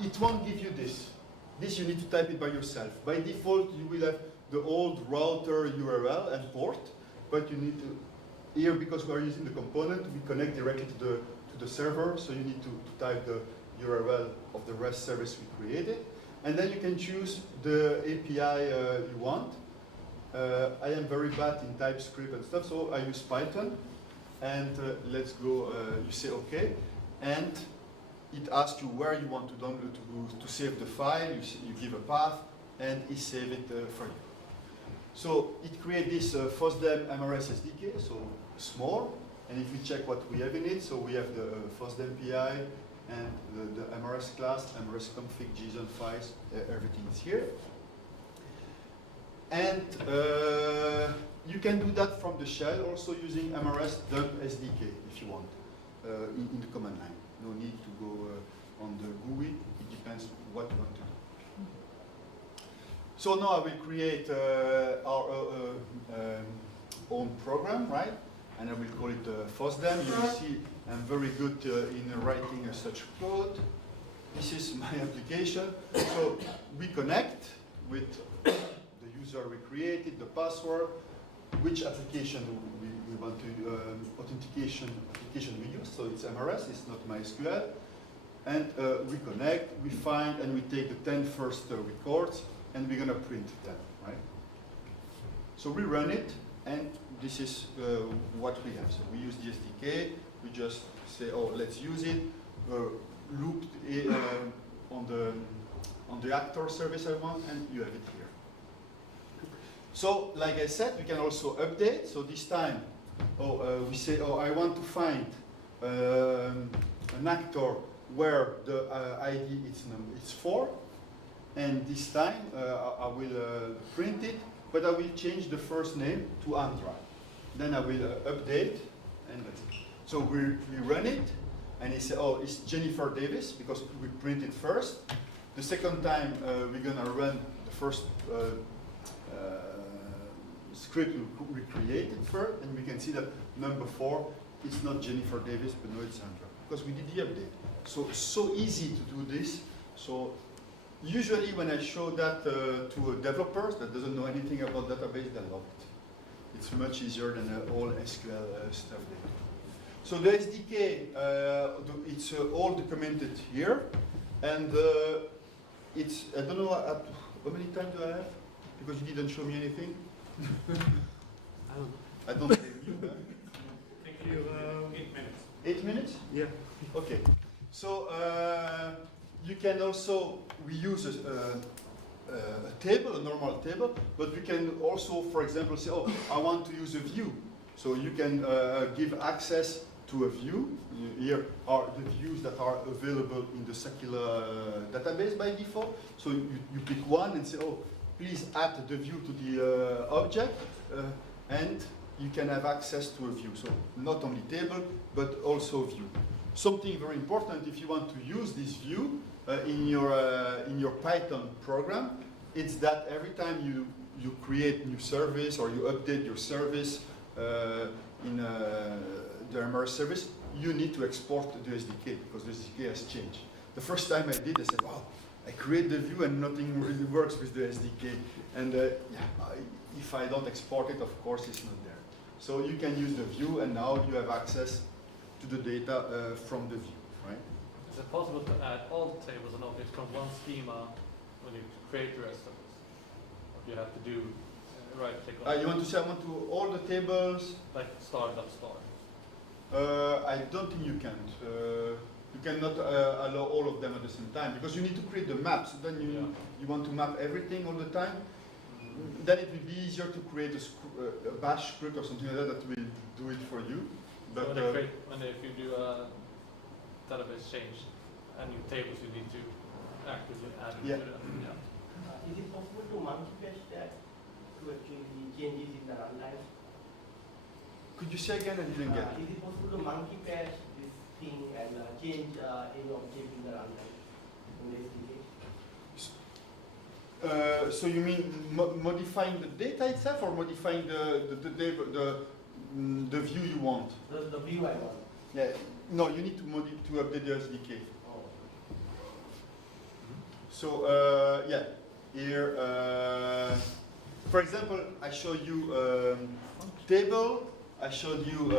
it won't give you this. This you need to type it by yourself. By default, you will have the old router URL and port, but you need to, here because we are using the component, we connect directly to the server, so you need to type the URL of the REST service we created. And then you can choose the API you want. I am very bad in TypeScript and stuff, so I use Python. And let's go, you say OK. And it asks you where you want to download to save the file. You give a path, and it saves it for you. So it creates this FOSDEM MRS SDK, so small. And if we check what we have in it, so we have the FOSDEM PI and the MRS class, MRS config, JSON files, everything is here. And you can do that from the shell, also using MRS dump SDK if you want, in the command line. No need to go on the GUI. It depends what you want to do. So now I will create our own program, right? And I will call it FOSDEM. You will see I'm very good in writing such code. This is my application. So we connect with the user we created, the password, which application we want to, authentication application we use. So it's MRS, it's not MySQL. And we connect, we find, and we take the 10 first records, and we're going to print them, right? So we run it, and this is what we have. So we use the SDK, we just say, oh, let's use it, loop on the actor service I want, and you have it here. So, like I said, we can also update. So this time, we say, oh, I want to find an actor where the ID it's 4. And this time, I will print it, but I will change the first name to Andra. Then I will update, and that's it. So we run it, and it says, oh, it's Jennifer Davis, because we print it first. The second time, we're going to run the first script we created first, and we can see that number 4, it's not Jennifer Davis, but no, it's Andra, because we did the update. So easy to do this. So usually when I show that to developers that doesn't know anything about database, they love it. It's much easier than all SQL stuff they do. So the SDK, it's all documented here, and it's, I don't know, how many time do I have? Because you didn't show me anything. I don't blame you. Huh? Thank you. 8 minutes. 8 minutes? Yeah. Okay. So you can also, we use a table, a normal table, but we can also, for example, say, oh, I want to use a view. So you can give access to a view. Here are the views that are available in the Sakila database by default. So you pick one and say, oh, please add the view to the object, and you can have access to a view. So not only table, but also view. Something very important if you want to use this view in your Python program, it's that every time you create new service or you update your service in the MRS service, you need to export the SDK because the SDK has changed. The first time I did, I said, wow, I create the view and nothing really works with the SDK. And if I don't export it, of course, it's not there. So you can use the view, and now you have access to the data from the view, right? Is it possible to add all tables and objects from one schema when you create the rest of this? Or do you have to do Right, take on. You want to say I want to all the tables? Like star dot star. I don't think you can. You cannot allow all of them at the same time because you need to create the map. So then you want to map everything all the time. Then it will be easier to create a bash script or something like that that will do it for you. But So when if you do a database change and new tables, you need to actively add it to them. Yeah. Is it possible to monkey patch that to actually changes in the runtime? Could you say again? I didn't get it. Is it possible to monkey patch this thing and change any object in the runtime in the SDK? So you mean modifying the data itself or modifying the view you want? The view I want. Yeah. No, you need to update the SDK. Oh. So yeah, here, for example, I showed you table, I showed you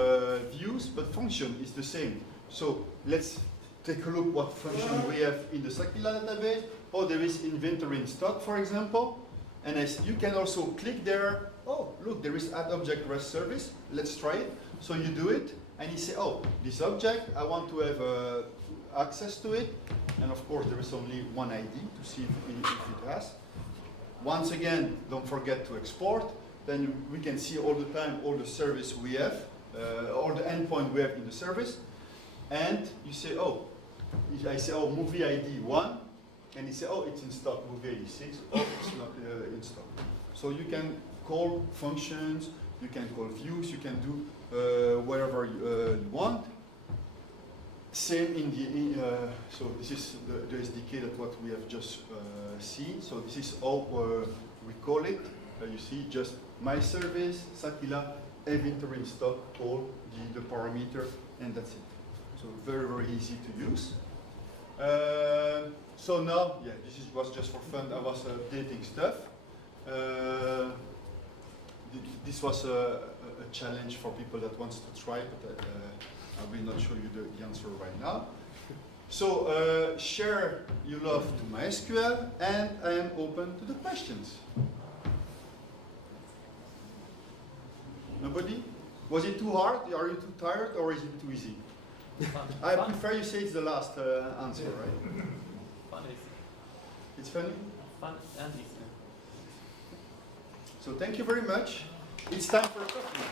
views, but function is the same. So let's take a look what function we have in the Sakila database. Oh, there is inventory in stock, for example. And as you can also click there. Oh, look, there is add object REST service. Let's try it. So you do it, and you say, oh, this object, I want to have access to it. And of course, there is only one ID to see if it has. Once again, don't forget to export. Then we can see all the time all the service we have, all the endpoint we have in the service. And you say, oh, I say, oh, movie ID 1. And you say, oh, it's in stock, movie ID 6. Oh, it's not in stock. So you can call functions, you can call views, you can do wherever you want. Same in the, so this is the SDK that what we have just seen. So this is all we call it. You see, just my service, Sakila, inventory in stock, all the parameter, and that's it. So very, very easy to use. So now, yeah, was just for fun. I was updating stuff. This was a challenge for people that wants to try, but I will not show you the answer right now. So share your love to MySQL, and I am open to the questions. Nobody? Was it too hard? Are you too tired, or is it too easy? I prefer you say it's the last answer, right? Fun easy. It's funny? Fun and easy. So thank you very much. It's time for a coffee.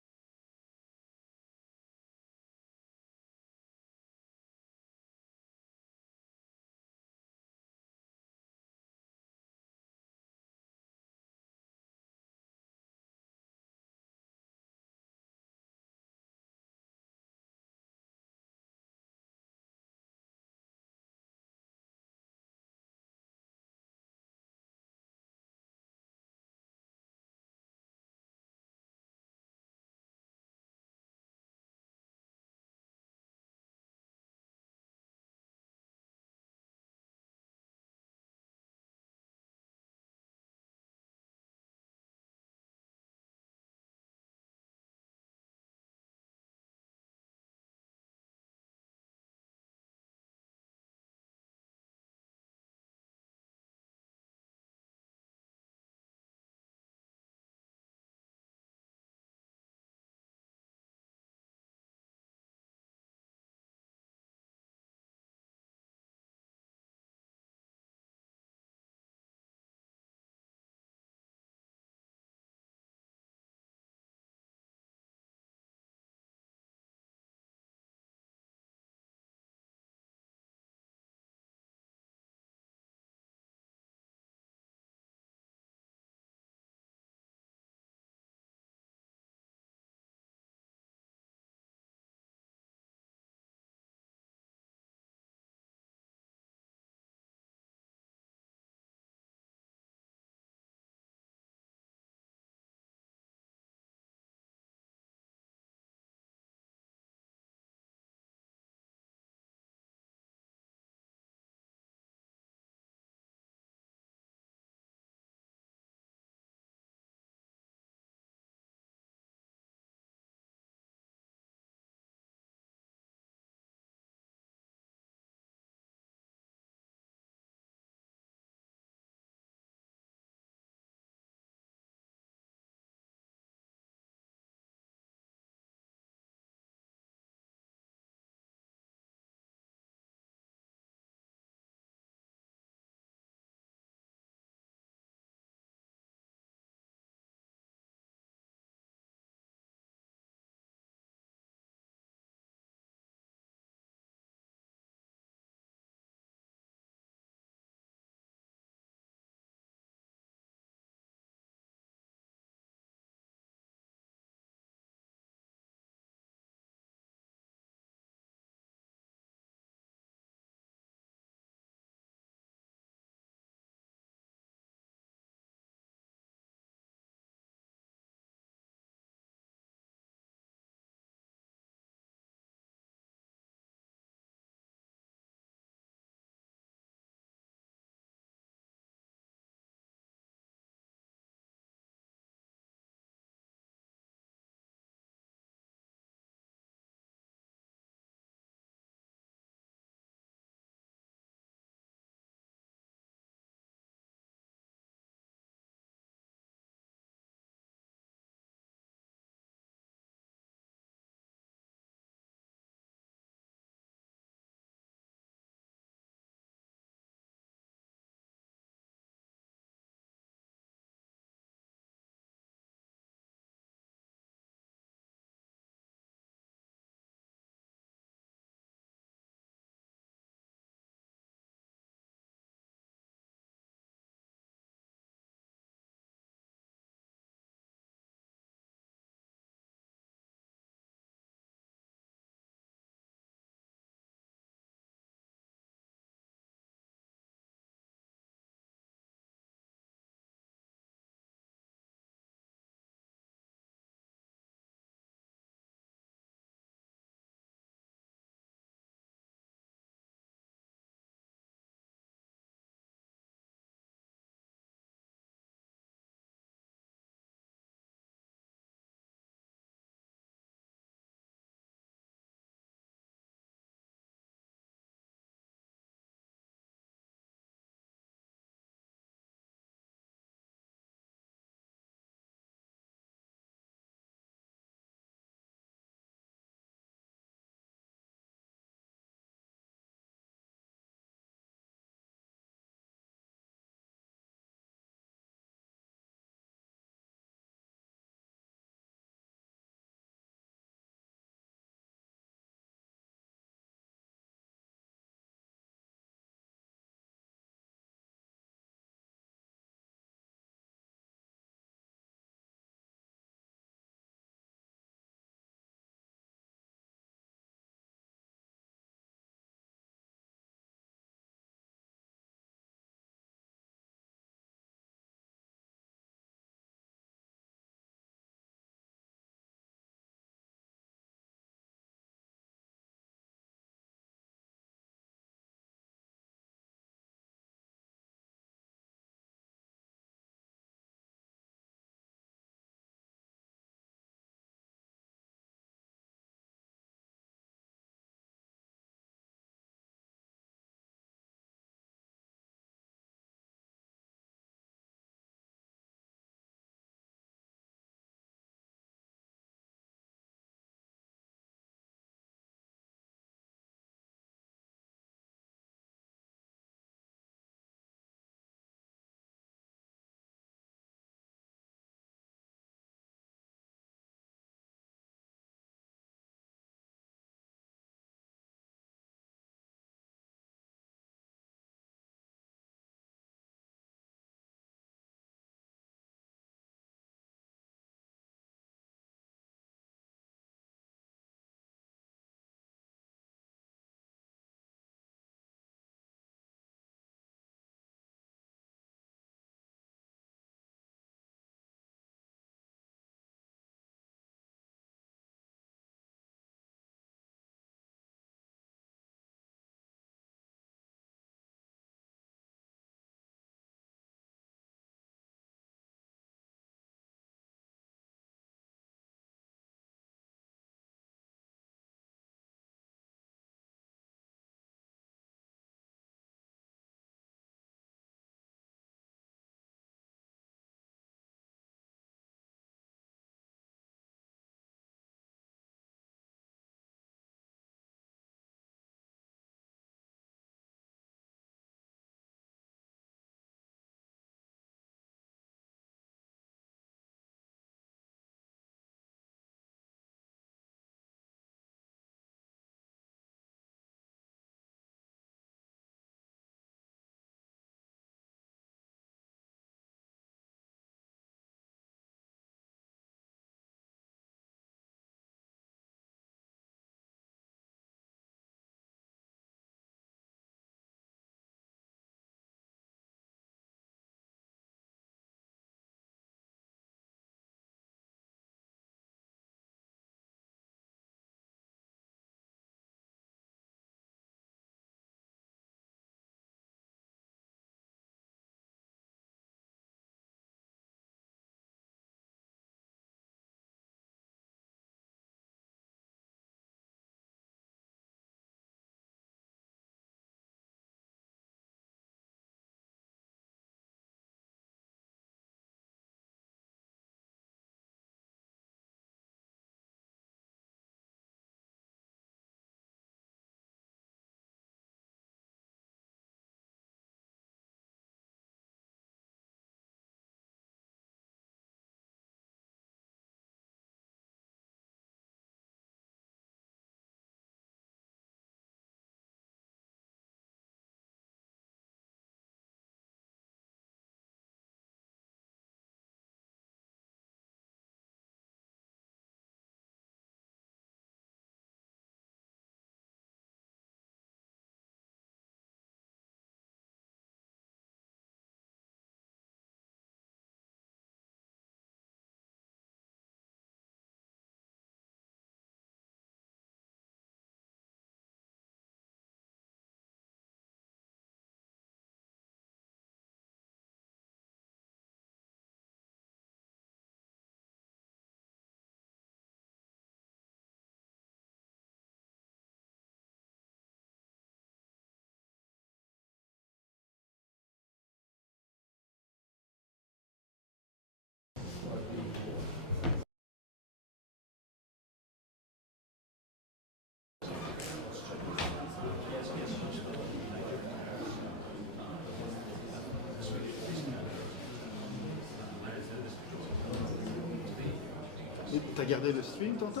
T'as regardé le stream tantôt?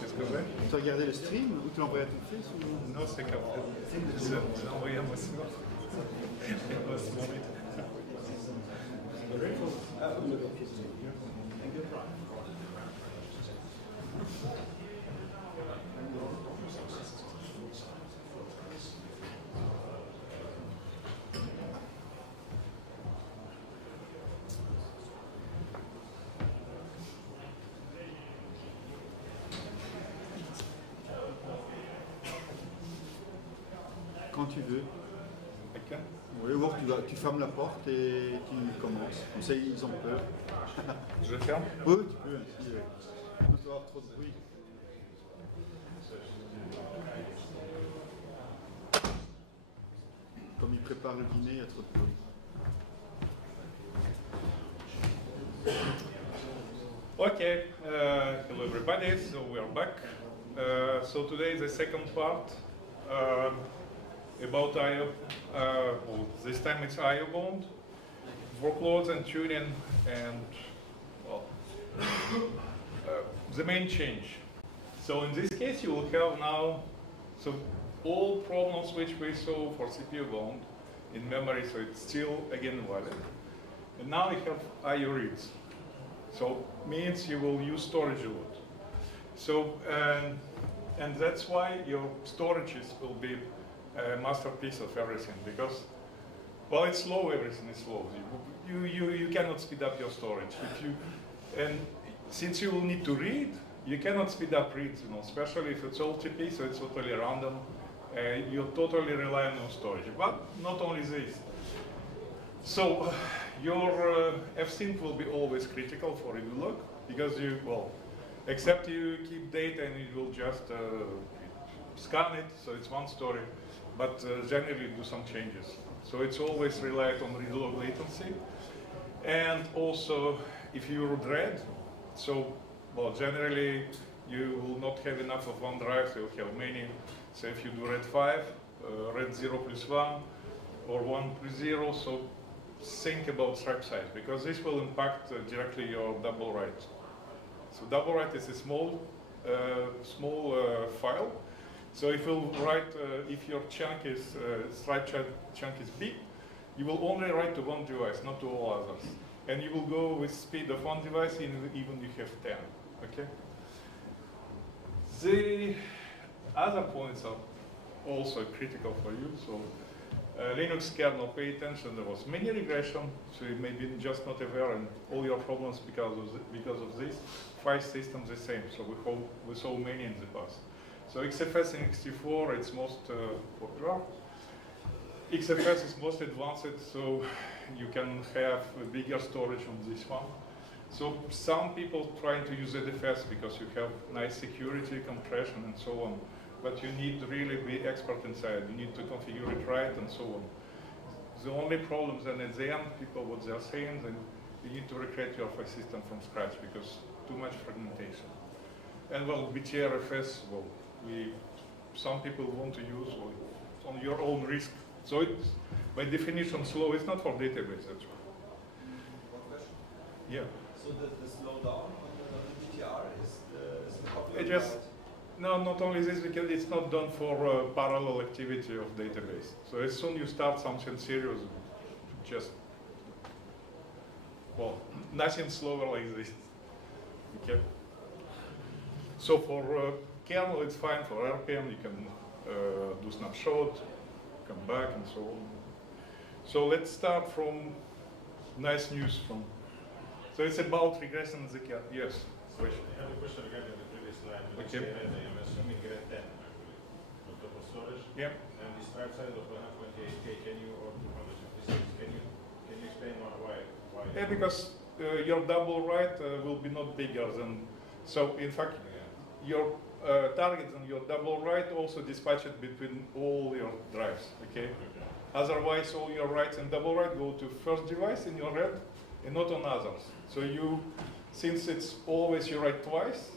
Qu'est-ce que j'ai? T'as regardé le stream ou tu l'as envoyé à ton fils ou... Non, c'est comme ça. Je l'ai envoyé à moi sinon. Quand tu veux. Ok. Oui, ou tu fermes la porte et tu commences. Comme ça, ils ont peur. Je ferme? Oui, tu peux ainsi. Il faut avoir trop de bruit. Comme ils préparent le dîner, il y a trop de bruit. Okay, hello everybody, so we are back. So today is the second part about IO, well, this time it's IO bound, workloads and tuning, and well, the main change. So in this case you will have now, so all problems which we saw for CPU bound in memory, so it's still again valid. And now you have IO reads. So means you will use storage a lot. So, and that's why your storages will be a masterpiece of everything, because, well, it's slow, everything is slow. You cannot speed up your storage. And since you will need to read, you cannot speed up reads, especially if it's OLTP, so it's totally random. You totally rely on your storage. But not only this. So your fsync will be always critical for redo-log, because except you keep data and it will just scan it, so it's one story, but generally do some changes. So it's always relied on redo-log latency. And also, if you read, so, generally you will not have enough of one drive, so you'll have many. So if you do read 5, read 0 plus 1, or 1 plus 0, so think about stripe size, because this will impact directly your double write. So double write is a small file. So if you'll write, if your chunk is stripe chunk is big, you will only write to one device, not to all others, and you will go with speed of one device even you have 10. Okay. The other points are also critical for you. So. Linux kernel, pay attention, there was many regression, so you may be just not aware, and all your problems because of this. File system the same, so we saw many in the past. So XFS in X64, it's most popular. XFS is most advanced, so you can have a bigger storage on this one. So some people trying to use ZFS because you have nice security, compression, and so on. But you need to really be expert inside. You need to configure it right and so on. The only problem then at the end, people what they're saying, then you need to recreate your file system from scratch because too much fragmentation. And well, BTRFS, some people want to use on your own risk. So it's by definition slow. It's not for database, that's why. One question? Yeah. So the slowdown on the BTR is the problem? No, not only this, because it's not done for parallel activity of database. So as soon you start something serious, just, nothing slower like this. Okay. So for kernel, it's fine. For RPM, you can do snapshot, come back, and so on. So let's start from nice news from. So it's about regression in the kernel. Yes. Question. I have a question regarding the previous slide. Okay. I'm assuming grade 10 actually, on top of storage. Yeah. And the stripe size of 128K, can you, or 256, can you explain why? Yeah, because your double write will be not bigger than, so in fact, your targets and your double write also dispatch it between all your drives, okay? Otherwise, all your writes and double write go to first device in your read and not on others. So since it's always you write twice,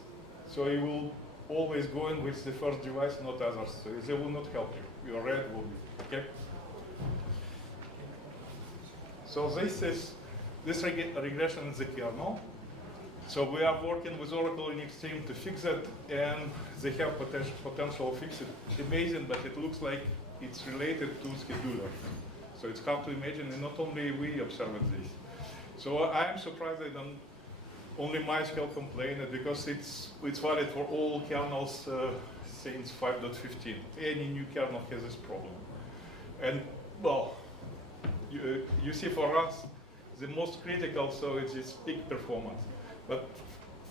so you will always go in with the first device, not others. So they will not help you. Your read will be, okay? So this regression in the kernel. So we are working with Oracle Linux team to fix it, and they have potential fix it. Amazing, but it looks like it's related to scheduler. So it's hard to imagine, and not only we observed this. So I'm surprised that only MySQL complained, because it's valid for all kernels since 5.15. Any new kernel has this problem. And well, you see for us, the most critical, so it's this peak performance. But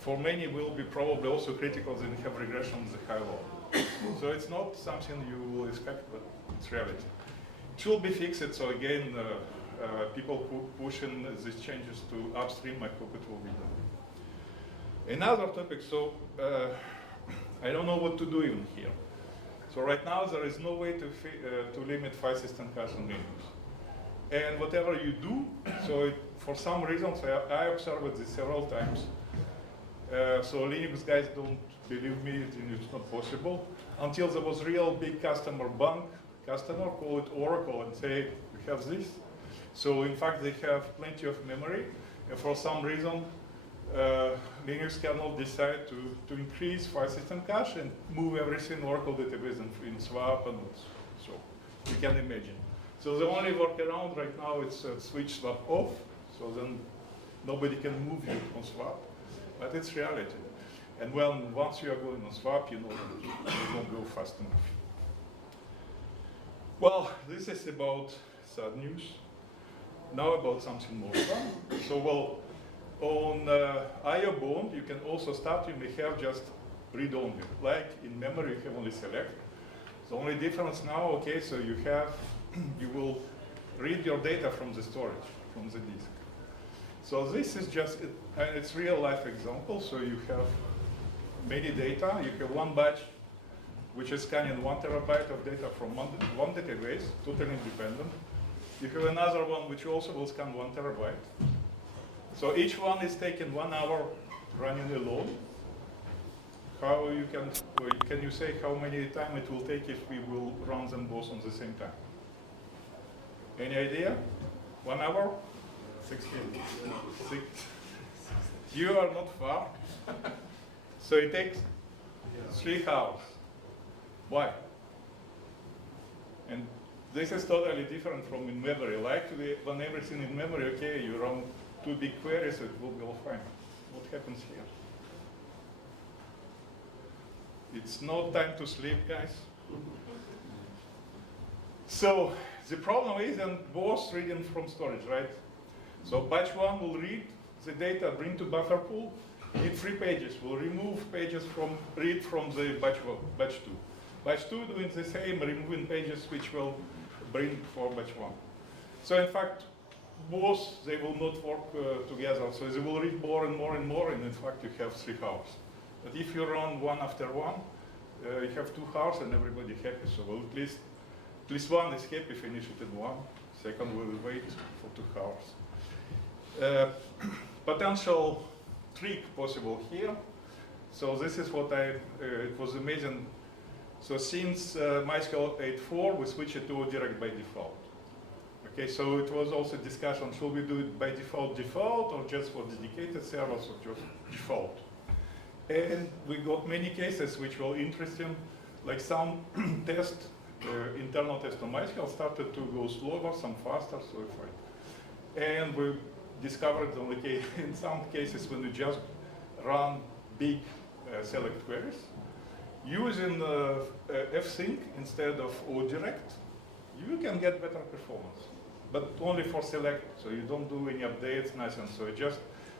for many will be probably also critical when you have regression on the high level. So it's not something you will expect, but it's reality. It will be fixed, so again, people pushing these changes to upstream, I hope it will be done. Another topic, so I don't know what to do even here. So right now there is no way to limit file system cache on Linux. And whatever you do, so for some reasons, I observed this several times. So Linux guys don't believe me, it's not possible. Until there was real big customer call it Oracle and say, we have this. So in fact, they have plenty of memory. And for some reason, Linux kernel decide to increase file system cache and move everything Oracle database in swap, and so you can imagine. So the only workaround right now is switch swap off, so then nobody can move you on swap, but it's reality. And once you are going on swap, you know that you won't go fast enough. Well, this is about sad news. Now about something more fun. So well, on IO Bond, you can also start, you may have just read only. Like in memory, you have only select. The only difference now, okay, so you will read your data from the storage, from the disk. So this is just, it's real life example. So you have many data. You have one batch which is scanning 1 terabyte of data from one database, totally independent. You have another one which also will scan 1 terabyte. So each one is taking 1 hour running alone. How can you say how many time it will take if we will run them both on the same time? Any idea? 1 hour? 16. You are not far. So it takes 3 hours. Why? And this is totally different from in memory. Like when everything in memory, okay, you run 2 big queries, it will be all fine. What happens here? It's no time to sleep, guys. So the problem is, and both reading from storage, right? So batch 1 will read the data, bring to buffer pool, need 3 pages. We'll remove pages read from the batch 2. Batch 2 doing the same, removing pages which will bring for batch 1. So in fact, both, they will not work together. So they will read more and more and more, and in fact you have 3 hours. But if you run one after one, you have 2 hours and everybody happy. So well, at least one is happy, finish it in 1. Second will wait for 2 hours. Potential trick possible here. So this is what it was amazing. So since MySQL 8.4, we switched it to direct by default. Okay, so it was also discussion, should we do it by default, or just for dedicated servers, or just default? And we got many cases which were interesting, like some internal test on MySQL started to go slower, some faster, so fine. And we discovered only in some cases when we just run big select queries, using fsync instead of odirect, you can get better performance, but only for select, so you don't do any updates, nothing.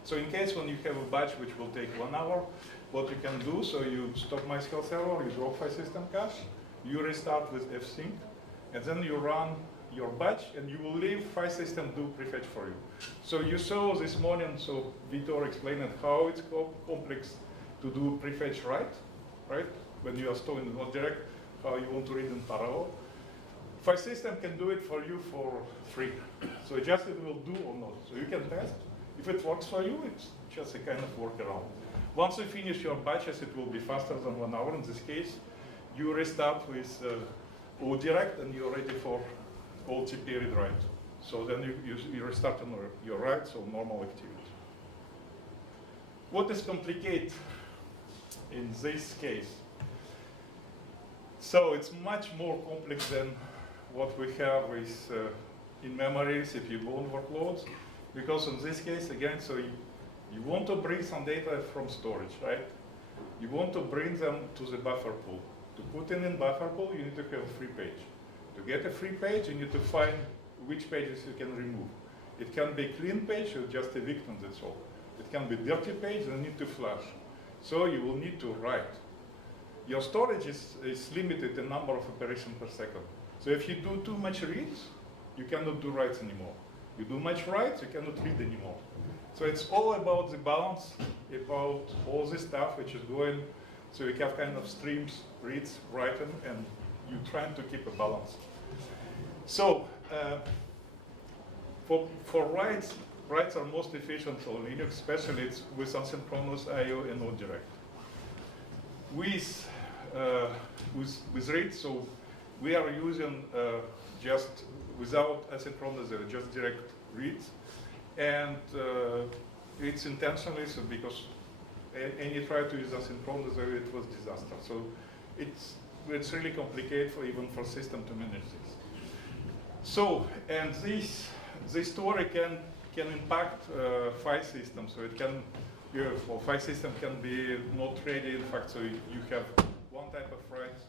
So in case when you have a batch which will take 1 hour, what you can do, so you stop MySQL server, you drop file system cache, you restart with fsync, and then you run your batch, and you will leave file system do prefetch for you. So you saw this morning, so Vitor explained how it's complex to do prefetch right? When you are storing not direct, how you want to read in parallel. File system can do it for you for free. So just it will do or not. So you can test. If it works for you, it's just a kind of workaround. Once you finish your batches, it will be faster than 1 hour. In this case, you restart with odirect, and you're ready for OLTP read write. So then you restart on your write, so normal activity. What is complicated in this case? So it's much more complex than what we have with in-memory CPU-bound workloads, because in this case, again, so you want to bring some data from storage, right? You want to bring them to the buffer pool. To put in buffer pool, you need to have a free page. To get a free page, you need to find which pages you can remove. It can be a clean page or just a victim, that's all. It can be a dirty page, and you need to flush. So you will need to write. Your storage is limited in number of operations per second. So if you do too much reads, you cannot do writes anymore. You do much writes, you cannot read anymore. So it's all about the balance, about all this stuff which is going. So you have kind of streams, reads, writing, and you're trying to keep a balance. So for writes are most efficient on Linux, especially it's with asynchronous I/O and not direct. With reads, so we are using just without asynchronous, just direct reads, and it's intentionally so because any try to use asynchronous, it was disaster. So it's really complicated for even for system to manage this. So and this story can impact file system. So it can or file system can be not ready. In fact, so you have one type of writes,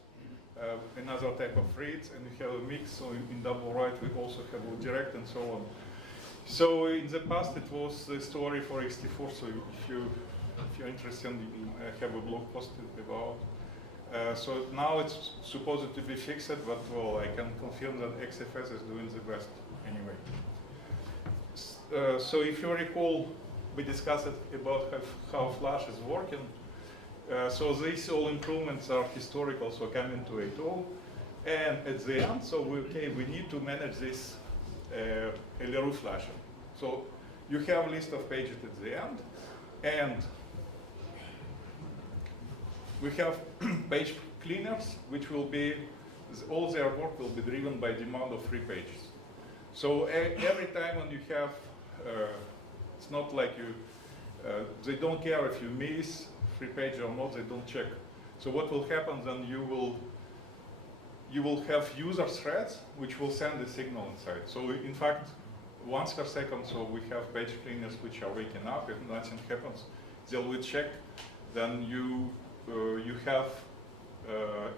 another type of reads, and you have a mix. So in double write, we also have a direct and so on. So in the past, it was the story for ext4. So if you're interested, I have a blog post about. So now it's supposed to be fixed, but well, I can confirm that XFS is doing the best anyway. So if you recall, we discussed about how Flash is working. So these all improvements are historical, so coming to 8.0. And at the end, so we need to manage this LRU flashing. So you have a list of pages at the end, and we have page cleaners, which will be, all their work will be driven by demand of free pages. So every time when you have, it's not like you, they don't care if you miss free page or not, they don't check. So what will happen then, you will have user threads, which will send the signal inside. So in fact, once per second, so we have page cleaners which are waking up, if nothing happens, they will check, then you have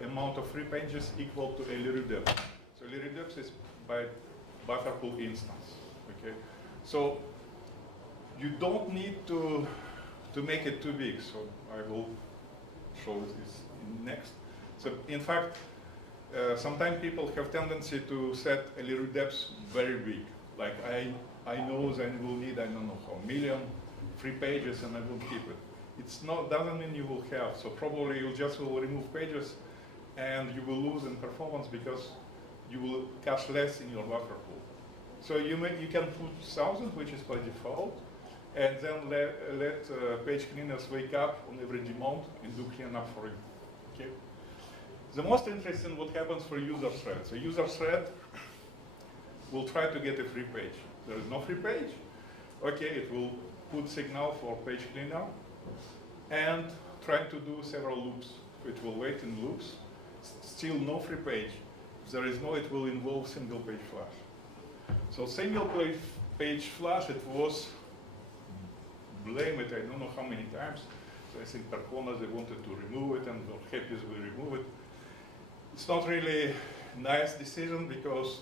amount of free pages equal to LRU depth. So LRU depth is by buffer pool instance, okay? So you don't need to make it too big, so I will show this next. So in fact, sometimes people have tendency to set LRU depths very big. Like I know then we'll need, I don't know how, million free pages and I will keep it. It's not, doesn't mean you will have, so probably you just will remove pages and you will lose in performance because you will cache less in your buffer pool. So you can put 1,000, which is by default, and then let page cleaners wake up on every demand and do cleanup for you, okay? The most interesting what happens for user thread. So user thread will try to get a free page. There is no free page. Okay, it will put signal for page cleaner and try to do several loops. It will wait in loops. Still no free page. If there is no, it will involve single page flash. So single page flash, it was blamed, I don't know how many times. So I think Percona, they wanted to remove it and were happy we remove it. It's not really a nice decision because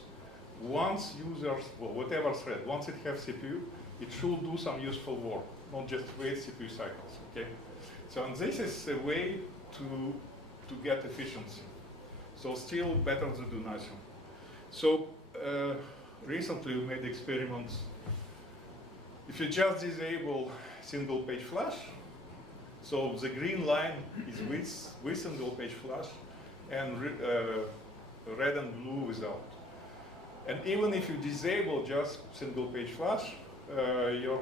once users, well, whatever thread, once it has CPU, it should do some useful work, not just wait CPU cycles, okay? So and this is a way to get efficiency. So still better to do nothing. So recently we made experiments. If you just disable single page flash, so the green line is with single page flash, and red and blue without. And even if you disable just single page flash, your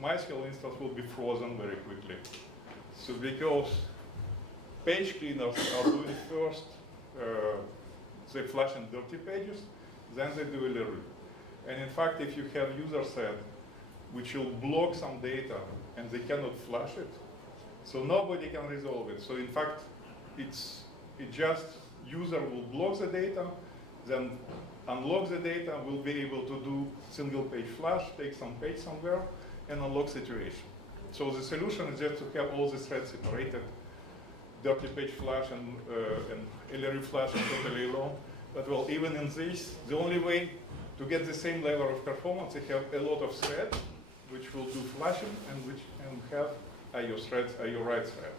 MySQL instance will be frozen very quickly. So because page cleaners are doing first, they flash in dirty pages, then they do LRU. And in fact, if you have user thread which will block some data and they cannot flash it. So nobody can resolve it. So in fact, it just user will block the data, then unlock the data, will be able to do single page flash, take some page somewhere, and unlock situation. So the solution is just to have all the threads separated, dirty page flash and LRU flash and totally alone. But well, even in this, the only way to get the same level of performance, you have a lot of threads, which will do flashing and which can have IO threads, IO write thread.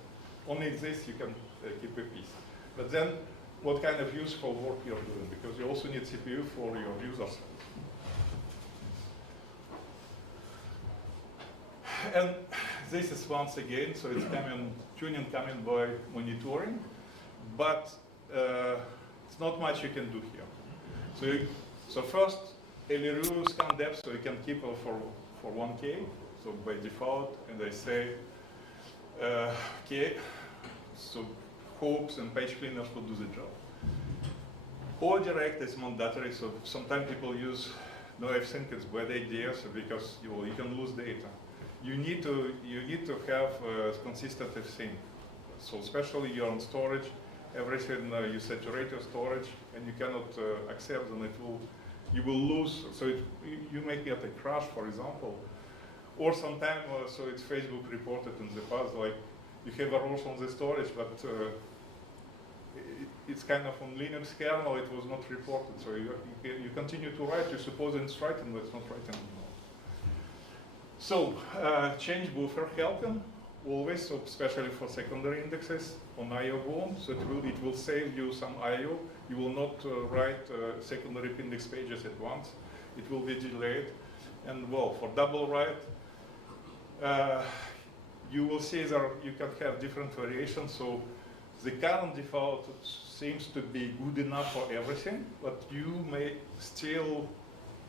Only this you can keep a piece. But then, what kind of useful work you're doing? Because you also need CPU for your users. And this is once again, so it's tuning coming by monitoring, but it's not much you can do here. So first, LRU scan depth, so you can keep it for 1K, so by default, and I say, okay, so hooks and page cleaners will do the job. Or direct is mandatory, so sometimes people use, no, I think it's bad idea, so because you can lose data. You need to have consistent sync. So especially you're on storage, everything you saturate your storage, and you cannot accept, and you will lose. So you may get a crash, for example, or sometimes so it's Facebook reported in the past, like you have errors on the storage, but it's kind of on Linux kernel, it was not reported. So you continue to write, you suppose it's writing, but it's not writing anymore. So change buffer helping always, so especially for secondary indexes on IO bound. So it will save you some IO. You will not write secondary index pages at once. It will be delayed. And well, for double write, you will see that you can have different variations. So the current default seems to be good enough for everything, but you may still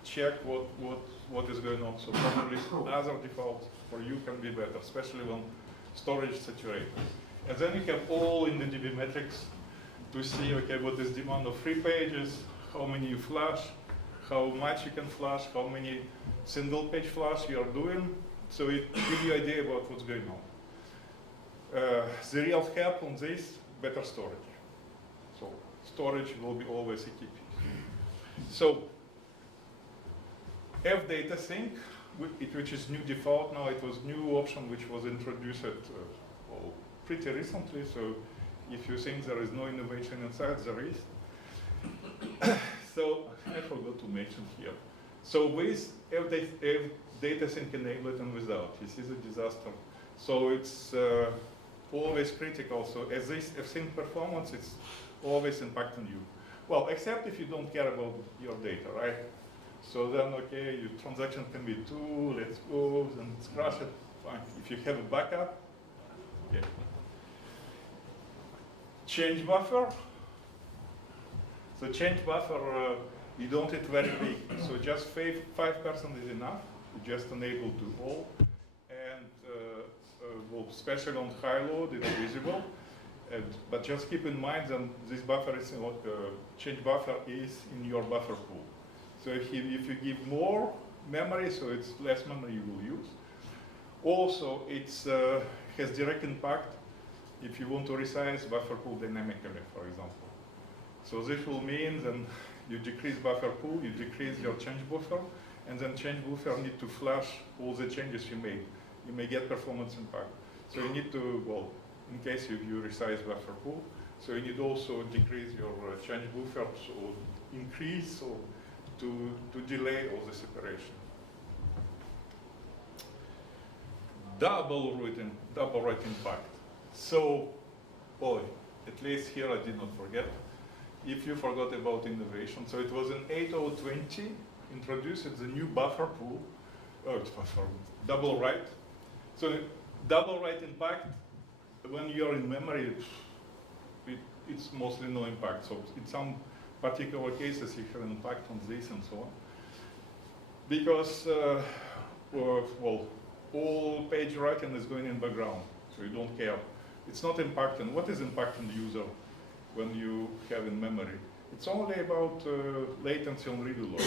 check what is going on. So probably other defaults for you can be better, especially when storage is saturated. And then you have all in the DB metrics to see, okay, what is demand of free pages, how many you flash, how much you can flash, how many single page flash you are doing. So it gives you an idea about what's going on. The real help on this, better storage. So storage will be always a key piece. So F-data sync, which is new default now, it was new option which was introduced pretty recently, so if you think there is no innovation inside, there is. So I forgot to mention here. So with F-data sync enabled and without, this is a disaster. So it's always critical, so as this F-sync performance, it's always impacting you. Well, except if you don't care about your data, right? So then, okay, your transaction can be 2, let's go, and let's crash it, fine. If you have a backup, okay. Change buffer. So change buffer, you don't hit very big. So just 5% is enough. You just enable to all. And well, especially on high load, it's visible. But just keep in mind that this buffer is change buffer is in your buffer pool. So if you give more memory, so it's less memory you will use. Also, it has direct impact if you want to resize buffer pool dynamically, for example. So this will mean then you decrease buffer pool, you decrease your change buffer, and then change buffer need to flash all the changes you made. You may get performance impact. So you need to, well, in case you resize buffer pool, so you need also decrease your change buffer, so increase or to delay all the separation. Double write impact. So, boy, at least here I did not forget. If you forgot about innovation, so it was in 8.020 introduced the new buffer pool, double write. So double write impact, when you're in memory, it's mostly no impact. So in some particular cases, you have an impact on this and so on. Because, well, all page writing is going in background, so you don't care. It's not impacting. What is impacting the user when you have in memory? It's only about latency on redo load.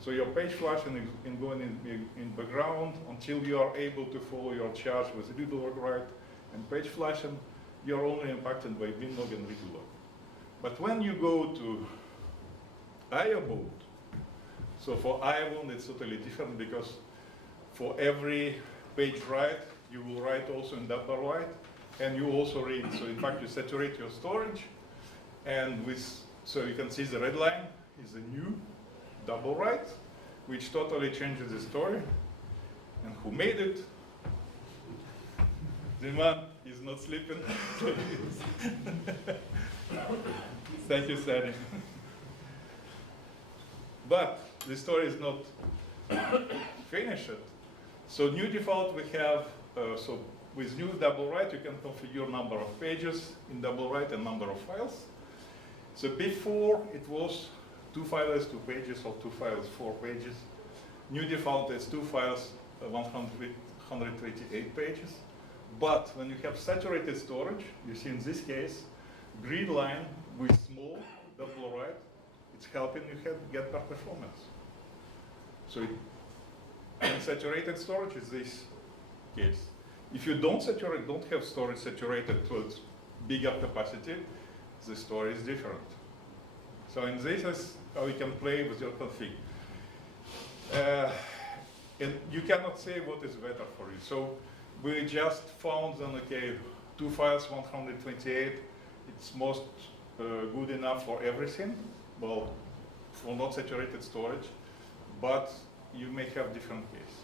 So your page flashing is going in background until you are able to follow your charge with redo log write and page flashing. You're only impacted by bin log and redo log. But when you go to IO mode, so for IO mode it's totally different because for every page write, you will write also in double write, and you also read. So in fact, you saturate your storage, and so you can see the red line is a new double write, which totally changes the story. And who made it? The man is not sleeping. Thank you, Sally. But the story is not finished. So new default we have, so with new double write, you can configure number of pages in double write and number of files. So before it was 2 files, 2 pages, or 2 files, 4 pages. New default is 2 files, 128 pages. But when you have saturated storage, you see in this case, green line with small double write, it's helping you get better performance. So in saturated storage is this case. If you don't have storage saturated to its bigger capacity, the story is different. So in this is how you can play with your config. And you cannot say what is better for you. So we just found that, okay, 2 files, 128, it's most good enough for everything. Well, for not saturated storage, but you may have different case.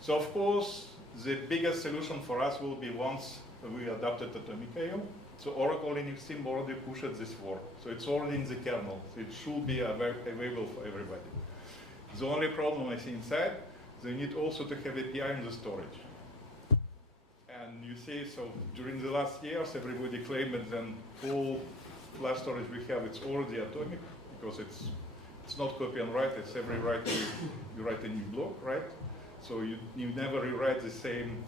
So of course, the biggest solution for us will be once we adopted Atomic I/O. So Oracle Linux team already pushed this work. So it's already in the kernel. So it should be available for everybody. The only problem I see inside, they need also to have API in the storage. And you see, so during the last years, everybody claimed that then all flash storage we have, it's already atomic, because it's not copy and write, it's every write you write a new block, right? So you never rewrite the same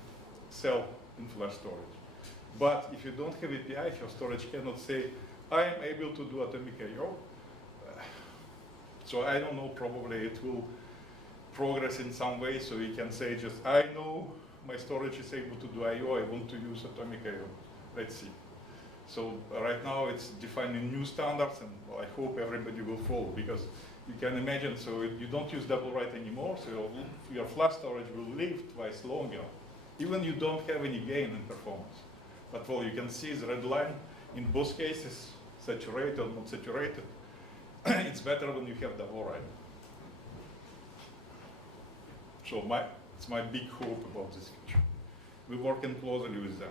cell in flash storage. But if you don't have API, if your storage cannot say, I am able to do Atomic I/O, so I don't know, probably it will progress in some way, so you can say just, I know my storage is able to do I/O, I want to use Atomic I/O. Let's see. So right now it's defining new standards, and well, I hope everybody will follow, because you can imagine, so you don't use double write anymore, so your flash storage will live twice longer, even you don't have any gain in performance. But well, you can see the red line in both cases, saturated or not saturated. It's better when you have double write. So it's my big hope about this feature. We're working closely with them.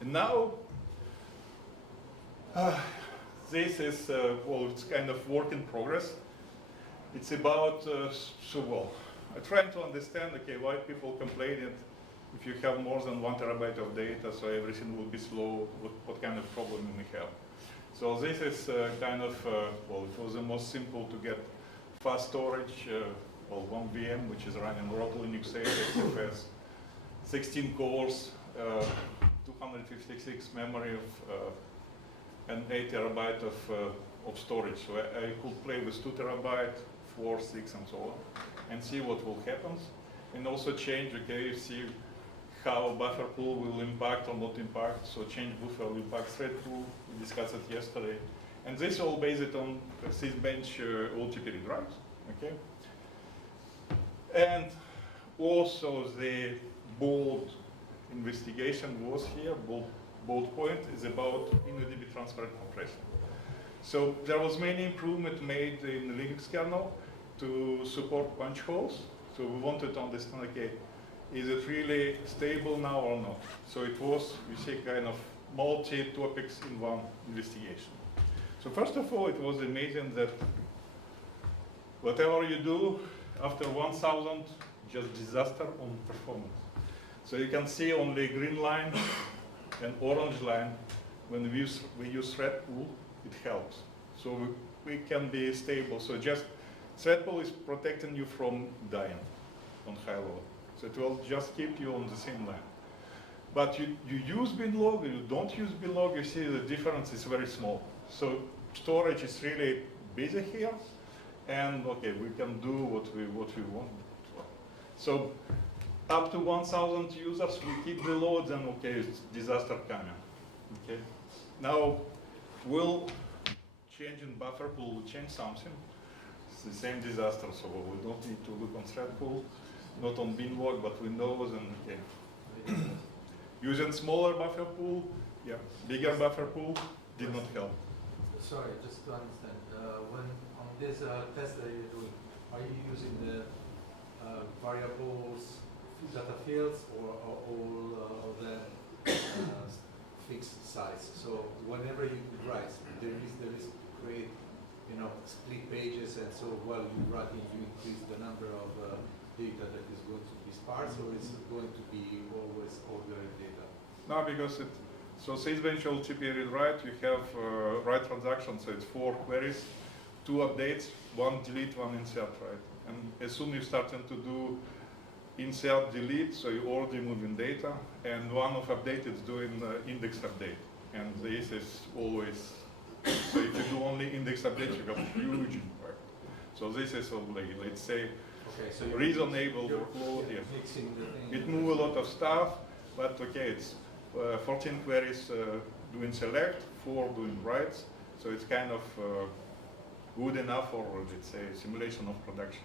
And now, this is, well, it's kind of work in progress. It's about, I'm trying to understand, okay, why people complain it if you have more than 1 terabyte of data, so everything will be slow, what kind of problem you may have. So this is kind of, well, it was the most simple to get fast storage, well, 1 VM, which is running Oracle Linux 8 XFS, 16 cores, 256 memory of, and 8 terabyte of storage. So I could play with 2 terabyte, 4, 6, and so on, and see what will happen. And also change, okay, see how buffer pool will impact or not impact. So change buffer will impact thread pool. We discussed it yesterday. And this all based on sysbench OLTP drives, okay? And also the bold investigation was here, bold point is about InnoDB transparent compression. So there was many improvement made in the Linux kernel to support punch holes. So we wanted to understand, okay, is it really stable now or not? So it was, you see, kind of multi-topics in one investigation. So first of all, it was amazing that whatever you do, after 1,000, just disaster on performance. So you can see only green line and orange line. When we use thread pool, it helps. So we can be stable. So just thread pool is protecting you from dying on high load. So it will just keep you on the same line. But you use binlog, you don't use binlog, you see the difference is very small. So storage is really busy here, and okay, we can do what we want. So up to 1,000 users, we keep the loads, and okay, it's disaster coming. Okay, now we'll change in buffer pool, we'll change something. It's the same disaster, so we don't need to look on thread pool, not on binlog, but Windows and okay. Using smaller buffer pool, yeah, bigger buffer pool did not help. Sorry, just to understand, when on this test that you're doing, are you using the variables, data fields, or all of them fixed size? So whenever you write, there is create, split pages, and so while you're writing, you increase the number of data that is going to be sparse, or is it going to be always ordered data? No, because so Sysbench LTP read write, you have write transactions, so it's 4 queries, 2 updates, 1 delete, 1 insert, right? And as soon as you starting to do insert, delete, so you already moving data, and one of update is doing index update. And this is always, so if you do only index update, you have huge impact. So this is, let's say, okay, so reasonable workload. Yeah. It move a lot of stuff, but okay, it's 14 queries doing select, 4 doing writes, so it's kind of good enough for, let's say, simulation of production.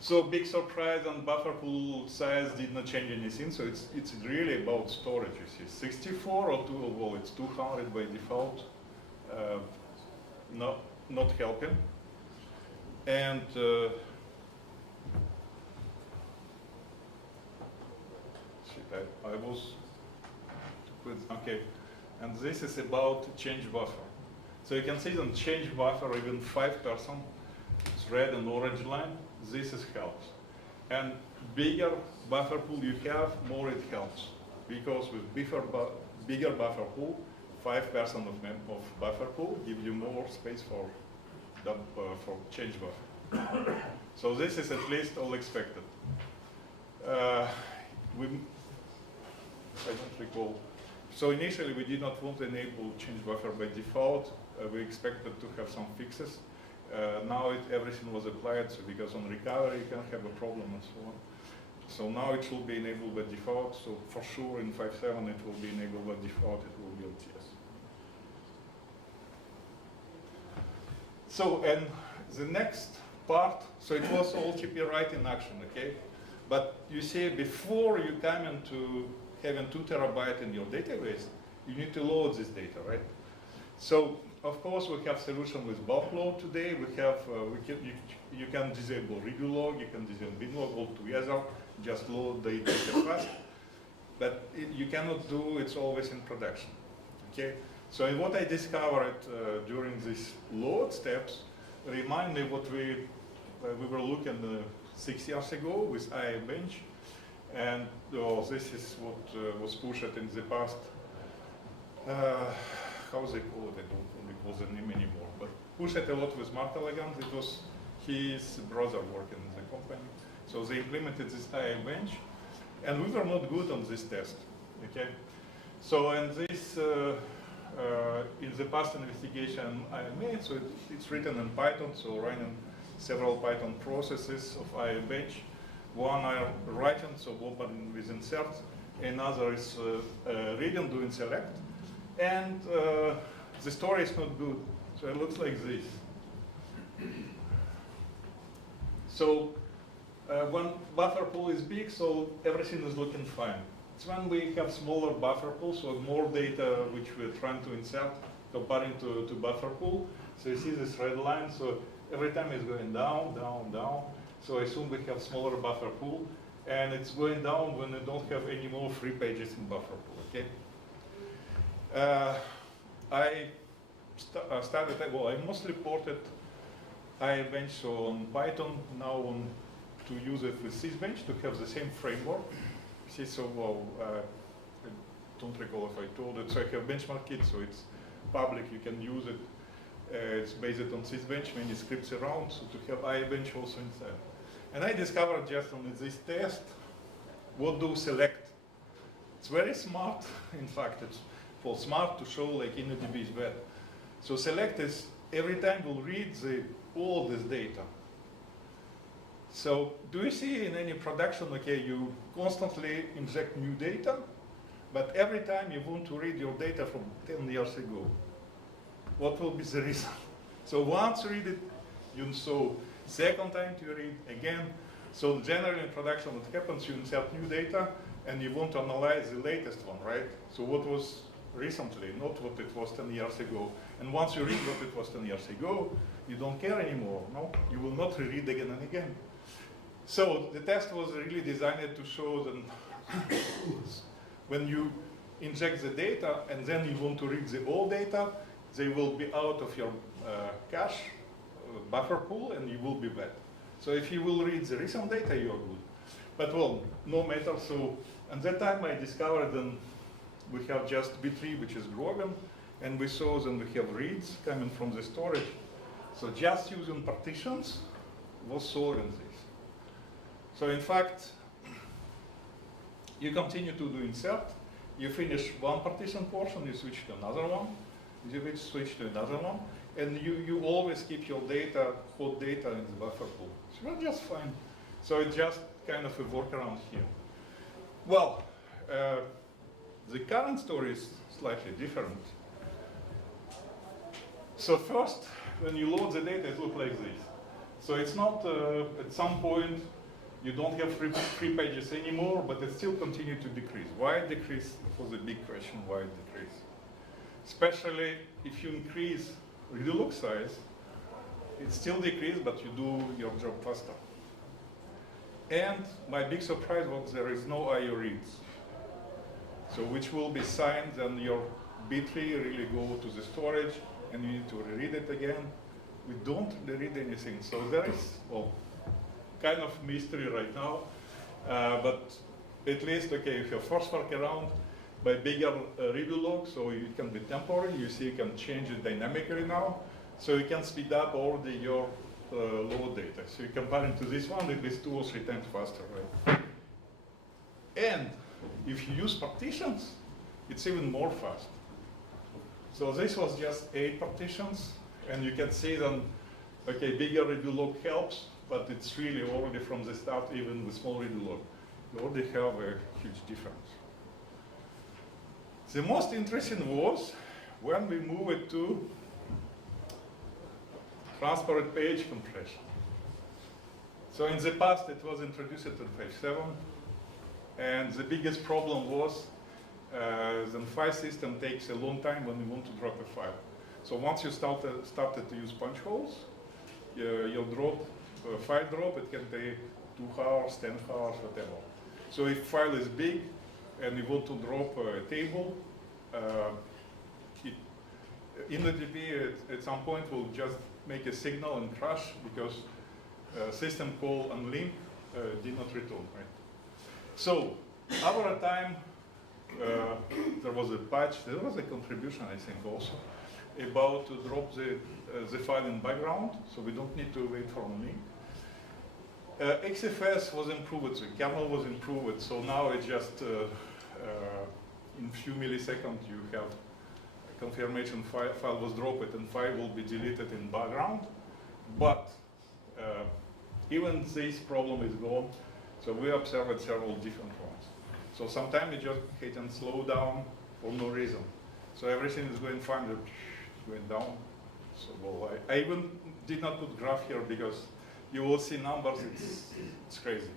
So big surprise on buffer pool size did not change anything, so it's really about storage, you see. 64 or 2, well, it's 200 by default, not helping. And I was, okay, and this is about change buffer. So you can see on change buffer, even 5%, it's red and orange line, this is helps. And bigger buffer pool you have, more it helps. Because with bigger buffer pool, 5% of buffer pool give you more space for change buffer. So this is at least all expected. I don't recall. So initially we did not want to enable change buffer by default. We expected to have some fixes. Now everything was applied, so because on recovery you can have a problem and so on. So now it will be enabled by default. So for sure in 5.7 it will be enabled by default. It will be LTS. So and the next part. So it was all TP write in action, okay? But you see, before you come into having 2 terabytes in your database, you need to load this data, right? So of course we have solution with bulk load today. We have you can disable redo log, you can disable binlog all together, just load the data fast. But you cannot do it's always in production. Okay. So what I discovered during these load steps remind me what we were looking 6 years ago with Ibench. And this is what was pushed in the past. How they call it? I don't recall the name anymore. But pushed a lot with Mark Elegant. It was his brother working in the company. So they implemented this Ibench, and we were not good on this test. Okay. So and this in the past investigation I made, so it's written in Python. So running several Python processes of Ibench. One are writing, so open with insert. Another is reading, doing select. And the story is not good. So it looks like this. So when buffer pool is big, so everything is looking fine. It's when we have smaller buffer pool, so more data which we're trying to insert comparing to buffer pool. So you see this red line. So every time it's going down, down, down. So I assume we have smaller buffer pool, and it's going down when we don't have any more free pages in buffer pool, okay? I mostly ported Ibench so on Python, now on to use it with Sysbench to have the same framework. See, so I don't recall if I told it, so I have benchmark kit, so it's public, you can use it. It's based on Sysbench, many scripts around, so to have Ibench also inside. And I discovered just on this test, what do select? It's very smart. In fact, it's for smart to show like InnoDB is bad. So select is every time we'll read all this data. So do you see in any production, okay, you constantly inject new data, but every time you want to read your data from 10 years ago, what will be the reason? So once you read it, you so second time to read again. So generally in production, what happens, you insert new data and you want to analyze the latest one, right? So what was recently, not what it was 10 years ago. And once you read what it was 10 years ago, you don't care anymore, no? You will not reread again and again. So the test was really designed to show that when you inject the data and then you want to read the old data, they will be out of your cache buffer pool and you will be bad. So if you will read the recent data, you are good. But well, no matter. So at that time I discovered then we have just B3, which is broken, and we saw then we have reads coming from the storage. So just using partitions was solving this. So in fact, you continue to do insert, you finish one partition portion, you switch to another one, you switch to another one, and you always keep your data, hot data in the buffer pool. So you're just fine. So it's just kind of a workaround here. Well, the current story is slightly different. So first, when you load the data, it looks like this. So it's not, at some point, you don't have free pages anymore, but it still continues to decrease. Why it decrease? It was a big question, why it decrease. Especially if you increase redo size, it still decreases, but you do your job faster. And my big surprise was there is no IO reads. So which will be signed, then your B3 really go to the storage, and you need to reread it again. We don't reread anything, so there is, well, kind of mystery right now, but at least, okay, if you first work around by bigger redo log, so it can be temporary, you see you can change it dynamically now, so you can speed up already your load data. So you compare it to this one, it is 2 or 3 times faster, right? And if you use partitions, it's even more fast. So this was just 8 partitions, and you can see then, okay, bigger redo log helps, but it's really already from the start, even with small redo log, you already have a huge difference. The most interesting was when we move it to transparent page compression. So in the past, it was introduced in 5.7, and the biggest problem was the file system takes a long time when you want to drop a file. So once you started to use punch holes, your file drop, it can take 2 hours, 10 hours, whatever. So if file is big and you want to drop a table, InnoDB at some point will just make a signal and crash because system call unlink did not return, right? So over time, there was a patch, there was a contribution, I think, also, about to drop the file in background, so we don't need to wait for unlink. XFS was improved, the kernel was improved, so now it just, in few milliseconds, you have a confirmation file was dropped and file will be deleted in background. But even this problem is gone, so we observed several different ones. So sometimes it just hit and slow down for no reason. So everything is going fine, going down. So well, I even did not put graph here because you will see numbers, it's crazy.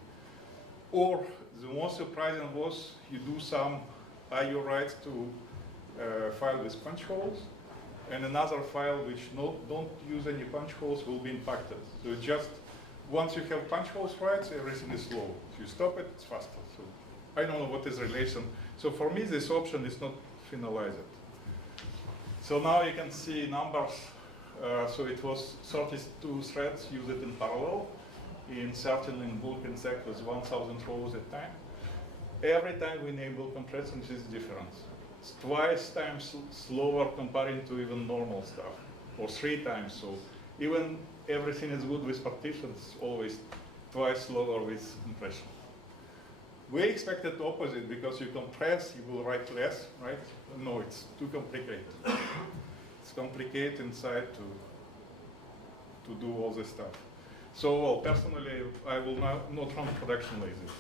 Or the most surprising was you do some IO writes to file with punch holes, and another file which don't use any punch holes will be impacted. So it just, once you have punch holes writes, everything is slow. If you stop it, it's faster. So I don't know what is the relation. So for me, this option is not finalized. So now you can see numbers. So it was 32 threads used in parallel, inserting in bulk insect with 1,000 rows at a time. Every time we enable compression, this is different. It's twice times slower comparing to even normal stuff, or 3 times. So even everything is good with partitions, always twice slower with compression. We expected the opposite because you compress, you will write less, right? No, it's too complicated. It's complicated inside to do all this stuff. So, well, personally, I will not run production lasers,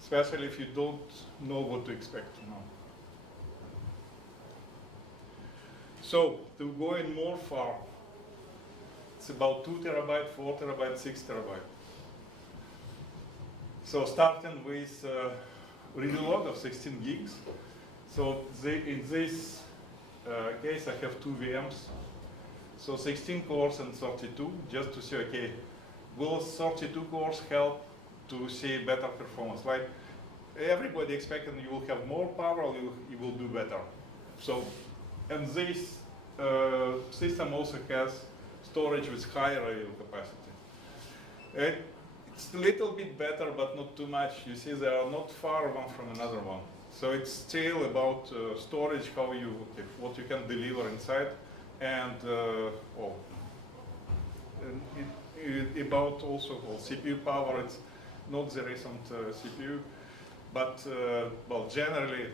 especially if you don't know what to expect now. So, to go in more far, it's about 2 terabyte, 4 terabyte, 6 terabyte. So starting with read log of 16 gigs. So in this case, I have 2 VMs. So 16 cores and 32, just to see, okay, will 32 cores help to see better performance? Like everybody expecting you will have more power, you will do better. So, and this system also has storage with higher I/O capacity. It's a little bit better, but not too much. You see, they are not far one from another one. So it's still about storage, what you can deliver inside, and about also CPU power. It's not the recent CPU, but well, generally,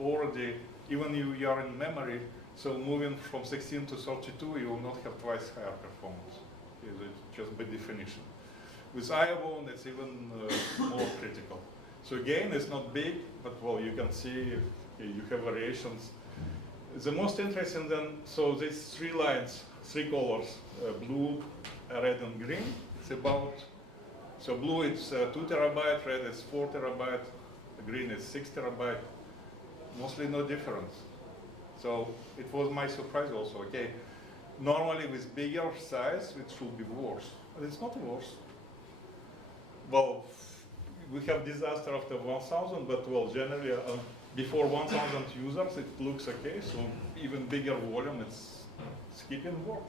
already, even if you are in memory, so moving from 16 to 32, you will not have twice higher performance. It's just by definition. With IO, it's even more critical. So again, it's not big, but well, you can see you have variations. The most interesting then, so these 3 lines, 3 colors, blue, red, and green. It's about, so blue it's 2 terabyte, red is 4 terabyte, green is 6 terabyte. Mostly no difference. So it was my surprise also. Okay, normally with bigger size, it should be worse, but it's not worse. Well, we have disaster after 1,000, but well, generally before 1,000 users, it looks okay. So even bigger volume, it's keeping work.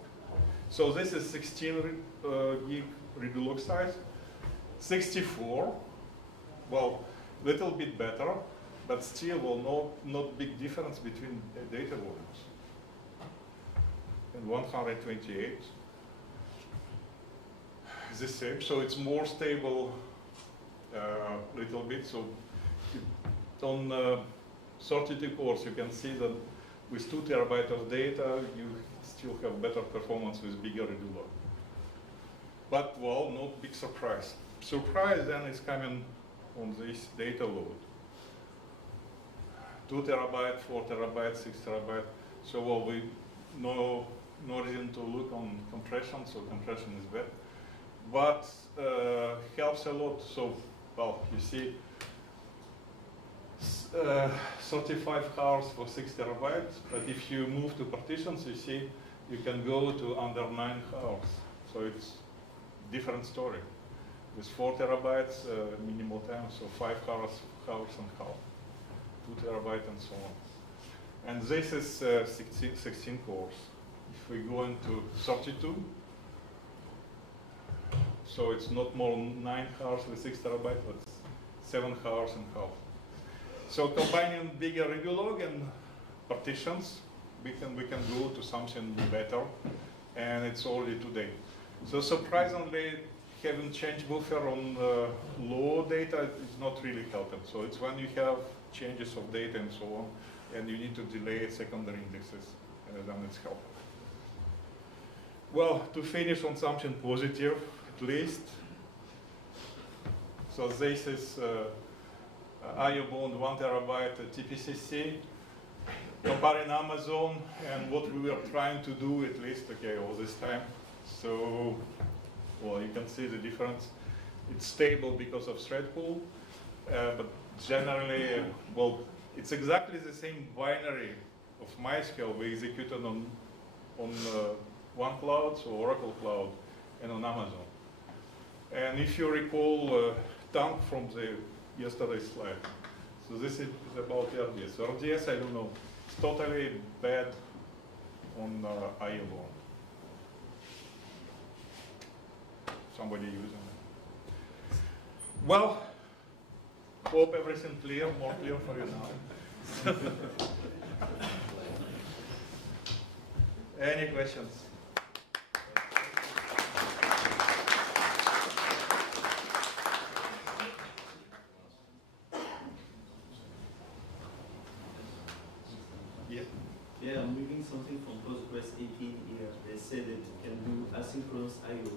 So this is 16 gig read log size. 64, well, little bit better, but still, well, not big difference between data volumes. And 128. The same, so it's more stable little bit. So on 32 cores, you can see that with 2 terabyte of data, you still have better performance with bigger read log. But well, not big surprise. Surprise then is coming on this data load. 2 terabyte, 4 terabyte, 6 terabyte. So well, we no reason to look on compression, so compression is bad. But helps a lot. So, well, you see 35 hours for 6 terabytes, but if you move to partitions, you see you can go to under 9 hours. So it's different story. With 4 terabytes, minimal time, so 5 hours and half, 2 terabyte and so on. And this is 16 cores. If we go into 32, so it's not more 9 hours with 6 terabyte, but 7 hours and half. So combining bigger read log and partitions, we can go to something better, and it's already today. So surprisingly, having change buffer on low data is not really helping. So it's when you have changes of data and so on, and you need to delay secondary indexes, then it's helpful. Well, to finish on something positive, at least. So this is IO bound 1 terabyte TPCC, comparing Amazon and what we were trying to do at least, okay, all this time. So, well, you can see the difference. It's stable because of thread pool, but generally, well, it's exactly the same binary of MySQL we executed on OneCloud, so Oracle Cloud, and on Amazon. And if you recall Tank from the yesterday's slide, so this is about RDS. RDS, I don't know, it's totally bad on IO bound. Somebody using it. Well, hope everything clear, more clear for you now. Any questions? Yeah. Yeah, I'm reading something from Postgres 18 here. They said that it can do asynchronous I/O.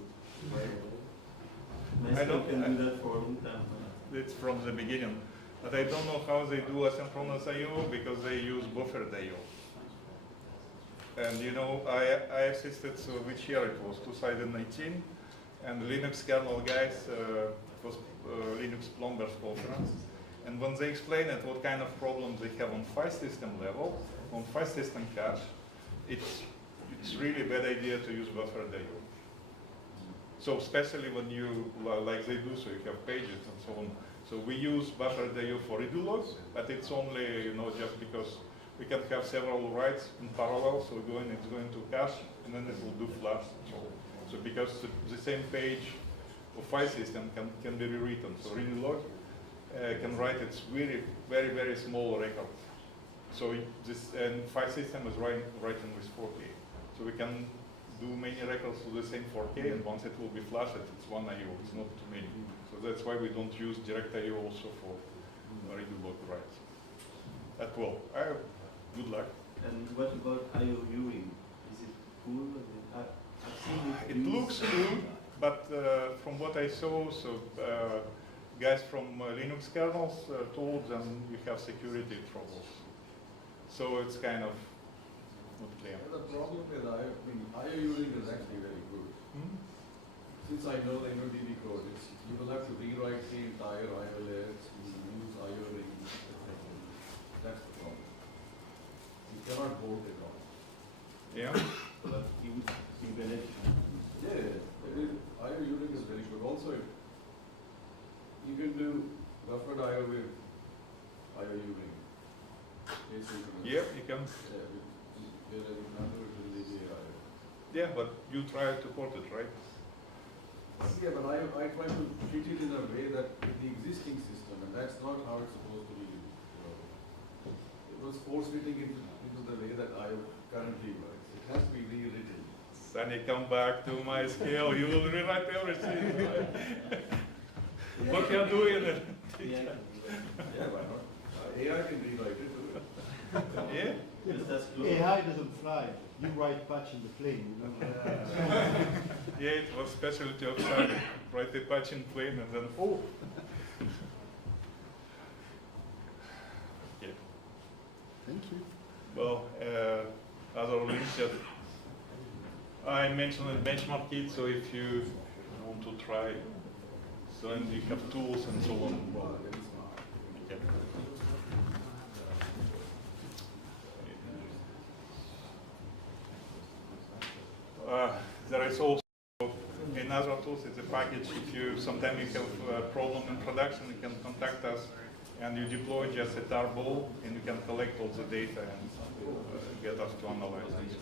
I don't can do that for a long time. It's from the beginning. But I don't know how they do asynchronous I/O because they use buffered I/O. And you know, I assisted, so which year it was, 2019, and Linux kernel guys, it was Linux Plumbers conference. And when they explained it, what kind of problems they have on file system level, on file system cache, it's really a bad idea to use buffered I/O. So especially when you, like they do, so you have pages and so on. So we use buffered I/O for redo logs, but it's only, you know, just because we can have several writes in parallel, so it's going to cache, and then it will do flush. So because the same page of file system can be rewritten. So redo log can write its very small record. So this file system is writing with 4K. So we can do many records to the same 4K, and once it will be flashed, it's one I/O. It's not too many. So that's why we don't use direct I/O also for redo log writes. That will. Good luck. And what about I/O viewing? Is it cool? I've seen it. It looks cool, but from what I saw, so guys from Linux kernels told them you have security troubles. So it's kind of not clear. The problem with IO viewing is actually very good. Since I know the InnoDB code, you will have to rewrite the entire IO layer to use IO rings, etc. That's the problem. You cannot bolt it on. Yeah. But you manage. Yeah, IO viewing is very good. Also, you can do buffered IO with IO viewing. Yeah, you can. Yeah, but you try to port it, right? Yeah, but I try to treat it in a way that with the existing system, and that's not how it's supposed to be used. So it was force-fitting into the way that I currently works. It has to be rewritten. Sunny, come back to my scale. You will rewrite everything. What you're doing? Yeah, why not? AI can rewrite it too. Yeah? AI doesn't fly. You write patch in the plane. You know? Yeah, it was specialty of Sunny. Write the patch in plane and then, oh. Yeah. Thank you. Well, other links that I mentioned in benchmark kit, so if you want to try, so and you have tools and so on. Yeah. There is also another tools, it's a package. If you sometimes you have a problem in production, you can contact us and you deploy just a tarball and you can collect all the data and get us to analyze it.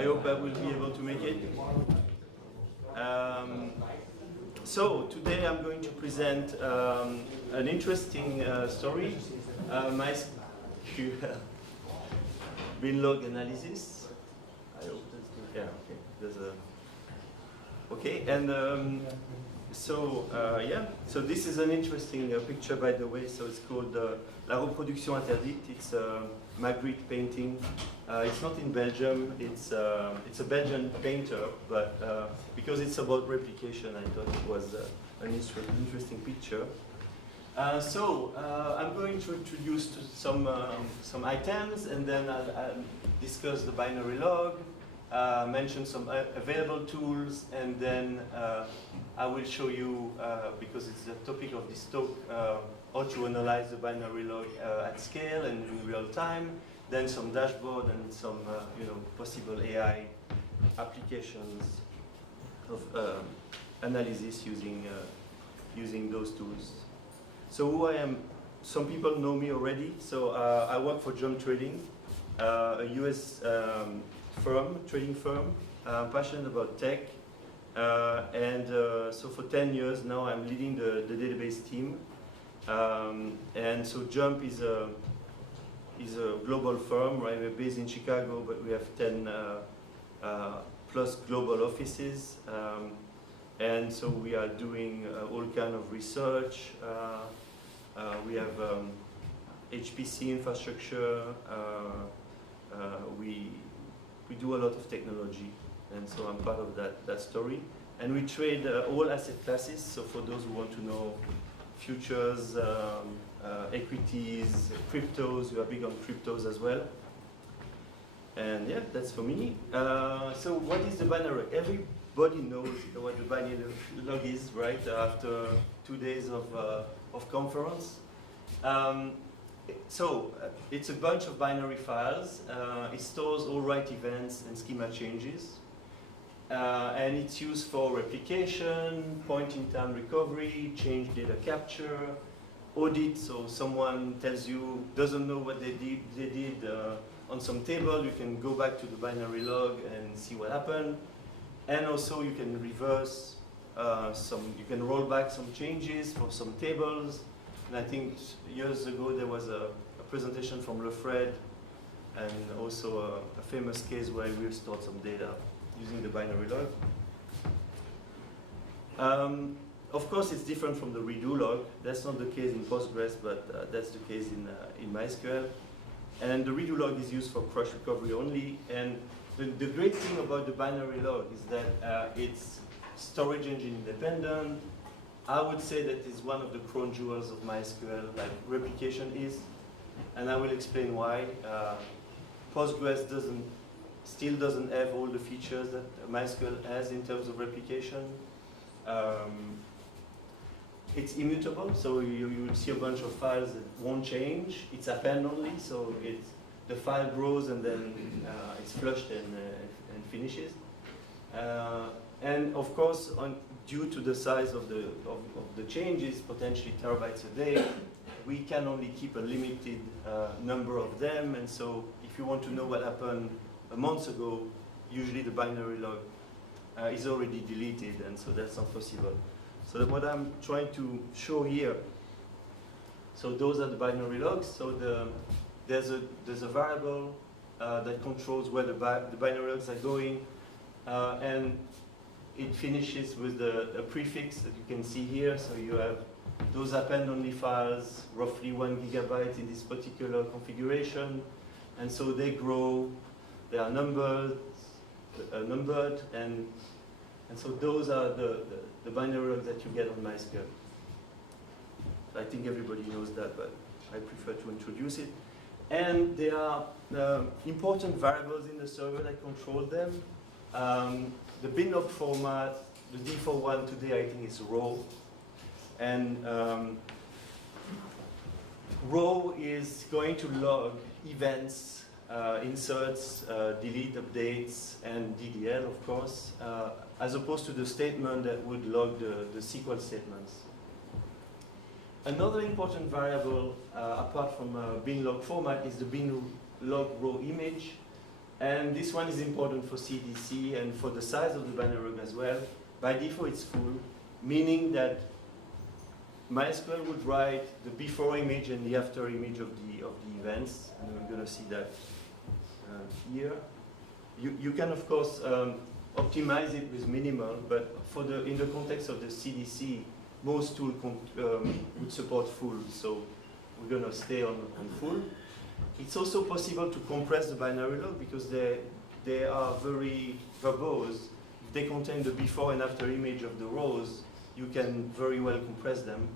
I hope I will be able to make it. So today I'm going to present an interesting story, MySQL binlog analysis. I hope that's good. Yeah, okay. There's a okay, and so this is an interesting picture, by the way. So it's called La Reproduction Interdite. It's a Magritte painting. It's not in Belgium. It's a Belgian painter, but because it's about replication, I thought it was an interesting picture. I'm going to introduce some items, and then I'll discuss the binary log, mention some available tools, and then I will show you, because it's the topic of this talk, how to analyze the binary log at scale and in real time, then some dashboard and some possible AI applications of analysis using those tools. So who I am, some people know me already. So I work for Jump Trading, a US trading firm. I'm passionate about tech. So for 10 years now I'm leading the database team. And so Jump is a global firm, right? We're based in Chicago, but we have 10 plus global offices. And so we are doing all kind of research. We have HPC infrastructure. We do a lot of technology, and so I'm part of that story. And we trade all asset classes. So for those who want to know, futures, equities, cryptos. We are big on cryptos as well. And yeah, that's for me. So what is the binary? Everybody knows what the binary log is, right? After 2 days of conference. It's a bunch of binary files. It stores all write events and schema changes. And it's used for replication, point-in-time recovery, change data capture, audit. So someone tells you, doesn't know what they did on some table, you can go back to the binary log and see what happened. And also you can reverse you can roll back some changes for some tables. And I think years ago there was a presentation from lefred, and also a famous case where we restored some data using the binary log. Of course, it's different from the redo log. That's not the case in Postgres, but that's the case in MySQL. And the redo log is used for crash recovery only. And the great thing about the binary log is that it's storage engine independent. I would say that it's one of the crown jewels of MySQL, like replication is. And I will explain why. Postgres still doesn't have all the features that MySQL has in terms of replication. It's immutable, so you will see a bunch of files that won't change. It's append only, so the file grows and then it's flushed and finishes. And of course, due to the size of the changes, potentially terabytes a day, we can only keep a limited number of them. And so if you want to know what happened a month ago, usually the binary log is already deleted, and so that's not possible. So what I'm trying to show here, so those are the binary logs. So there's a variable that controls where the binary logs are going, and it finishes with a prefix that you can see here. So you have those append-only files, roughly 1 gigabyte in this particular configuration, and so they grow. They are numbered, and so those are the binary logs that you get on MySQL. I think everybody knows that, but I prefer to introduce it. And there are important variables in the server that control them. The binlog format, the default one today, I think, is raw. And raw is going to log events, inserts, delete updates, and DDL, of course, as opposed to the statement that would log the SQL statements. Another important variable, apart from binlog format, is the binlog raw image. And this one is important for CDC and for the size of the binary log as well. By default, it's full, meaning that MySQL would write the before image and the after image of the events, and we're going to see that here. You can, of course, optimize it with minimal, but in the context of the CDC, most tools would support full, so we're going to stay on full. It's also possible to compress the binary log because they are very verbose. If they contain the before and after image of the rows, you can very well compress them.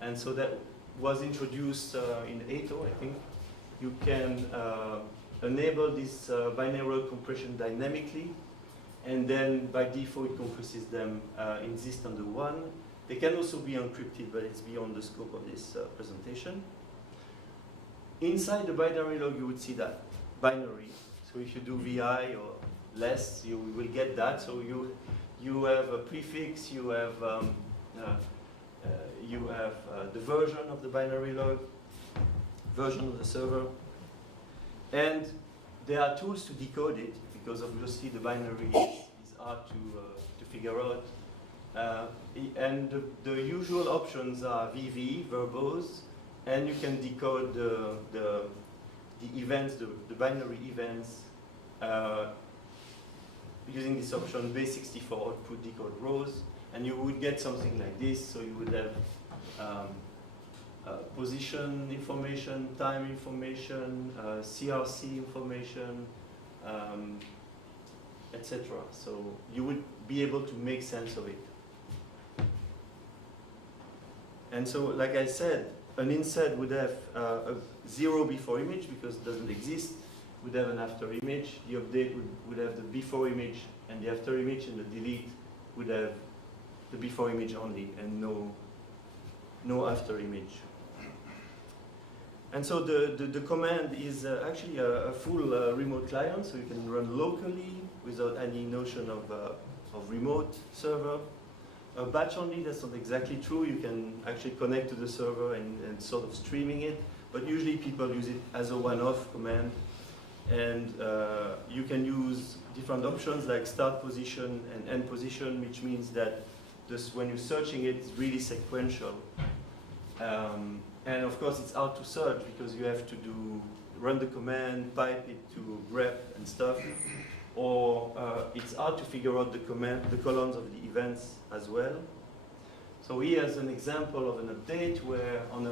And so that was introduced in 8.0, I think. You can enable this binary log compression dynamically, and then by default it compresses them in Z standard 1. They can also be encrypted, but it's beyond the scope of this presentation. Inside the binary log, you would see that binary. So if you do VI or less, you will get that. So you have a prefix, you have the version of the binary log, version of the server, and there are tools to decode it because obviously the binary is hard to figure out. And the usual options are VV, verbose, and you can decode the events, the binary events, using this option base64 output decode rows, and you would get something like this. So you would have position information, time information, CRC information, etc. So you would be able to make sense of it. And so, like I said, an insert would have a 0 before image because it doesn't exist, would have an after image. The update would have the before image and the after image, and the delete would have the before image only and no after image. And so the command is actually a full remote client, so you can run locally without any notion of remote server. Batch only, that's not exactly true. You can actually connect to the server and sort of streaming it, but usually people use it as a one-off command. And you can use different options like start position and end position, which means that when you're searching it, it's really sequential. And of course, it's hard to search because you have to run the command, pipe it to grep and stuff. Or it's hard to figure out the columns of the events as well. So here's an example of an update where on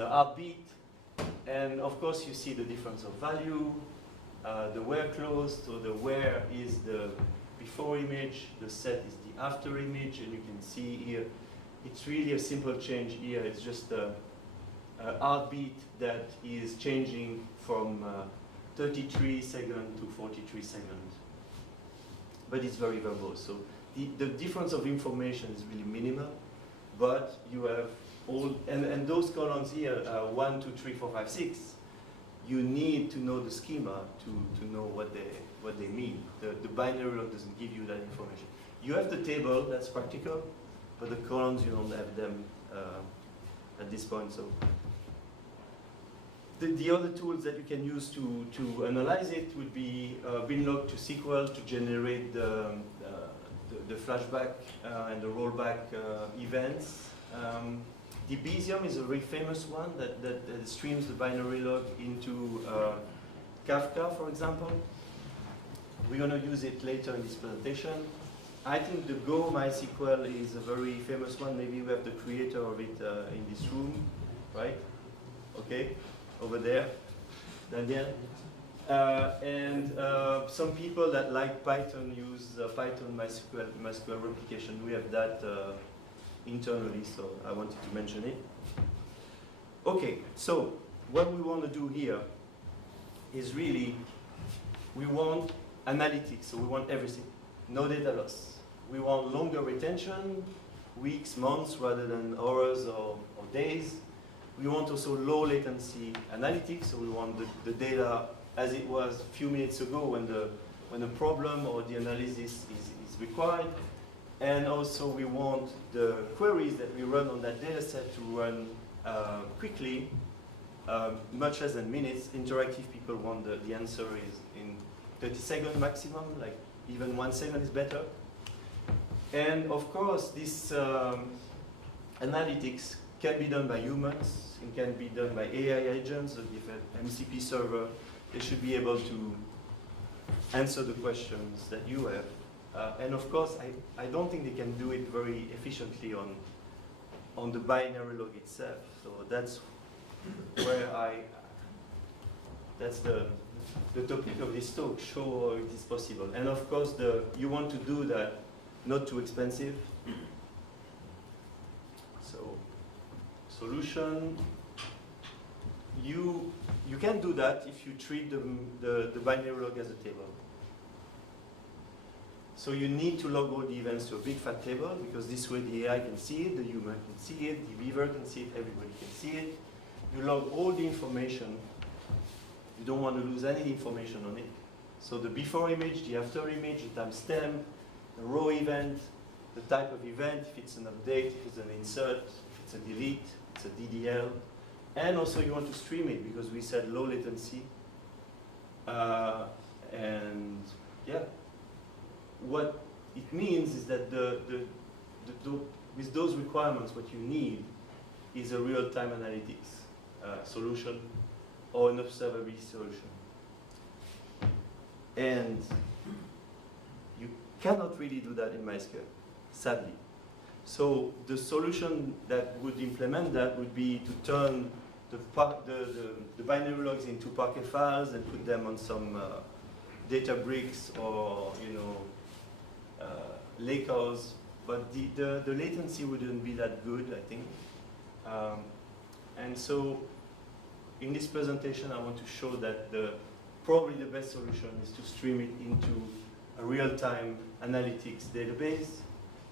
a heartbeat, and of course you see the difference of value, the where clause, so the where is the before image, the set is the after image, and you can see here, it's really a simple change here. It's just a heartbeat that is changing from 33 seconds to 43 seconds. But it's very verbose. So the difference of information is really minimal, but you have all, and those columns here, 1, 2, 3, 4, 5, 6, you need to know the schema to know what they mean. The binary log doesn't give you that information. You have the table, that's practical, but the columns, you don't have them at this point. So the other tools that you can use to analyze it would be binlog to SQL to generate the flashback and the rollback events. Debezium is a very famous one that streams the binary log into Kafka, for example. We're going to use it later in this presentation. I think the Go MySQL is a very famous one. Maybe we have the creator of it in this room, right? Okay, over there, Daniel. And some people that like Python use Python MySQL replication. We have that internally, so I wanted to mention it. Okay, so what we want to do here is really, we want analytics, so we want everything. No data loss. We want longer retention, weeks, months, rather than hours or days. We want also low latency analytics, so we want the data as it was a few minutes ago when the problem or the analysis is required. And also we want the queries that we run on that data set to run quickly much less than minutes. Interactive people want the answer is in 30 seconds maximum, like even 1 second is better. And of course, this analytics can be done by humans, it can be done by AI agents, so if an MCP server, they should be able to answer the questions that you have. And of course, I don't think they can do it very efficiently on the binary log itself. So that's where that's the topic of this talk, show how it is possible. And of course, you want to do that not too expensive. So, solution, you can do that if you treat the binary log as a table. So you need to log all the events to a big fat table, because this way the AI can see it, the human can see it, the beaver can see it, everybody can see it. You log all the information. You don't want to lose any information on it. So the before image, the after image, the timestamp, the row event, the type of event, if it's an update, if it's an insert, if it's a delete, it's a DDL. And also you want to stream it, because we said low latency. And yeah, what it means is that with those requirements, what you need is a real-time analytics solution or an observability solution. And you cannot really do that in MySQL, sadly. So the solution that would implement that would be to turn the binary logs into Parquet files and put them on some Databricks or Lakehouse. But the latency wouldn't be that good, I think. And so in this presentation, I want to show that probably the best solution is to stream it into a real-time analytics database.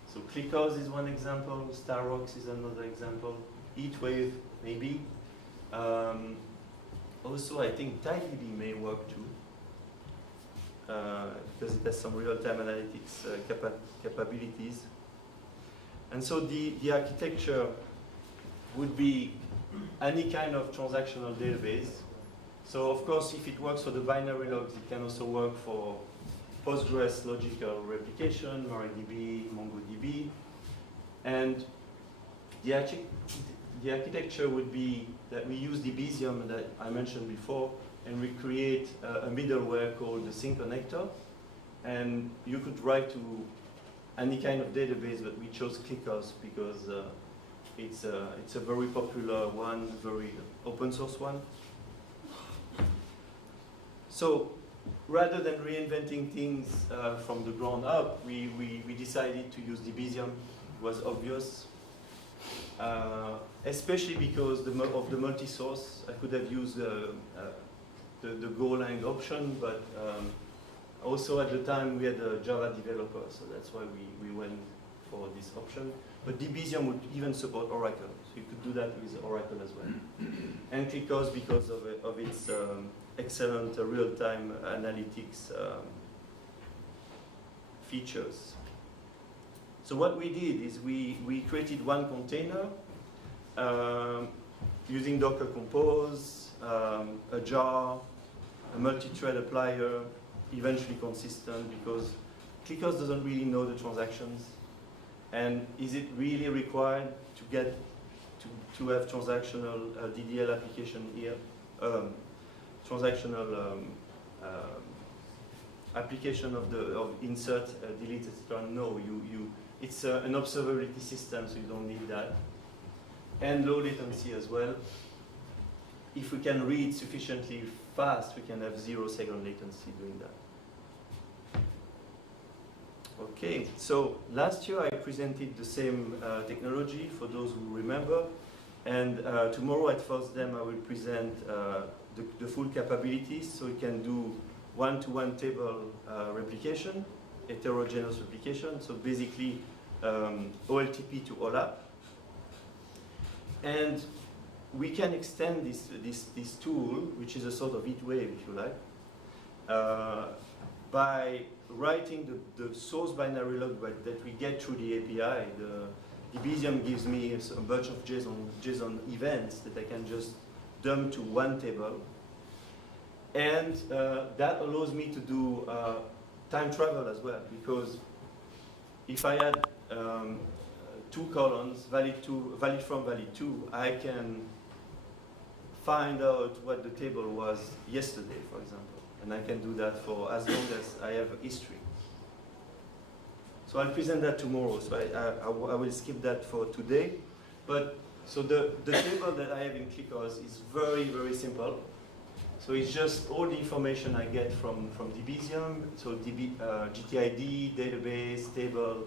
So ClickHouse is one example, StarRox is another example, HeatWave maybe. Also, I think TidyDB may work too, because it has some real-time analytics capabilities. And so the architecture would be any kind of transactional database. So of course, if it works for the binary logs, it can also work for Postgres logical replication, MariaDB, MongoDB. And the architecture would be that we use Debezium that I mentioned before, and we create a middleware called the Sync Connector. And you could write to any kind of database, but we chose ClickHouse because it's a very popular one, very open source one. So rather than reinventing things from the ground up, we decided to use Debezium. It was obvious, especially because of the multi-source. I could have used the Golang option, but also at the time we had a Java developer, so that's why we went for this option. But Debezium would even support Oracle, so you could do that with Oracle as well. And ClickHouse because of its excellent real-time analytics features. So what we did is we created one container using Docker Compose, a jar, a multi-thread applier, eventually consistent, because ClickHouse doesn't really know the transactions. And is it really required to get to have transactional DDL application here? Transactional application of insert, delete, etc. No, it's an observability system, so you don't need that. And low latency as well. If we can read sufficiently fast, we can have 0-second latency doing that. Okay, so last year I presented the same technology for those who remember, and tomorrow at FOSDEM I will present the full capabilities, so we can do one-to-one table replication, heterogeneous replication, so basically OLTP to OLAP. And we can extend this tool, which is a sort of HeatWave, if you like, by writing the source binary log that we get through the API. The Debezium gives me a bunch of JSON events that I can just dumped to one table. And that allows me to do time travel as well, because if I had two columns, valid from, valid to, I can find out what the table was yesterday, for example. And I can do that for as long as I have history. So I'll present that tomorrow, so I will skip that for today. But so the table that I have in ClickOS is very, very simple. So it's just all the information I get from Debezium, so GTID, database, table,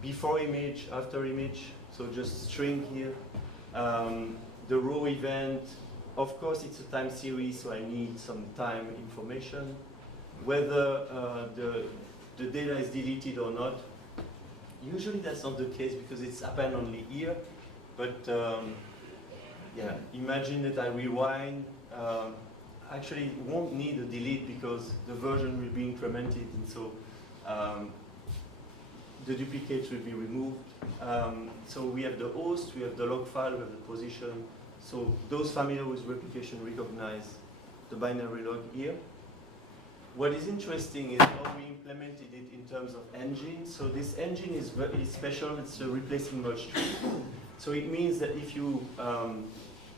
before image, after image, so just string here. The row event, of course it's a time series, so I need some time information. Whether the data is deleted or not. Usually that's not the case because it's happened only here, but yeah, imagine that I rewind. Actually, it won't need a delete because the version will be incremented, and so the duplicates will be removed. So we have the host, we have the log file, we have the position. So those familiar with replication recognize the binary log here. What is interesting is how we implemented it in terms of engine. So this engine is very special. It's a replacing merge tree. So it means that if you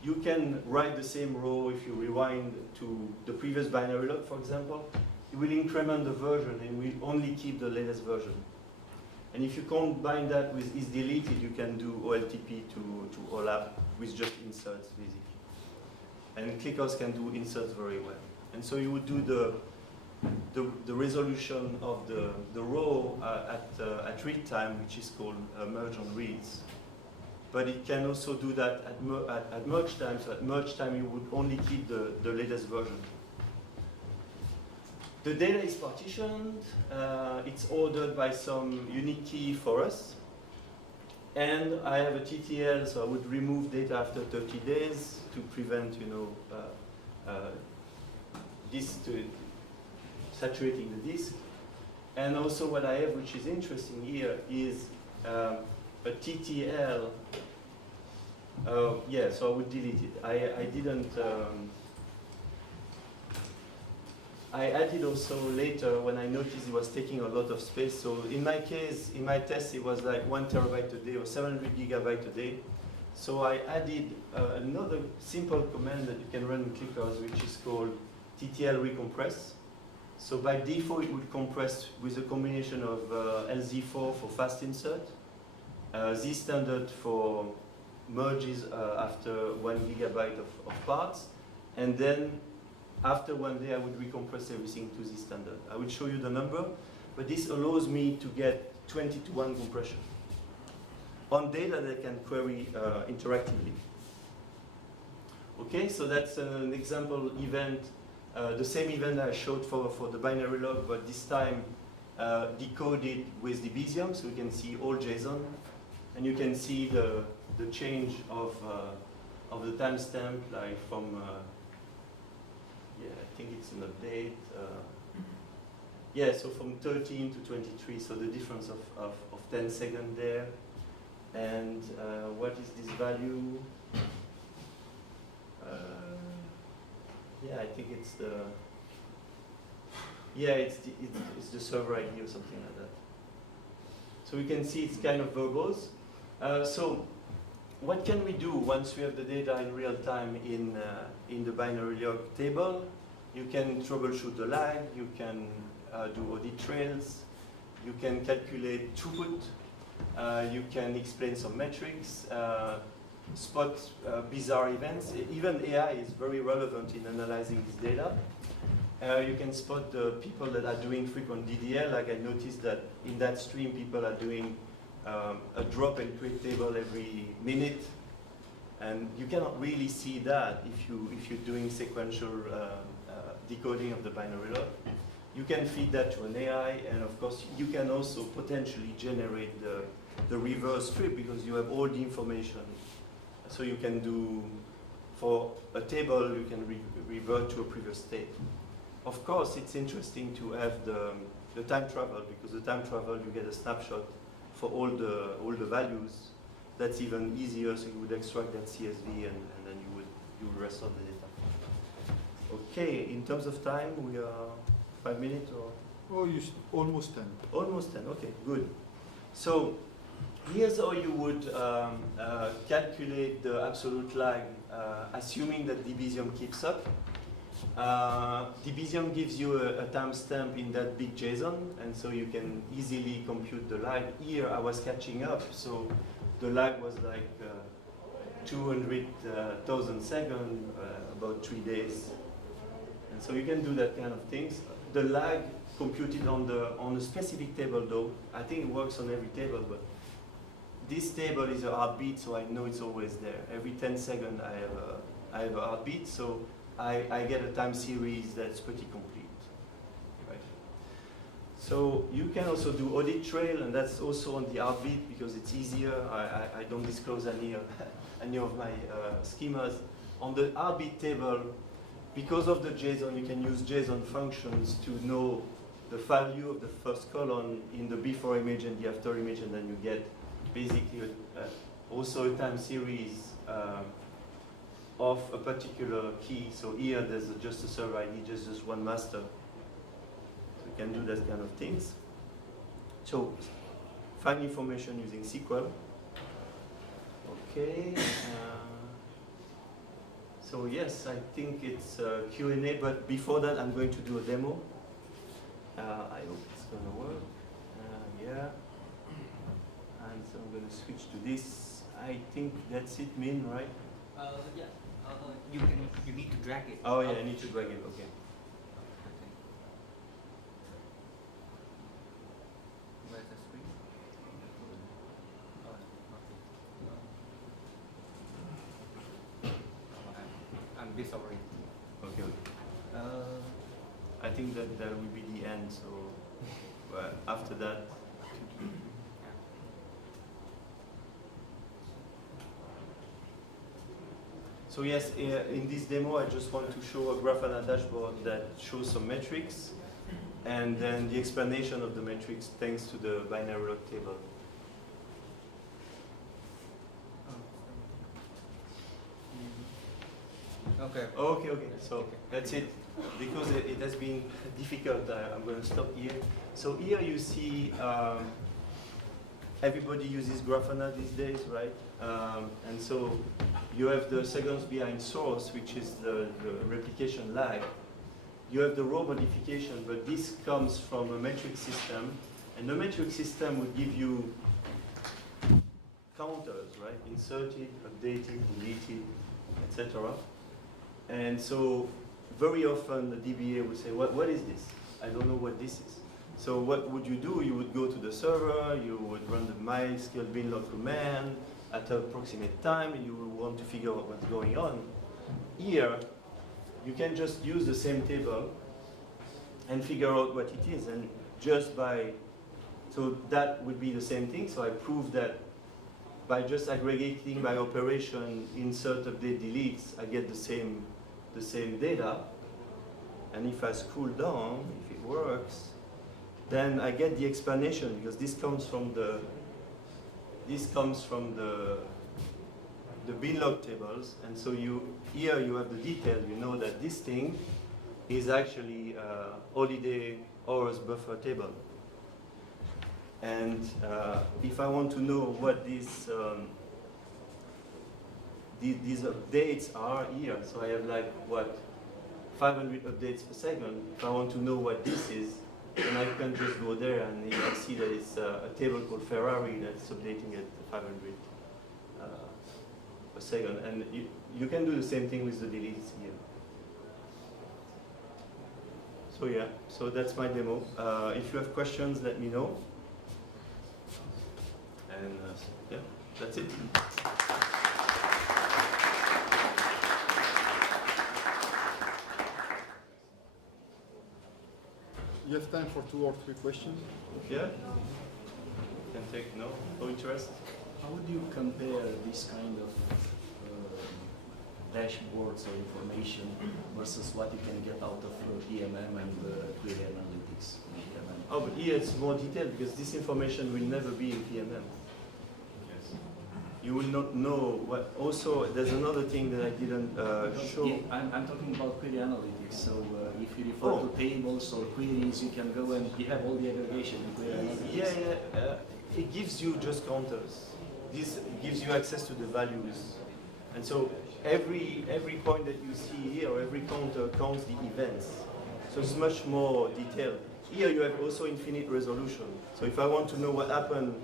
you can write the same row if you rewind to the previous binary log, for example. It will increment the version and we only keep the latest version. And if you combine that with is deleted, you can do OLTP to OLAP with just inserts, basically. And ClickOS can do inserts very well. And so you would do the resolution of the row at read time, which is called merge on reads. But it can also do that at merge time. So at merge time, you would only keep the latest version. The data is partitioned. It's ordered by some unique key for us. And I have a TTL, so I would remove data after 30 days to prevent, this to saturating the disk. And also what I have, which is interesting here, is a TTL. Yeah, so I would delete it. I didn't. I added also later when I noticed it was taking a lot of space. So in my case, in my test, it was like 1 terabyte a day or 700 gigabyte a day. So I added another simple command that you can run in ClickOS, which is called TTL recompress. So by default, it would compress with a combination of LZ4 for fast insert, Z standard for merges after 1 gigabyte of parts, and then after 1 day, I would recompress everything to Z standard. I will show you the number, but this allows me to get 20 to 1 compression on data that I can query interactively. Okay, so that's an example event. The same event I showed for the binary log, but this time decoded with Debezium, so you can see all JSON, and you can see the change of the timestamp, like from yeah, I think it's an update. Yeah, so from 13 to 23, so the difference of 10 seconds there. And what is this value? Yeah, I think it's the, yeah, it's the server ID or something like that. So we can see it's kind of verbose. So what can we do once we have the data in real time in the binary log table? You can troubleshoot the lag, you can do audit trails, you can calculate throughput, you can explain some metrics, spot bizarre events. Even AI is very relevant in analyzing this data. You can spot the people that are doing frequent DDL, like I noticed that in that stream people are doing a drop and create table every minute. And you cannot really see that if you're doing sequential decoding of the binary log. You can feed that to an AI, and of course you can also potentially generate the reverse strip because you have all the information. So you can do, for a table, you can revert to a previous state. Of course, it's interesting to have the time travel, because the time travel, you get a snapshot for all the values. That's even easier, so you would extract that CSV and then you would rest of the data. Okay, in terms of time, we are 5 minutes or? Oh, almost 10. Almost 10, okay, good. So here's how you would calculate the absolute lag, assuming that Debezium keeps up. Debezium gives you a timestamp in that big JSON, and so you can easily compute the lag. Here I was catching up, so the lag was like 200,000 seconds, about 3 days. And so you can do that kind of things. The lag computed on a specific table though, I think it works on every table, but this table is a heartbeat, so I know it's always there. Every 10 seconds I have a heartbeat, so I get a time series that's pretty complete. Right? So you can also do audit trail, and that's also on the heartbeat because it's easier. I don't disclose any of my schemas. On the heartbeat table, because of the JSON, you can use JSON functions to know the value of the first column in the before image and the after image, and then you get basically also a time series of a particular key. So here there's just a server ID, just one master. So you can do that kind of things. So find information using SQL. Okay. So yes, I think it's Q&A, but before that I'm going to do a demo. I hope it's going to work. Yeah. And so I'm going to switch to this. I think that's it, Min, right? Yeah. You need to drag it. Oh yeah, I need to drag it. Okay. Where's the screen? I'm disoriented. Okay. I think that will be the end. So after that. So yes, in this demo, I just want to show a Grafana dashboard that shows some metrics, and then the explanation of the metrics thanks to the binary log table. Okay. Okay. So that's it. Because it has been difficult, I'm going to stop here. So here you see everybody uses Grafana these days, right? And so you have the seconds behind source, which is the replication lag. You have the row modification, but this comes from a metric system. And the metric system would give you counters, right? Inserted, updated, deleted, etc. And so very often the DBA would say, what is this? I don't know what this is. So what would you do? You would go to the server, you would run the MySQL binlog command at an approximate time, and you would want to figure out what's going on. Here, you can just use the same table and figure out what it is. And just by, so that would be the same thing. So I proved that by just aggregating by operation, insert, update, deletes, I get the same data. And if I scroll down, if it works, then I get the explanation, because this comes from the binlog tables. And so here you have the detail. You know that this thing is actually holiday hours buffer table. And if I want to know what these updates are here, so I have like, 500 updates per second. If I want to know what this is, then I can just go there and I see that it's a table called Ferrari that's updating at 500 per second. And you can do the same thing with the deletes here. So yeah, so that's my demo. If you have questions, let me know. And yeah, that's it. You have time for 2 or 3 questions? Yeah. Can take no interest. How would you compare this kind of dashboards or information versus what you can get out of PMM and query analytics? Oh, but here it's more detailed because this information will never be in PMM. Yes. you will not know what. Also, there's another thing that I didn't show. Yeah, I'm talking about query analytics. So if you refer to tables or queries, you can go and you have all the aggregation in query analytics. Yeah. It gives you just counters. This gives you access to the values, and so every point that you see here, every counter counts the events. So it's much more detailed. Here you have also infinite resolution. So if I want to know what happened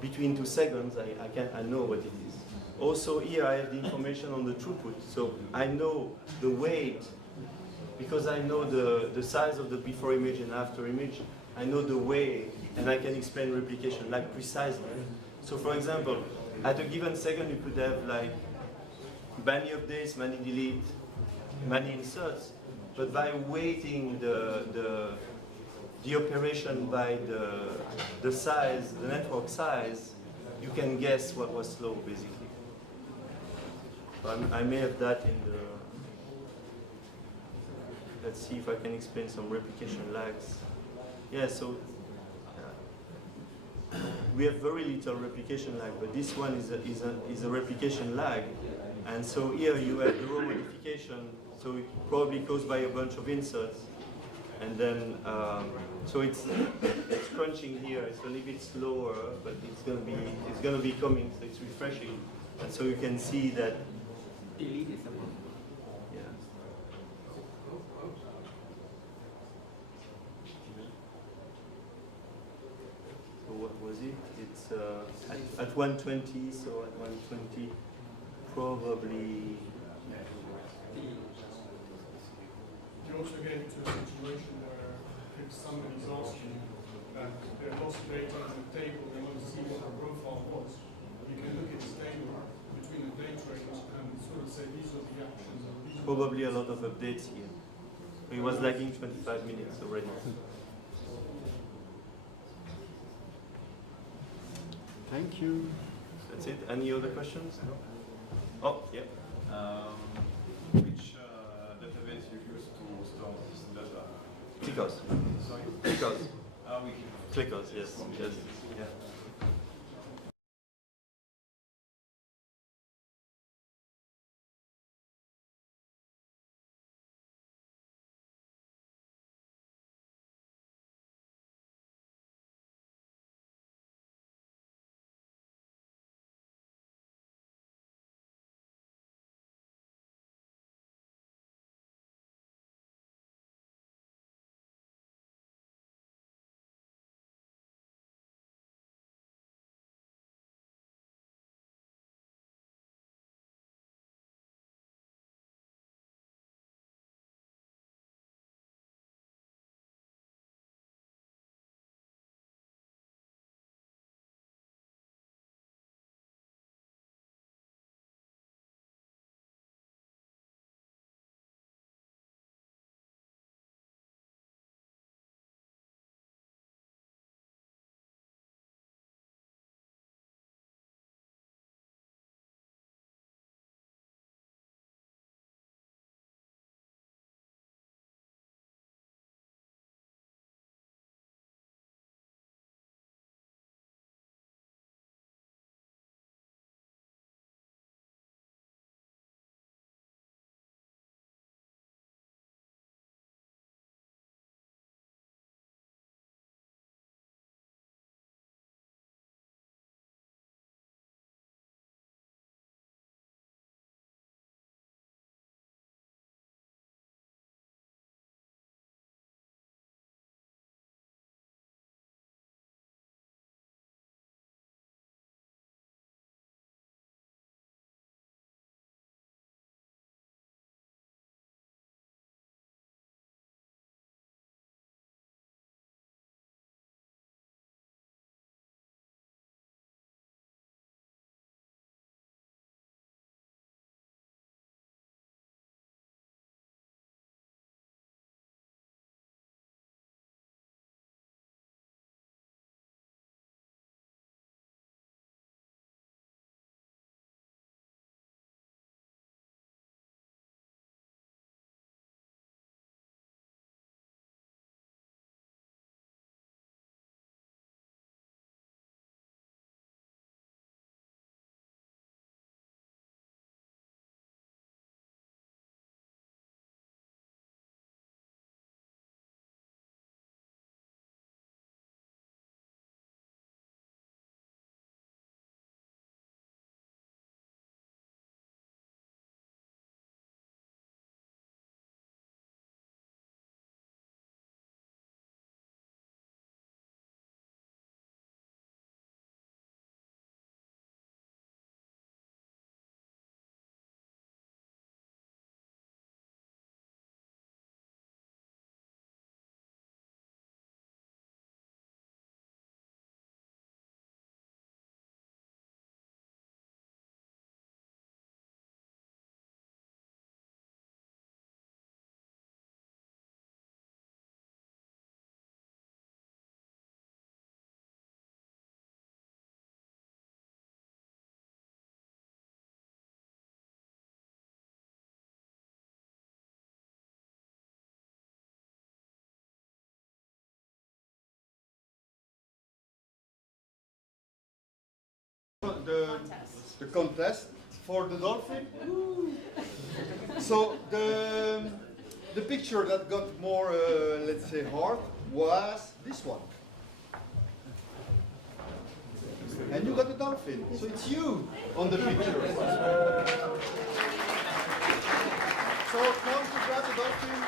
between 2 seconds, I know what it is. Also here I have the information on the throughput. So I know the weight, because I know the size of the before image and after image, I know the way, and I can explain replication like precisely. So for example, at a given second you could have like many updates, many delete, many inserts, but by weighting the operation by the size, the network size, you can guess what was slow, basically. So I may have that in the... Let's see if I can explain some replication lags. Yeah, so we have very little replication lag, but this one is a replication lag. And so here you have the raw modification, so it probably goes by a bunch of inserts. And then, so it's crunching here. It's a little bit slower, but it's gonna be coming. So it's refreshing, and so you can see that. Delete is about. Yeah. So what was it? It's at 120. So at 120, probably. You also get into a situation where if somebody's asking that there are lots of data in the table, they want to see what the profile was, you can look at this table between the date range and sort of say these are the actions. Probably a lot of updates here. It was lagging 25 minutes already. Thank you. That's it. Any other questions? No? Oh, yeah. Which database you use to store this data? Clickers. Sorry? Clickers. We Clickers, yes. Yeah. The contest for the dolphin. So the picture that got more, let's say, hard was this one. And you got the dolphin, so it's you on the picture. So come to grab the dolphin.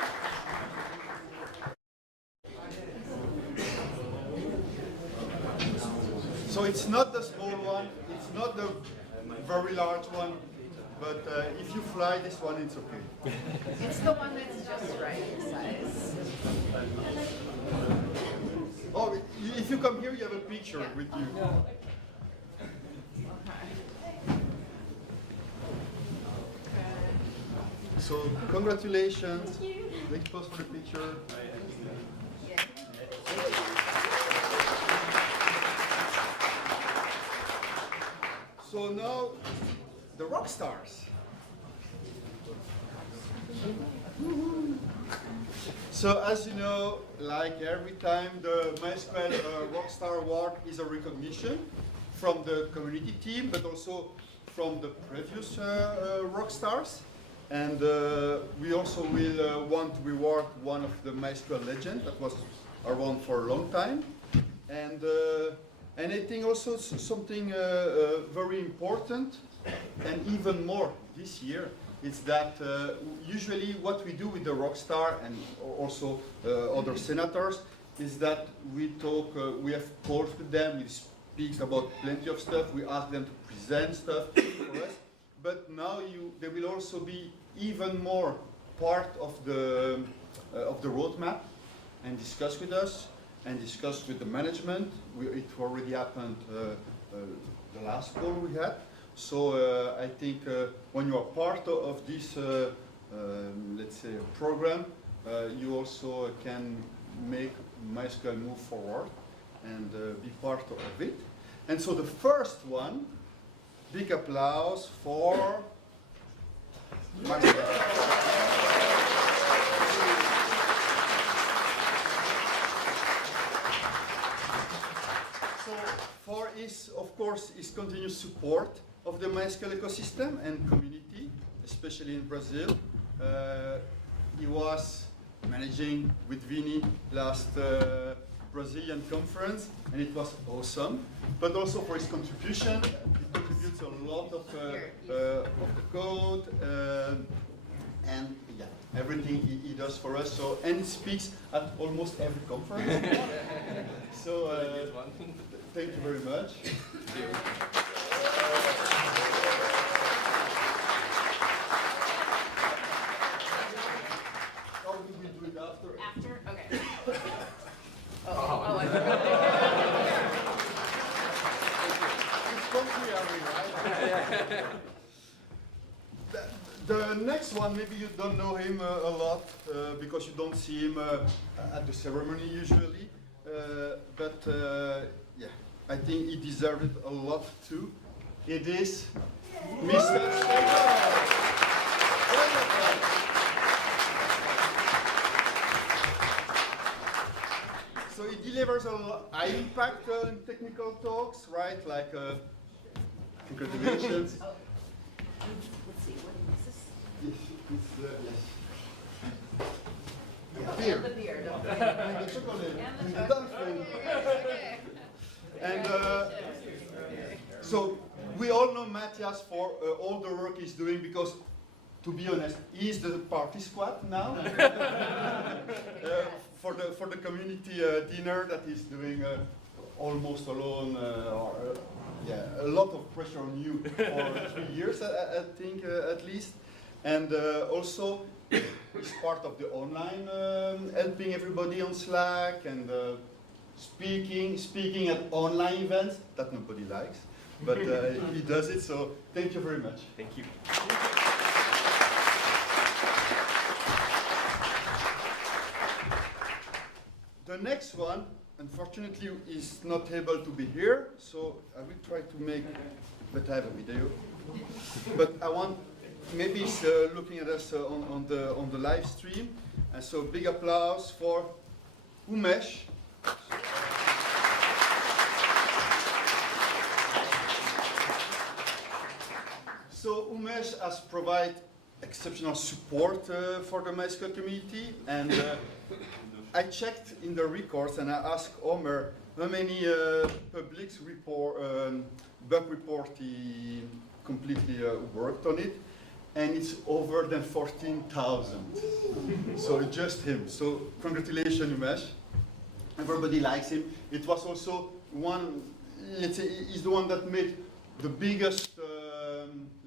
So it's not the small one, it's not the very large one, but if you fly this one, it's okay. It's the one that's just right size. Oh, if you come here, you have a picture with you. So congratulations. Let's pose for the picture. So now, the rock stars. So as you know, like every time, the MySQL Rockstar Award is a recognition from the community team, but also from the previous rock stars. And we also will want to reward one of the MySQL legends that was around for a long time. And I think also something very important, and even more this year, is that usually what we do with the Rockstar and also other senators is that we talk, we have calls with them, we speak about plenty of stuff, we ask them to present stuff for us. But now they will also be even more part of the roadmap and discuss with us and discuss with the management. It already happened the last call we had. So I think when you are part of this, let's say, program, you also can make MySQL move forward and be part of it. And so the first one, big applause for So for his, of course, his continuous support of the MySQL ecosystem and community, especially in Brazil. He was managing with Vini last Brazilian conference, and it was awesome. But also for his contribution, he contributes a lot of the code, and yeah, everything he does for us. So, and speaks at almost every conference. So thank you very much. After? Okay. Oh, I forgot. It's right? The next one, maybe you don't know him a lot because you don't see him at the ceremony usually. But yeah, I think he deserved it a lot too. It is Mr. Stefan. So he delivers a high impact technical talks, right? Like congratulations. Oh. Let's see, what is this? Yes, it's Oh, beer. and the beer, don't forget. And the chocolate. And the And chocolate. Okay. And so we all know Matthias for all the work he's doing because, to be honest, he's the party squad now for the community dinner that he's doing almost alone. Yeah, a lot of pressure on you for 3 years, I think, at least. And also, he's part of the online, helping everybody on Slack and speaking at online events that nobody likes, but he does it. So thank you very much. Thank you. The next one, unfortunately, is not able to be here, so I will try to make, but I have a video. But I want, maybe he's looking at us on the live stream, and so big applause for Umesh. So Umesh has provided exceptional support for the MySQL community, and I checked in the records and I asked Omer how many public bug report he completely worked on it, and it's over than 14,000. So just him. So congratulations, Umesh. Everybody likes him. It was also one, let's say, he's the one that made the biggest,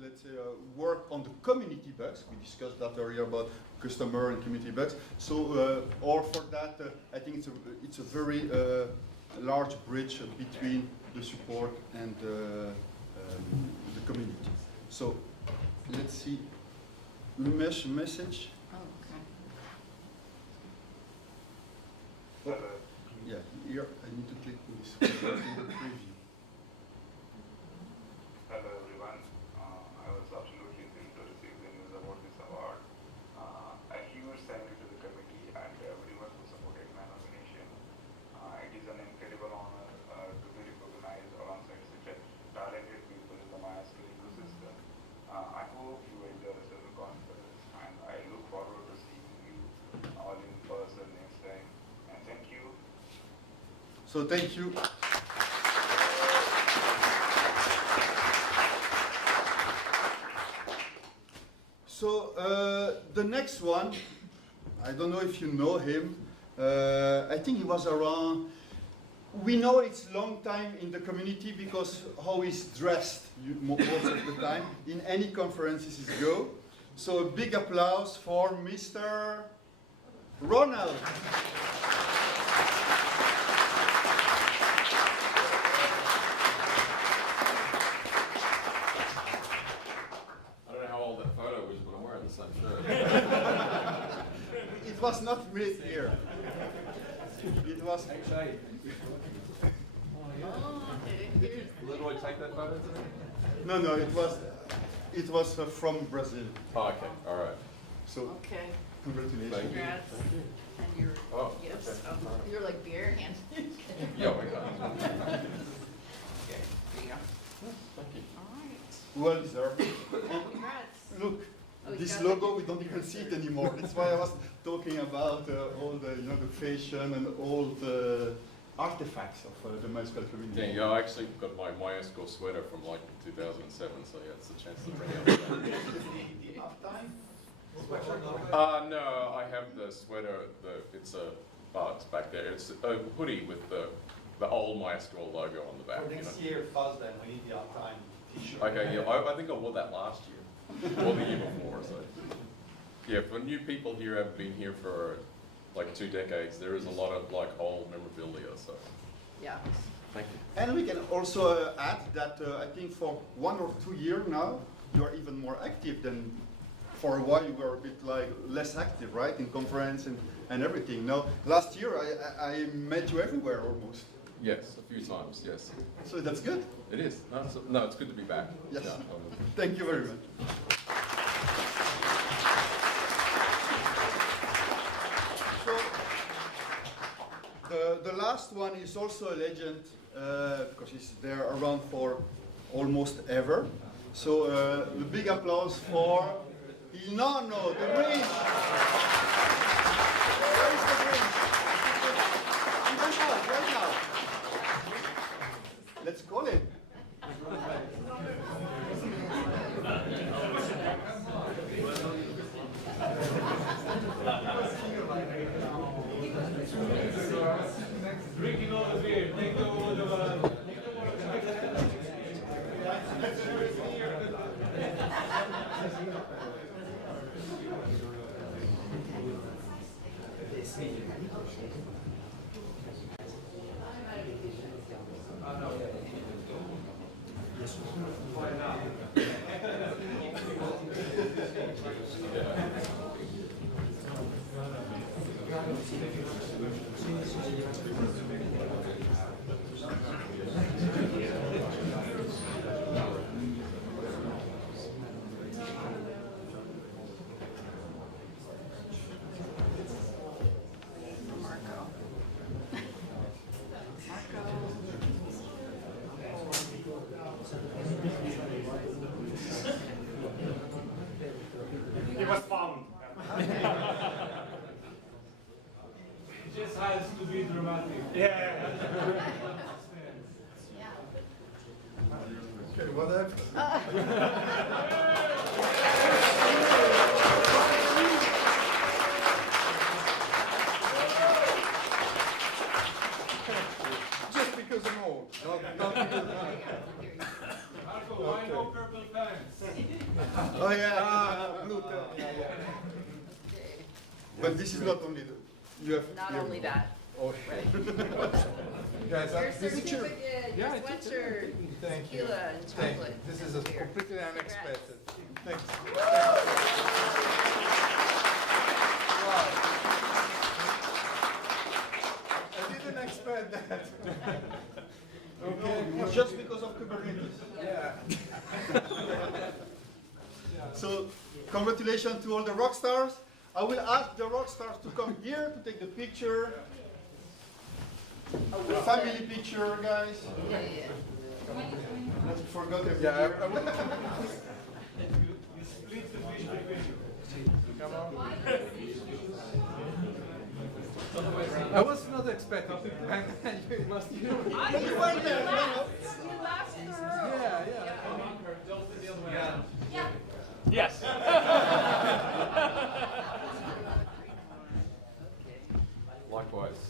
let's say, work on the community bugs. We discussed that earlier about customer and community bugs. So, or for that, I think it's a very large bridge between the support and the community. So, let's see. Umesh message. Oh, okay. Yeah, here I need to click this in the preview. Hello everyone. I was absolutely thrilled to receive the news about this award. A huge thank you to the committee and everyone who supported my nomination. It is an incredible honor to be recognized alongside such a talented people in the MySQL ecosystem. I hope you enjoy the Silver Conference, and I look forward to seeing you all in person next time. And thank you. So thank you. So the next one, I don't know if you know him. I think he was around. We know it's long time in the community because how he's dressed most of the time. In any conferences he go. So a big applause for Mr. Ronald. I don't know how old that photo was, but I'm wearing the same shirt. It was not made here. It was. Actually. Did I take that photo today? No, it was from Brazil. Oh, okay, all right. So, Okay. congratulations. Thank you. Congrats. And your gifts. okay. You're like beer hand. Yeah, we got it. Okay, there you go. Thank you. All right. Well deserved. Congrats. Look, Oh, you this got logo, we don't even see it anymore. That's why I was talking about all the, the fashion and all the artifacts of the MySQL community. Yeah, I actually got my MySQL sweater from like 2007, so yeah, it's a chance to bring it up. No, I have the sweater. It's back there. It's a hoodie with the old MySQL logo on the back. For next year, Fuzz, we need the uptime t-shirt. Okay, yeah, I think I wore that last year, or the year before. So, yeah, for new people here, have been here for like 2 decades. There is a lot of like old memorabilia. So, Yeah. thank you. And we can also add that I think for 1 or 2 years now, you are even more active than for a while you were a bit like less active, right, in conference and everything. Now, last year I met you everywhere almost. Yes, a few times. Yes. So that's good. It is. No, it's good to be back. Yes. Yeah, Thank you very much. So the last one is also a legend because he's there around for almost ever. So a big applause for Il Nonno, the Grinch. Where is the Grinch? Right now. Let's call him. Drinking all the beer, take the all the Marco. has to be dramatic. Yeah. Okay, what happened? Just because I'm old, not because Marco, why no purple pants? Oh yeah. blue pen, yeah. But this is not only the, you have. Not here. only that. Oh, guys, Your this is certificate, your sweatshirt, Thank you. tequila and Thank you. chocolate. This is Here. completely unexpected. Thanks. I didn't expect that. Okay. It's just because of Kubernetes. Yeah. So, congratulations to all the rock stars. I will ask the rock stars to come here to take the picture. The family picture, guys. Yeah. I forgot everything. Yeah, here. You split the fish between you. Come on. I was not expecting. You must. You were there. Yeah. Yes. Likewise.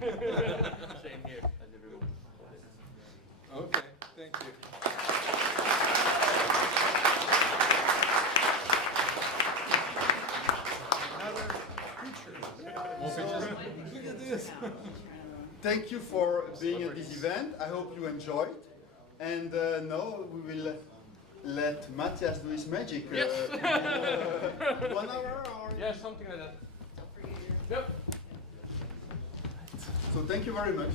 Same here, as everyone. Okay, thank you. Another picture. Look at this. Thank you for being at this event. I hope you enjoyed. And now we will let Matthias do his magic. Yes. 1 hour or? Yeah, something like that. Yep. So thank you very much.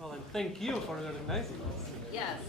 Well, and thank you for organizing this. Yes.